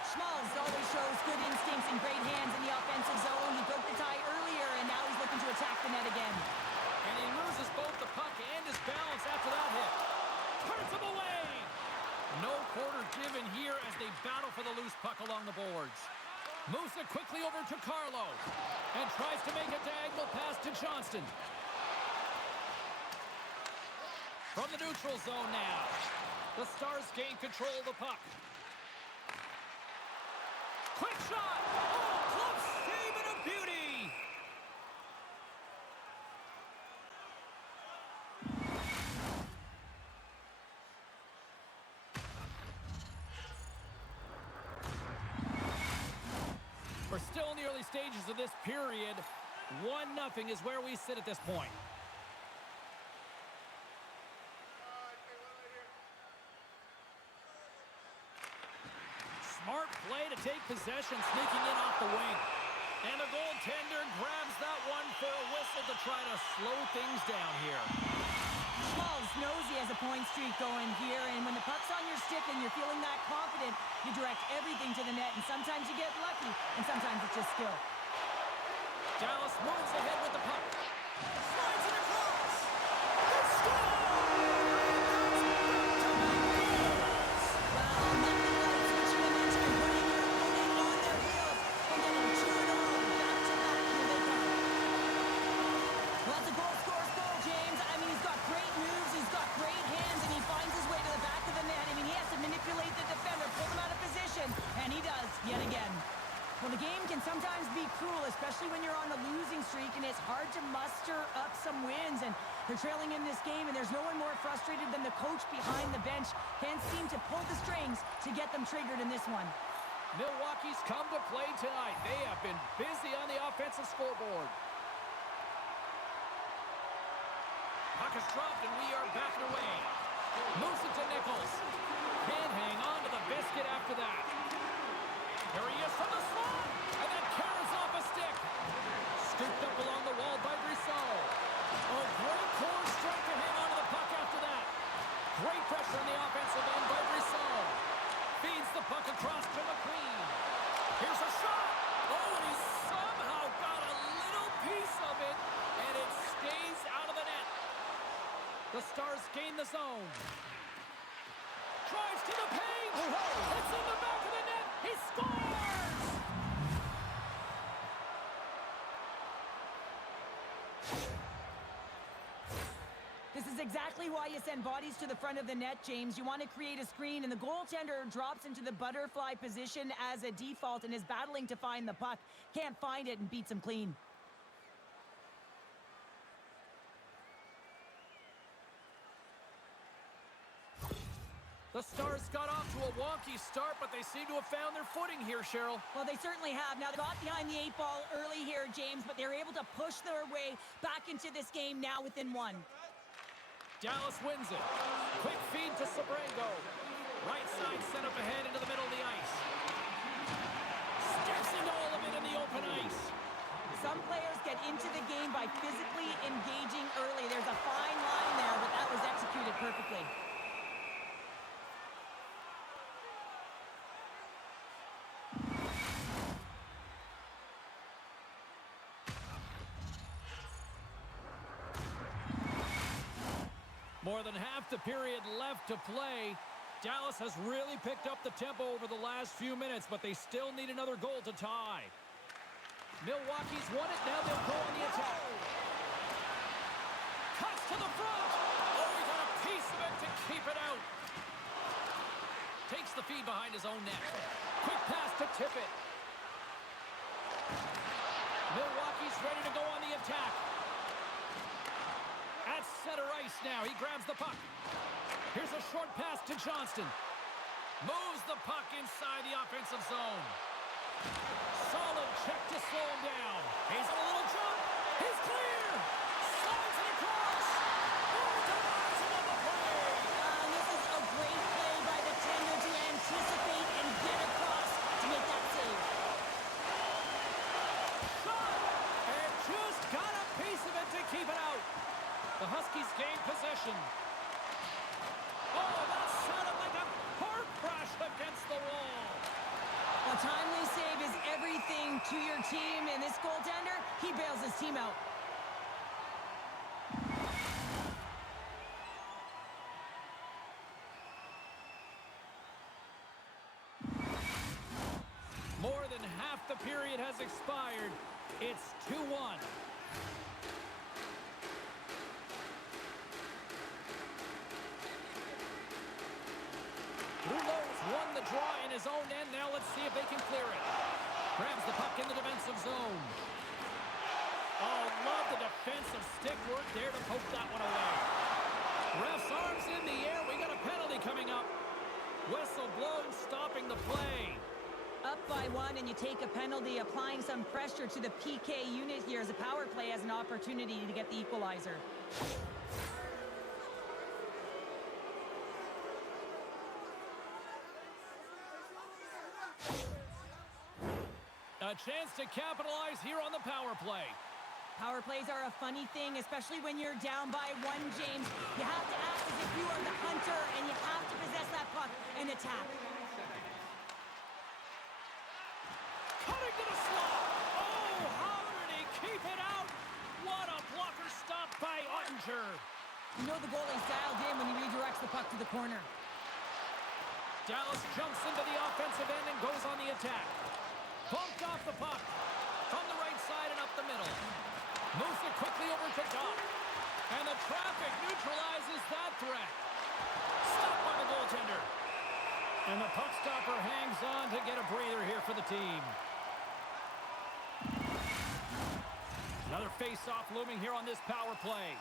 Schmalz always shows good instincts and great hands in the offensive zone. He broke the tie earlier, and now he's looking to attack the net again. And he loses both the puck and his balance after that hit. Turns him away. No quarter given here as they battle for the loose puck along the boards. Moves it quickly over to Carlo. And tries to make a diagonal pass to Johnston. From the neutral zone now. The Stars gain control of the puck. Quick shot! Oh, close save and a beauty! We're still in the early stages of this period. 1-0 is where we sit at this point. Smart play to take possession, sneaking in off the wing. And the goaltender grabs that one for a whistle to try to slow things down here. Schmalz knows he has a point streak going here, and when the puck's on your stick and you're feeling that confident, you direct everything to the net, and sometimes you get lucky, and sometimes it's just skill. Dallas moves ahead with the puck. Slides it across. They score! Well, nothing like switching momentum and putting your opponent on their heels and getting 2-0 back-to-back. Here they come. Well, that's a goal-scorer's goal, James. I mean, he's got great moves, he's got great hands, and he finds his way to the back of the net. I mean, he has to manipulate the defender, pull him out of position, and he does yet again. Well, the game can sometimes be cruel, especially when you're on a losing streak, and it's hard to muster up some wins, and they're trailing in this game, and there's no one more frustrated than the coach behind the bench. Can't seem to pull the strings to get them triggered in this one. Milwaukee's come to play tonight. They have been busy on the offensive scoreboard. Puck is dropped, and we are backing away. Moves it to Nichols. Can't hang on to the biscuit after that. Here he is from the slot, and then carries off a stick. Scooped up along the wall by Brissot. Oh, great core strength to hang on to the puck after that. Great pressure on the offensive end by Brissot. Feeds the puck across to McQueen. Here's a shot. Oh, and he somehow got a little piece of it, and it stays out of the net. The Stars gain the zone. Drives to the paint. It's in the back of the net. He scores! This is exactly why you send bodies to the front of the net, James. You want to create a screen, and the goaltender drops into the butterfly position as a default and is battling to find the puck. Can't find it and beats him clean. The Stars got off to a wonky start, but they seem to have found their footing here, Cheryl. Well, they certainly have. Now, they got behind the 8 ball early here, James, but they're able to push their way back into this game now within 1. Dallas wins it. Quick feed to Sabrango. Right side set up ahead into the middle of the ice. Steps into all of it in the open ice. Some players get into the game by physically engaging early. There's a fine line there, but that was executed perfectly. More than half the period left to play. Dallas has really picked up the tempo over the last few minutes, but they still need another goal to tie. Milwaukee's won it. Now they'll go on the attack. Cuts to the front. Oh, he got a piece of it to keep it out. Takes the feed behind his own net. Quick pass to Tippett. Milwaukee's ready to go on the attack. At center ice now. He grabs the puck. Here's a short pass to Johnston. Moves the puck inside the offensive zone. Solid check to slow him down. He's on a little jump. He's clear. Slides it across. Oh, denies him on the play. This is a great play by the tender to anticipate and get across to make that save. Shot. And just got a piece of it to keep it out. The Huskies gain possession. Oh, that sounded like a car crash against the wall. A timely save is everything to your team, and this goaltender, he bails his team out. More than half the period has expired. It's 2-1. Rouleau's won the draw in his own end. Now let's see if they can clear it. Grabs the puck in the defensive zone. Oh, love the defensive stick work there to poke that one away. Ref's arms in the air. We got a penalty coming up. Whistle blown, stopping the play. Up by 1 and you take a penalty, applying some pressure to the PK unit here as a power play has an opportunity to get the equalizer. A chance to capitalize here on the power play. Power plays are a funny thing, especially when you're down by 1, James. You have to act as if you are the hunter, and you have to possess that puck and attack. Cutting to the slot. Oh, how did he keep it out? What a blocker stop by Ottinger. You know the goalie's dialed in when he redirects the puck to the corner. Dallas jumps into the offensive end and goes on the attack. Bumped off the puck. From the right side and up the middle. Moves it quickly over to Doc. And the traffic neutralizes that threat. Stopped by the goaltender. And the puck stopper hangs on to get a breather here for the team. Another face-off looming here on this power play.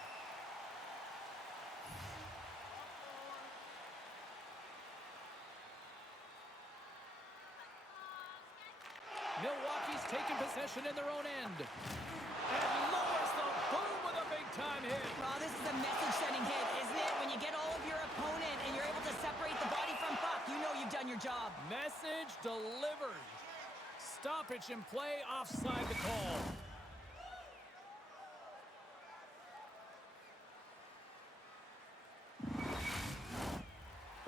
Milwaukee's taking possession in their own end. And lowers the boom with a big-time hit. Well, this is a message-sending hit, isn't it? When you get all of your opponent and you're able to separate the body from puck, you know you've done your job. Message delivered. Stoppage in play, offside the call.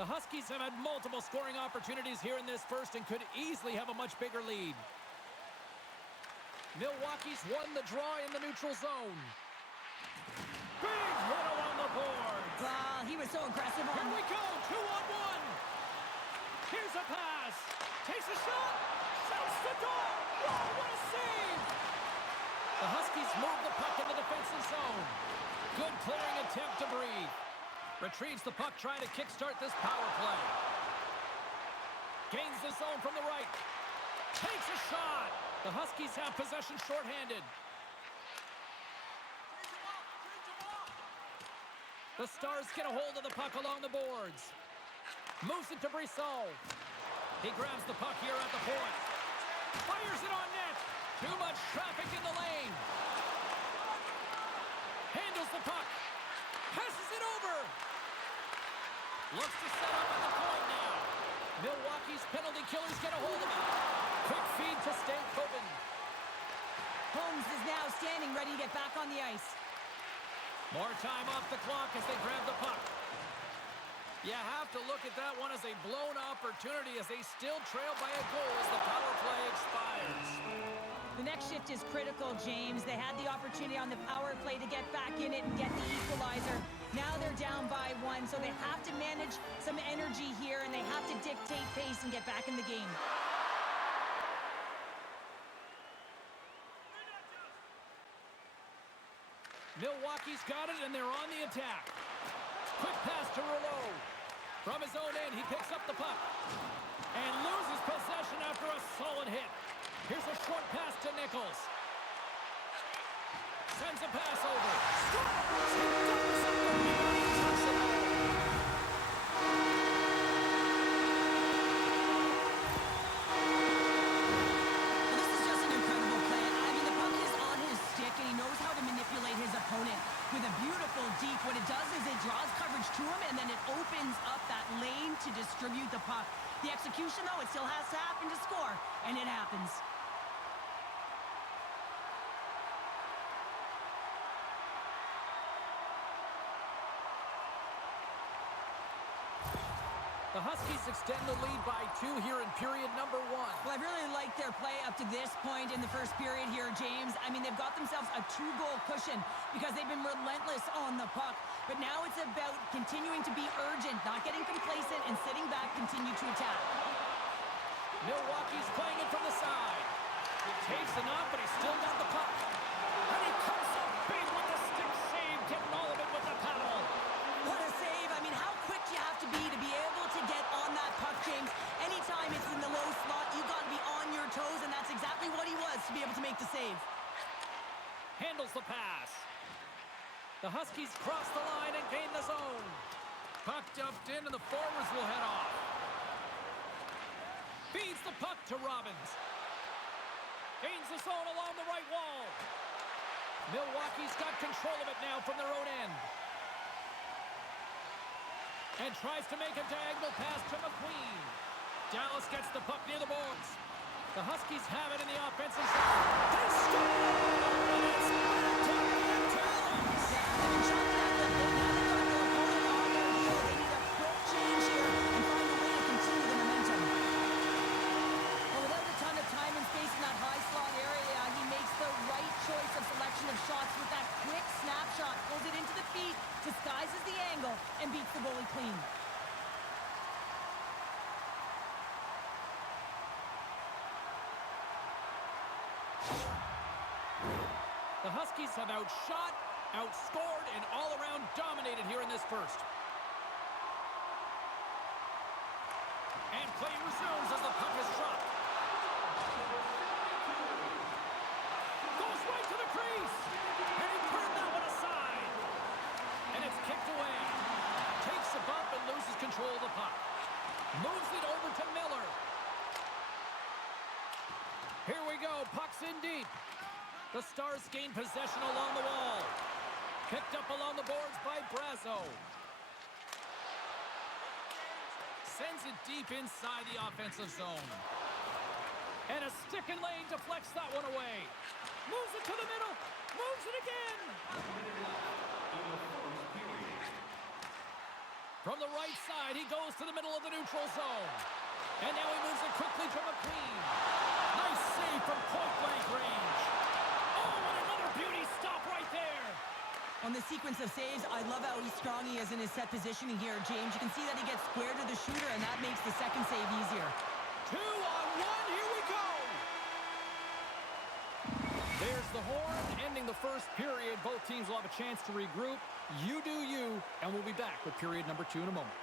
The Huskies have had multiple scoring opportunities here in this first and could easily have a much bigger lead. Milwaukee's won the draw in the neutral zone. Big hit along the board. He was so aggressive on... Here we go, 2-on-1. Here's a pass. Takes a shot. Shoots the goal. Whoa, what a save. The Huskies move the puck in the defensive zone. Good clearing attempt to breathe. Retrieves the puck, trying to kickstart this power play. Gains the zone from the right. Takes a shot. The Huskies have possession shorthanded. The Stars get a hold of the puck along the boards. Moves it to Brisson. He grabs the puck here at the point. Fires it on net. Too much traffic in the lane. Handles the puck. Passes it over. Looks to set up at the point now. Milwaukee's penalty killers get a hold of it. Quick feed to Stankoven. Holmes is now standing ready to get back on the ice. More time off the clock as they grab the puck. You have to look at that one as a blown opportunity as they still trail by a goal as the power play expires. The next shift is critical, James. They had the opportunity on the power play to get back in it and get the equalizer. Now they're down by 1, so they have to manage some energy here, and they have to dictate pace and get back in the game. Milwaukee's got it, and they're on the attack. Quick pass to Rouleau. From his own end, he picks up the puck and loses possession after a solid hit. Here's a short pass to Nichols. Sends a pass over. Scores! He doubles up the rebound. Touches it home. Well, this is just an incredible play. I mean, the puck is on his stick, and he knows how to manipulate his opponent with a beautiful deke. What it does is it draws coverage to him, and then it opens up that lane to distribute the puck. The execution, though, it still has to happen to score, and it happens. The Huskies extend the lead by 2 here in period number 1. Well, I really like their play up to this point in the first period here, James. I mean, they've got themselves a 2-goal cushion because they've been relentless on the puck. But now it's about continuing to be urgent, not getting complacent, and sitting back, continue to attack. Milwaukee's playing it from the side. Takes enough, but he's still got the puck. And he comes up big with the stick save, getting all of it with the paddle. What a save. I mean, how quick do you have to be able to get on that puck, James? Anytime it's in the low slot, you got to be on your toes, and that's exactly what he was to be able to make the save. Handles the pass. The Huskies cross the line and gain the zone. Puck dumped in, and the forwards will head off. Feeds the puck to Robbins. Gains the zone along the right wall. Milwaukee's got control of it now from their own end. And tries to make a diagonal pass to McQueen. Dallas gets the puck near the boards. The Huskies have it in the offensive zone. They score! And it's back to the Talons! Yeah, they've been chopping at them. Now they've got their opponent on their heel. They need a quick change here and find a way to continue the momentum. Well, without a ton of time and space in that high slot area, he makes the right choice of selection of shots with that quick snapshot. Pulls it into the feet, disguises the angle, and beats the goalie clean. The Huskies have outshot, outscored, and all-around dominated here in this first. And play resumes as the puck is dropped. Goes right to the crease. And he turned that one aside. And it's kicked away. Takes a bump and loses control of the puck. Moves it over to Miller. Here we go. Puck's in deep. The Stars gain possession along the wall. Picked up along the boards by Brazo. Sends it deep inside the offensive zone. And a stick and lane deflects that one away. Moves it to the middle. Moves it again. From the right side, he goes to the middle of the neutral zone. And now he moves it quickly to McQueen. Nice save from point-blank range. Oh, and another beauty stop right there. On the sequence of saves, I love how strong he is in his set positioning here, James. You can see that he gets square to the shooter, and that makes the second save easier. 2-on-1, here we go. There's the horn, ending the first period. Both teams will have a chance to regroup. You do you, and we'll be back with period number 2 in a moment.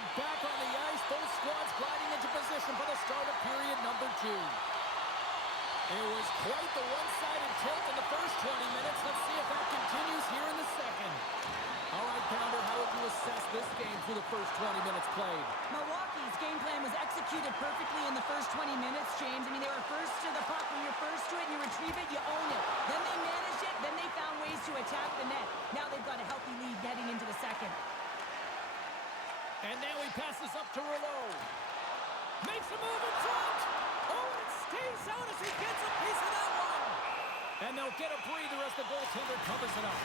are back on the ice. Both squads gliding into position for the start of period number 2. It was quite the one-sided tilt in the first 20 minutes. Let's see if that continues here in the second. All right, Pounder, how would you assess this game through the first 20 minutes played? Milwaukee's game plan was executed perfectly in the first 20 minutes, James. I mean, they were first to the puck. When you're first to it and you retrieve it, you own it. Then they managed it. Then they found ways to attack the net. Now they've got a healthy lead heading into the second. And now he passes up to Rouleau. Makes a move in front. Oh, and it stays out as he gets a piece of that one. And they'll get a breather as the goaltender covers it up.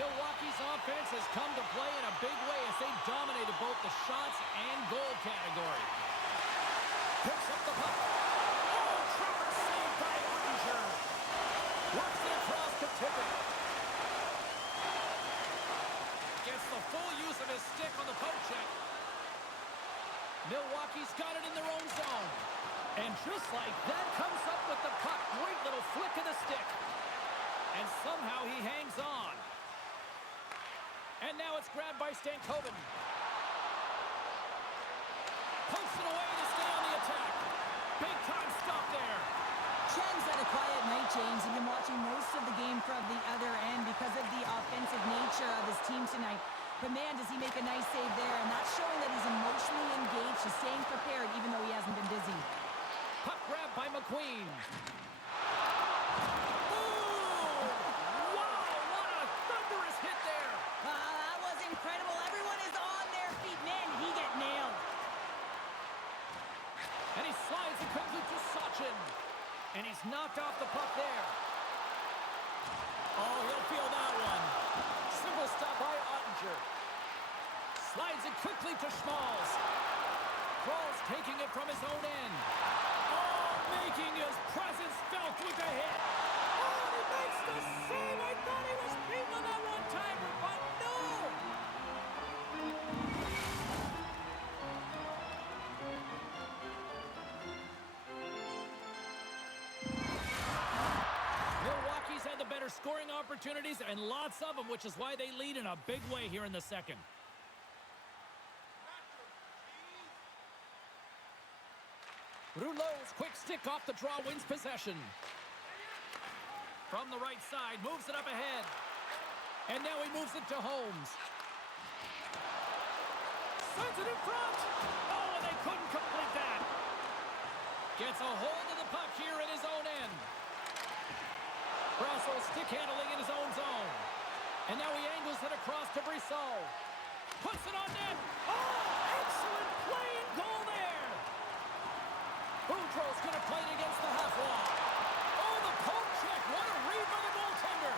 Milwaukee's offense has come to play in a big way as they dominated both the shots and goal category. Picks up the puck. Oh, trapper saved by Ottinger. Works it across to Tippett. Gets the full use of his stick on the poke check. Milwaukee's got it in their own zone. And just like that, comes up with the puck. Great little flick of the stick. And somehow he hangs on. And now it's grabbed by Stankoven. Pokes it away to stay on the attack. Big time stop there. Chen's had a quiet night, James. He's been watching most of the game from the other end because of the offensive nature of his team tonight. But man, does he make a nice save there. And that's showing that he's emotionally engaged. He's staying prepared even though he hasn't been busy. Puck grab by McQueen. That was incredible. Everyone is on their feet. Man, he get nailed. And he slides it quickly to Sachin. And he's knocked off the puck there. Oh, he'll feel that one. Simple stop by Ottinger. Slides it quickly to Schmalz. Kroll's taking it from his own end. Oh, making his presence felt with a hit. Oh, and he makes the save. I thought he was beaten on that one-timer, but no! Milwaukee's had the better scoring opportunities and lots of them, which is why they lead in a big way here in the second. Rouleau's quick stick off the draw wins possession. From the right side, moves it up ahead. And now he moves it to Holmes. Sends it in front. Oh, and they couldn't complete that. Gets a hold of the puck here in his own end. Brasso stick handling in his own zone. And now he angles it across to Brissot. Puts it on net. Oh, excellent play and goal there. Boudreau's going to play it against the half wall. Oh, the poke check. What a read by the goaltender.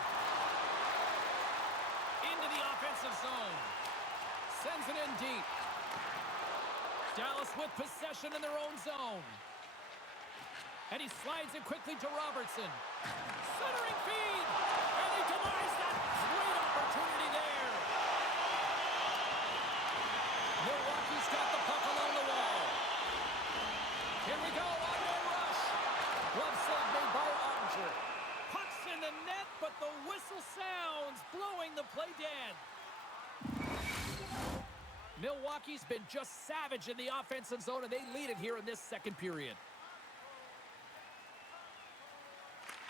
Into the offensive zone. Sends it in deep. Dallas with possession in their own zone. And he slides it quickly to Robertson. Centering feed. And he denies that great opportunity there. Milwaukee's got the puck along the wall. Here we go, on-man rush. Glove save made by Ottinger. Puck's in the net, but the whistle sounds, blowing the play dead. Milwaukee's been just savage in the offensive zone, and they lead it here in this second period.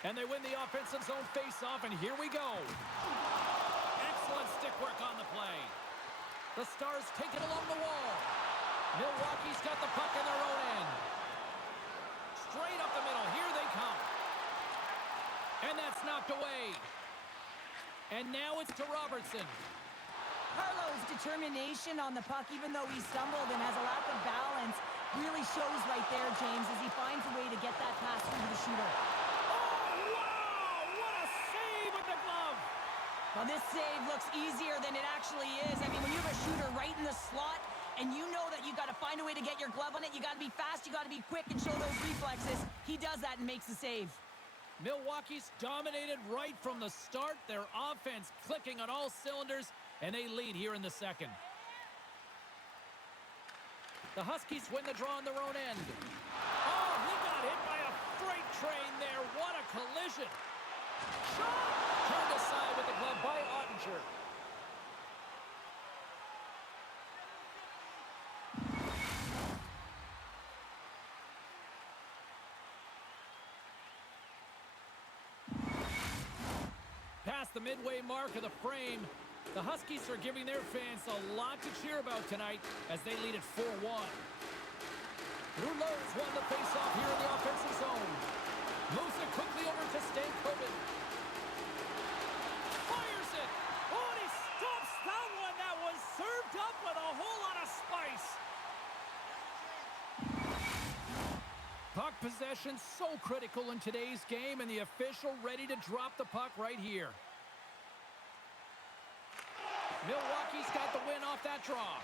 And they win the offensive zone face-off, and here we go. Excellent stick work on the play. The Stars take it along the wall. Milwaukee's got the puck in their own end. Straight up the middle. Here they come. And that's knocked away. And now it's to Robertson. Carlo's determination on the puck, even though he stumbled and has a lack of balance, really shows right there, James, as he finds a way to get that pass through to the shooter. Well, this save looks easier than it actually is. I mean, when you have a shooter right in the slot and you know that you got to find a way to get your glove on it, you got to be fast, you got to be quick and show those reflexes. He does that and makes the save. Milwaukee's dominated right from the start. Their offense clicking on all cylinders, and they lead here in the second. The Huskies win the draw on their own end. Oh, he got hit by a freight train there. What a collision. Shot! Turned aside with the glove by Ottinger. past the midway mark of the frame. The Huskies are giving their fans a lot to cheer about tonight as they lead at 4-1. Rouleau's won the face-off here in the offensive zone. Moves it quickly over to Stanley. Fires it! Oh, and he stops that one. That was served up with a whole lot of spice. Puck possession so critical in today's game, and the official ready to drop the puck right here. Milwaukee's got the win off that draw.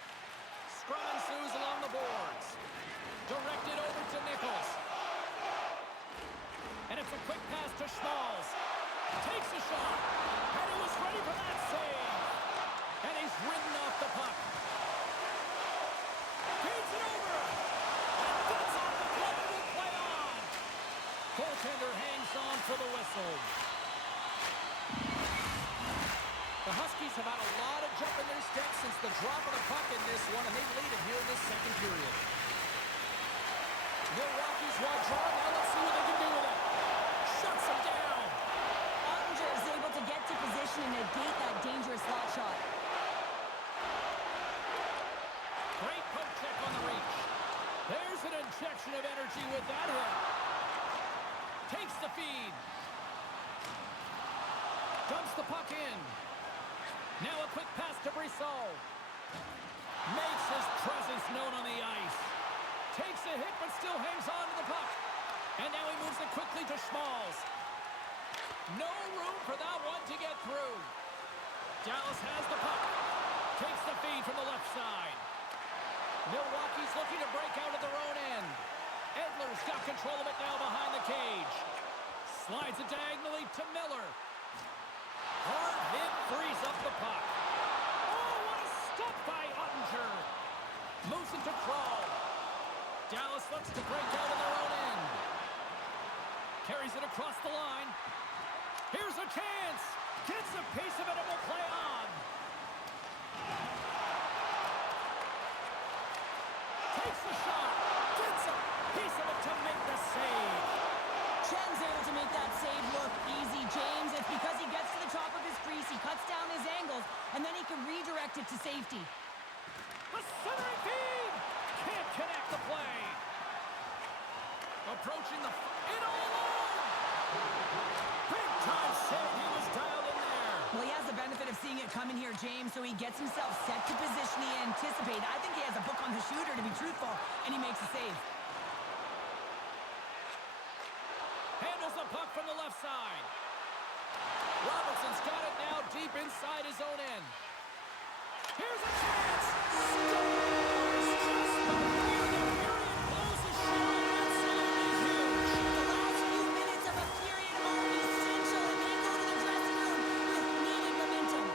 Scrum ensues along the boards. Directed over to Nichols. And it's a quick pass to Schmalz. Takes a shot. And he was ready for that save. And he's ridden off the puck. Feeds it over. And gets off the glove and will play on. Goaltender hangs on for the whistle. The Huskies have had a lot of jump in their steps since the drop of the puck in this one, and they lead it here in this second period. Milwaukee's wide draw. Now let's see what they can do with it. Shuts him down. Ottinger is able to get to position and negate that dangerous slot shot. Great poke check on the reach. There's an injection of energy with that hit. Takes the feed. Dumps the puck in. Now a quick pass to Brissot. Makes his presence known on the ice. Takes a hit, but still hangs on to the puck. And now he moves it quickly to Schmalz. No room for that one to get through. Dallas has the puck. Takes the feed from the left side. Milwaukee's looking to break out at their own end. Edler's got control of it now behind the cage. Slides it diagonally to Miller. Hard hit frees up the puck. Oh, what a stop by Ottinger. Moves it to Crawl. Dallas looks to break out of their own end. Carries it across the line. Here's a chance. Gets a piece of it and will play on. Takes the shot. Gets a piece of it to make the save. Chen's able to make that save look easy, James. It's because he gets to the top of his crease, he cuts down his angles, and then he can redirect it to safety. A centering feed! Can't connect the play. Approaching the... in all alone! Big time save. He was dialed in there. Well, he has the benefit of seeing it coming here, James, so he gets himself set to position he anticipated. I think he has a book on the shooter, to be truthful, and he makes a save. Handles the puck from the left side. Robertson's got it now deep inside his own end. Here's a chance. Scores! Just before the period closes short. Absolutely huge. The last few minutes of a period are essential, and they go to the dressing room with needed momentum.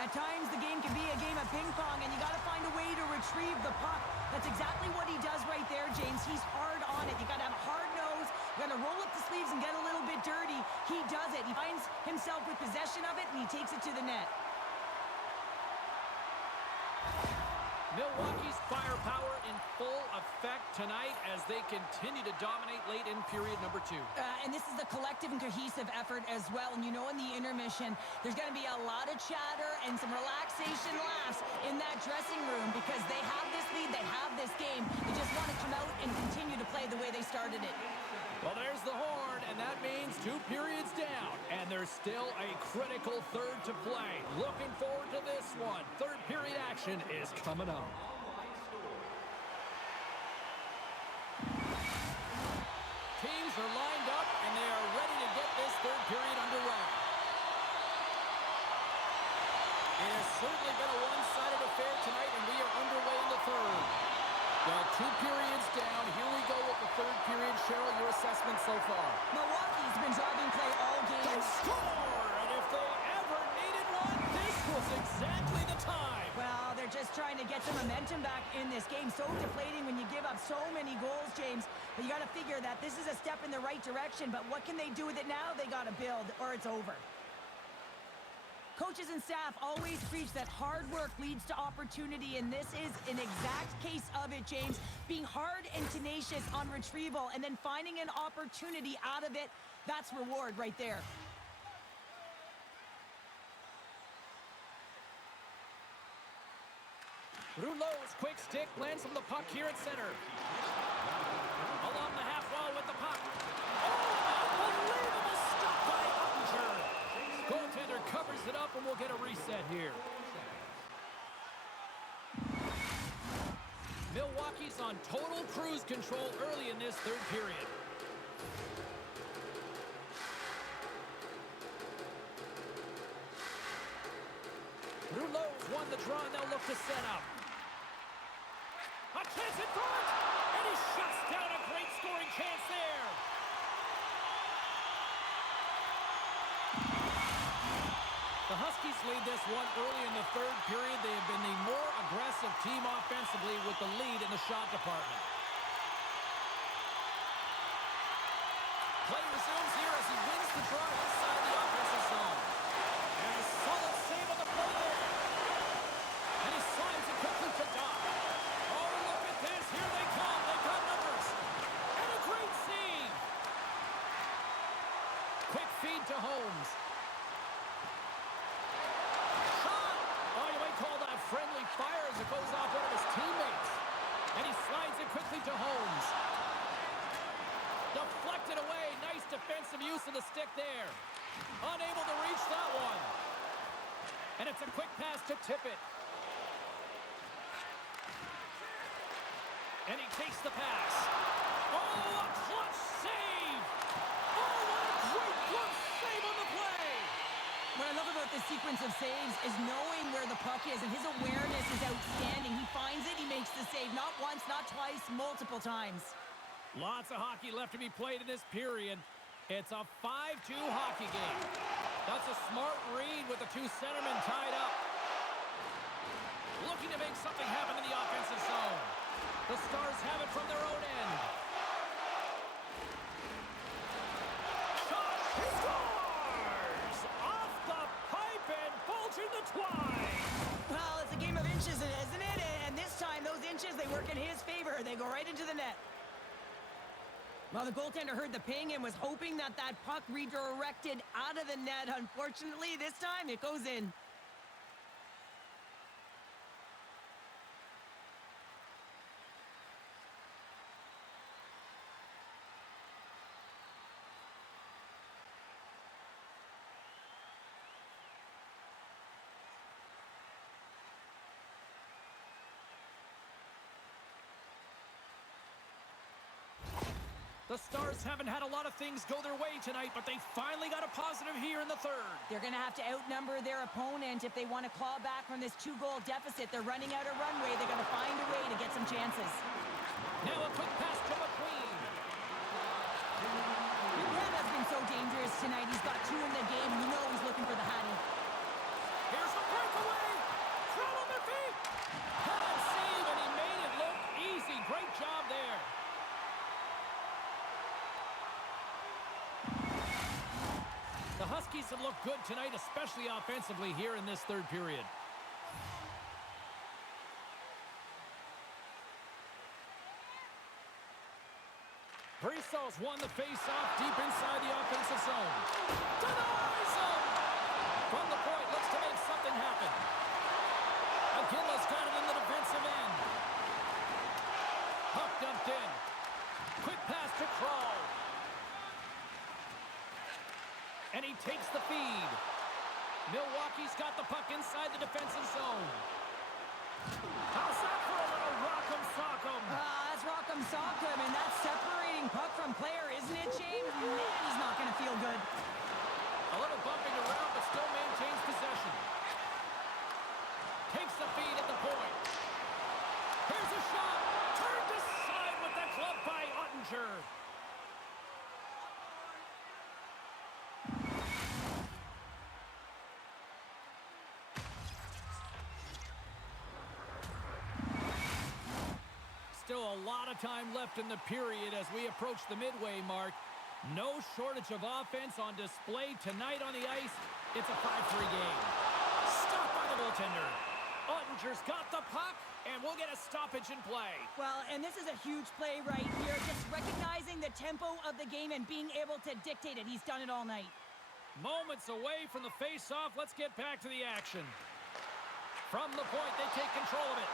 At times, the game can be a game of ping pong, and you got to find a way to retrieve the puck. That's exactly what he does right there, James. He's hard on it. You got to have a hard nose. You got to roll up the sleeves and get a little bit dirty. He does it. He finds himself with possession of it, and he takes it to the net. Milwaukee's firepower in full effect tonight as they continue to dominate late in period number 2. And this is a collective and cohesive effort as well. And you know, in the intermission, there's going to be a lot of chatter and some relaxation laughs in that dressing room because they have this lead, they have this game. They just want to come out and continue to play the way they started it. Well, there's the horn, and that means 2 periods down, and there's still a critical third to play. Looking forward to this one. Third period action is coming up. Teams are lined up, and they are ready to get this third period underway. It has certainly been a one-sided affair tonight, and we are underway in the third. Well, 2 periods down. Here we go with the third period. Cheryl, your assessment so far? Milwaukee's been driving play all They game. score! And if they ever needed one, this was exactly the time. Well, they're just trying to get some momentum back in this game. So deflating when you give up so many goals, James. But you got to figure that this is a step in the right direction. But what can they do with it now? They got to build, or it's over. Coaches and staff always preach that hard work leads to opportunity, and this is an exact case of it, James. Being hard and tenacious on retrieval and then finding an opportunity out of it, that's reward right there. Rouleau's quick stick lands from the puck here at center. Along the half wall with the puck. Oh, unbelievable stop by Ottinger. Goaltender covers it up, and we'll get a reset here. Milwaukee's on total cruise control early in this third period. Rouleau's won the draw, and they'll look to set up. A chance in front! And he shuts down a great scoring chance there. The Huskies lead this one early in the third period. They have been the more aggressive team offensively with the lead in the shot department. Play resumes here as he wins the draw inside the offensive zone. And a solid save on the play there. And he slides it quickly to Doc. Oh, look at this. Here they come. They've got numbers. And a great save. Quick feed to Holmes. Shot. Oh, you might call that friendly fire as it goes off one of his teammates. And he slides it quickly to Holmes. Deflected away. Nice defensive use of the stick there. Unable to reach that one. And it's a quick pass to Tippett. And he takes the pass. Oh, a clutch save! Oh, what a great clutch save on the play! What I love about this sequence of saves is knowing where the puck is, and his awareness is outstanding. He finds it, he makes the save. Not once, not twice, multiple times. Lots of hockey left to be played in this period. It's a 5-2 hockey game. That's a smart read with the two centermen tied up. Looking to make something happen in the offensive zone. The Stars have it from their own end. Shot! He scores! Off the pipe and bulging the twine. Well, it's a game of inches, isn't it? And this time, those inches, they work in his favor. They go right into the net. Well, the goaltender heard the ping and was hoping that that puck redirected out of the net. Unfortunately, this time it goes in. The Stars haven't had a lot of things go their way tonight, but they finally got a positive here in the third. They're going to have to outnumber their opponent if they want to claw back from this 2-goal deficit. They're running out of runway. They're going to find a way to get some chances. Now a quick pass to McQueen. McQueen has been so dangerous tonight. He's got 2 in the game. You know he's looking for the Hattie. Here's the breakaway. Throw on their feet. Head save, and he made it look easy. Great job there. The Huskies have looked good tonight, especially offensively here in this third period. Brisso's won the face-off deep inside the offensive zone. Denies him! From the point, looks to make something happen. Aguilar's got it in the defensive end. Puck dumped in. Quick pass to Kroll. And he takes the feed. Milwaukee's got the puck inside the defensive zone. How's that for a little rock'em sock'em? That's rock'em sock'em, and that's separating puck from player, isn't it, Shane? Man, he's not going to feel good. A little bumping around, but still maintains possession. Takes the feed at the point. Here's a shot. Turned aside with the glove by Ottinger. Still a lot of time left in the period as we approach the midway mark. No shortage of offense on display tonight on the ice. It's a 5-3 game. Stopped by the goaltender. Ottinger's got the puck, and we'll get a stoppage in play. Well, and this is a huge play right here. Just recognizing the tempo of the game and being able to dictate it. He's done it all night. Moments away from the face-off. Let's get back to the action. From the point, they take control of it.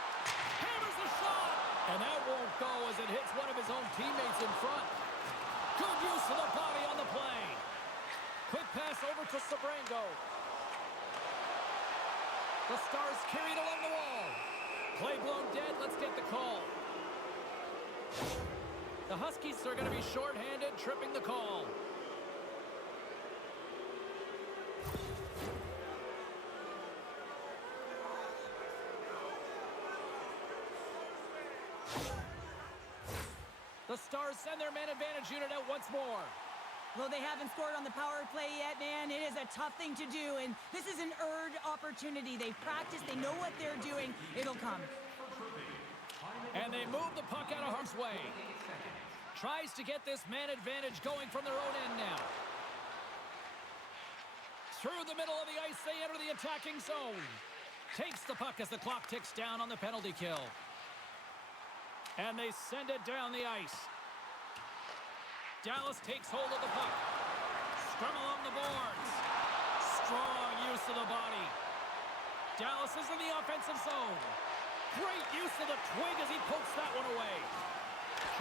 Hammers the shot! And that won't go as it hits one of his own teammates in front. Good use of the body on the play. Quick pass over to Sabrango. The Stars carried along the wall. Play blown dead. Let's get the call. The Huskies are going to be shorthanded, tripping the call. The Stars send their man advantage unit out once more. Though they haven't scored on the power play yet, man, it is a tough thing to do, and this is an earned opportunity. They've practiced, they know what they're doing. It'll come. And they move the puck out of harm's way. Tries to get this man advantage going from their own end now. Through the middle of the ice, they enter the attacking zone. Takes the puck as the clock ticks down on the penalty kill. And they send it down the ice. Dallas takes hold of the puck. Scrum along the boards. Strong use of the body. Dallas is in the offensive zone. Great use of the twig as he pokes that one away.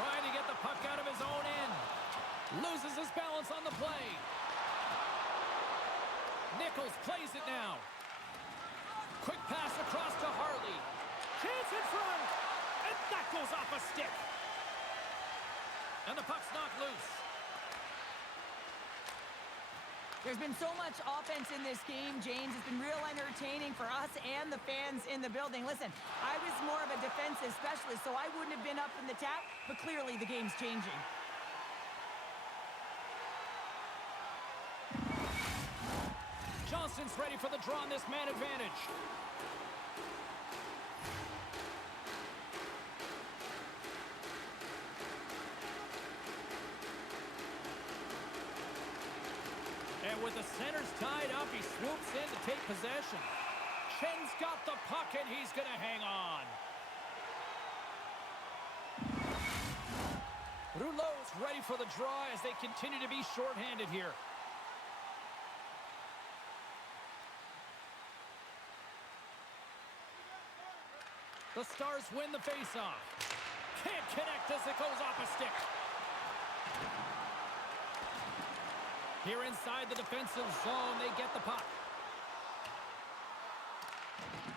Trying to get the puck out of his own end. Loses his balance on the play. Nichols plays it now. Quick pass across to Harley. Chance in front. And that goes off a stick. And the puck's knocked loose. There's been so much offense in this game, James. It's been real entertaining for us and the fans in the building. Listen, I was more of a defensive specialist, so I wouldn't have been up in the tap, but clearly the game's changing. Johnson's ready for the draw on this man advantage. And with the centers tied up, he swoops in to take possession. Chen's got the puck, and he's going to hang on. Rouleau's ready for the draw as they continue to be shorthanded here. The Stars win the faceoff. Can't connect as it goes off a stick. Here inside the defensive zone, they get the puck.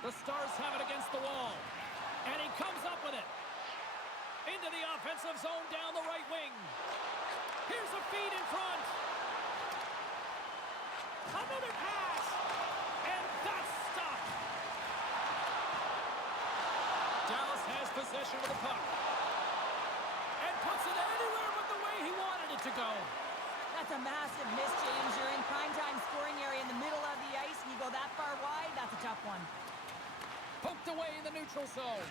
The Stars have it against the wall. And he comes up with it. Into the offensive zone down the right wing. Here's a feed in front. Another pass. And that's stopped. Dallas has possession of the puck. And puts it anywhere but the way he wanted it to go. That's a massive miss, James. You're in primetime scoring area in the middle of the ice, and you go that far wide, that's a tough one. Poked away in the neutral zone.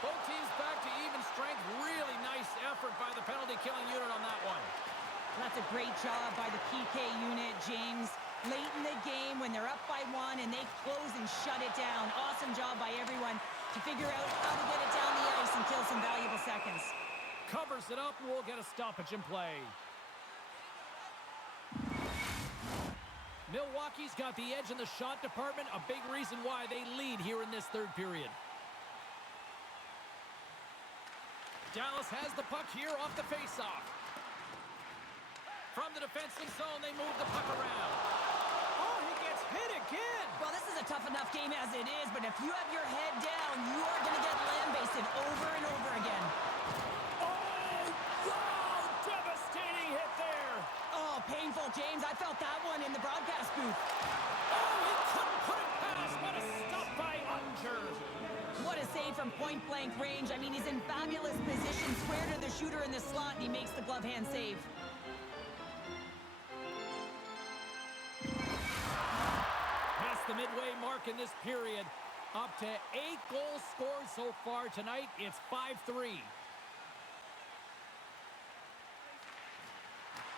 Both teams back to even strength. Really nice effort by the penalty-killing unit on that one. That's a great job by the PK unit, James. Late in the game when they're up by one and they close and shut it down. Awesome job by everyone to figure out how to get it down the ice and kill some valuable seconds. Covers it up and we'll get a stoppage in play. Milwaukee's got the edge in the shot department, a big reason why they lead here in this third period. Dallas has the puck here off the faceoff. From the defensive zone, they move the puck around. Oh, he gets hit again. Well, this is a tough enough game as it is, but if you have your head down, you are going to get lambasted over and over again. Oh, wow, devastating hit there. Oh, painful, James. I felt that one in the broadcast booth. Oh, he couldn't put it past, but a stop by Unger. What a save from point-blank range. I mean, he's in fabulous position, square to the shooter in the slot, and he makes the glove hand save. Past the midway mark in this period. Up to 8 goals scored so far tonight. It's 5-3.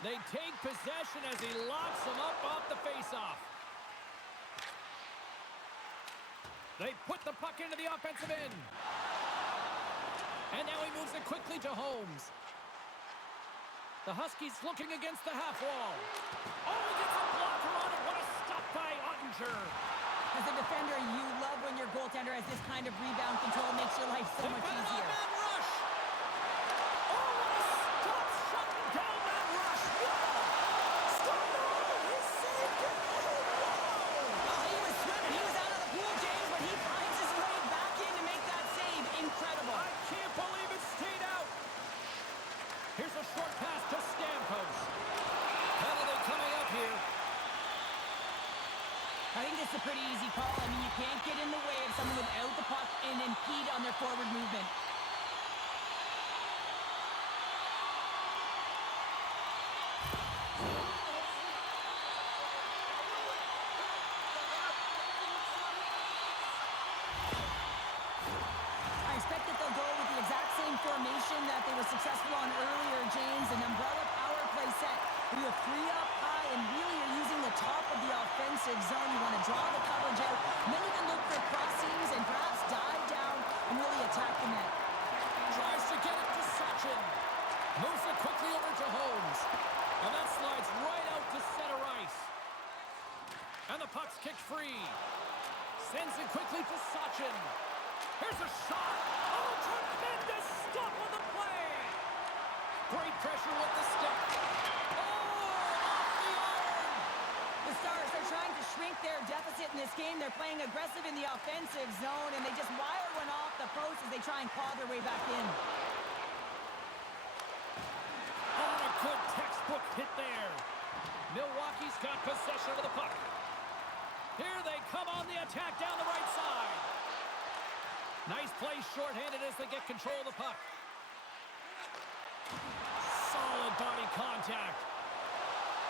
They take possession as he locks them up off the faceoff. They put the puck into the offensive end. And now he moves it quickly to Holmes. The Huskies looking against the half wall. Oh, he gets a blocker on it. What a stop by Ottinger. As a defender, you love when your goaltender, as this kind of rebound control makes your life so much easier. Man rush. Oh, stop shutting down that rush. Whoa. Stop it. He saved it. Oh, he was swimming. He was out of the pool, James, but he finds his way back in to make that save. Incredible. I can't believe it stayed out. Here's a short pass to Stamkos. Penalty coming up here. I think this is a pretty easy call. I mean, you can't get in the way of someone without the puck and impede on their forward movement. I expect that they'll go with the exact same formation that they were successful on earlier, James, an umbrella power play set. You have 3 up high, and really you're using the top of the offensive zone. You want to draw the coverage out, and then you can look for crossings and perhaps dive down and really attack the net. Tries to get it to Sachin. Moves it quickly over to Holmes. And that slides right out to center ice. And the puck's kicked free. Sends it quickly to Sachin. Here's a shot. Oh, tremendous stop on the play. Great pressure with the stick. The Stars are trying to shrink their deficit in this game. They're playing aggressive in the offensive zone, and they just wire one off the post as they try and claw their way back in. Oh, a good textbook hit there. Milwaukee's got possession of the puck. Here they come on the attack down the right side. Nice play shorthanded as they get control of the puck. Solid body contact.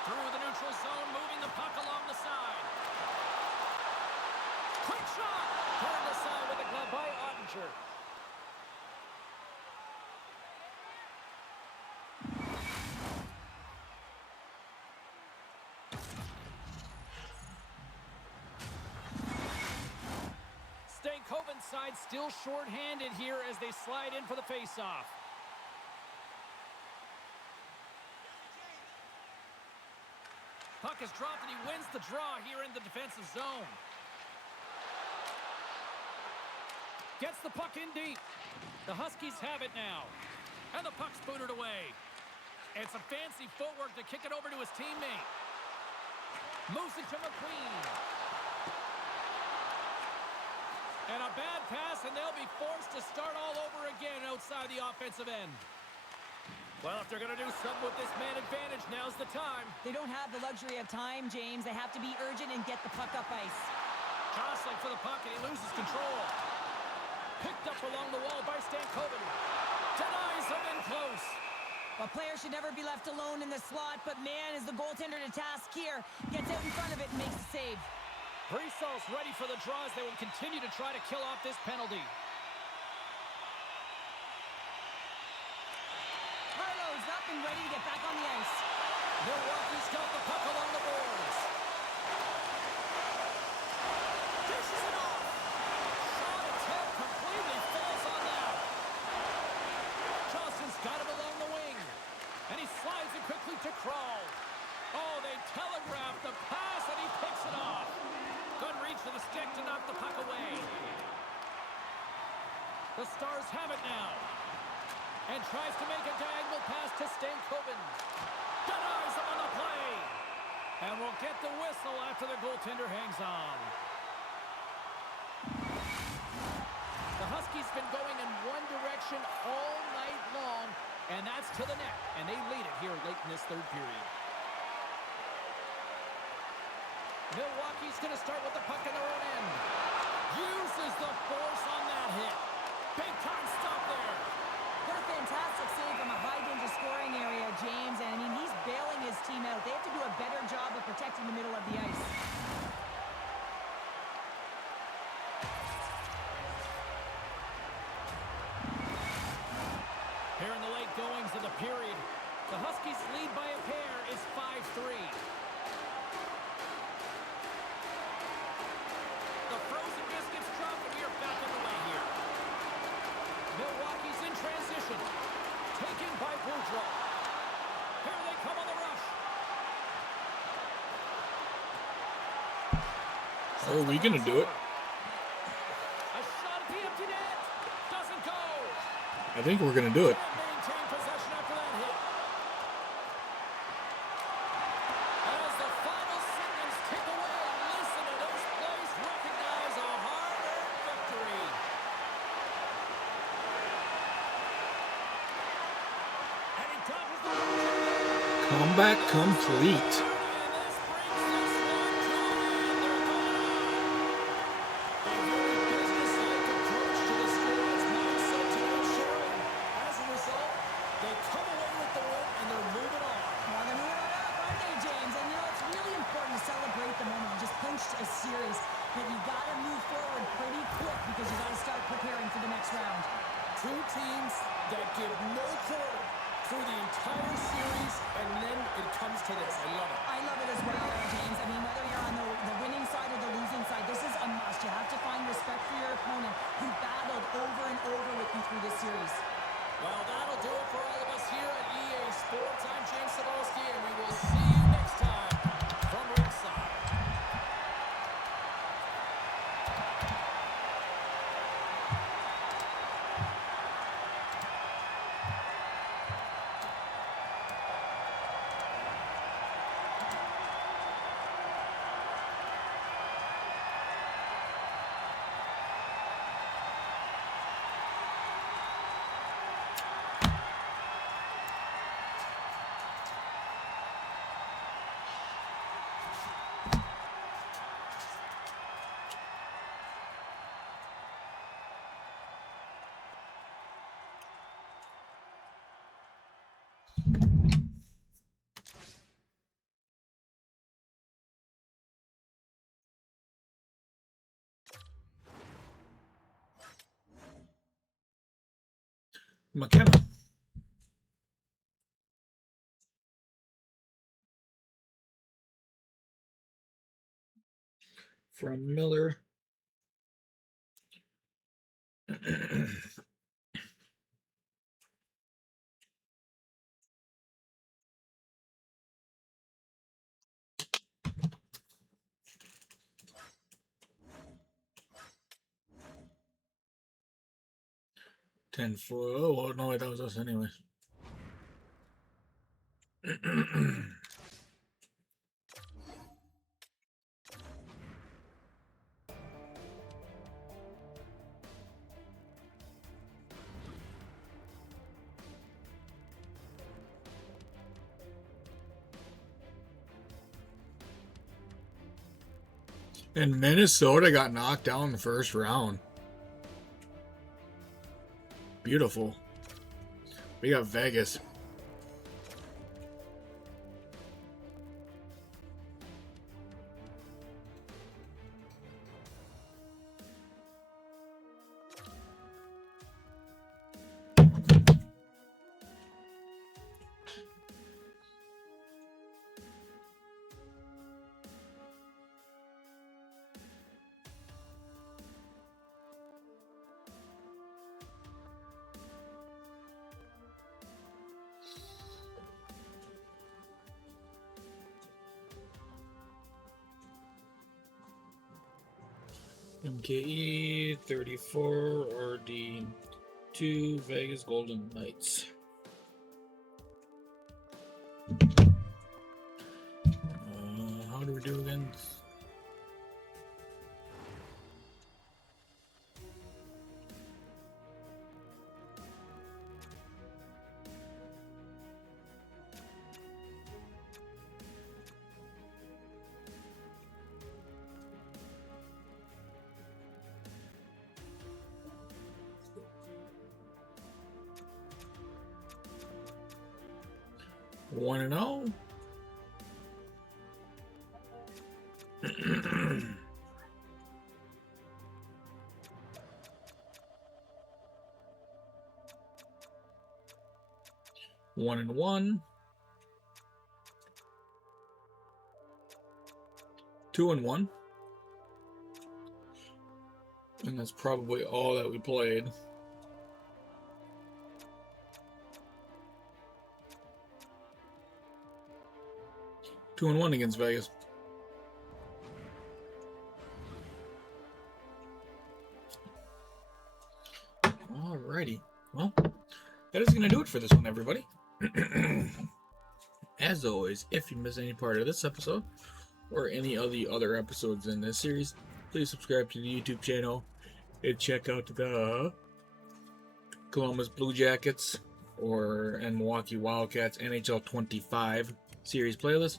Through the neutral zone, moving the puck along the side. Quick shot! Turned aside with a glove by Ottinger. Stankoven's side still short-handed here as they slide in for the face-off. Puck is dropped and he wins the draw here in the defensive zone. Gets the puck in deep. The Huskies have it now. And the puck's booted away. It's a fancy footwork to kick it over to his teammate. Moves it to McQueen. And a bad pass, and they'll be forced to start all over again outside the offensive end. Well, if they're going to do something with this man advantage, now's the time. They don't have the luxury of time, James. They have to be urgent and get the puck up ice. Jostling for the puck, and he loses control. Picked up along the wall by Stankoven. Denies him in close. A player should never be left alone in the slot, but man, is the goaltender to task here. Gets out in front of it and makes the save. Brissol's ready for the draws. They will continue to try to kill off this penalty. Harlow's up and ready to get back on the ice. Milwaukee's got the puck along the boards. Dishes it off. Shot attempt completely fails on that. Johnson's got him along the wing. And he slides it quickly to Crawl. Oh, they telegraphed the pass and he picks it off. Good reach to the stick to knock the puck away. The Stars have it now. And tries to make a diagonal pass to Stankoven. Denies him on the play. And we'll get the whistle after the goaltender hangs on. The Huskies been going in one direction all night long, and that's to the net. And they lead it here late in this third period. Milwaukee's going to start with the puck in their own end. Uses the force on that hit. Big time stop there. What a fantastic save from a high-danger scoring area, James. And, I mean, he's bailing his team out. They have to do a better job of protecting the middle of the ice. Here in the late goings of the period, the Huskies lead by a pair is 5-3. The frozen biscuits drop, and we are back underway here. Milwaukee's in transition. Taken by Boudreau. Here they come on the rush. Oh, are we gonna do it? I think we're going to do it. Maintain possession after that hit. As the final seconds tick away, listen to this place recognize a hard-earned victory. And he dodges the ball. Comeback complete. And this brings this one to an end. They're going on. A very businesslike approach to the scoreless mindset tonight, Sharon. As a result, they come away with the win and they're moving on. Well, they're moving on up, aren't they, James? And, you know, it's really important to celebrate the moment. You just clinched a series, but you got to move forward pretty quick because you got to start preparing for the next round. Two teams that give no quarter through the entire series, and then it comes to this. I love it. I love it as well, James. I mean, whether you're on the winning side or the losing side, this is a must. You have to find respect for your opponent who battled over and over with you through this series. Well, that'll do it for all of us here at EA Sports. I'm James Sadowski, and we will see you next time from ringside. McKenna. From Miller. Ten for oh no wait, that was us anyway. And Minnesota got knocked down in the first round. Beautiful. We got Vegas. MKE 34 RD 2 Vegas Golden Knights. How do we do again? One and oh. One and one. 2 and 1. And that's probably all that we played. Two and 1 against Vegas. Alrighty. Well, that is going to do it for this one, everybody. As always, if you miss any part of this episode or any of the other episodes in this series, please subscribe to the YouTube channel and check out the Columbus Blue Jackets and Milwaukee Wildcats NHL 25 series playlist.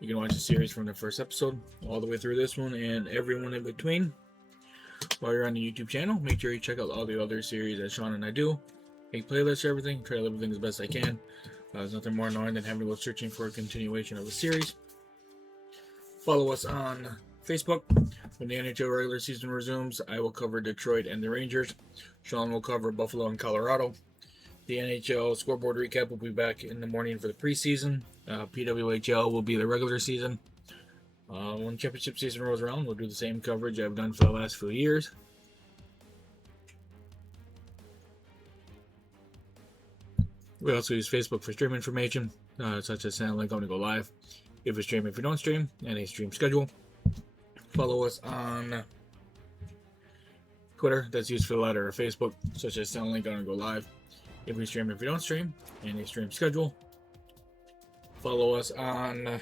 You can watch the series from the first episode all the way through this one and every one in between. While you're on the YouTube channel, make sure you check out all the other series that Sean and I do. Make playlists for everything, try to live everything as best I can. There's nothing more annoying than having to go searching for a continuation of a series. Follow us on Facebook. When the NHL regular season resumes, I will cover Detroit and the Rangers. Sean will cover Buffalo and Colorado. The NHL scoreboard recap will be back in the morning for the preseason. PWHL will be the regular season. When championship season rolls around, we'll do the same coverage I've done for the last few years. We also use Facebook for stream information, such as Stanley going to go live. If you stream, if you don't stream, and a stream schedule. Follow us on Twitter, that's used for the latter, or Facebook, such as Stanley going to go live. If we stream, if you don't stream, and a stream schedule. Follow us on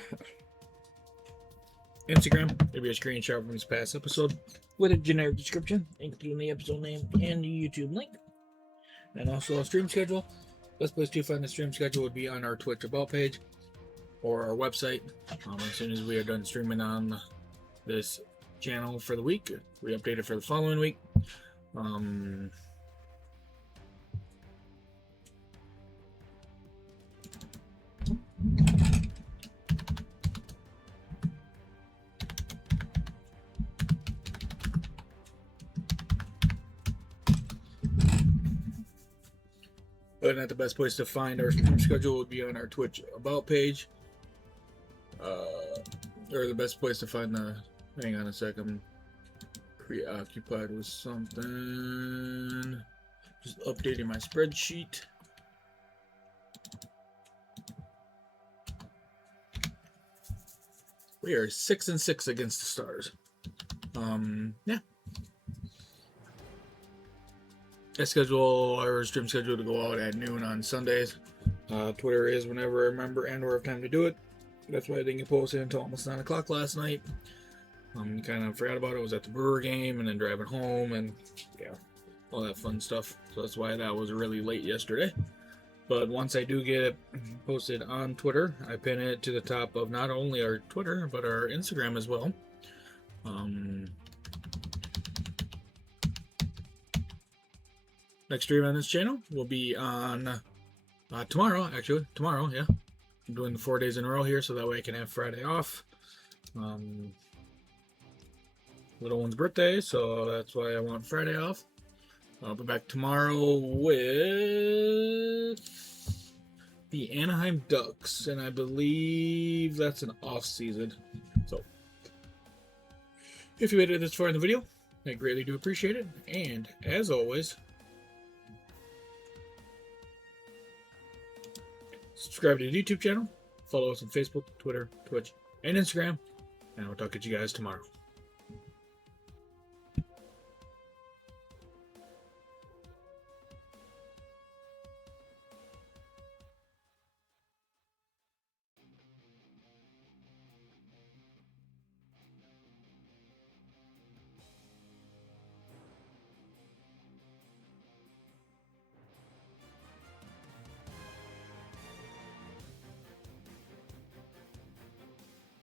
Instagram. There'll be a screenshot from this past episode with a generic description, including the episode name and the YouTube link. And also a stream schedule. Best place to find the stream schedule would be on our Twitch About page or our website. As soon as we are done streaming on this channel for the week, we update it for the following week. Other than that, the best place to find our stream schedule would be on our Twitch About page. Or the best place to find the... Hang on a second. Preoccupied with something. Just updating my spreadsheet. We are 6-6 against the Stars. Yeah. Our stream schedule to go out at noon on Sundays. Twitter is whenever I remember and or have time to do it. That's why I didn't get posted until almost 9 o'clock last night. Kind of forgot about it. I was at the Brewer game and then driving home and yeah, all that fun stuff. So that's why that was really late yesterday. But once I do get it posted on Twitter, I pin it to the top of not only our Twitter, but our Instagram as well. Next stream on this channel will be on tomorrow, actually. Tomorrow, yeah. I'm doing the 4 days in a row here, so that way I can have Friday off. Little one's birthday, so that's why I want Friday off. I'll be back tomorrow with the Anaheim Ducks, and I believe that's an off-season. So, if you made it this far in the video, I greatly do appreciate it. And, as always, subscribe to the YouTube channel, follow us on Facebook, Twitter, Twitch, and Instagram, and I'll talk to you guys tomorrow.